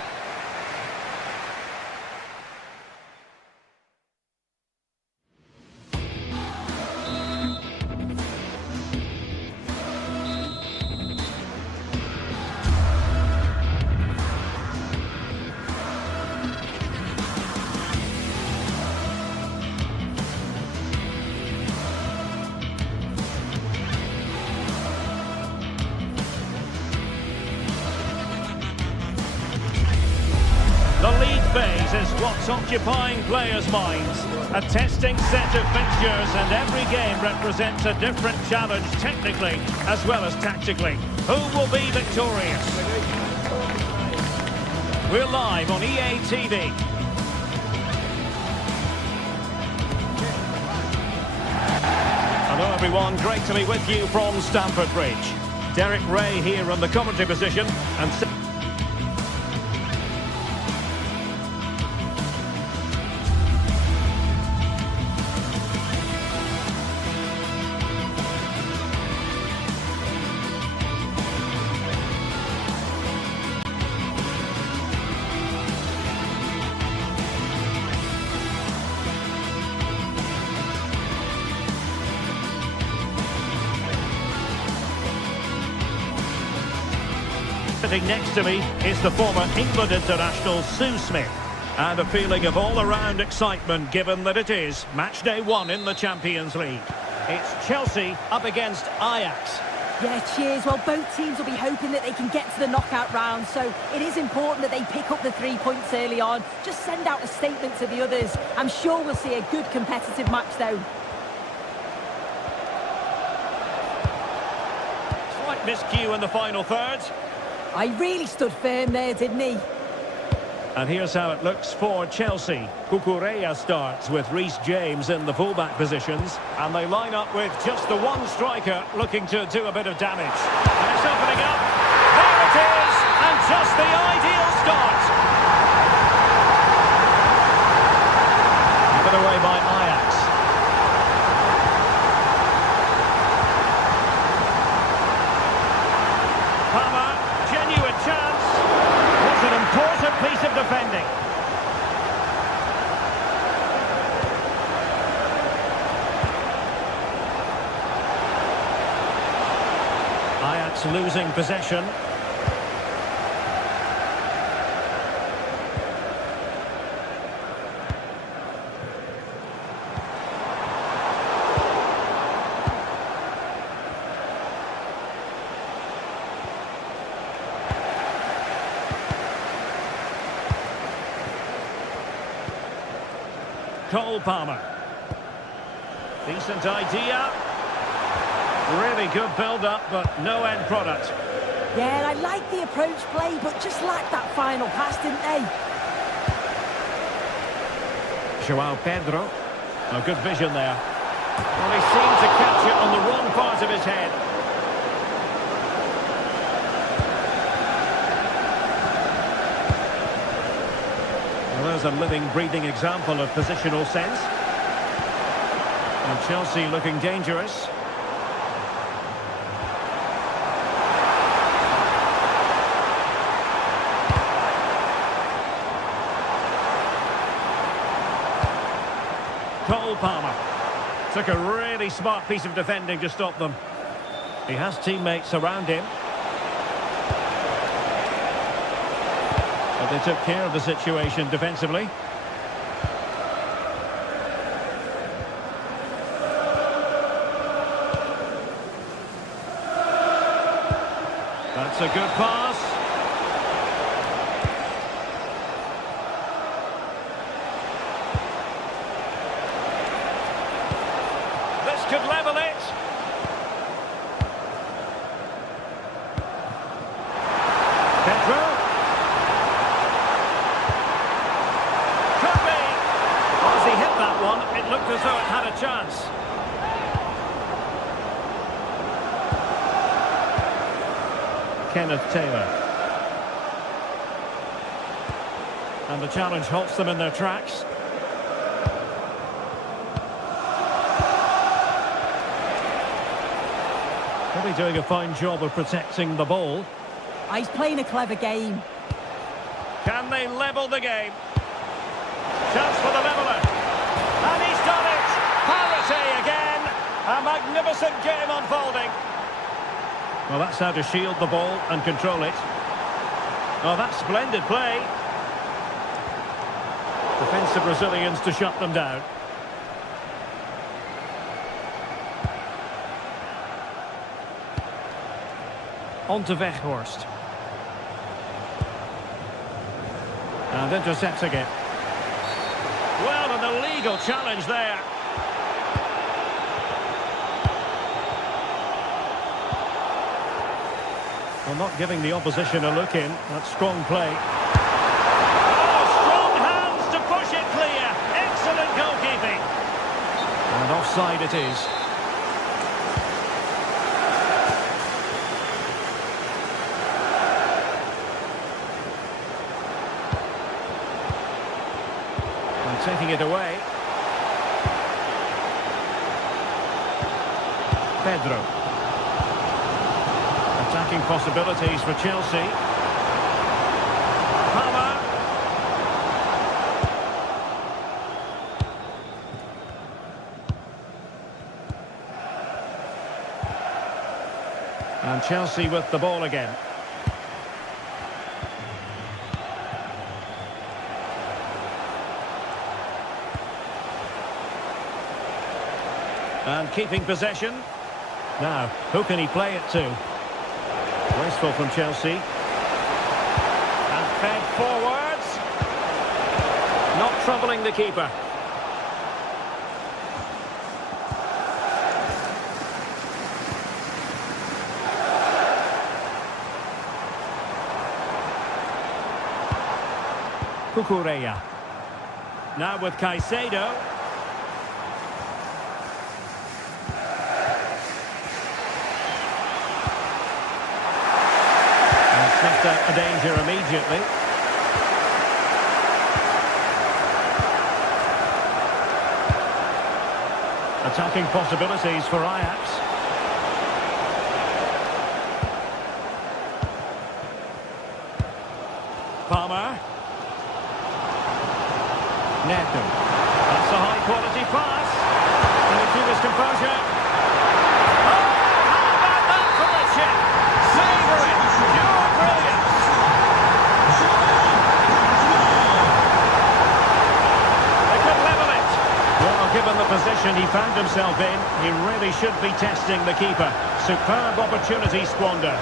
The league phase is what's occupying players' minds. A testing set of fixtures, and every game represents a different challenge technically as well as tactically. Who will be victorious? We're live on EA TV. Hello everyone, great to be with you from Stamford Bridge. Derek Ray here on the commentary position, and sitting next to me is the former England international Sue Smith. And a feeling of all-around excitement given that it is match day 1 in the Champions League. It's Chelsea up against Ajax. Yeah, cheers. Well, both teams will be hoping that they can get to the knockout round, so it is important that they pick up the 3 points early on. Just send out a statement to the others. I'm sure we'll see a good competitive match, though. Slight miscue in the final third. I really stood firm there, didn't he? And here's how it looks for Chelsea. Cucurella starts with Reece James in the fullback positions. And they line up with just the one striker looking to do a bit of damage. And it's opening up. There it is! And just the ideal start. Given away by Ajax. Palmer, genuine chance. Was an important piece of defending. Ajax losing possession. Cole Palmer. Decent idea. Really good build-up, but no end product. Yeah, I like the approach play, but just lacked that final pass, didn't they? João Pedro. Oh, good vision there. Well, he seemed to catch it on the wrong part of his head. Well, there's a living, breathing example of positional sense. And Chelsea looking dangerous. Cole Palmer. Took a really smart piece of defending to stop them. He has teammates around him. But they took care of the situation defensively. That's a good pass. This could level it. Pedro. Could be. As he hit that one, it looked as though it had a chance. Kenneth Taylor. And the challenge halts them in their tracks. Probably doing a fine job of protecting the ball. He's playing a clever game. Can they level the game? Chance for the leveller. And he's done it! Parity again! A magnificent game unfolding. Well, that's how to shield the ball and control it. Oh, that's splendid play. Defensive Brazilians to shut them down. On to Weghorst. And intercepting it. Well, an illegal challenge there. Well, not giving the opposition a look in. That's strong play. Oh, strong hands to push it clear. Excellent goalkeeping. And offside it is. And taking it away. Pedro. Attacking possibilities for Chelsea. Palmer. And Chelsea with the ball again. And keeping possession. Now, who can he play it to? Wasteful from Chelsea. And fed forwards. Not troubling the keeper. Cucurella. Now with Caicedo. Snuffed out the danger immediately. Attacking possibilities for Ajax. Palmer. Neto. That's a high-quality pass. Can he keep his composure? Oh, how about that for the chip? Savour it. Pure brilliance. They could level it. Well, given the position he found himself in, he really should be testing the keeper. Superb opportunity squandered.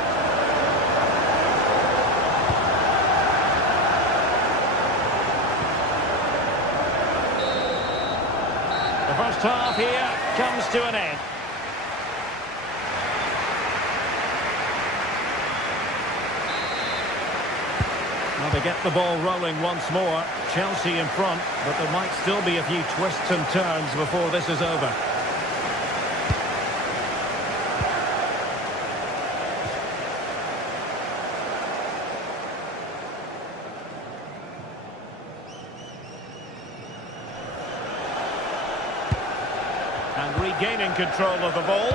The first half here comes to an end. Well, they get the ball rolling once more. Chelsea in front, but there might still be a few twists and turns before this is over. And regaining control of the ball.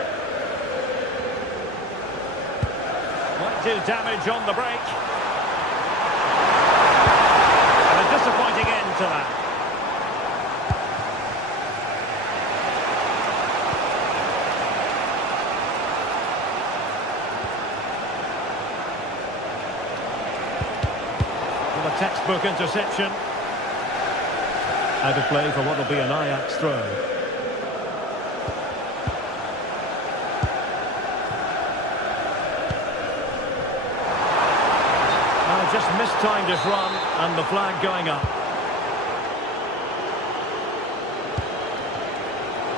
Might do damage on the break. And a disappointing end to that. Well, a textbook interception. Out of play for what will be an Ajax throw. Just mistimed his run, and the flag going up.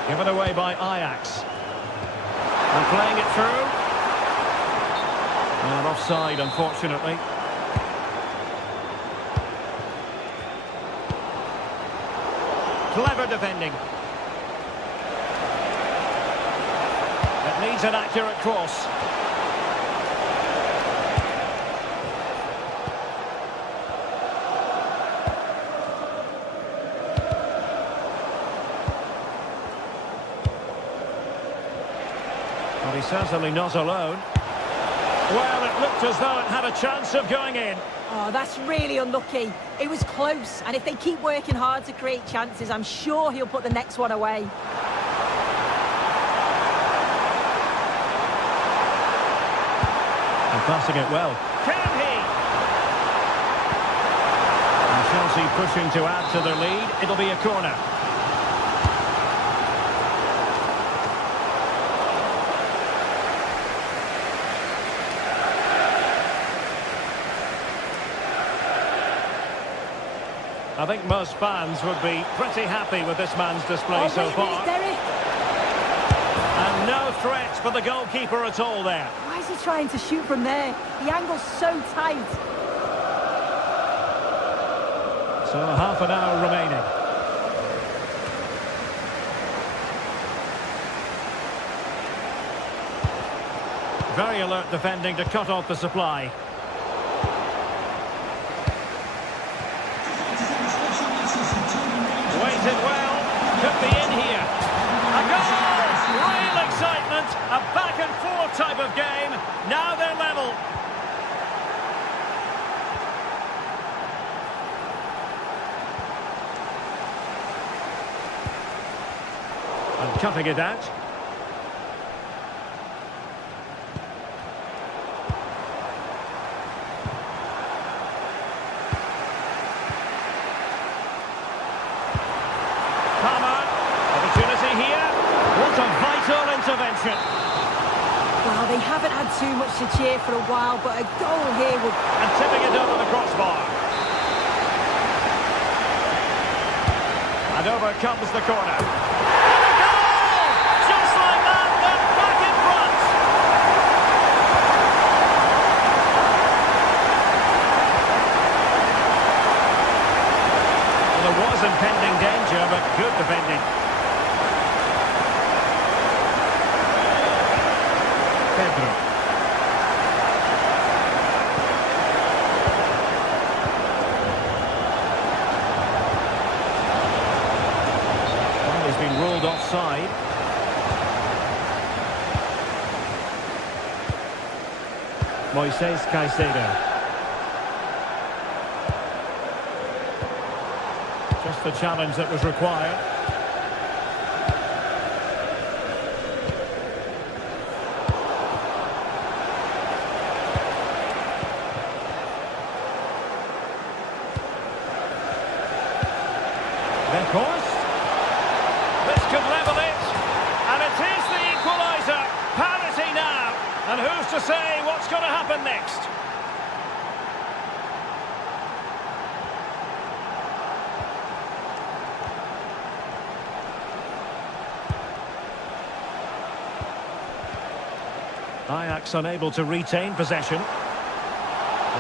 Given away by Ajax. And playing it through. And offside, unfortunately. Clever defending. It needs an accurate cross. But he's certainly not alone. Well, it looked as though it had a chance of going in. Oh, that's really unlucky. It was close, and if they keep working hard to create chances, I'm sure he'll put the next one away. And passing it well. Can he? And Chelsea pushing to add to their lead. It'll be a corner. I think most fans would be pretty happy with this man's display so far. And no threat for the goalkeeper at all there. Why is he trying to shoot from there? The angle's so tight. So half an hour remaining. Very alert defending to cut off the supply. Waited well, could be in here. A goal! Real excitement, a back and forth type of game. Now they're level. And cutting it out. Intervention. Well, they haven't had too much to cheer for a while, but a goal here would... And tipping it over the crossbar. And over comes the corner. And a goal! Just like that, they're back in front. Well, there was impending danger, but good defending. Pedro. Well, he's been ruled offside. Moises Caicedo. Just the challenge that was required. This could level it, and it is the equaliser. Parity now, and who's to say what's going to happen next? Ajax unable to retain possession.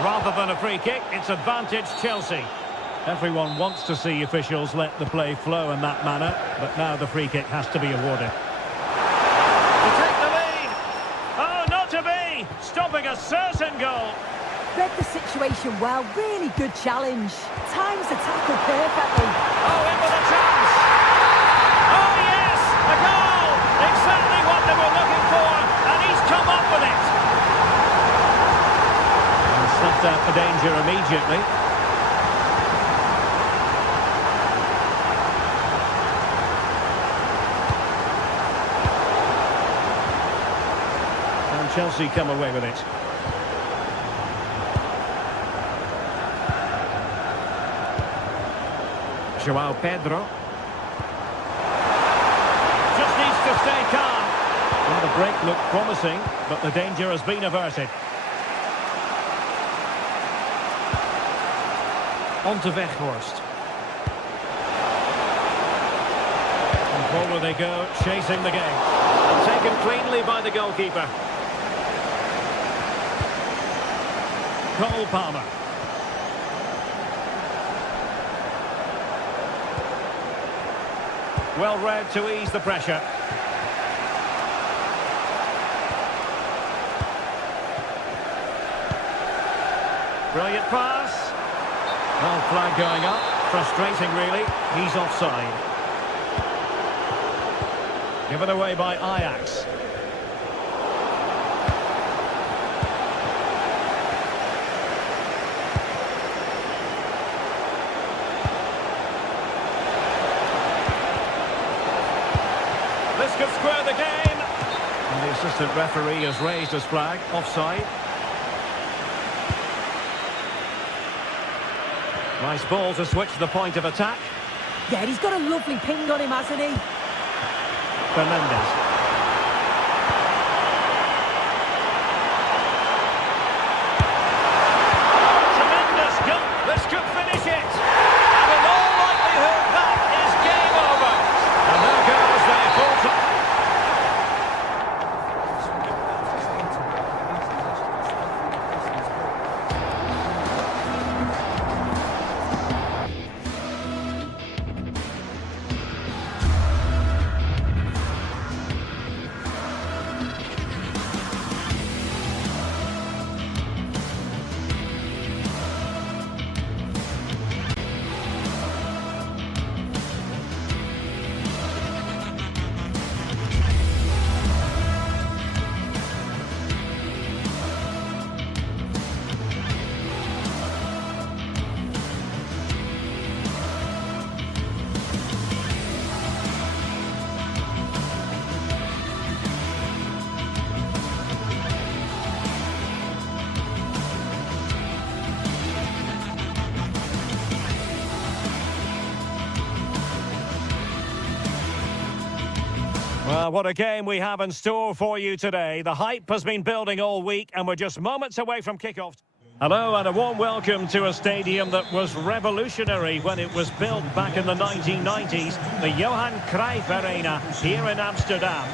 Rather than a free kick, it's advantage Chelsea. Everyone wants to see officials let the play flow in that manner, but now the free kick has to be awarded. To take the lead! Oh, not to be! Stopping a certain goal! Read the situation well, really good challenge. Times the tackle perfectly. Oh, in with a chance! Oh, yes! A goal! Exactly what they were looking for, and he's come up with it! And snuffed out the danger immediately. And Chelsea come away with it. João Pedro. Just needs to stay calm. Well, the break looked promising, but the danger has been averted. On to Weghorst. And forward they go, chasing the game. And taken cleanly by the goalkeeper. Cole Palmer. Well read to ease the pressure. Brilliant pass. Well, flag going up. Frustrating, really. He's offside. Given away by Ajax. This could square the game. And the assistant referee has raised his flag. Offside. Nice ball to switch the point of attack. Yeah, he's got a lovely ping on him, hasn't he? Fernandes. Tremendous goal. This could finish it. And in all likelihood, that is game over. And there goes the full time. Well, what a game we have in store for you today. The hype has been building all week and we're just moments away from kickoff. Hello and a warm welcome to a stadium that was revolutionary when it was built back in the 1990s, the Johan Cruyff Arena here in Amsterdam.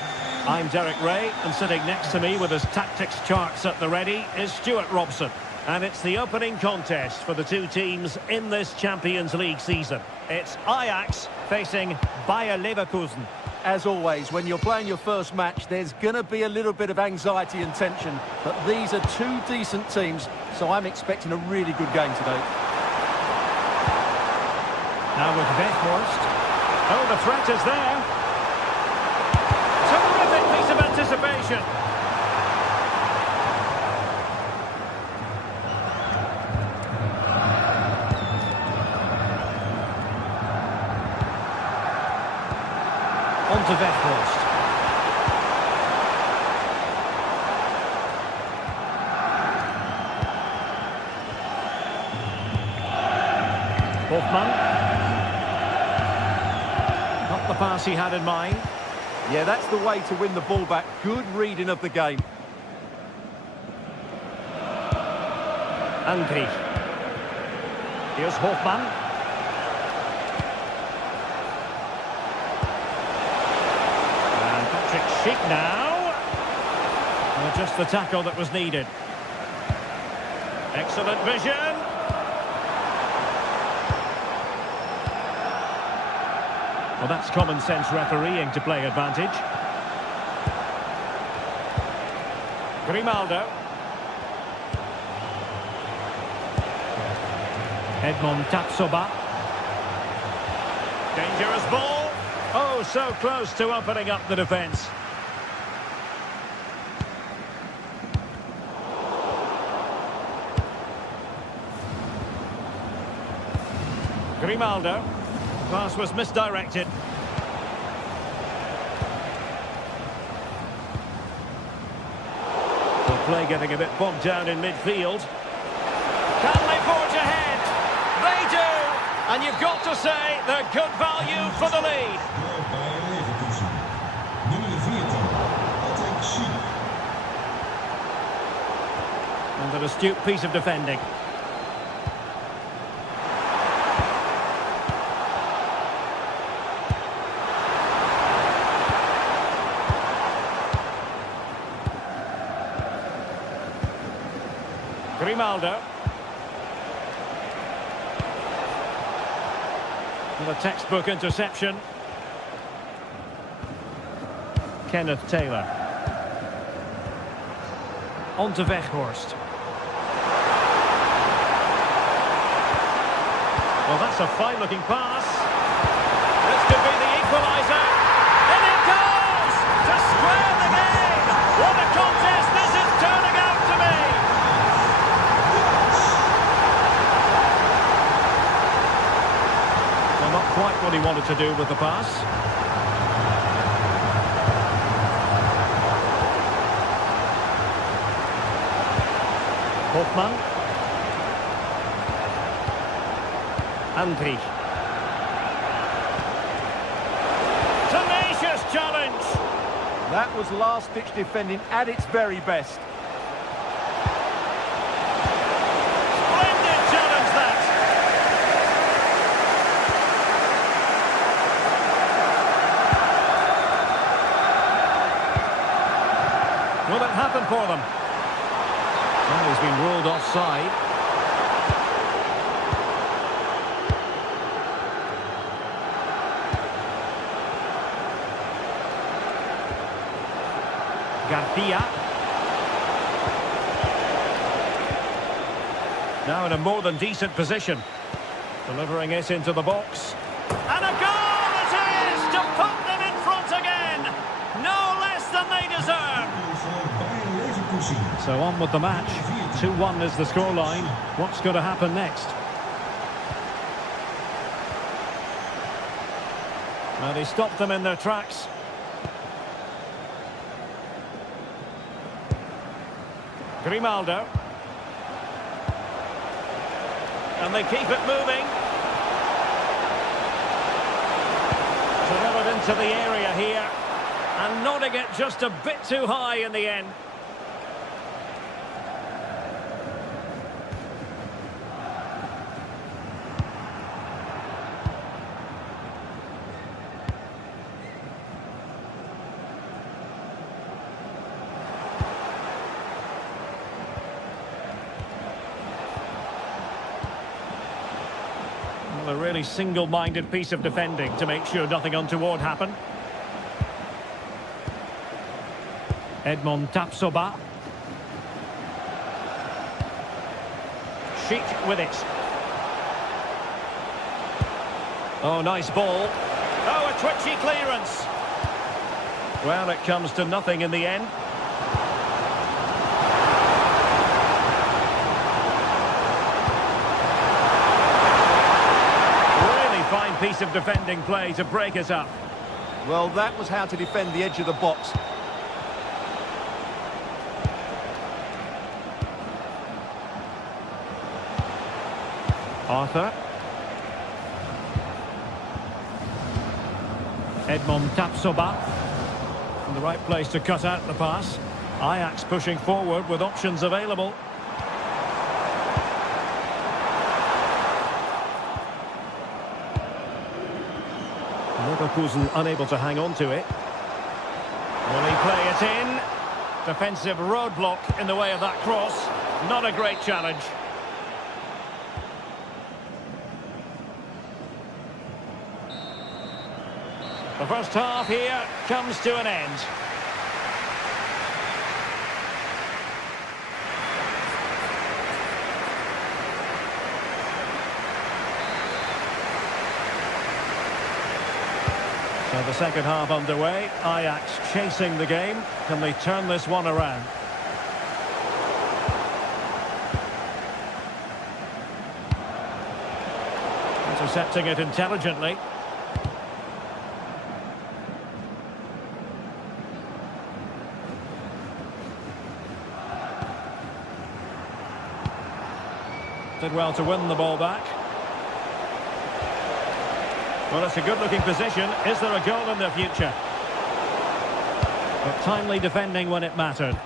I'm Derek Ray, and sitting next to me with his tactics charts at the ready is Stuart Robson. And it's the opening contest for the two teams in this Champions League season. It's Ajax facing Bayer Leverkusen. As always, when you're playing your first match, there's going to be a little bit of anxiety and tension. But these are two decent teams, so I'm expecting a really good game today. Now with Weghorst. Oh, the threat is there. Terrific piece of anticipation. On to Weghorst. Hofmann. Not the pass he had in mind. Yeah, that's the way to win the ball back. Good reading of the game. Angry. Here's Hofmann. Sheik now. Well, just the tackle that was needed. Excellent vision. Well, that's common sense refereeing to play advantage. Grimaldo. Edmond Tapsoba. Dangerous ball. Oh, so close to opening up the defence. Grimaldo. Pass was misdirected. The play getting a bit bogged down in midfield. Can they forge ahead? They do! And you've got to say they're good value for the lead. And an astute piece of defending. Grimaldo. And a textbook interception. Kenneth Taylor. On to Weghorst. Well, that's a fine-looking pass. This could be the equaliser. And it goes! To square the game! What a contest this is turning out to be! Well, not quite what he wanted to do with the pass. Hofmann. Andrich. Tenacious challenge. That was last-ditch defending at its very best. Splendid challenge, that. Will it happen for them? Well, he's been ruled offside. Garcia. Now in a more than decent position. Delivering it into the box. And a goal it is to put them in front again. No less than they deserve. So on with the match. 2-1 is the scoreline. What's going to happen next? Well, he stopped them in their tracks. Grimaldo. And they keep it moving. Delivered into the area here. And nodding it just a bit too high in the end. A really single-minded piece of defending to make sure nothing untoward happened. Edmond Tapsoba. Sheik with it. Oh, nice ball. Oh, a twitchy clearance. Well, it comes to nothing in the end. Piece of defending play to break us up. Well, that was how to defend the edge of the box. Arthur. Edmond Tapsoba. In the right place to cut out the pass. Ajax pushing forward with options available. Leverkusen unable to hang on to it. Will he play it in? Defensive roadblock in the way of that cross. Not a great challenge. The first half here comes to an end. So the second half underway. Ajax chasing the game. Can they turn this one around? Intercepting it intelligently. Did well to win the ball back. Well, it's a good-looking position. Is there a goal in the future? But timely defending when it mattered.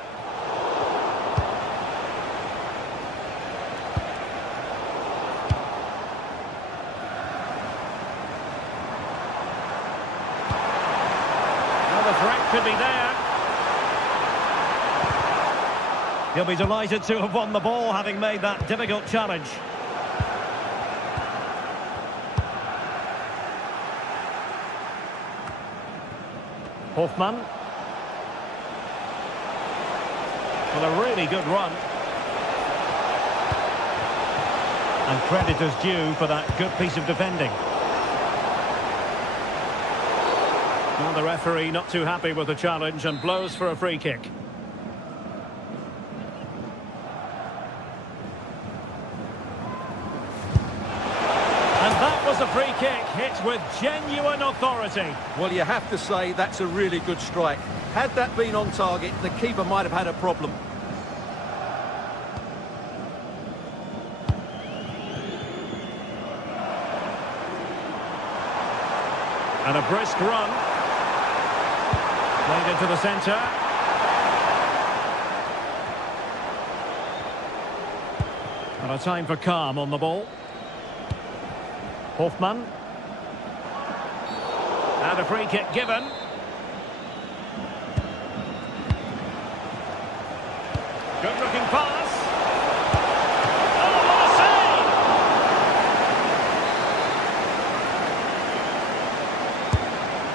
Well, the threat could be there. He'll be delighted to have won the ball, having made that difficult challenge. Hoffman. Well, a really good run. And credit is due for that good piece of defending. Well, the referee not too happy with the challenge and blows for a free kick. A free kick hit with genuine authority. Well, you have to say that's a really good strike. Had that been on target, the keeper might have had a problem. And a brisk run. Played into the centre. And a time for calm on the ball. Hoffman. And a free kick given. Good looking pass. Oh, what a save!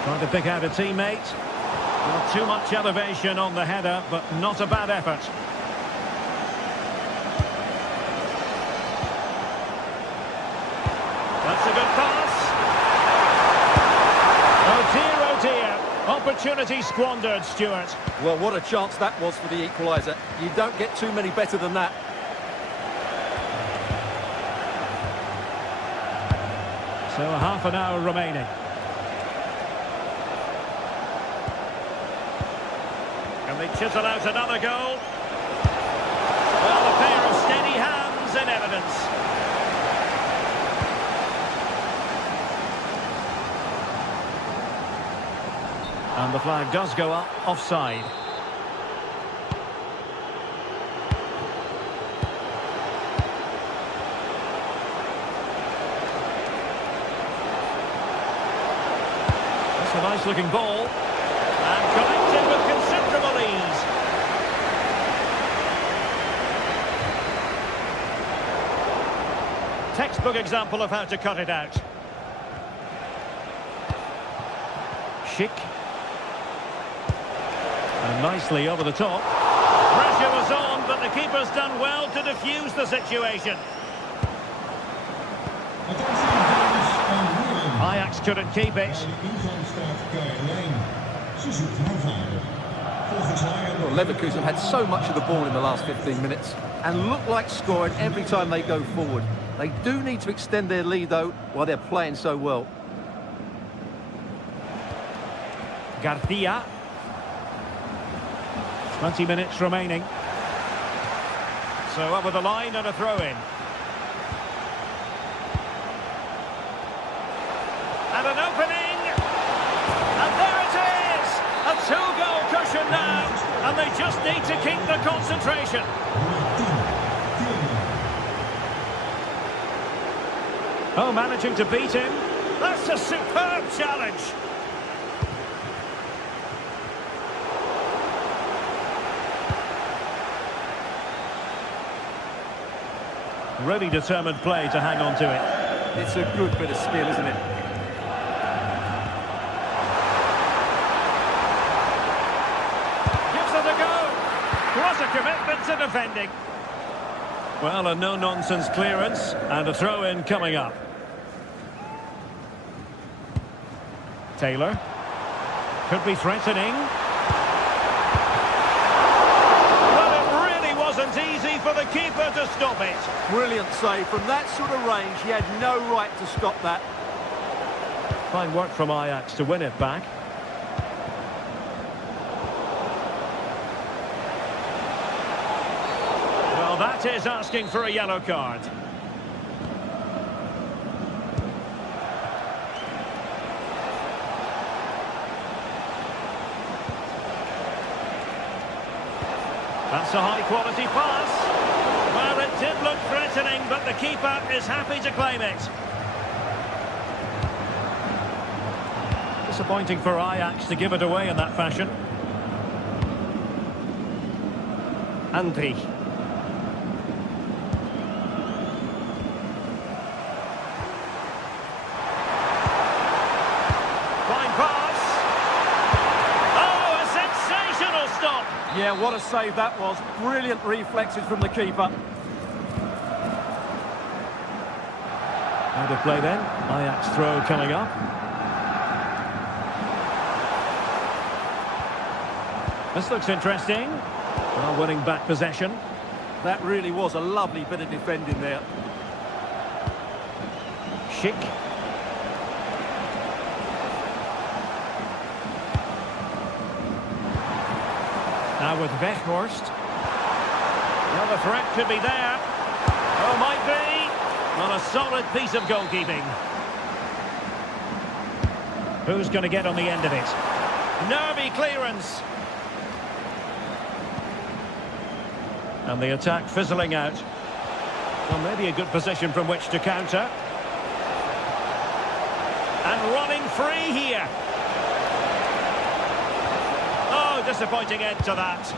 Trying to pick out a teammate. Not too much elevation on the header, but not a bad effort. That's a good pass. Oh dear, opportunity squandered, Stuart. Well, what a chance that was for the equaliser. You don't get too many better than that. So a half an hour remaining. Can they chisel out another goal? Well, a pair of steady hands in evidence. And the flag does go up, offside. That's a nice looking ball. And collected with considerable ease. Textbook example of how to cut it out. Schick. And nicely over the top. Pressure was on, but the keeper's done well to defuse the situation. Ajax couldn't keep it. Well, Leverkusen had so much of the ball in the last 15 minutes and look like scoring every time they go forward. They do need to extend their lead, though, while they're playing so well. Garcia. 20 minutes remaining. So over the line and a throw-in. And an opening! And there it is! A two-goal cushion now, and they just need to keep the concentration. Oh, managing to beat him. That's a superb challenge. Really determined play to hang on to it. It's a good bit of skill, isn't it? Gives it a go. What a commitment to defending. Well, a no-nonsense clearance and a throw-in coming up. Taylor. Could be threatening. Well, it really wasn't easy for the keeper to stop it. Brilliant save. From that sort of range, he had no right to stop that. Fine work from Ajax to win it back. Well, that is asking for a yellow card. That's a high-quality pass. Well, it did look threatening, but the keeper is happy to claim it. Disappointing for Ajax to give it away in that fashion. Andri. Fine pass. Oh, a sensational stop. Yeah, what a save that was. Brilliant reflexes from the keeper. Out of play then. Ajax throw coming up. This looks interesting. Well, winning back possession. That really was a lovely bit of defending there. Schick. Now with Weghorst. Well, the threat could be there. Oh, might be. Well, a solid piece of goalkeeping. Who's going to get on the end of it? Nervy clearance. And the attack fizzling out. Well, maybe a good position from which to counter. And running free here. Oh, disappointing end to that.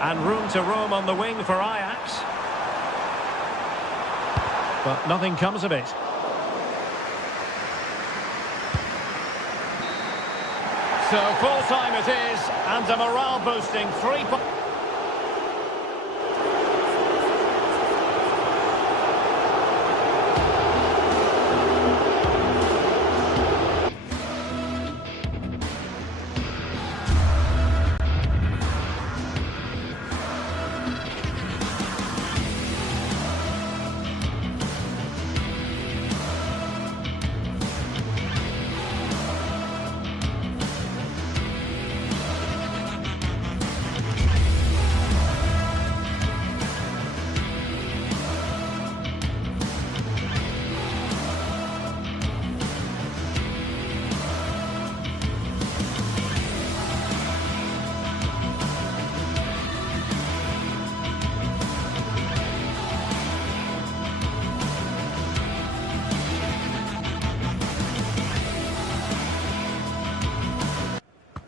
And room to roam on the wing for Ajax. But nothing comes of it. So full time it is, and a morale boosting 3 points.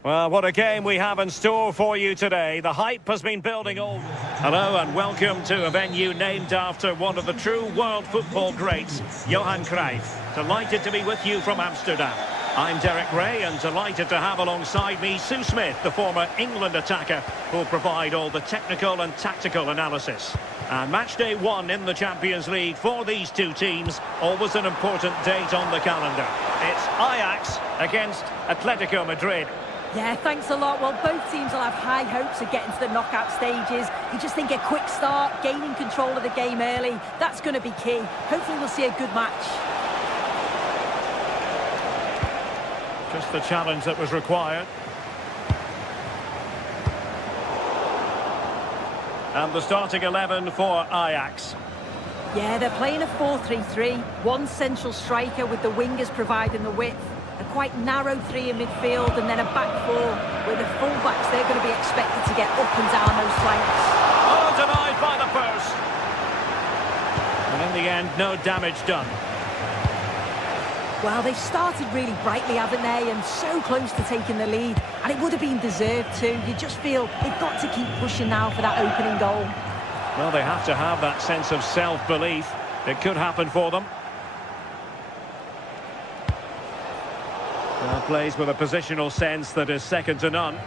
Well, what a game we have in store for you today. The hype has been building all... Hello and welcome to a venue named after one of the true world football greats, Johan Cruyff. Delighted to be with you from Amsterdam. I'm Derek Ray and delighted to have alongside me Sue Smith, the former England attacker, who'll provide all the technical and tactical analysis. And match day 1 in the Champions League for these two teams, always an important date on the calendar. It's Ajax against Atletico Madrid. Yeah, thanks a lot. Well, both teams will have high hopes of getting to the knockout stages. You just think a quick start, gaining control of the game early, that's going to be key. Hopefully we'll see a good match. Just the challenge that was required. And the starting 11 for Ajax. Yeah, they're playing a 4-3-3. One central striker with the wingers providing the width. A quite narrow three in midfield and then a back four where the full-backs, they're going to be expected to get up and down those flanks. Oh, denied by the post. And in the end, no damage done. Well, they've started really brightly, haven't they? And so close to taking the lead. And it would have been deserved too. You just feel they've got to keep pushing now for that opening goal. Well, they have to have that sense of self-belief. It could happen for them. Well, plays with a positional sense that is second to none.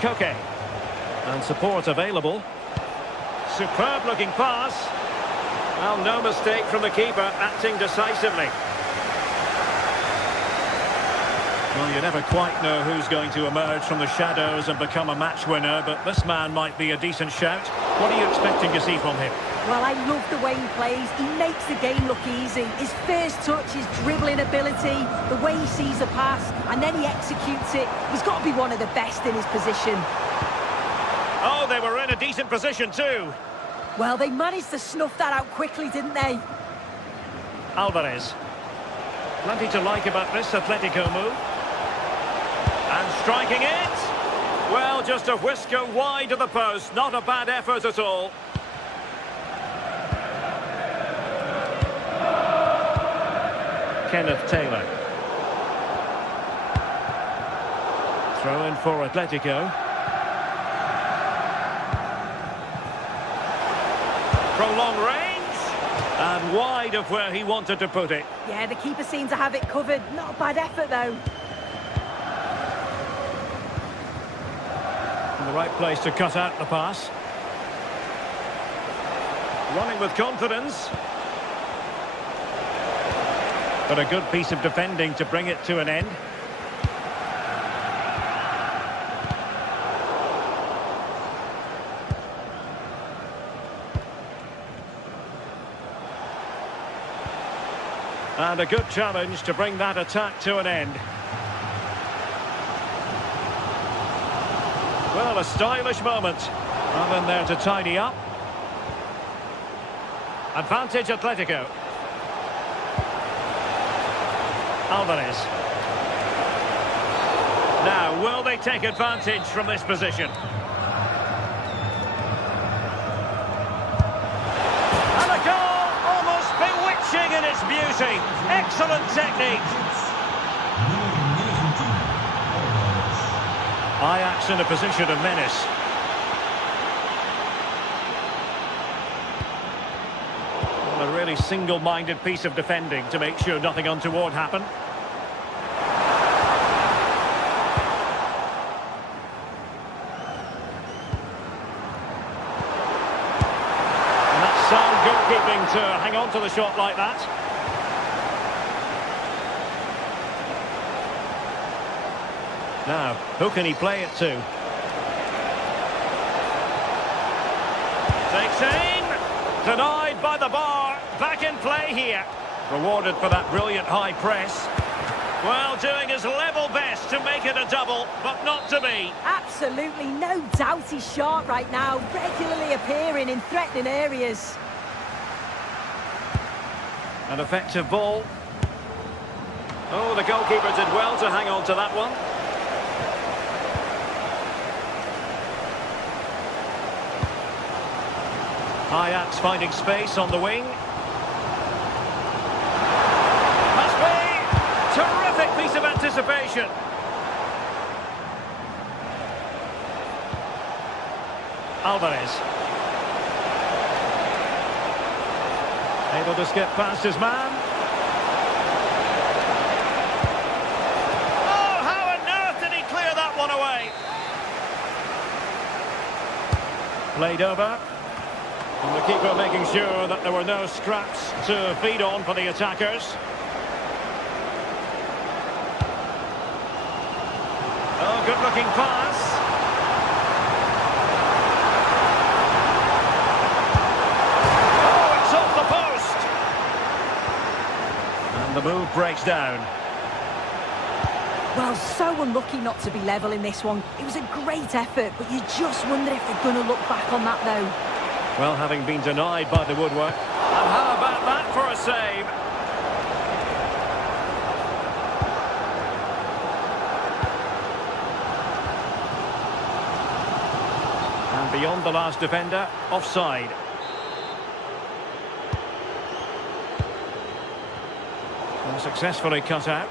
Koke. And support available. Superb looking pass. Well, no mistake from the keeper, acting decisively. Well, you never quite know who's going to emerge from the shadows and become a match winner, but this man might be a decent shout. What are you expecting to see from him? Well, I love the way he plays. He makes the game look easy. His first touch, his dribbling ability, the way he sees a pass, and then he executes it. He's got to be one of the best in his position. Oh, they were in a decent position too. Well, they managed to snuff that out quickly, didn't they? Alvarez. Plenty to like about this Atletico move. And striking it. Well, just a whisker wide of the post. Not a bad effort at all. Kenneth Taylor. Throw in for Atletico. From long range. And wide of where he wanted to put it. Yeah, the keeper seemed to have it covered. Not a bad effort, though. In the right place to cut out the pass. Running with confidence. But a good piece of defending to bring it to an end. And a good challenge to bring that attack to an end. Well, a stylish moment. Nothing there to tidy up. Advantage Atletico. Alvarez. Now, will they take advantage from this position? And a goal! Almost bewitching in its beauty. Excellent technique. Ajax in a position of menace. Well, a really single-minded piece of defending to make sure nothing untoward happened. And that's sound goalkeeping to hang on to the shot like that. Now, who can he play it to? Takes aim. Denied by the bar. Back in play here. Rewarded for that brilliant high press. Well, doing his level best to make it a double, but not to be. Absolutely no doubt he's sharp right now. Regularly appearing in threatening areas. An effective ball. Oh, the goalkeeper did well to hang on to that one. Ajax finding space on the wing. Must be! Terrific piece of anticipation. Alvarez. Able to skip past his man. Oh, how on earth did he clear that one away? Played over. And the keeper making sure that there were no scraps to feed on for the attackers. Oh, good-looking pass. Oh, it's off the post. And the move breaks down. Well, so unlucky not to be level in this one. It was a great effort, but you just wonder if they're going to look back on that, though. Well, having been denied by the woodwork. And how about that for a save? And beyond the last defender, offside. And successfully cut out.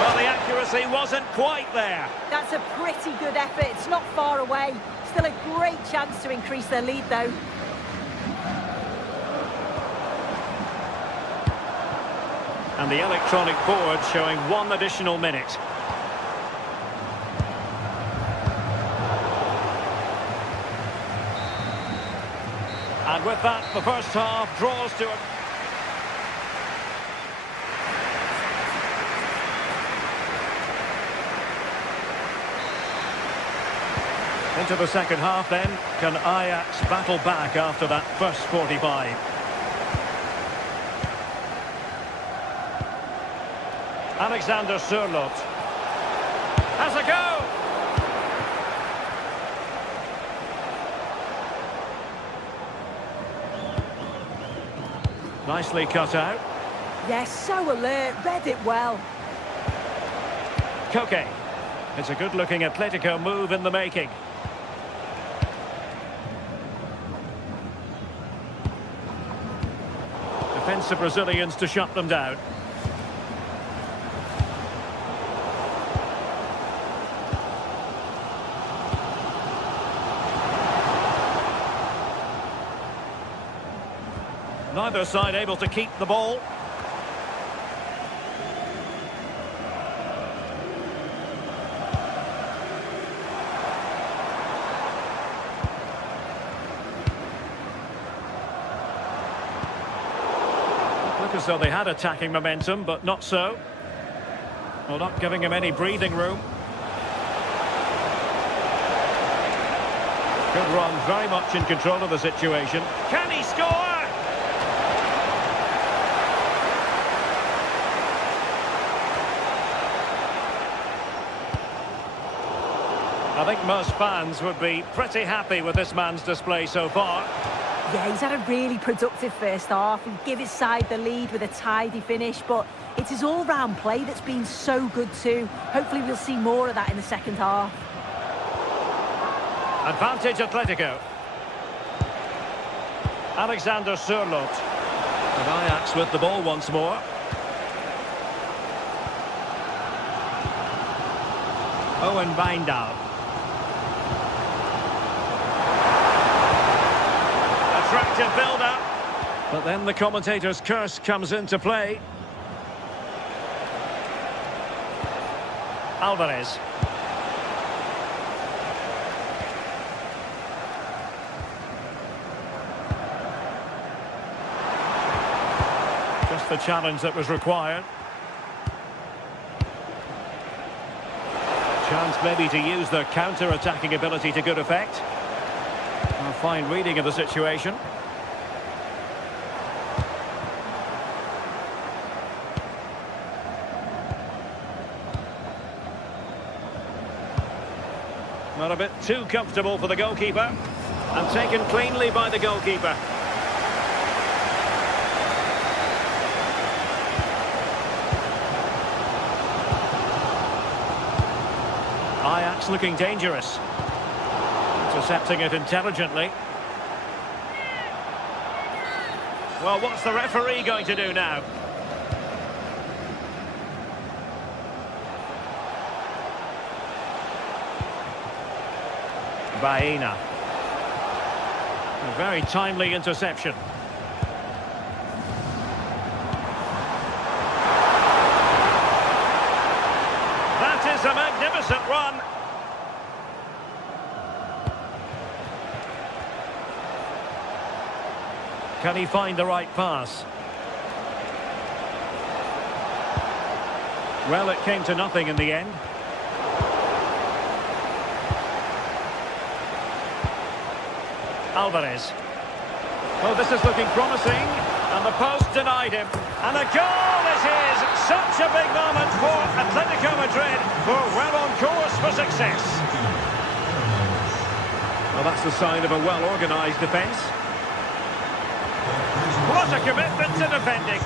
Well, the accuracy wasn't quite there. That's a pretty good effort. It's not far away. Still a great chance to increase their lead, though. And the electronic board showing 1 additional minute. And with that, the first half draws to a... Into the second half then. Can Ajax battle back after that first 45? Alexander Sørloth has a go. Nicely cut out. Yes, so alert, read it well. Koke. It's a good-looking Atletico move in the making. Defensive Brazilians to shut them down. Neither side able to keep the ball. Look as though they had attacking momentum, but not so. Well, not giving him any breathing room. Good run, very much in control of the situation. Can he score? I think most fans would be pretty happy with this man's display so far. Yeah, he's had a really productive first half and give his side the lead with a tidy finish, but it's his all-round play that's been so good too. Hopefully we'll see more of that in the second half. Advantage Atletico. Alexander Sørloth. And Ajax with the ball once more. Owen Wijndal. Attractive build-up. But then the commentator's curse comes into play. Alvarez. Just the challenge that was required. Chance maybe to use their counter-attacking ability to good effect. A fine reading of the situation. Not a bit too comfortable for the goalkeeper. And taken cleanly by the goalkeeper. Ajax looking dangerous. Intercepting it intelligently. Well, what's the referee going to do now? Baena. A very timely interception. That is a magnificent run. Can he find the right pass? Well, it came to nothing in the end. Alvarez. Oh, this is looking promising. And the post denied him. And a goal it is! Such a big moment for Atletico Madrid, who are well on course for success. Well, that's the sign of a well-organised defence. What a commitment to defending.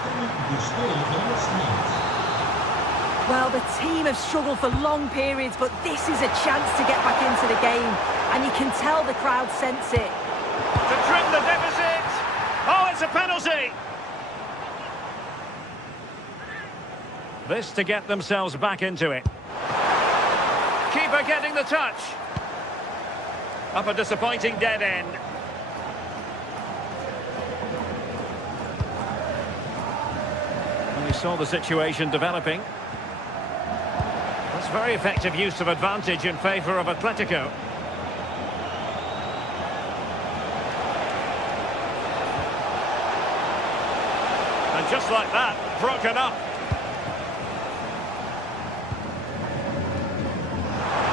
Well, the team have struggled for long periods, but this is a chance to get back into the game. And you can tell the crowd sense it. To trim the deficit. Oh, it's a penalty. This to get themselves back into it. Keeper getting the touch. Up a disappointing dead end. And we saw the situation developing. That's very effective use of advantage in favour of Atletico. And just like that, broken up.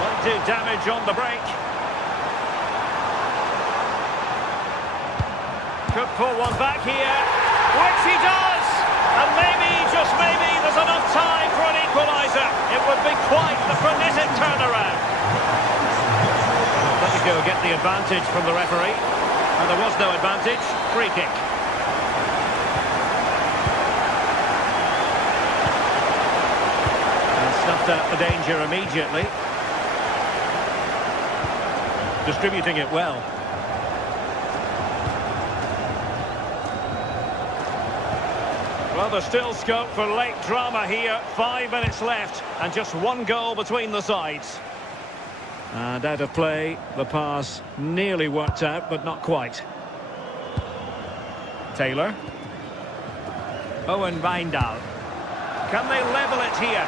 Might do damage on the break. Could pull one back here, which he does! And maybe, just maybe, there's enough time for an equaliser. It would be quite the frenetic turnaround. Atletico get the advantage from the referee. And there was no advantage. Free kick. And snuffed out the danger immediately. Distributing it well. Well, there's still scope for late drama here. 5 minutes left and just one goal between the sides. And out of play, the pass nearly worked out, but not quite. Taylor. Owen Wijndal. Can they level it here?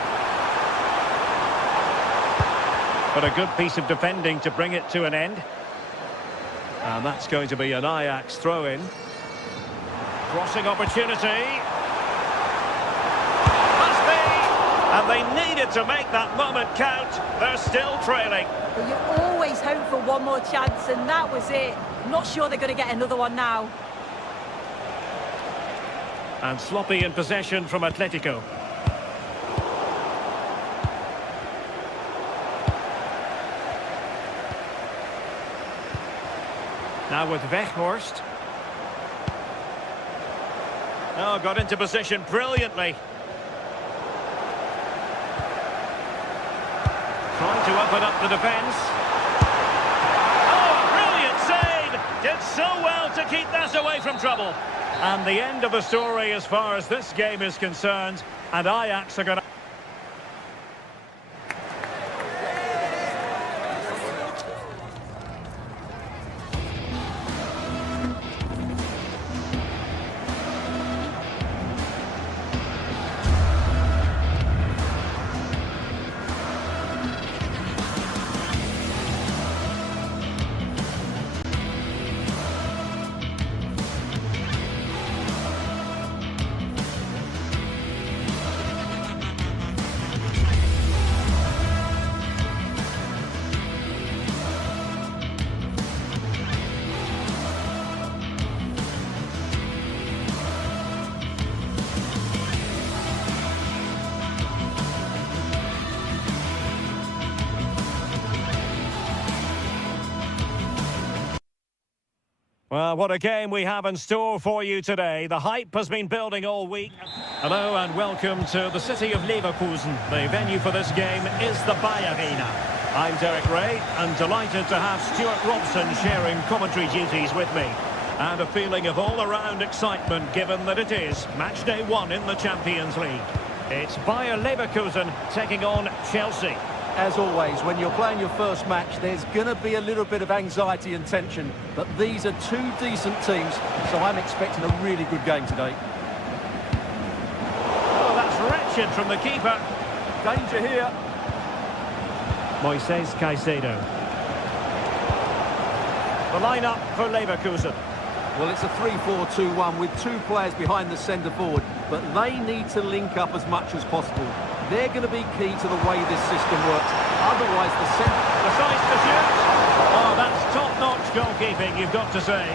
But a good piece of defending to bring it to an end. And that's going to be an Ajax throw-in. Crossing opportunity. And they needed to make that moment count. They're still trailing. But you always hope for one more chance, and that was it. I'm not sure they're going to get another one now. And sloppy in possession from Atletico. Now with Weghorst. Oh, got into position brilliantly. Trying to open up the defence. Oh, a brilliant save! Did so well to keep that away from trouble. And the end of the story as far as this game is concerned. And Ajax are going to... Well, what a game we have in store for you today. The hype has been building all week. Hello and welcome to the city of Leverkusen. The venue for this game is the Bayer Arena. I'm Derek Ray and delighted to have Stuart Robson sharing commentary duties with me. And a feeling of all-around excitement given that it is match day 1 in the Champions League. It's Bayer Leverkusen taking on Chelsea. As always, when you're playing your first match, there's going to be a little bit of anxiety and tension. But these are two decent teams, so I'm expecting a really good game today. Oh, that's wretched from the keeper. Danger here. Moises Caicedo. The lineup for Leverkusen. Well, it's a 3-4-2-1 with two players behind the centre forward, but they need to link up as much as possible. They're going to be key to the way this system works. Otherwise, the centre... Decides to shoot. Oh, that's top-notch goalkeeping, you've got to say.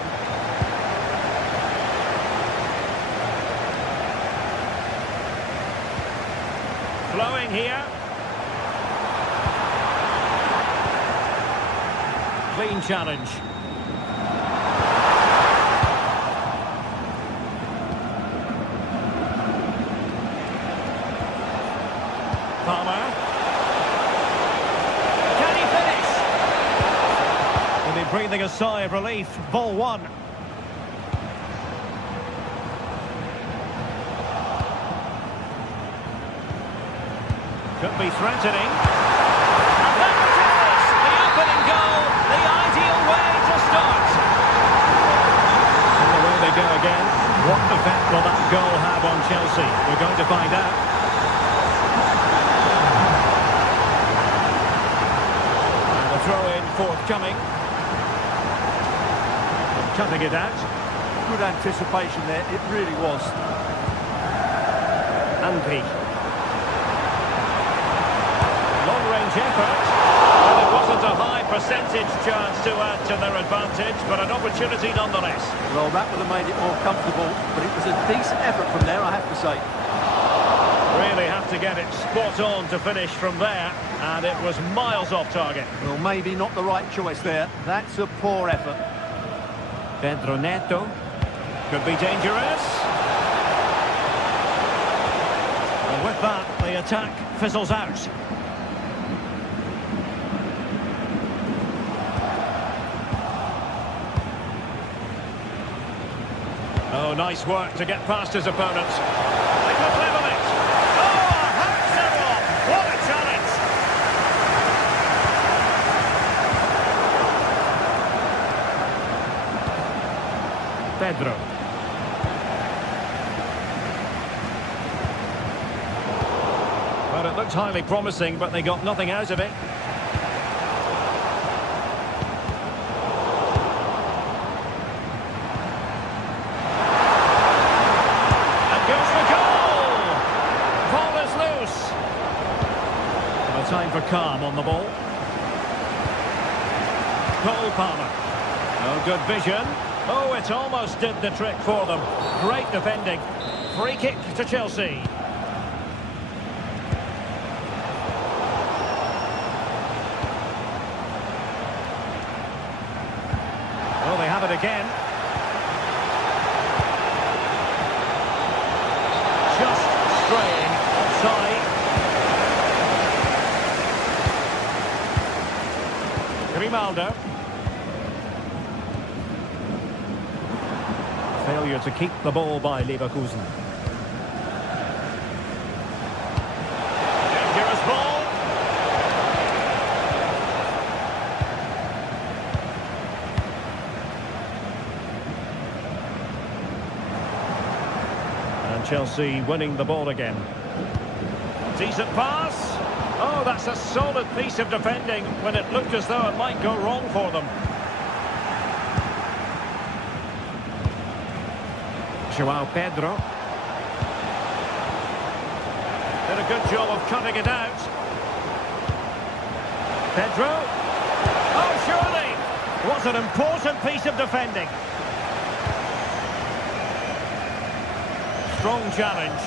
Flowing here. Clean challenge. Palmer. Can he finish? Will be breathing a sigh of relief. Ball one. Could be threatening. And that is the opening goal, the ideal way to start. And away they go again. What effect will that goal have on Chelsea? We're going to find out. And the throw-in forthcoming. Cutting it out. Good anticipation there, it really was. Andy. Long-range effort. Well, it wasn't a high percentage chance to add to their advantage, but an opportunity nonetheless. Well, that would have made it more comfortable, but it was a decent effort from there, I have to say. Really have to get it spot on to finish from there, and it was miles off target. Well, maybe not the right choice there. That's a poor effort. Pedro Neto could be dangerous. And with that, the attack fizzles out. Oh, nice work to get past his opponents. They could level it. Oh, hacks it off. What a challenge. Pedro. Well, it looked highly promising, but they got nothing out of it. Time for calm on the ball. Cole Palmer. Oh, good vision. Oh, it almost did the trick for them. Great defending. Free kick to Chelsea. Oh, they have it again. Just straying offside. Grimaldo. Failure to keep the ball by Leverkusen. Dangerous ball. And Chelsea winning the ball again. Decent pass. Oh, that's a solid piece of defending when it looked as though it might go wrong for them. João Pedro. Did a good job of cutting it out. Pedro. Oh, surely. What an important piece of defending. Strong challenge.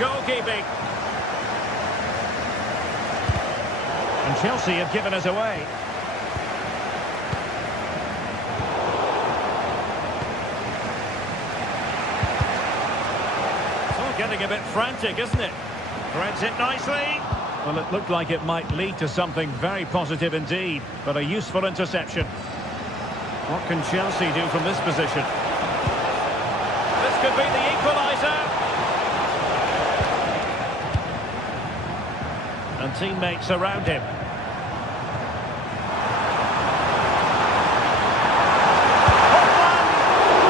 Goalkeeping. And Chelsea have given us away. It's all getting a bit frantic, isn't it? Threads it nicely. Well, it looked like it might lead to something very positive indeed, but a useful interception. What can Chelsea do from this position? This could be the equaliser. And teammates around him.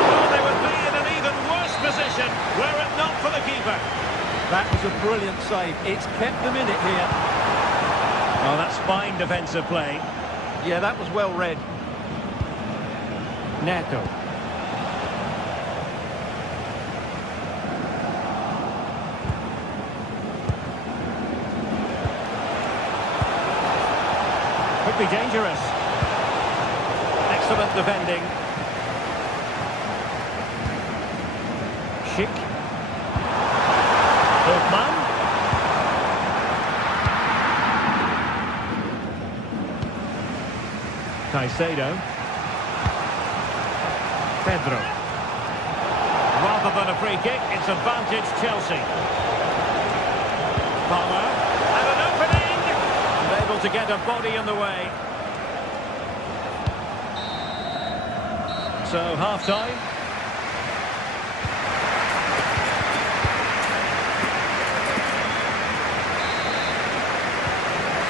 Well, they would be in an even worse position were it not for the keeper. That was a brilliant save. It's kept them in it here. Oh, that's fine defensive play. Yeah, that was well read. Neto. Could be dangerous. Excellent defending. Schick. Hofmann. Caicedo. Pedro. Rather than a free kick, it's advantage Chelsea. Palmer. And an opening! Able to get a body in the way. So, half-time.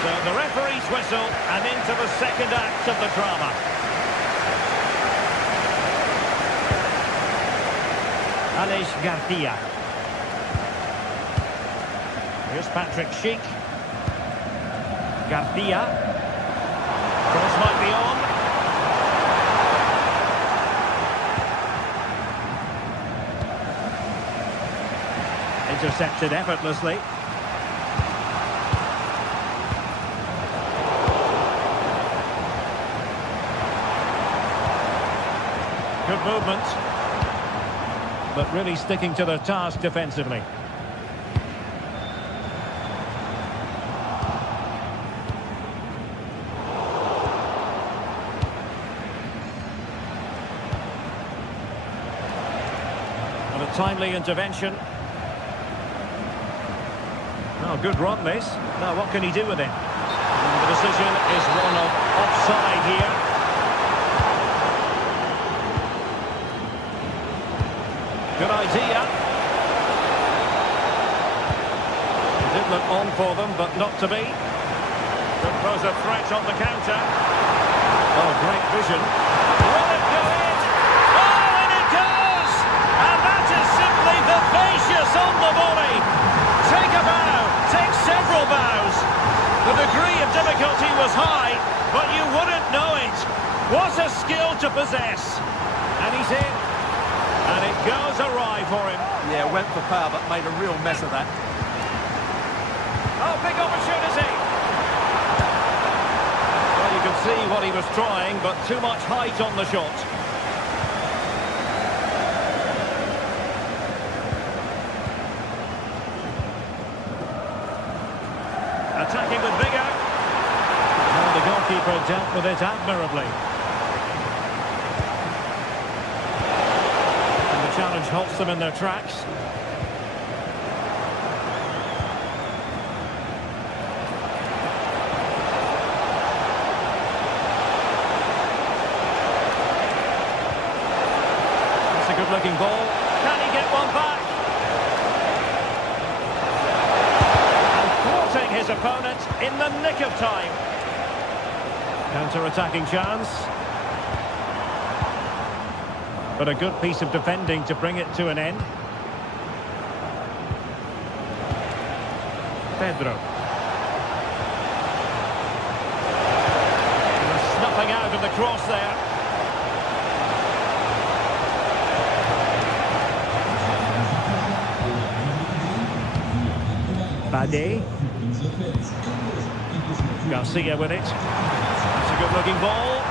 So, the referee's whistle, and into the second act of the drama. Alex Garcia. Here's Patrick Schick. Garcia. Cross might be on. Intercepted effortlessly. Good movement. But really sticking to their task defensively. And a timely intervention. Oh, good run this. Now what can he do with it? And the decision is one of offside here. Good idea. It did look on for them, but not to be. Could pose a threat on the counter. Oh, great vision. Will it go in? Oh, and it does! And that is simply vivacious on the volley. Take a bow, take several bows. The degree of difficulty was high, but you wouldn't know it. What a skill to possess. And he's in. And it goes awry for him. Yeah, went for power, but made a real mess of that. Oh, big opportunity. Well, you could see what he was trying, but too much height on the shot. Attacking with vigour. Well, the goalkeeper dealt with it admirably. Challenge halts them in their tracks. That's a good-looking ball. Can he get one back? And thwarting his opponent in the nick of time. Counter-attacking chance. But a good piece of defending to bring it to an end. Pedro. Snuffing out of the cross there. Bade. Garcia with it. That's a good-looking ball.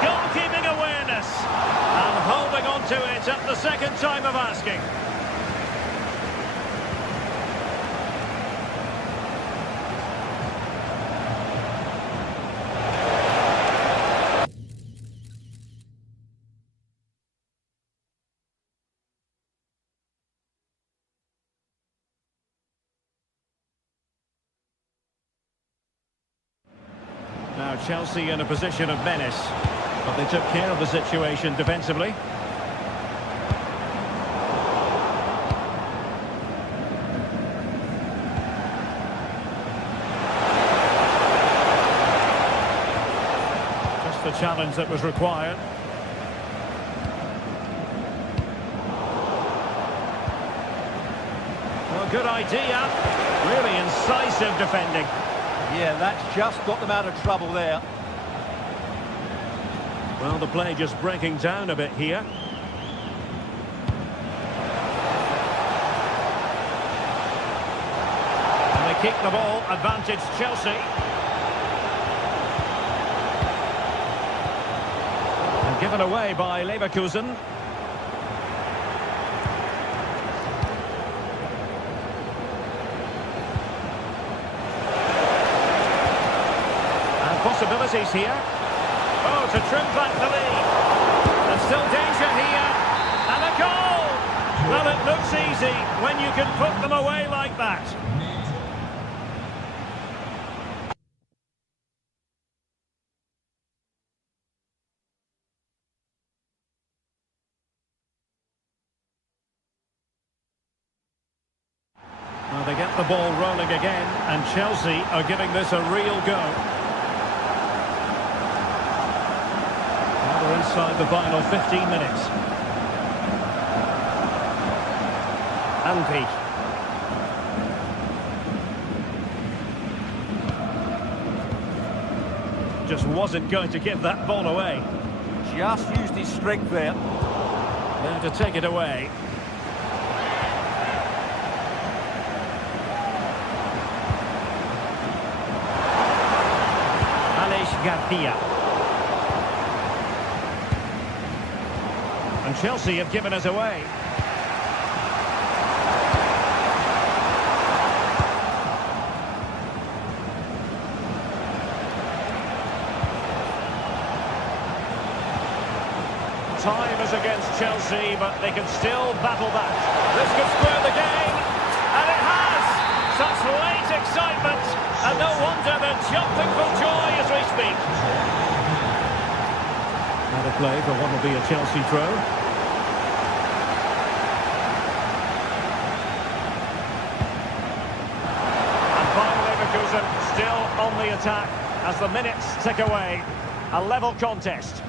Goalkeeping awareness and holding on to it at the second time of asking. Now Chelsea in a position of menace. But they took care of the situation defensively. Just the challenge that was required. Well, good idea. Really incisive defending. Yeah, that's just got them out of trouble there. Well, the play just breaking down a bit here. And they kick the ball, advantage Chelsea. And given away by Leverkusen. possibilities here. Oh, to trim back the lead. And still danger here. And a goal! Well, it looks easy when you can put them away like that. Well, they get the ball rolling again, and Chelsea are giving this a real go. Now we're inside the final 15 minutes. Andy. Just wasn't going to give that ball away. Just used his strength there. There to take it away. Garcia. And Chelsea have given us away. Time is against Chelsea, but they can still battle back. This could square the game, and it has! Such late excitement, and no wonder they're jumping for joy as we speak. Now the play for what will be a Chelsea throw. And Bayer Leverkusen still on the attack as the minutes tick away. A level contest.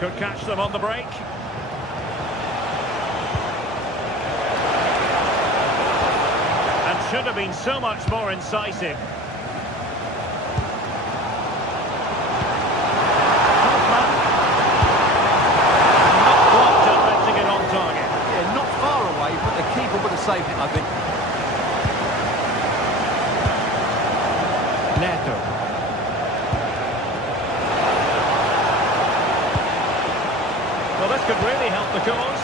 Could catch them on the break. And should have been so much more incisive. Not quite directing it on target. Yeah, not far away, but the keeper would have saved it, I think. Neto. Well, this could really help the cause.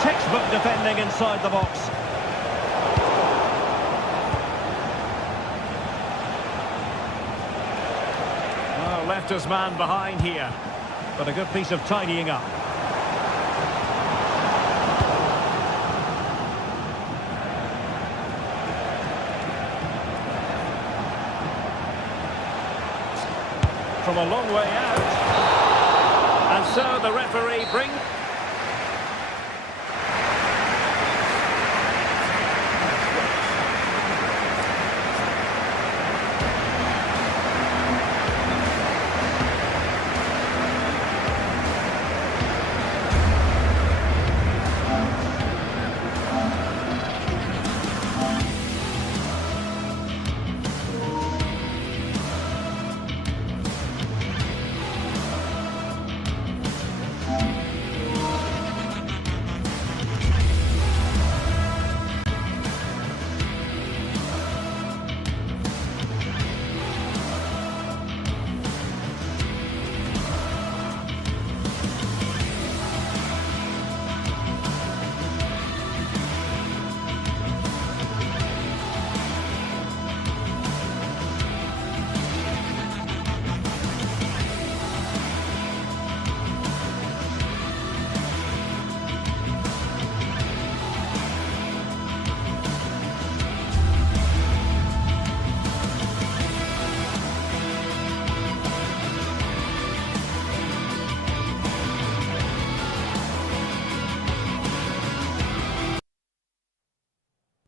Textbook defending inside the box. Oh, left his man behind here. But a good piece of tidying up. From a long way out. And so the referee brings...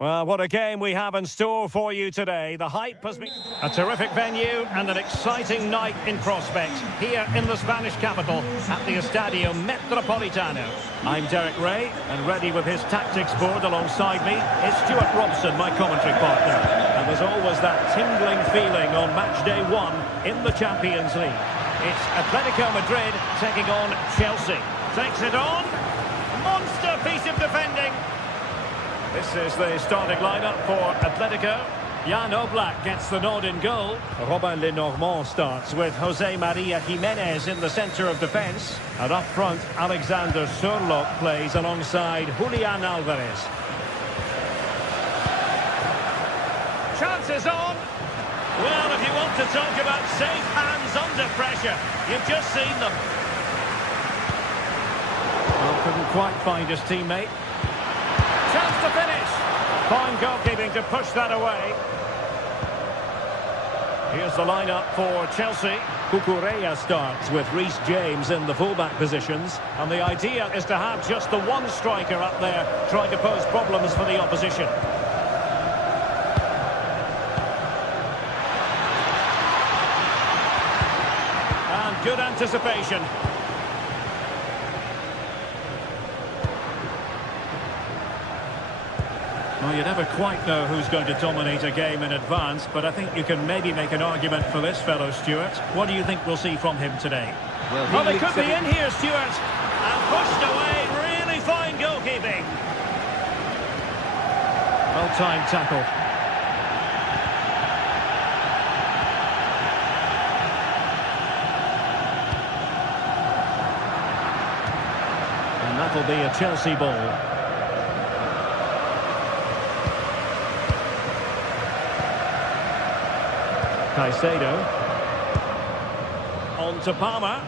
Well, what a game we have in store for you today. The hype has been a terrific venue and an exciting night in prospect here in the Spanish capital at the Estadio Metropolitano. I'm Derek Ray, and ready with his tactics board alongside me is Stuart Robson, my commentary partner. And there's always that tingling feeling on match day 1 in the Champions League. It's Atletico Madrid taking on Chelsea. Takes it on. Monster piece of defending. This is the starting lineup for Atletico. Jan Oblak gets the nod in goal. Robin Lenormand starts with Jose Maria Jimenez in the centre of defence. And up front, Alexander Sørloth plays alongside Julian Alvarez. Chances on. Well, if you want to talk about safe hands under pressure, you've just seen them. Well, couldn't quite find his teammate. Chance to finish. Fine goalkeeping to push that away. Here's the lineup for Chelsea. Cucurella starts with Reece James in the fullback positions. And the idea is to have just the one striker up there trying to pose problems for the opposition. And good anticipation. Well, you never quite know who's going to dominate a game in advance, but I think you can maybe make an argument for this fellow, Stuart. What do you think we'll see from him today? Well, they could be in here, Stuart. And pushed away, really fine goalkeeping. Well-timed tackle. And that'll be a Chelsea ball. Caicedo. On to Palmer.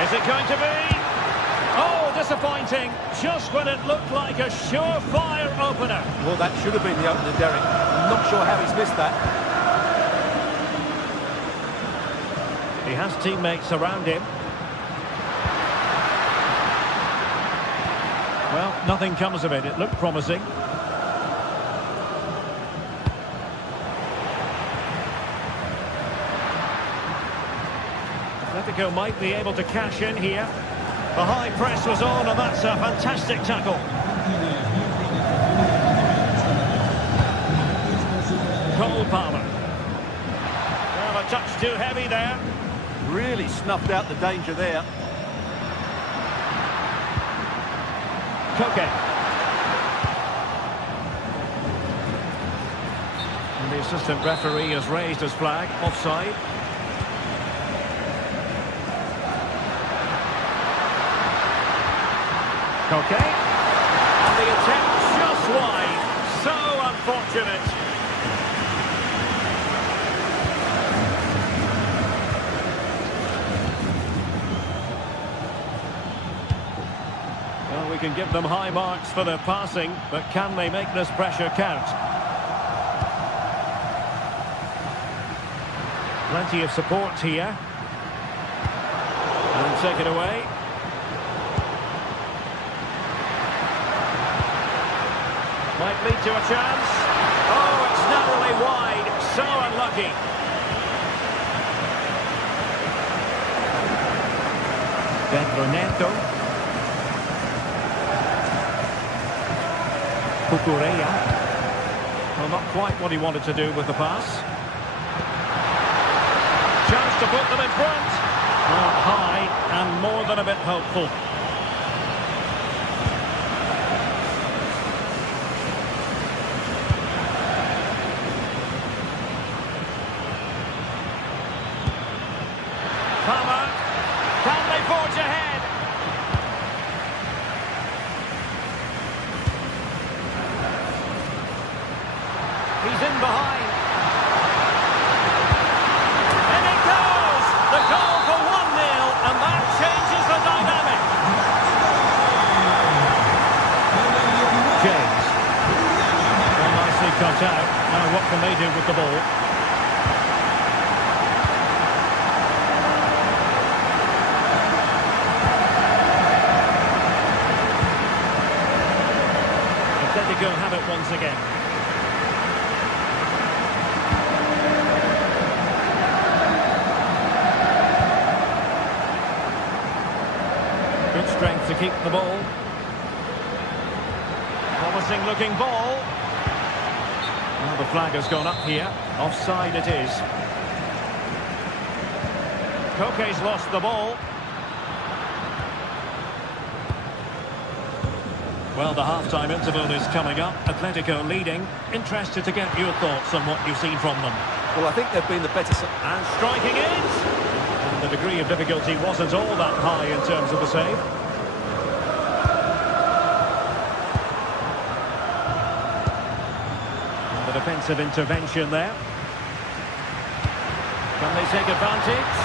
Is it going to be? Oh, disappointing. Just when it looked like a surefire opener. Well, that should have been the opener, Derek. I'm not sure how he's missed that. He has teammates around him. Well, nothing comes of it. It looked promising. Atletico might be able to cash in here. The high press was on, and that's a fantastic tackle. Cole Palmer. Well, a touch too heavy there. Really snuffed out the danger there. Koke. And the assistant referee has raised his flag. Offside. Koke. And the attempt just wide. So unfortunate. Well, we can give them high marks for their passing, but can they make this pressure count? Plenty of support here. And take it away. Might lead to a chance. Oh, it's narrowly wide. So unlucky. Pedro Neto. Cucurella. Well, not quite what he wanted to do with the pass. Chance to put them in front. Well, high and more than a bit hopeful. Palmer, can they forge ahead? He's in behind. And it goes! The goal for 1-0, and that changes the dynamic. James. Well, nicely cut out. Now what can they do with the ball? Atletico have it once again. Good strength to keep the ball. Promising looking ball. Well, the flag has gone up here. Offside it is. Koke's lost the ball. Well, the half-time interval is coming up. Atletico leading. Interested to get your thoughts on what you've seen from them. Well, I think they've been the better... And striking it! And the degree of difficulty wasn't all that high in terms of the save. And the defensive intervention there. Can they take advantage?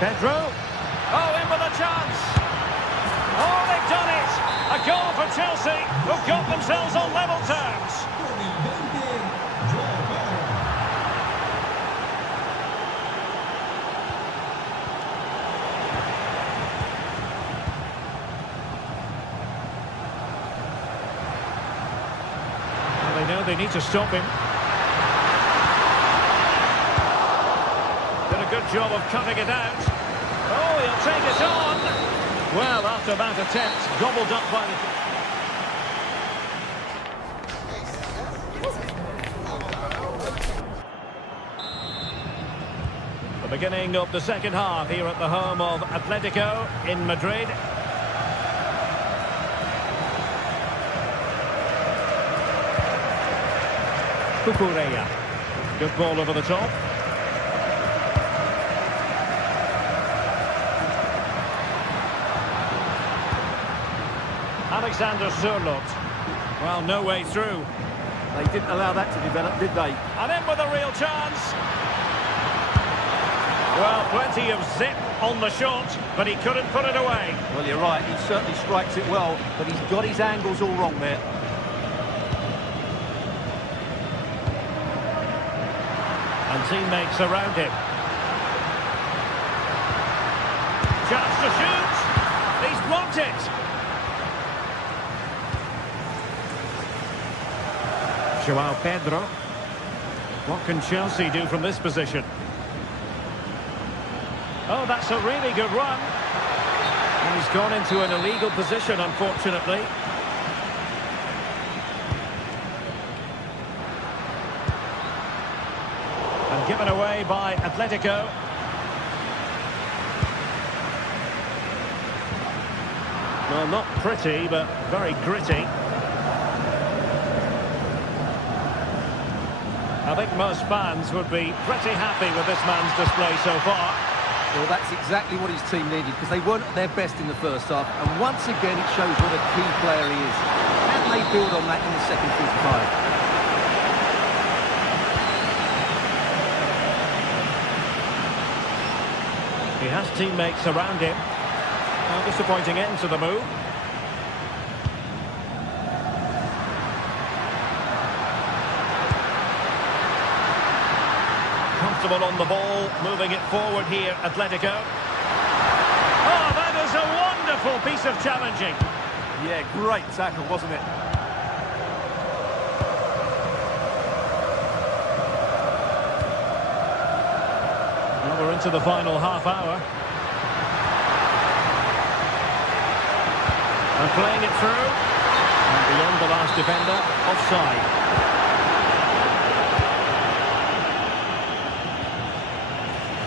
Pedro. Oh, in with a chance. Oh, they've done it. A goal for Chelsea, who've got themselves on level terms. Well, they know they need to stop him. Did a good job of cutting it out. Oh, he'll take it on. Well, after that attempt, gobbled up by the beginning of the second half here at the home of Atletico in Madrid. Cucurella. Good ball over the top. Alexander Sørloth. Well, no way through. They didn't allow that to develop, did they? And in with a real chance. Well, plenty of zip on the shot, but he couldn't put it away. Well, you're right. He certainly strikes it well, but he's got his angles all wrong there. And teammates around him. Chance to shoot. He's blocked it. Joao Pedro. What can Chelsea do from this position? Oh, that's a really good run. And he's gone into an illegal position, unfortunately. And given away by Atletico. Well, not pretty, but very gritty. I think most fans would be pretty happy with this man's display so far. Well, that's exactly what his team needed, because they weren't at their best in the first half, and once again it shows what a key player he is. Can they build on that in the second 45? He has teammates around him. A disappointing end to the move. Comfortable on the ball, moving it forward here, Atletico. Oh, that is a wonderful piece of challenging. Yeah, great tackle, wasn't it? Well, we're into the final half hour. And playing it through. And beyond the last defender, offside.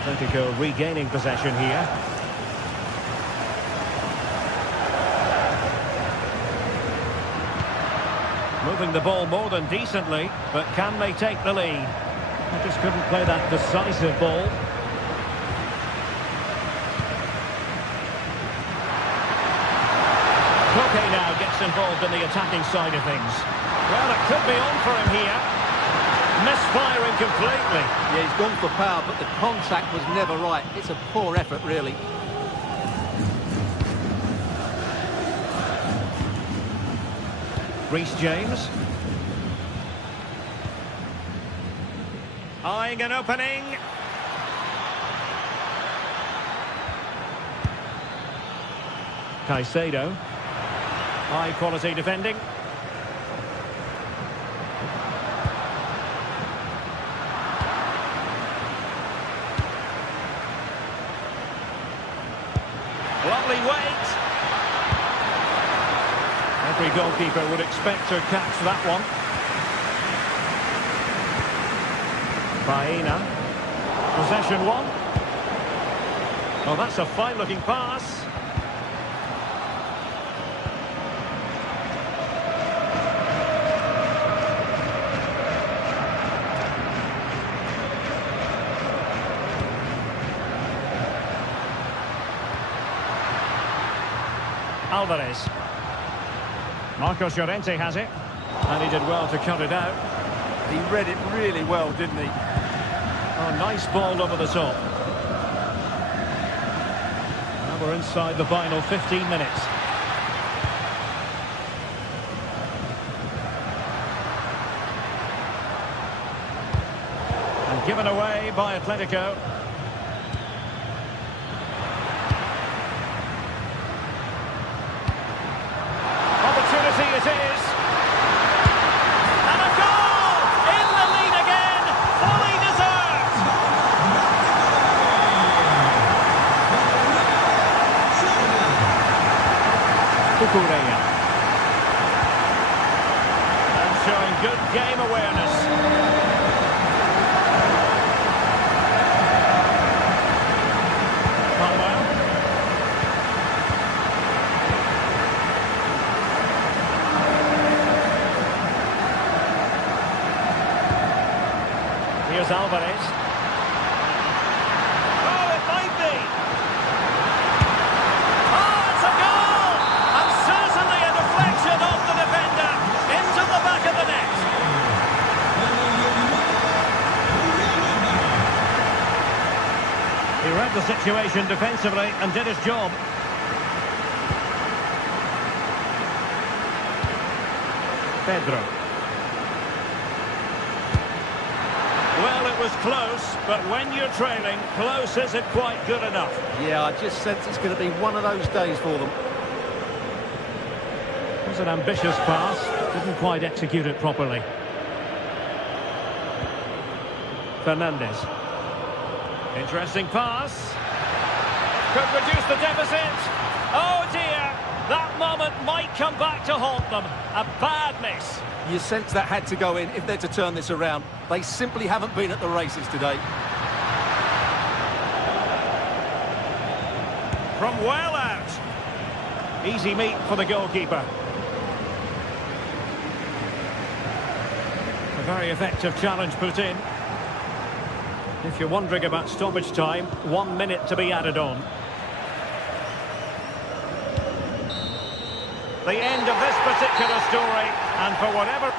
Atletico regaining possession here. Moving the ball more than decently, but can they take the lead? They just couldn't play that decisive ball. Koke now gets involved in the attacking side of things. Well, it could be on for him here. Misfiring completely. Yeah, he's gone for power, but the contact was never right. It's a poor effort, really. Reece James. Eyeing an opening. Caicedo. High quality defending. Lovely weight. Every goalkeeper would expect to catch that one. Baena. Possession one. Oh, that's a fine-looking pass. Alvarez. Marcos Llorente has it. And he did well to cut it out. He read it really well, didn't he? Oh, nice ball over the top. Now we're inside the final 15 minutes. And given away by Atletico. Opportunity it is. And a goal! In the lead again, fully deserved. Cucurella. And showing good game awareness. Palmer. Here's Alvarez. Oh, it might be. Oh, it's a goal! And certainly a deflection off the defender into the back of the net. He read the situation defensively and did his job. Pedro. Well, it was close, but when you're trailing, close isn't quite good enough. Yeah, I just sense it's going to be one of those days for them. It was an ambitious pass, didn't quite execute it properly. Fernandez. Interesting pass. Could reduce the deficit. Oh dear, that moment might come back to haunt them. A bad miss. You sense that had to go in if they're to turn this around. They simply haven't been at the races today. From well out. Easy meat for the goalkeeper. A very effective challenge put in. If you're wondering about stoppage time, 1 minute to be added on. The end of this particular story, and for whatever...